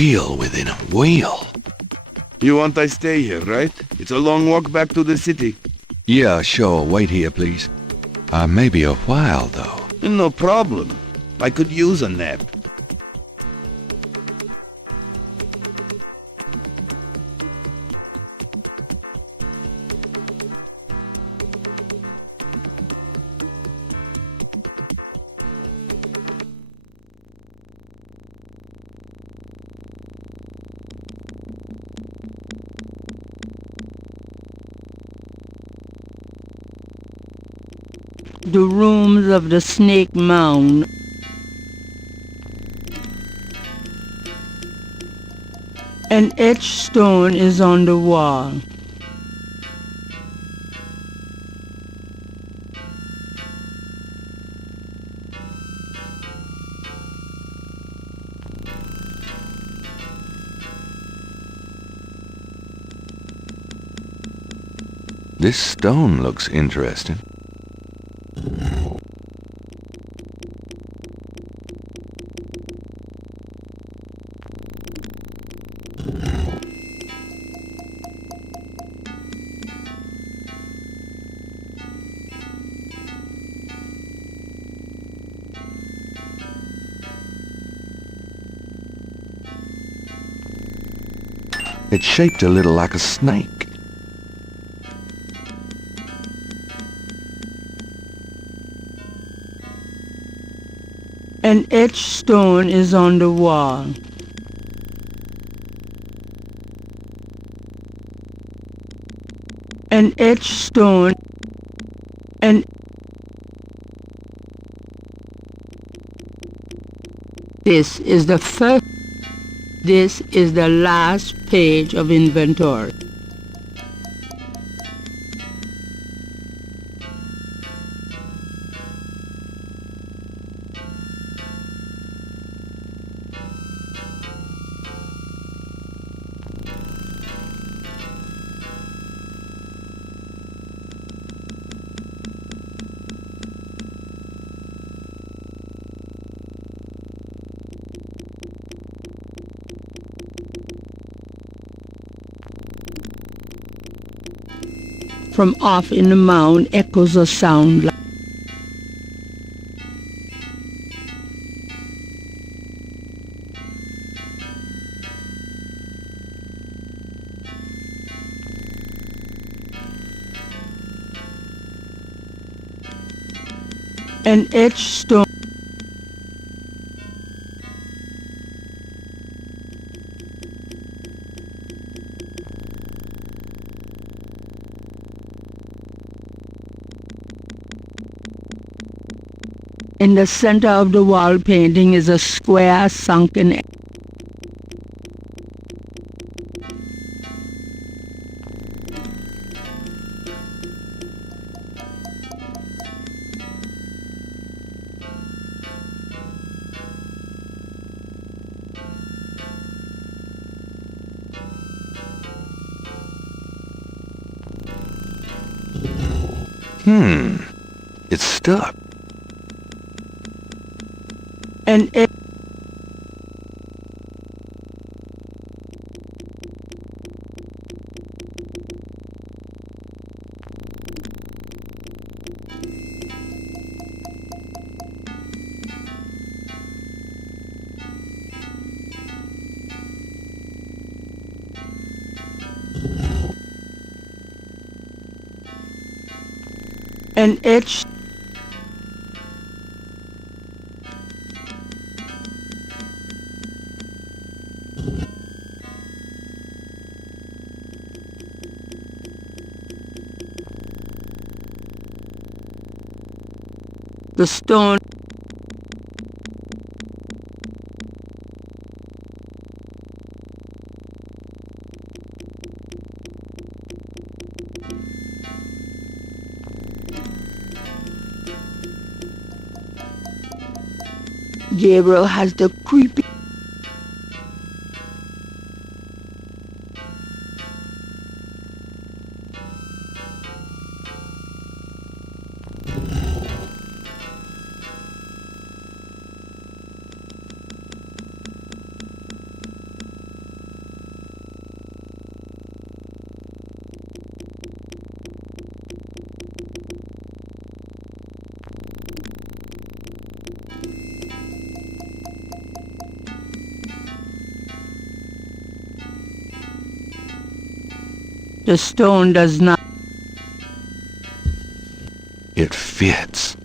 wheel within a wheel. You want I stay here, right? It's a long walk back to the city. Yeah, sure. Wait here, please. Maybe a while, though. No problem. I could use a nap. The rooms of the Snake Mound. An etched stone is on the wall. This stone looks interesting. It's shaped a little like a snake. An etched stone is on the wall. An etched stone. This is the last page of inventory. From off in the mound echoes a sound like an etched stone. In the center of the wall painting is a square sunken It's stuck. and an etched the stone Gabriel has the creepy The stone does not. It fits.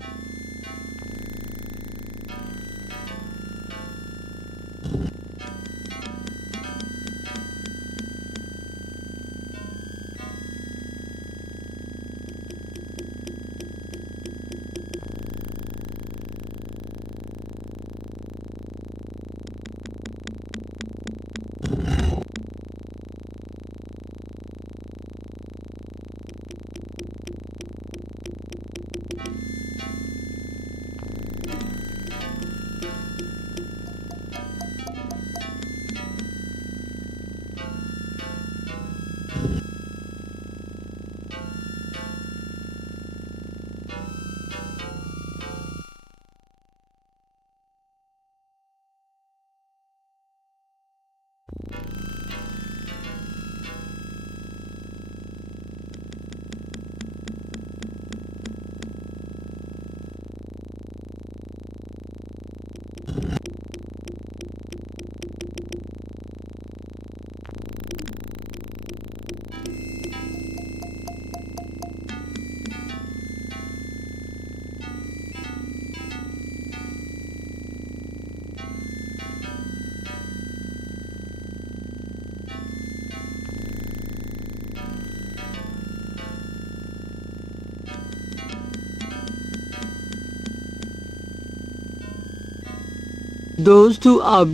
Those two are.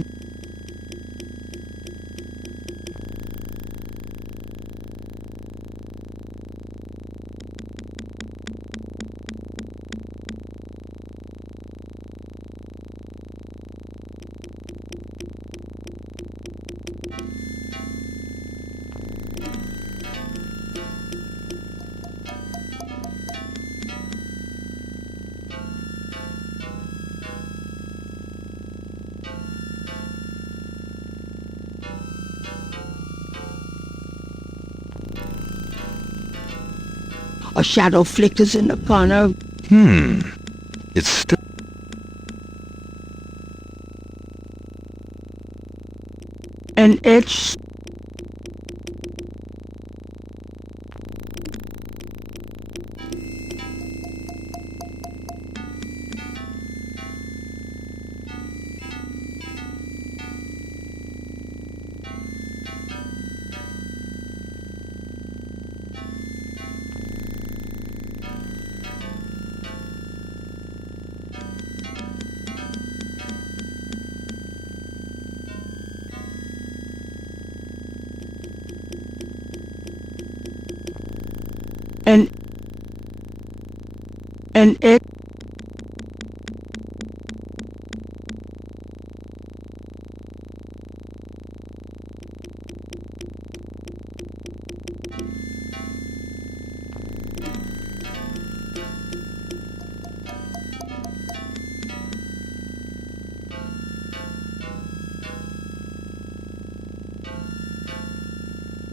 A shadow flickers in the corner. It's still... An itch. And it.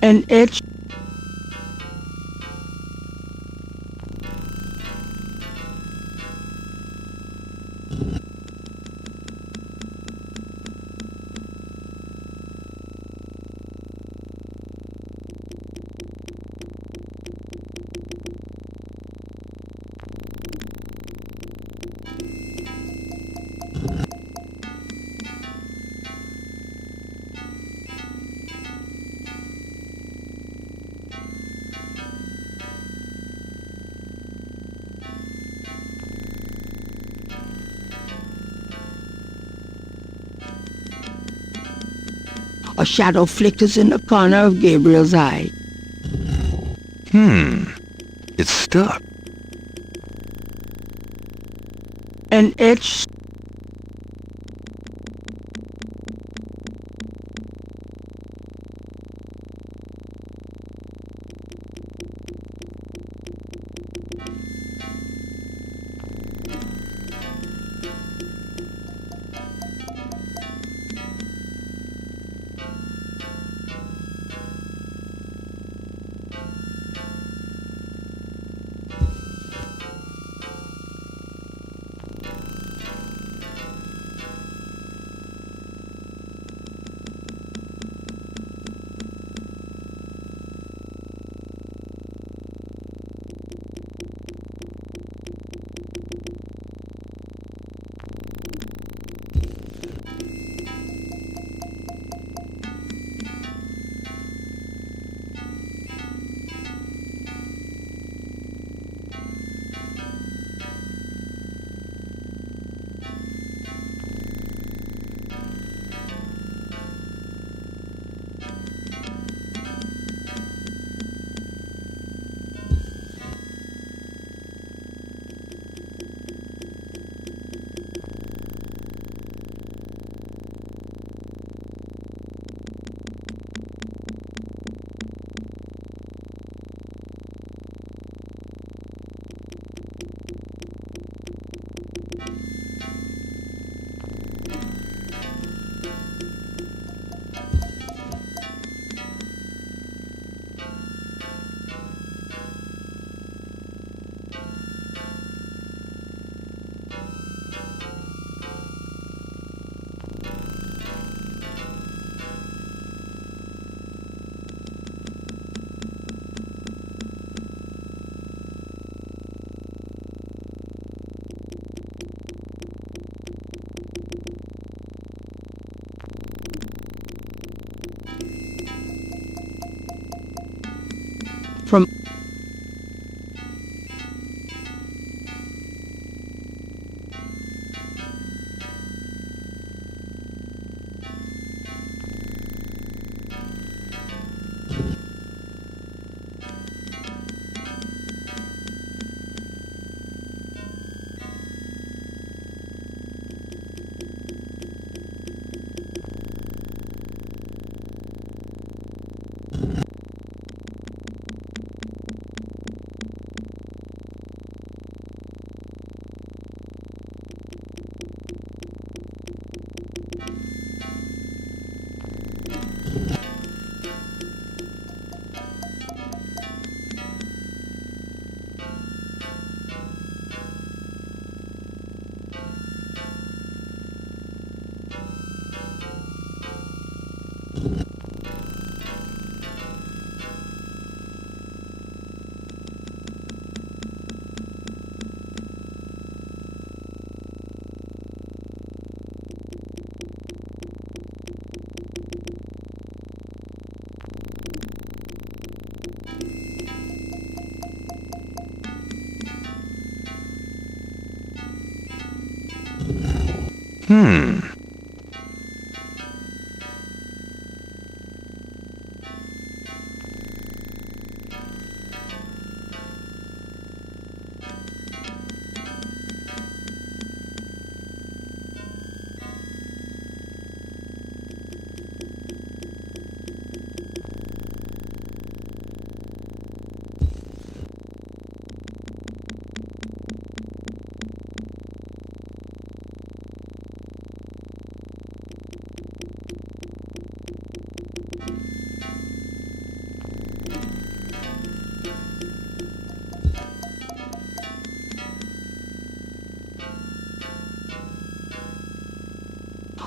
An itch. A shadow flickers in the corner of Gabriel's eye. It's stuck. An itch.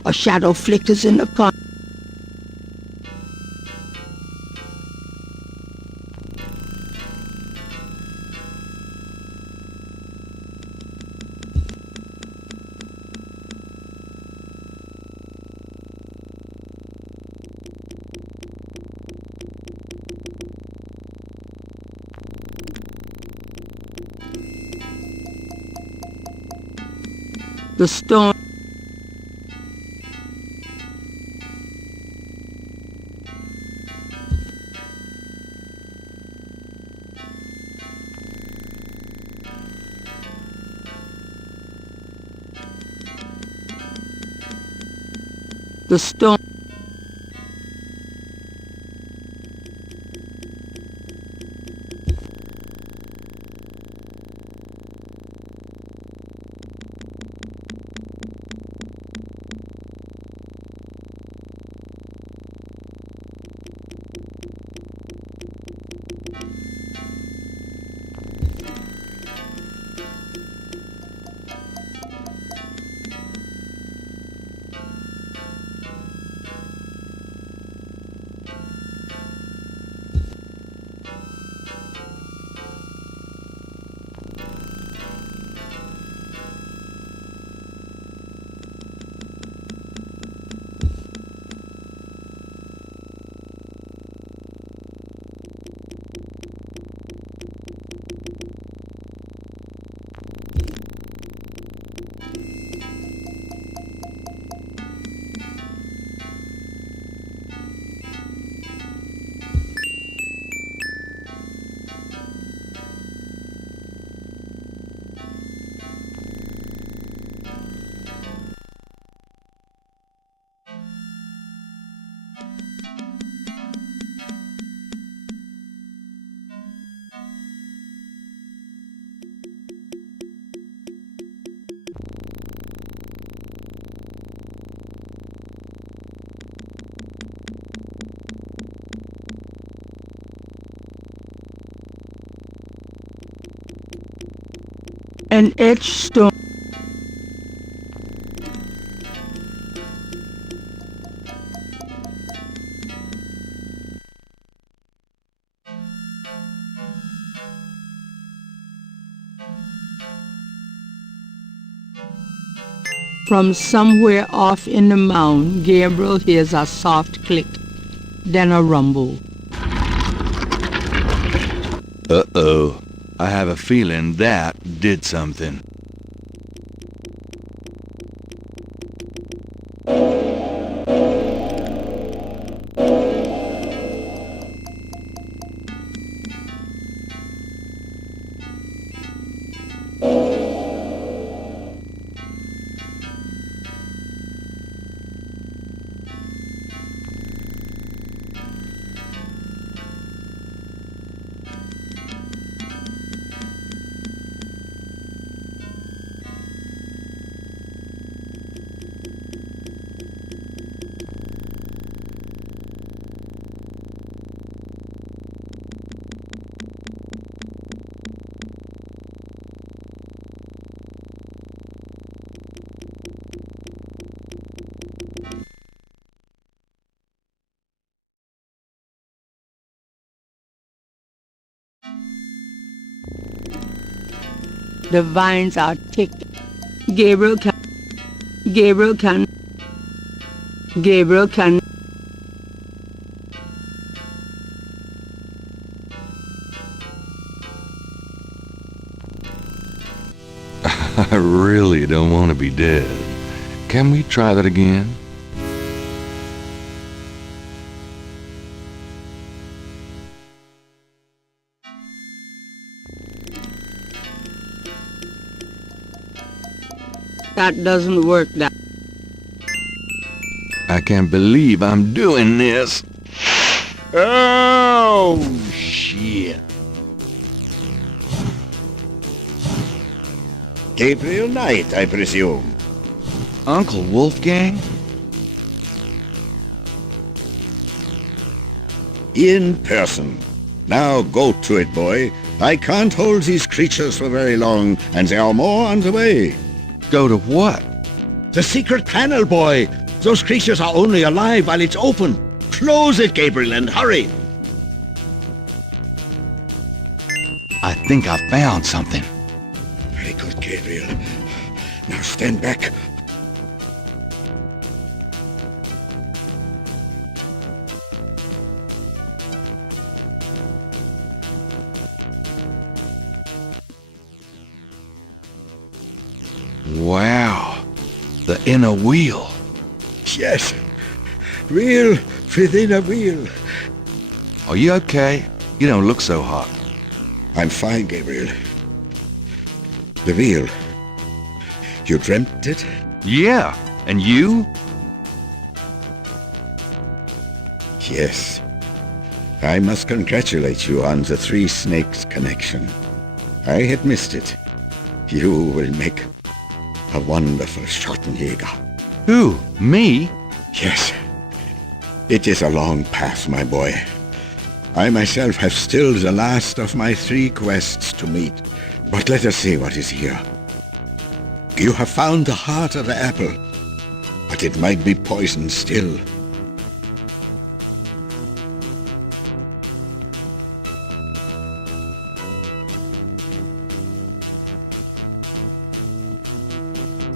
A shadow flickers in the corner. The stone. The stone. An etched stone. From somewhere off in the mound, Gabriel hears a soft click, then a rumble. Uh-oh. I have a feeling that did something. The vines are thick. Gabriel can. I really don't want to be dead. Can we try that again? That doesn't work. That. I can't believe I'm doing this. Oh, shit. Gabriel Knight, I presume. Uncle Wolfgang? In person. Now go to it, boy. I can't hold these creatures for very long, and there are more on the way. Go to what? The secret panel, boy. Those creatures are only alive while it's open. Close it, Gabriel, and hurry. I think I found something. Very good, Gabriel. Now stand back. Wow. The inner wheel. Yes. Wheel within a wheel. Are you okay? You don't look so hot. I'm fine, Gabriel. The wheel. You dreamt it? Yeah. And you? Yes. I must congratulate you on the Three Snakes connection. I had missed it. You will make a wonderful Schottenjäger. Who? Me? Yes. It is a long path, my boy. I myself have still the last of my 3 quests to meet. But let us see what is here. You have found the heart of the apple, but it might be poison still.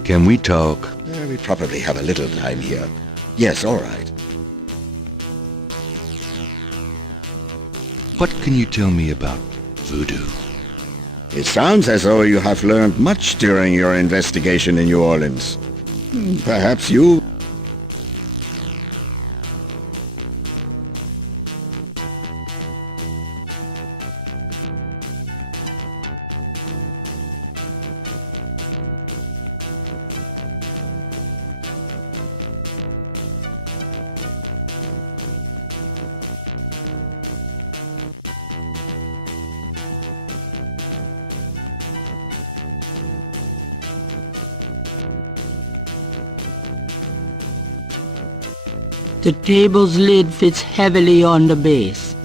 Can we talk? We probably have a little time here. Yes, all right. What can you tell me about voodoo? It sounds as though you have learned much during your investigation in New Orleans. Perhaps you... The table's lid fits heavily on the base.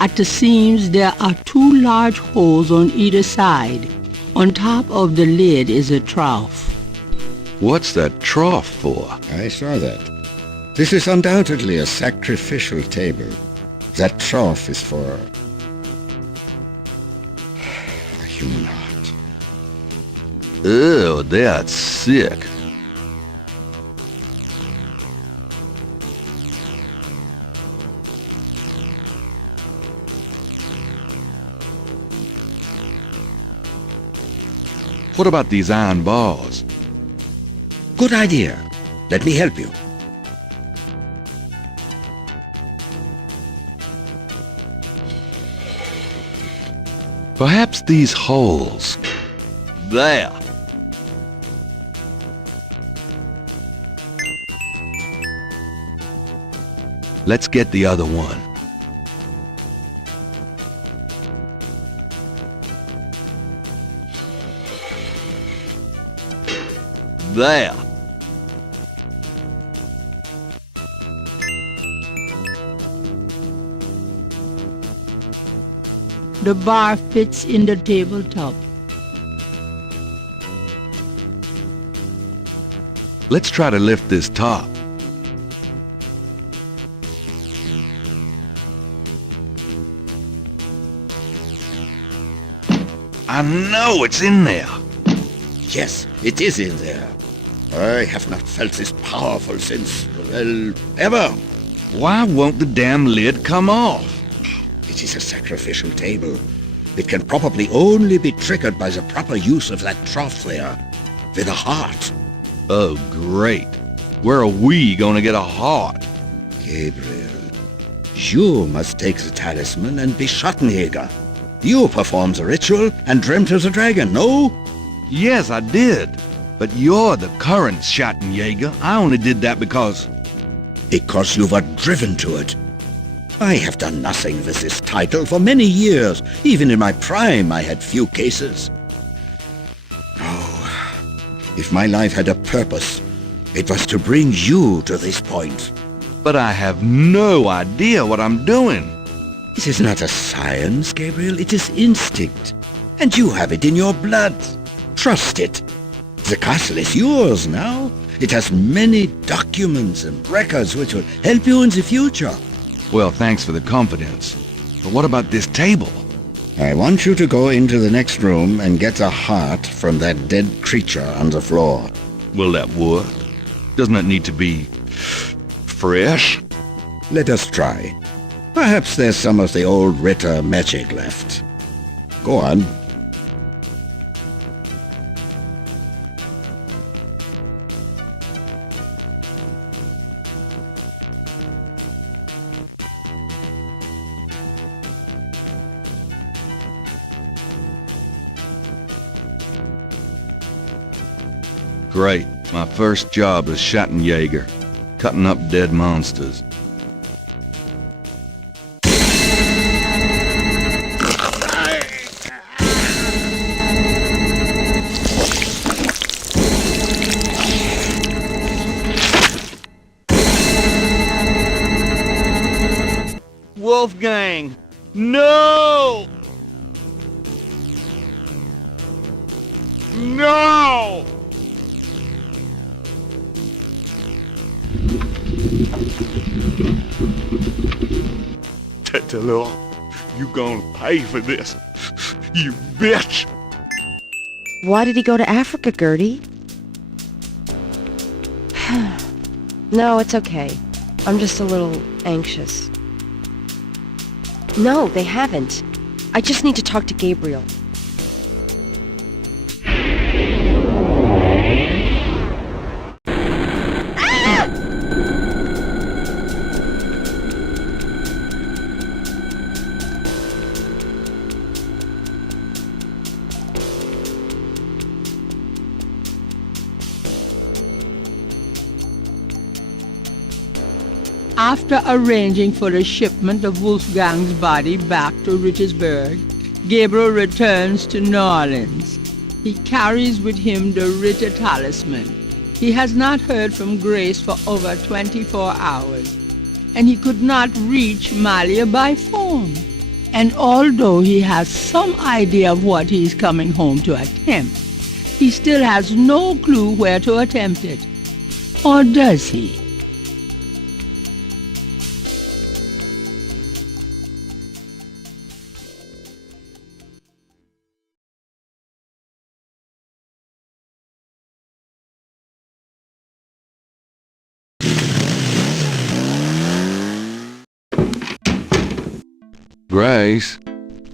At the seams there are 2 large holes on either side. On top of the lid is a trough. What's that trough for? I saw that. This is undoubtedly a sacrificial table. That trough is for a human heart. Ew, that's sick. What about these iron bars? Good idea. Let me help you. Perhaps these holes. There. Let's get the other one. There. The bar fits in the tabletop. Let's try to lift this top. I know it's in there. Yes, it is in there. I have not felt this powerful since, well, ever. Why won't the damn lid come off? It is a sacrificial table. It can probably only be triggered by the proper use of that trough there, with a heart. Oh, great. Where are we going to get a heart? Gabriel, you must take the talisman and be Schattenjäger. You performed the ritual and dreamt of the dragon, no? Yes, I did. But you're the current Schattenjäger. I only did that because... Because you were driven to it. I have done nothing with this title for many years. Even in my prime, I had few cases. Oh, if my life had a purpose, it was to bring you to this point. But I have no idea what I'm doing. It is not a science, Gabriel. It is instinct. And you have it in your blood. Trust it. The castle is yours now. It has many documents and records which will help you in the future. Well, thanks for the confidence. But what about this table? I want you to go into the next room and get a heart from that dead creature on the floor. Will that work? Doesn't it need to be... fresh? Let us try. Perhaps there's some of the old Ritter magic left. Go on. Great. My first job as Schattenjäger. Cutting up dead monsters. Wolfgang! No! No! Tetelo, you gonna pay for this, you bitch! Why did he go to Africa, Gertie? No, it's okay. I'm just a little anxious. No, they haven't. I just need to talk to Gabriel. After arranging for a shipment of Wolfgang's body back to Rittersburg, Gabriel returns to New Orleans. He carries with him the Ritter talisman. He has not heard from Grace for over 24 hours, and he could not reach Malia by phone. And although he has some idea of what he is coming home to attempt, he still has no clue where to attempt it. Or does he? Grace?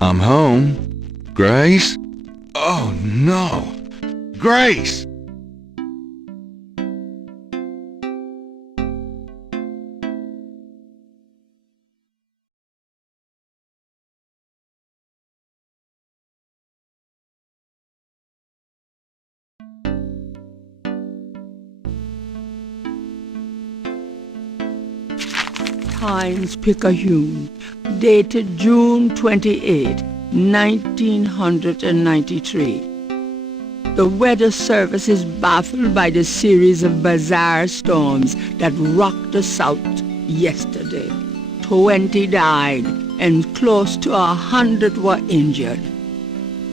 I'm home. Grace? Oh, no. Grace! Times-Picayune, dated June 28, 1993. The Weather Service is baffled by the series of bizarre storms that rocked the South yesterday. 20 died and close to 100 were injured.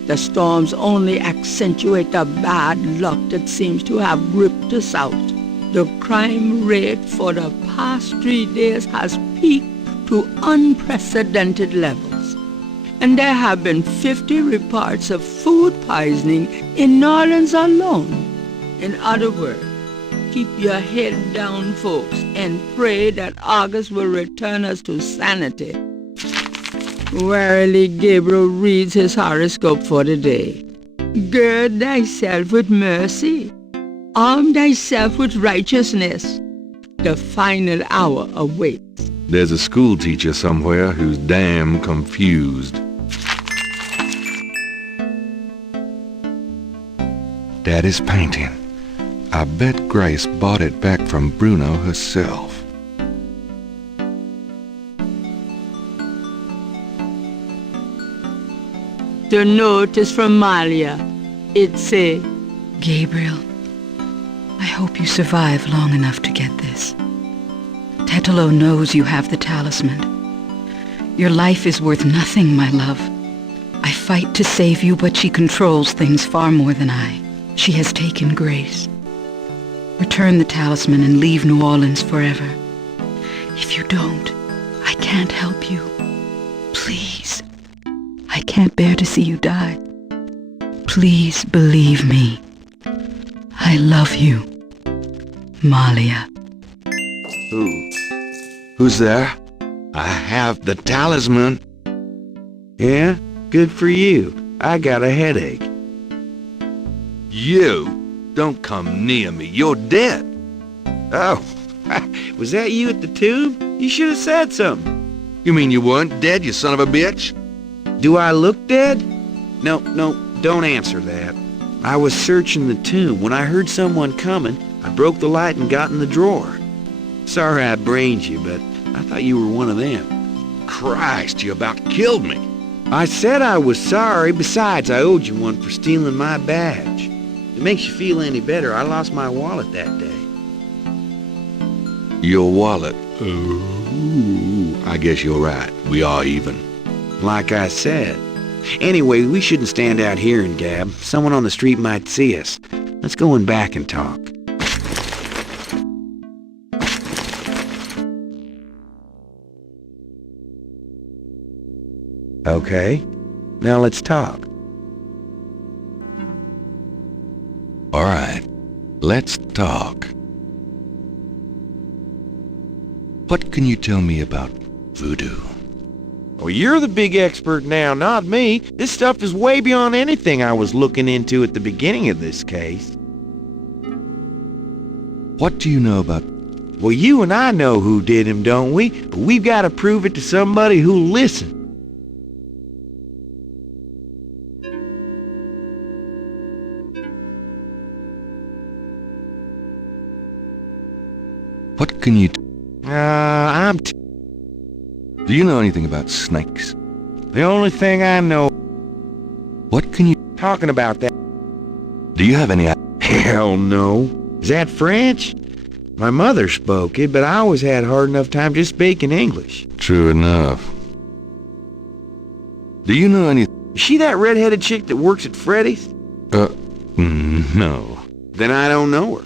The storms only accentuate the bad luck that seems to have gripped the South. The crime rate for the past 3 days has peaked to unprecedented levels. And there have been 50 reports of food poisoning in New Orleans alone. In other words, keep your head down, folks, and pray that August will return us to sanity. Warily, Gabriel reads his horoscope for the day. Gird thyself with mercy. arm thyself with righteousness. The final hour awaits. There's a school teacher somewhere who's damn confused. Daddy's painting. I bet Grace bought it back from Bruno herself. The note is from Malia. It says, Gabriel, I hope you survive long enough to get this. Tetelo knows you have the talisman. Your life is worth nothing, my love. I fight to save you, but she controls things far more than I. She has taken Grace. Return the talisman and leave New Orleans forever. If you don't, I can't help you. Please. I can't bear to see you die. Please believe me. I love you, Malia. Who's there? I have the talisman. Yeah? Good for you. I got a headache. You? Don't come near me. You're dead. Oh, was that you at the tube? You should have said something. You mean you weren't dead, you son of a bitch? Do I look dead? No, don't answer that. I was searching the tomb. When I heard someone coming, I broke the light and got in the drawer. Sorry I brained you, but I thought you were one of them. Christ, you about killed me. I said I was sorry. Besides, I owed you one for stealing my badge. If it makes you feel any better, I lost my wallet that day. Your wallet? Oh, I guess you're right. We are even. Like I said. Anyway, we shouldn't stand out here and gab. Someone on the street might see us. Let's go in back and talk. Okay, now let's talk. All right, let's talk. What can you tell me about voodoo? Well, you're the big expert now, not me. This stuff is way beyond anything I was looking into at the beginning of this case. What do you know about... Well, you and I know who did him, don't we? But we've got to prove it to somebody who'll listen. What can you... Do you know anything about snakes? The only thing I know... What can you... Talking about that... Do you have any... Hell no. Is that French? My mother spoke it, but I always had hard enough time just speaking English. True enough. Do you know any... Is she that red-headed chick that works at Freddy's? No. Then I don't know her.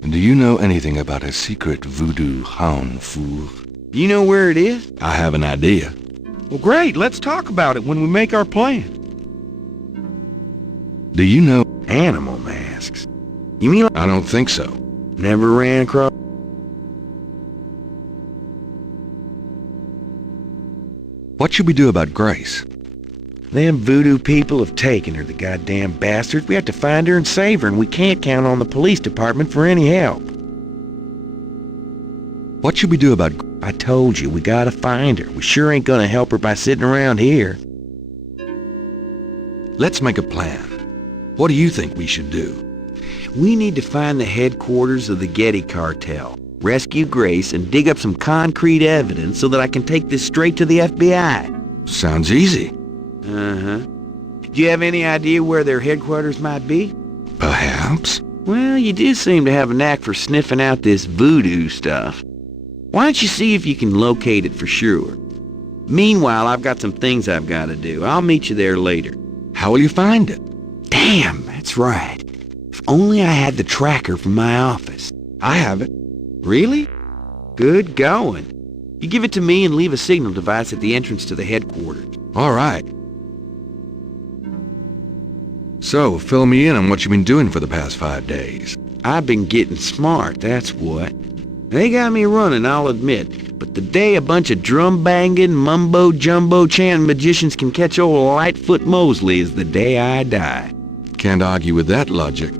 Do you know anything about a secret voodoo hound fool? You know where it is? I have an idea. Well, great. Let's talk about it when we make our plan. Do you know... Animal masks? You mean... I don't think so. Never ran across... What should we do about Grace? Them voodoo people have taken her, the goddamn bastards. We have to find her and save her, and we can't count on the police department for any help. What should we do about... I told you, we gotta find her. We sure ain't gonna help her by sitting around here. Let's make a plan. What do you think we should do? We need to find the headquarters of the Getty cartel, rescue Grace, and dig up some concrete evidence so that I can take this straight to the FBI. Sounds easy. Uh-huh. Do you have any idea where their headquarters might be? Perhaps. Well, you do seem to have a knack for sniffing out this voodoo stuff. Why don't you see if you can locate it for sure? Meanwhile, I've got some things I've got to do. I'll meet you there later. How will you find it? Damn, that's right. If only I had the tracker from my office. I have it. Really? Good going. You give it to me and leave a signal device at the entrance to the headquarters. All right. So, fill me in on what you've been doing for the past 5 days. I've been getting smart, that's what. They got me running, I'll admit, but the day a bunch of drum-banging, mumbo-jumbo chanting magicians can catch old Lightfoot Mosley is the day I die. Can't argue with that logic.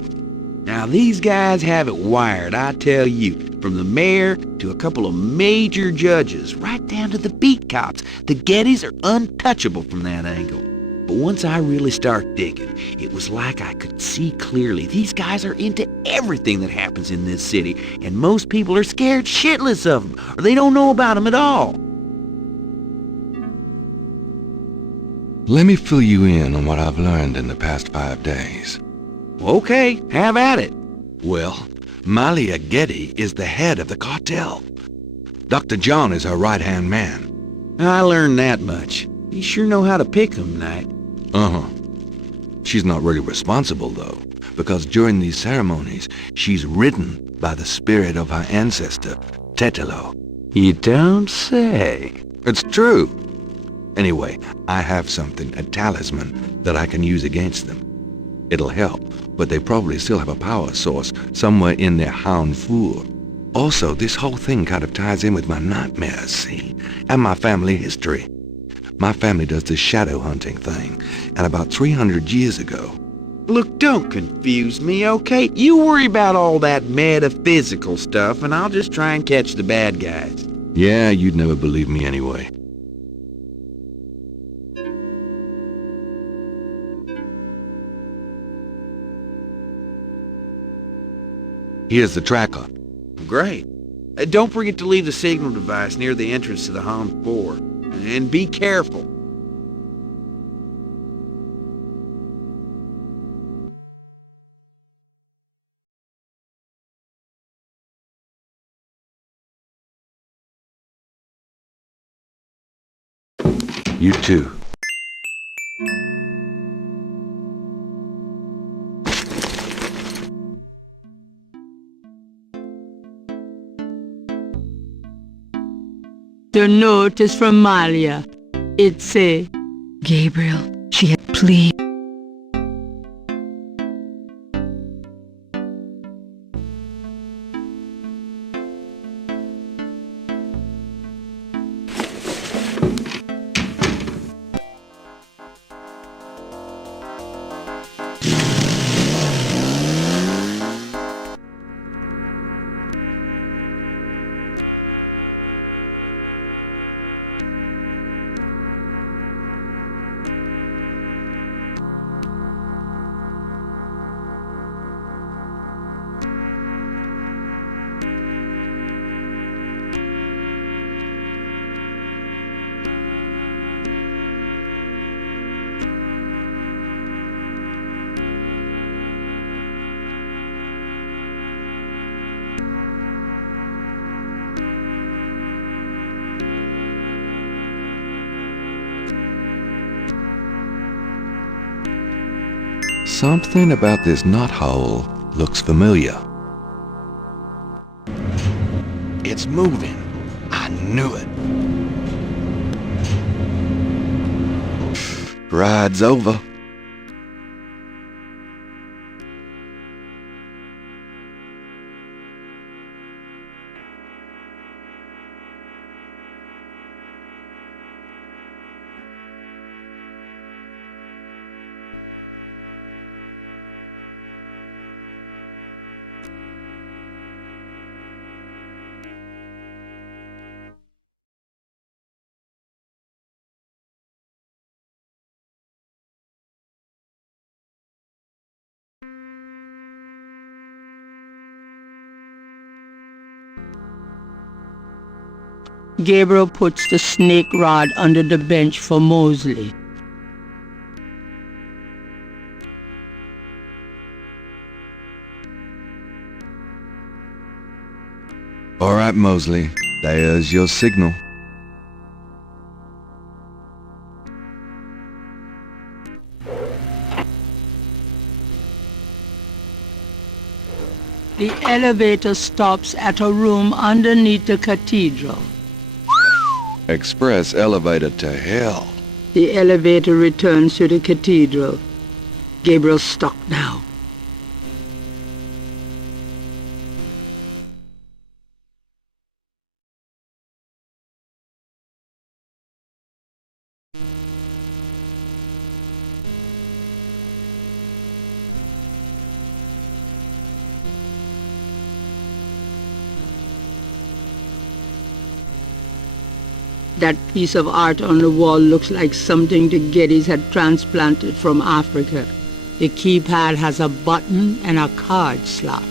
Now, these guys have it wired, I tell you, from the mayor to a couple of major judges, right down to the beat cops. The Gettys are untouchable from that angle. But once I really start digging, it was like I could see clearly. These guys are into everything that happens in this city, and most people are scared shitless of them, or they don't know about them at all. Let me fill you in on what I've learned in the past 5 days. Okay, have at it. Well, Malia Getty is the head of the cartel. Dr. John is her right-hand man. I learned that much. You sure know how to pick 'em, Knight. Uh-huh. She's not really responsible, though, because during these ceremonies, she's ridden by the spirit of her ancestor, Tetelo. You don't say. It's true. Anyway, I have something, a talisman, that I can use against them. It'll help, but they probably still have a power source somewhere in their hound fool. Also, this whole thing kind of ties in with my nightmares, see, and my family history. My family does this shadow hunting thing, and about 300 years ago... Look, don't confuse me, okay? You worry about all that metaphysical stuff, and I'll just try and catch the bad guys. Yeah, you'd never believe me anyway. Here's the tracker. Great. Don't forget to leave the signal device near the entrance to the Hound 4. And be careful. You too. The note is from Malia. It say, Gabriel, she had pleaded. Something about this knothole looks familiar. It's moving. I knew it. Ride's over. Gabriel puts the snake rod under the bench for Mosley. All right, Mosley. There's your signal. The elevator stops at a room underneath the cathedral. Express elevator to hell. The elevator returns to the cathedral. Gabriel's stuck now. That piece of art on the wall looks like something the Gettys had transplanted from Africa. The keypad has a button and a card slot.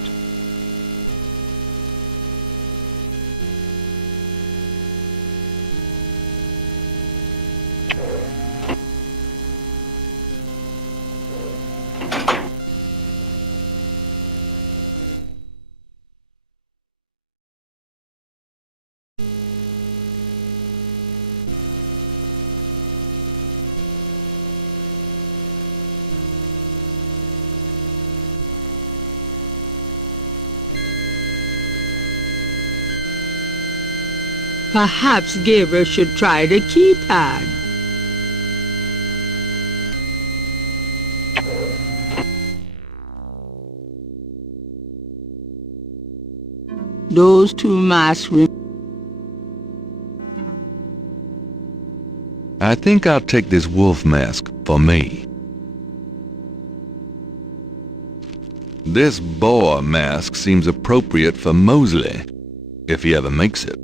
Perhaps Gabriel should try the keypad. Those two masks. I think I'll take this wolf mask for me. This boar mask seems appropriate for Mosley, if he ever makes it.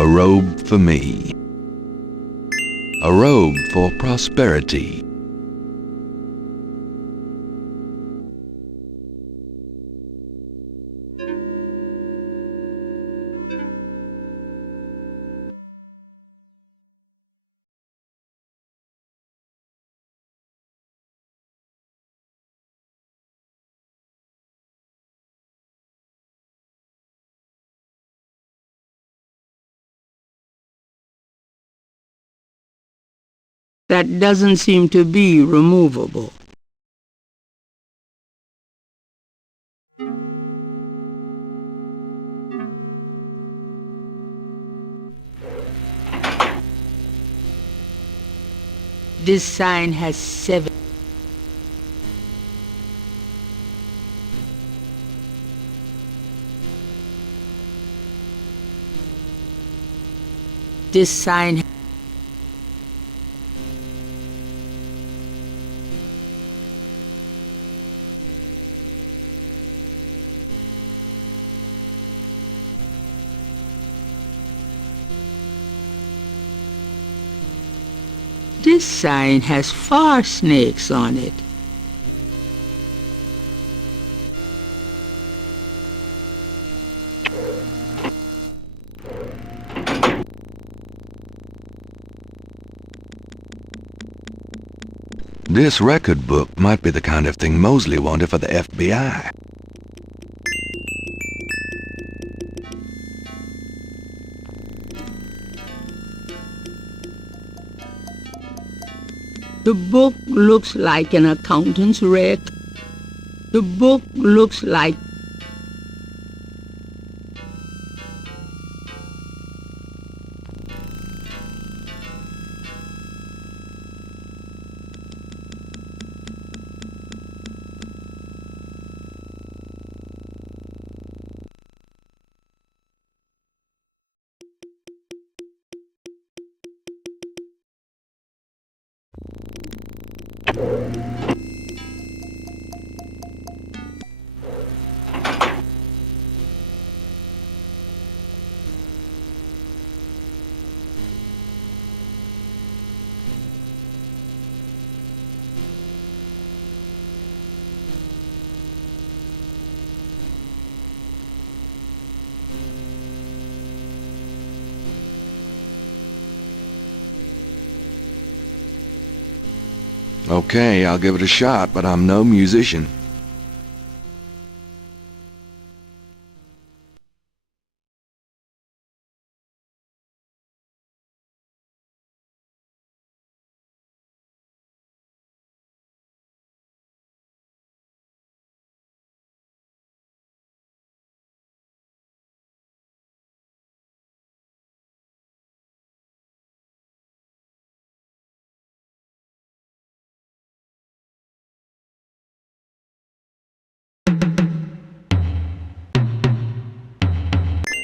A robe for me. A robe for prosperity. That doesn't seem to be removable. This sign has 7. This sign. This sign has 4 snakes on it. This record book might be the kind of thing Mosley wanted for the FBI. The book looks like an accountant's rec. The book looks like... Okay, I'll give it a shot, but I'm no musician.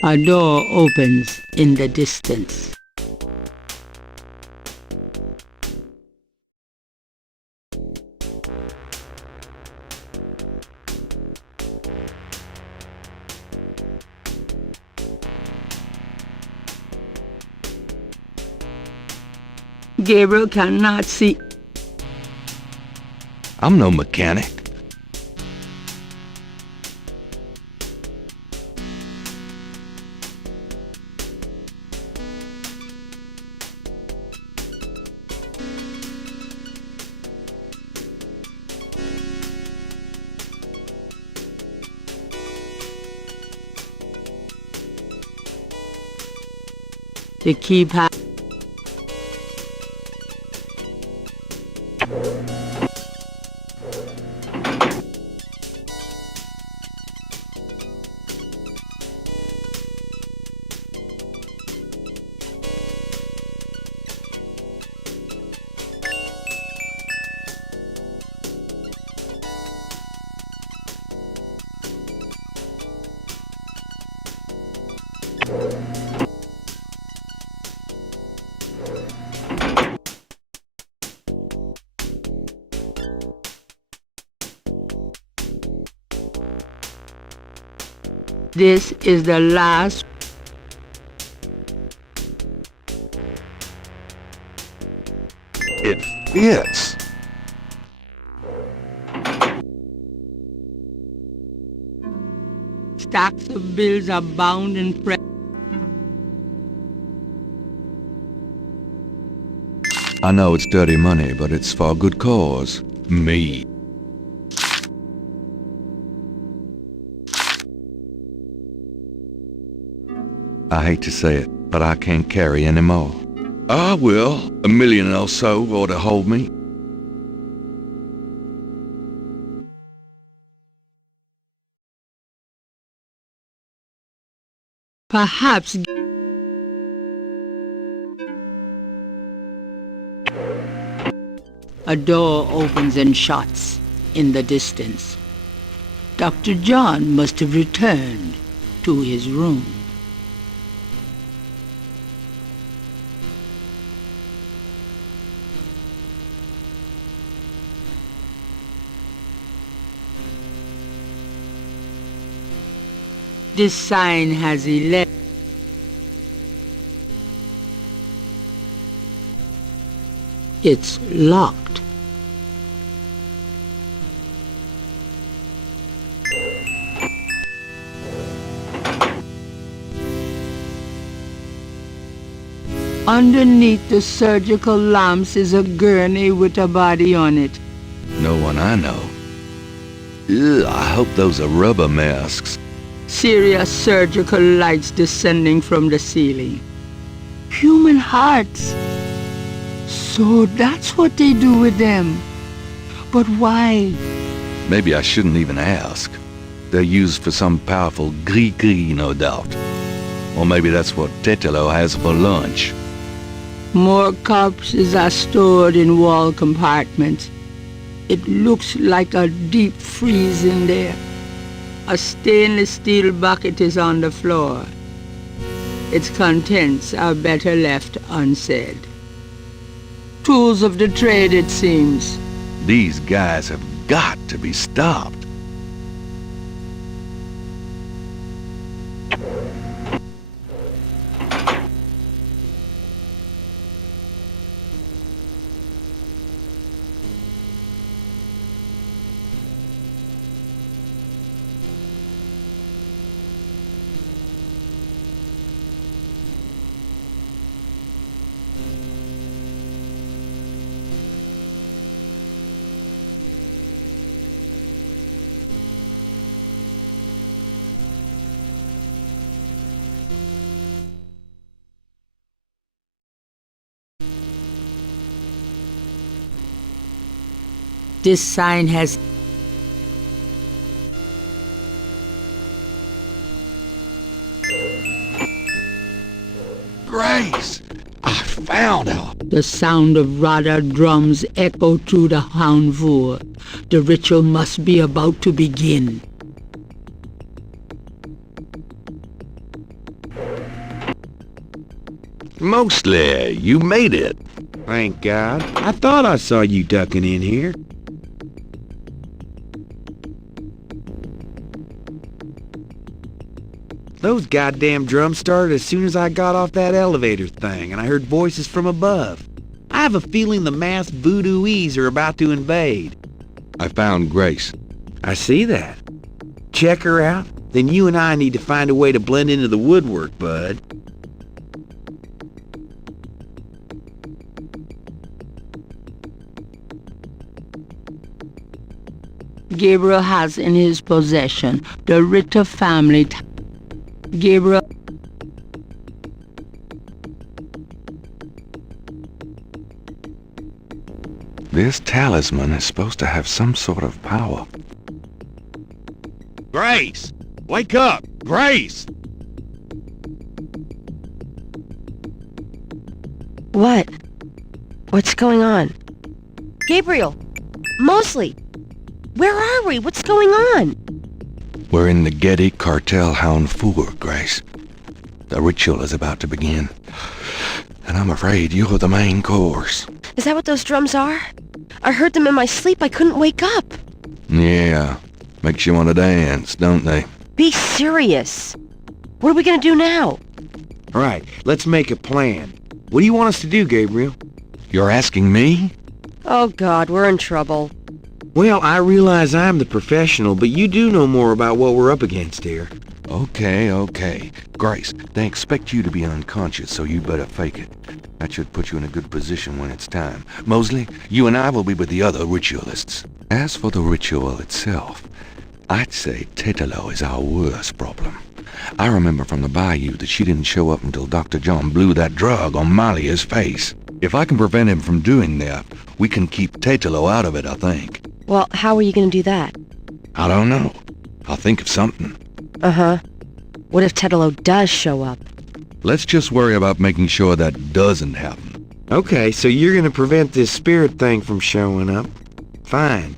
A door opens in the distance. Gabriel cannot see. I'm no mechanic. To keep her. This is the last. It fits. Stacks of bills are bound in press. I know it's dirty money, but it's for a good cause. Me. I hate to say it, but I can't carry any more. I will. $1 million or so ought to hold me. Perhaps. A door opens and shuts in the distance. Dr. John must have returned to his room. This sign has 11. It's locked. Underneath the surgical lamps is a gurney with a body on it. No one I know. Ugh, I hope those are rubber masks. Serious surgical lights descending from the ceiling. Human hearts. So that's what they do with them. But why? Maybe I shouldn't even ask. They're used for some powerful gris-gris, no doubt. Or maybe that's what Tetelo has for lunch. More corpses are stored in wall compartments. It looks like a deep freeze in there. A stainless steel bucket is on the floor. Its contents are better left unsaid. Tools of the trade, it seems. These guys have got to be stopped. This sign has Grace! I found her! The sound of Radha drums echo through the Houndvoer. The ritual must be about to begin. Mostly, you made it. Thank God. I thought I saw you ducking in here. Those goddamn drums started as soon as I got off that elevator thing, and I heard voices from above. I have a feeling the masked voodooies are about to invade. I found Grace. I see that. Check her out? Then you and I need to find a way to blend into the woodwork, bud. Gabriel has in his possession the Ritter family. Gabriel. This talisman is supposed to have some sort of power. Grace! Wake up! Grace! What? What's going on? Gabriel! Mosley! Where are we? What's going on? We're in the Getty Cartel Hound 4, Grace. The ritual is about to begin. And I'm afraid you're the main course. Is that what those drums are? I heard them in my sleep. I couldn't wake up. Yeah. Makes you want to dance, don't they? Be serious. What are we gonna do now? All right, let's make a plan. What do you want us to do, Gabriel? You're asking me? Oh God, we're in trouble. Well, I realize I'm the professional, but you do know more about what we're up against here. Okay. Grace, they expect you to be unconscious, so you better fake it. That should put you in a good position when it's time. Mosley, you and I will be with the other ritualists. As for the ritual itself, I'd say Tetelo is our worst problem. I remember from the bayou that she didn't show up until Dr. John blew that drug on Malia's face. If I can prevent him from doing that, we can keep Tetelo out of it, I think. Well, how are you gonna do that? I don't know. I'll think of something. Uh-huh. What if Tetelo does show up? Let's just worry about making sure that doesn't happen. Okay, so you're gonna prevent this spirit thing from showing up. Fine.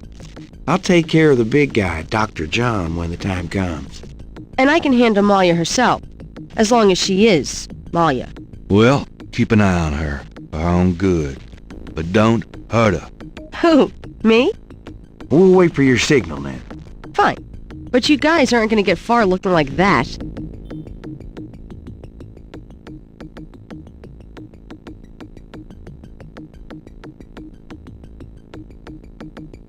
I'll take care of the big guy, Dr. John, when the time comes. And I can handle Malia herself, as long as she is Malia. Well, keep an eye on her, for her own good. But don't hurt her. Who? Me? We'll wait for your signal then. Fine. But you guys aren't gonna get far looking like that.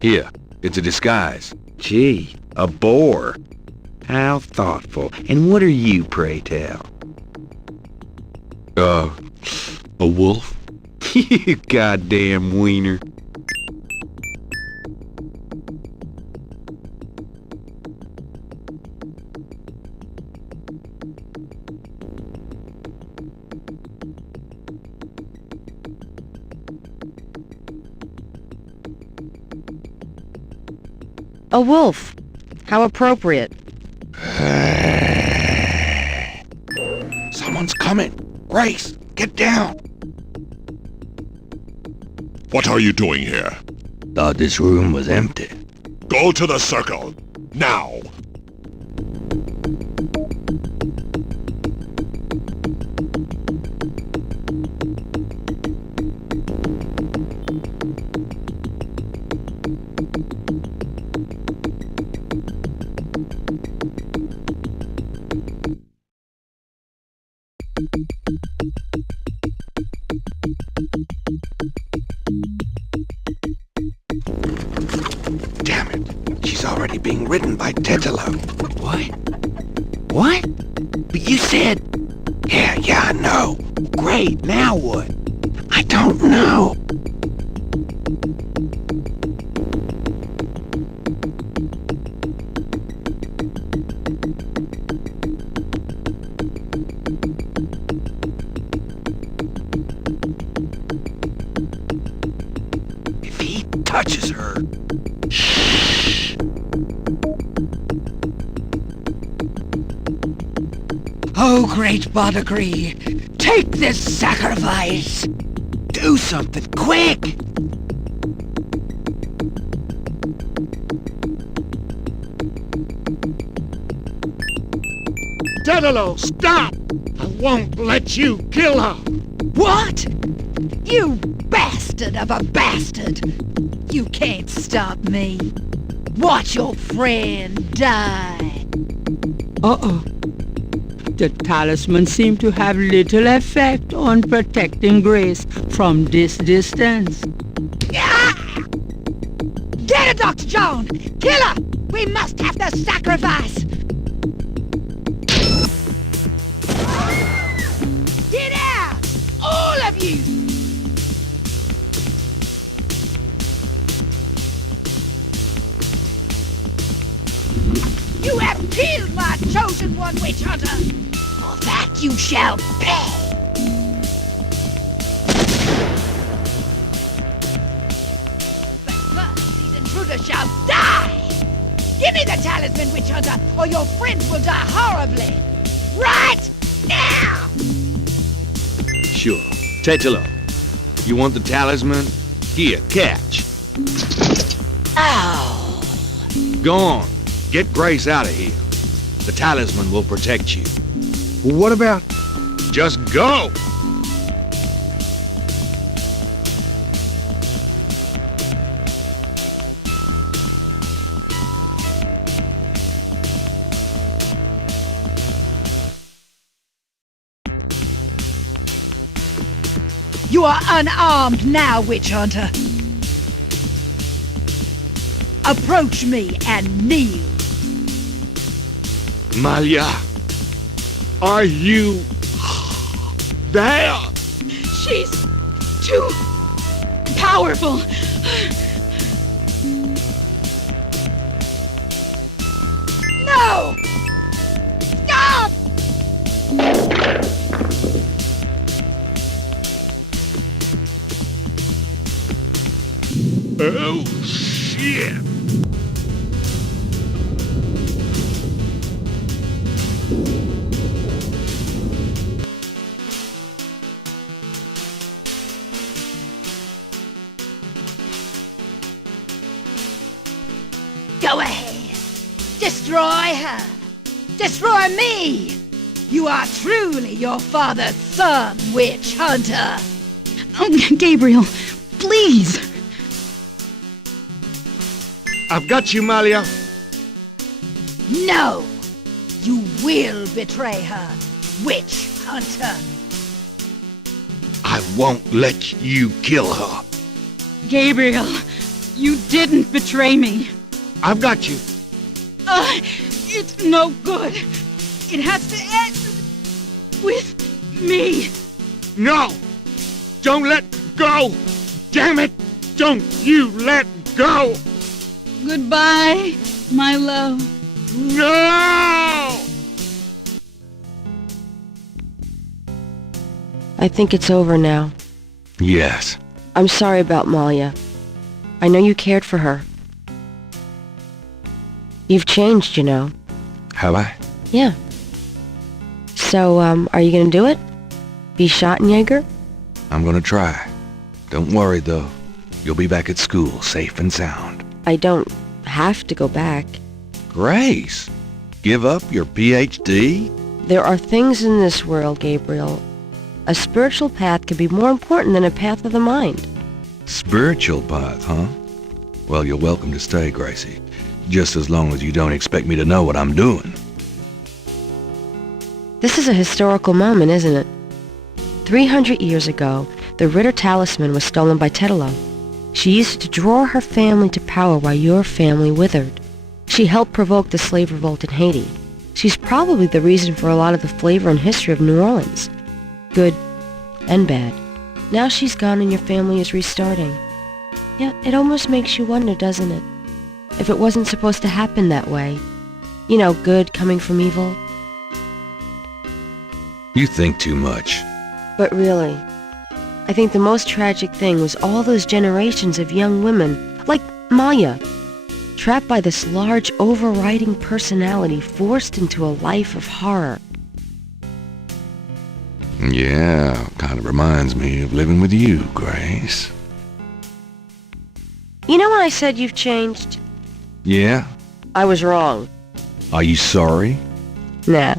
Here, it's a disguise. Gee, a boar. How thoughtful. And what are you, pray tell? A wolf? You goddamn wiener. A wolf. How appropriate. Someone's coming. Grace, get down. What are you doing here? Thought this room was empty. Go to the circle. Now. Damn it. She's already being ridden by Tetelo. What? But you said... Yeah, I know. Great, now what? I don't know. If he touches her... Shh. Oh, great Badagree, take this sacrifice! Do something, quick! Tetelo, stop! I won't let you kill her! What? You bastard of a bastard! You can't stop me. Watch your friend die. Uh-oh. The talisman seemed to have little effect on protecting Grace from this distance. Get her, Dr. Joan! Kill her! We must have the sacrifice! Get out! All of you! You have killed my chosen one, witch hunter! For that you shall pay! But first, these intruders shall die! Give me the talisman, witch hunter, or your friends will die horribly! Right now! Sure. Tetelo, you want the talisman? Here, catch. Ow! Go on. Get Grace out of here. The talisman will protect you. What about... Just go! You are unarmed now, witch hunter. Approach me and kneel. Malia, are you there? She's too powerful. No! Stop! Oh, shit! Go ahead. Destroy her. Destroy me. You are truly your father's son, witch hunter. Oh, Gabriel, please. I've got you, Malia. No. You will betray her, witch hunter. I won't let you kill her. Gabriel, you didn't betray me. I've got you. It's no good. It has to end with me. No! Don't let go! Damn it! Don't you let go! Goodbye, my love. No! I think it's over now. Yes. I'm sorry about Malia. I know you cared for her. You've changed, you know. Have I? Yeah. So, are you gonna do it? Be Schottenjäger? I'm gonna try. Don't worry, though. You'll be back at school, safe and sound. I don't have to go back. Grace! Give up your PhD? There are things in this world, Gabriel. A spiritual path can be more important than a path of the mind. Spiritual path, huh? Well, you're welcome to stay, Gracie. Just as long as you don't expect me to know what I'm doing. This is a historical moment, isn't it? 300 years ago, the Ritter talisman was stolen by Tetelo. She used it to draw her family to power while your family withered. She helped provoke the slave revolt in Haiti. She's probably the reason for a lot of the flavor and history of New Orleans. Good and bad. Now she's gone and your family is restarting. Yeah, it almost makes you wonder, doesn't it? If it wasn't supposed to happen that way. You know, good coming from evil. You think too much. But really, I think the most tragic thing was all those generations of young women, like Maya, trapped by this large overriding personality forced into a life of horror. Yeah, kind of reminds me of living with you, Grace. You know when I said you've changed? Yeah? I was wrong. Are you sorry? Nah.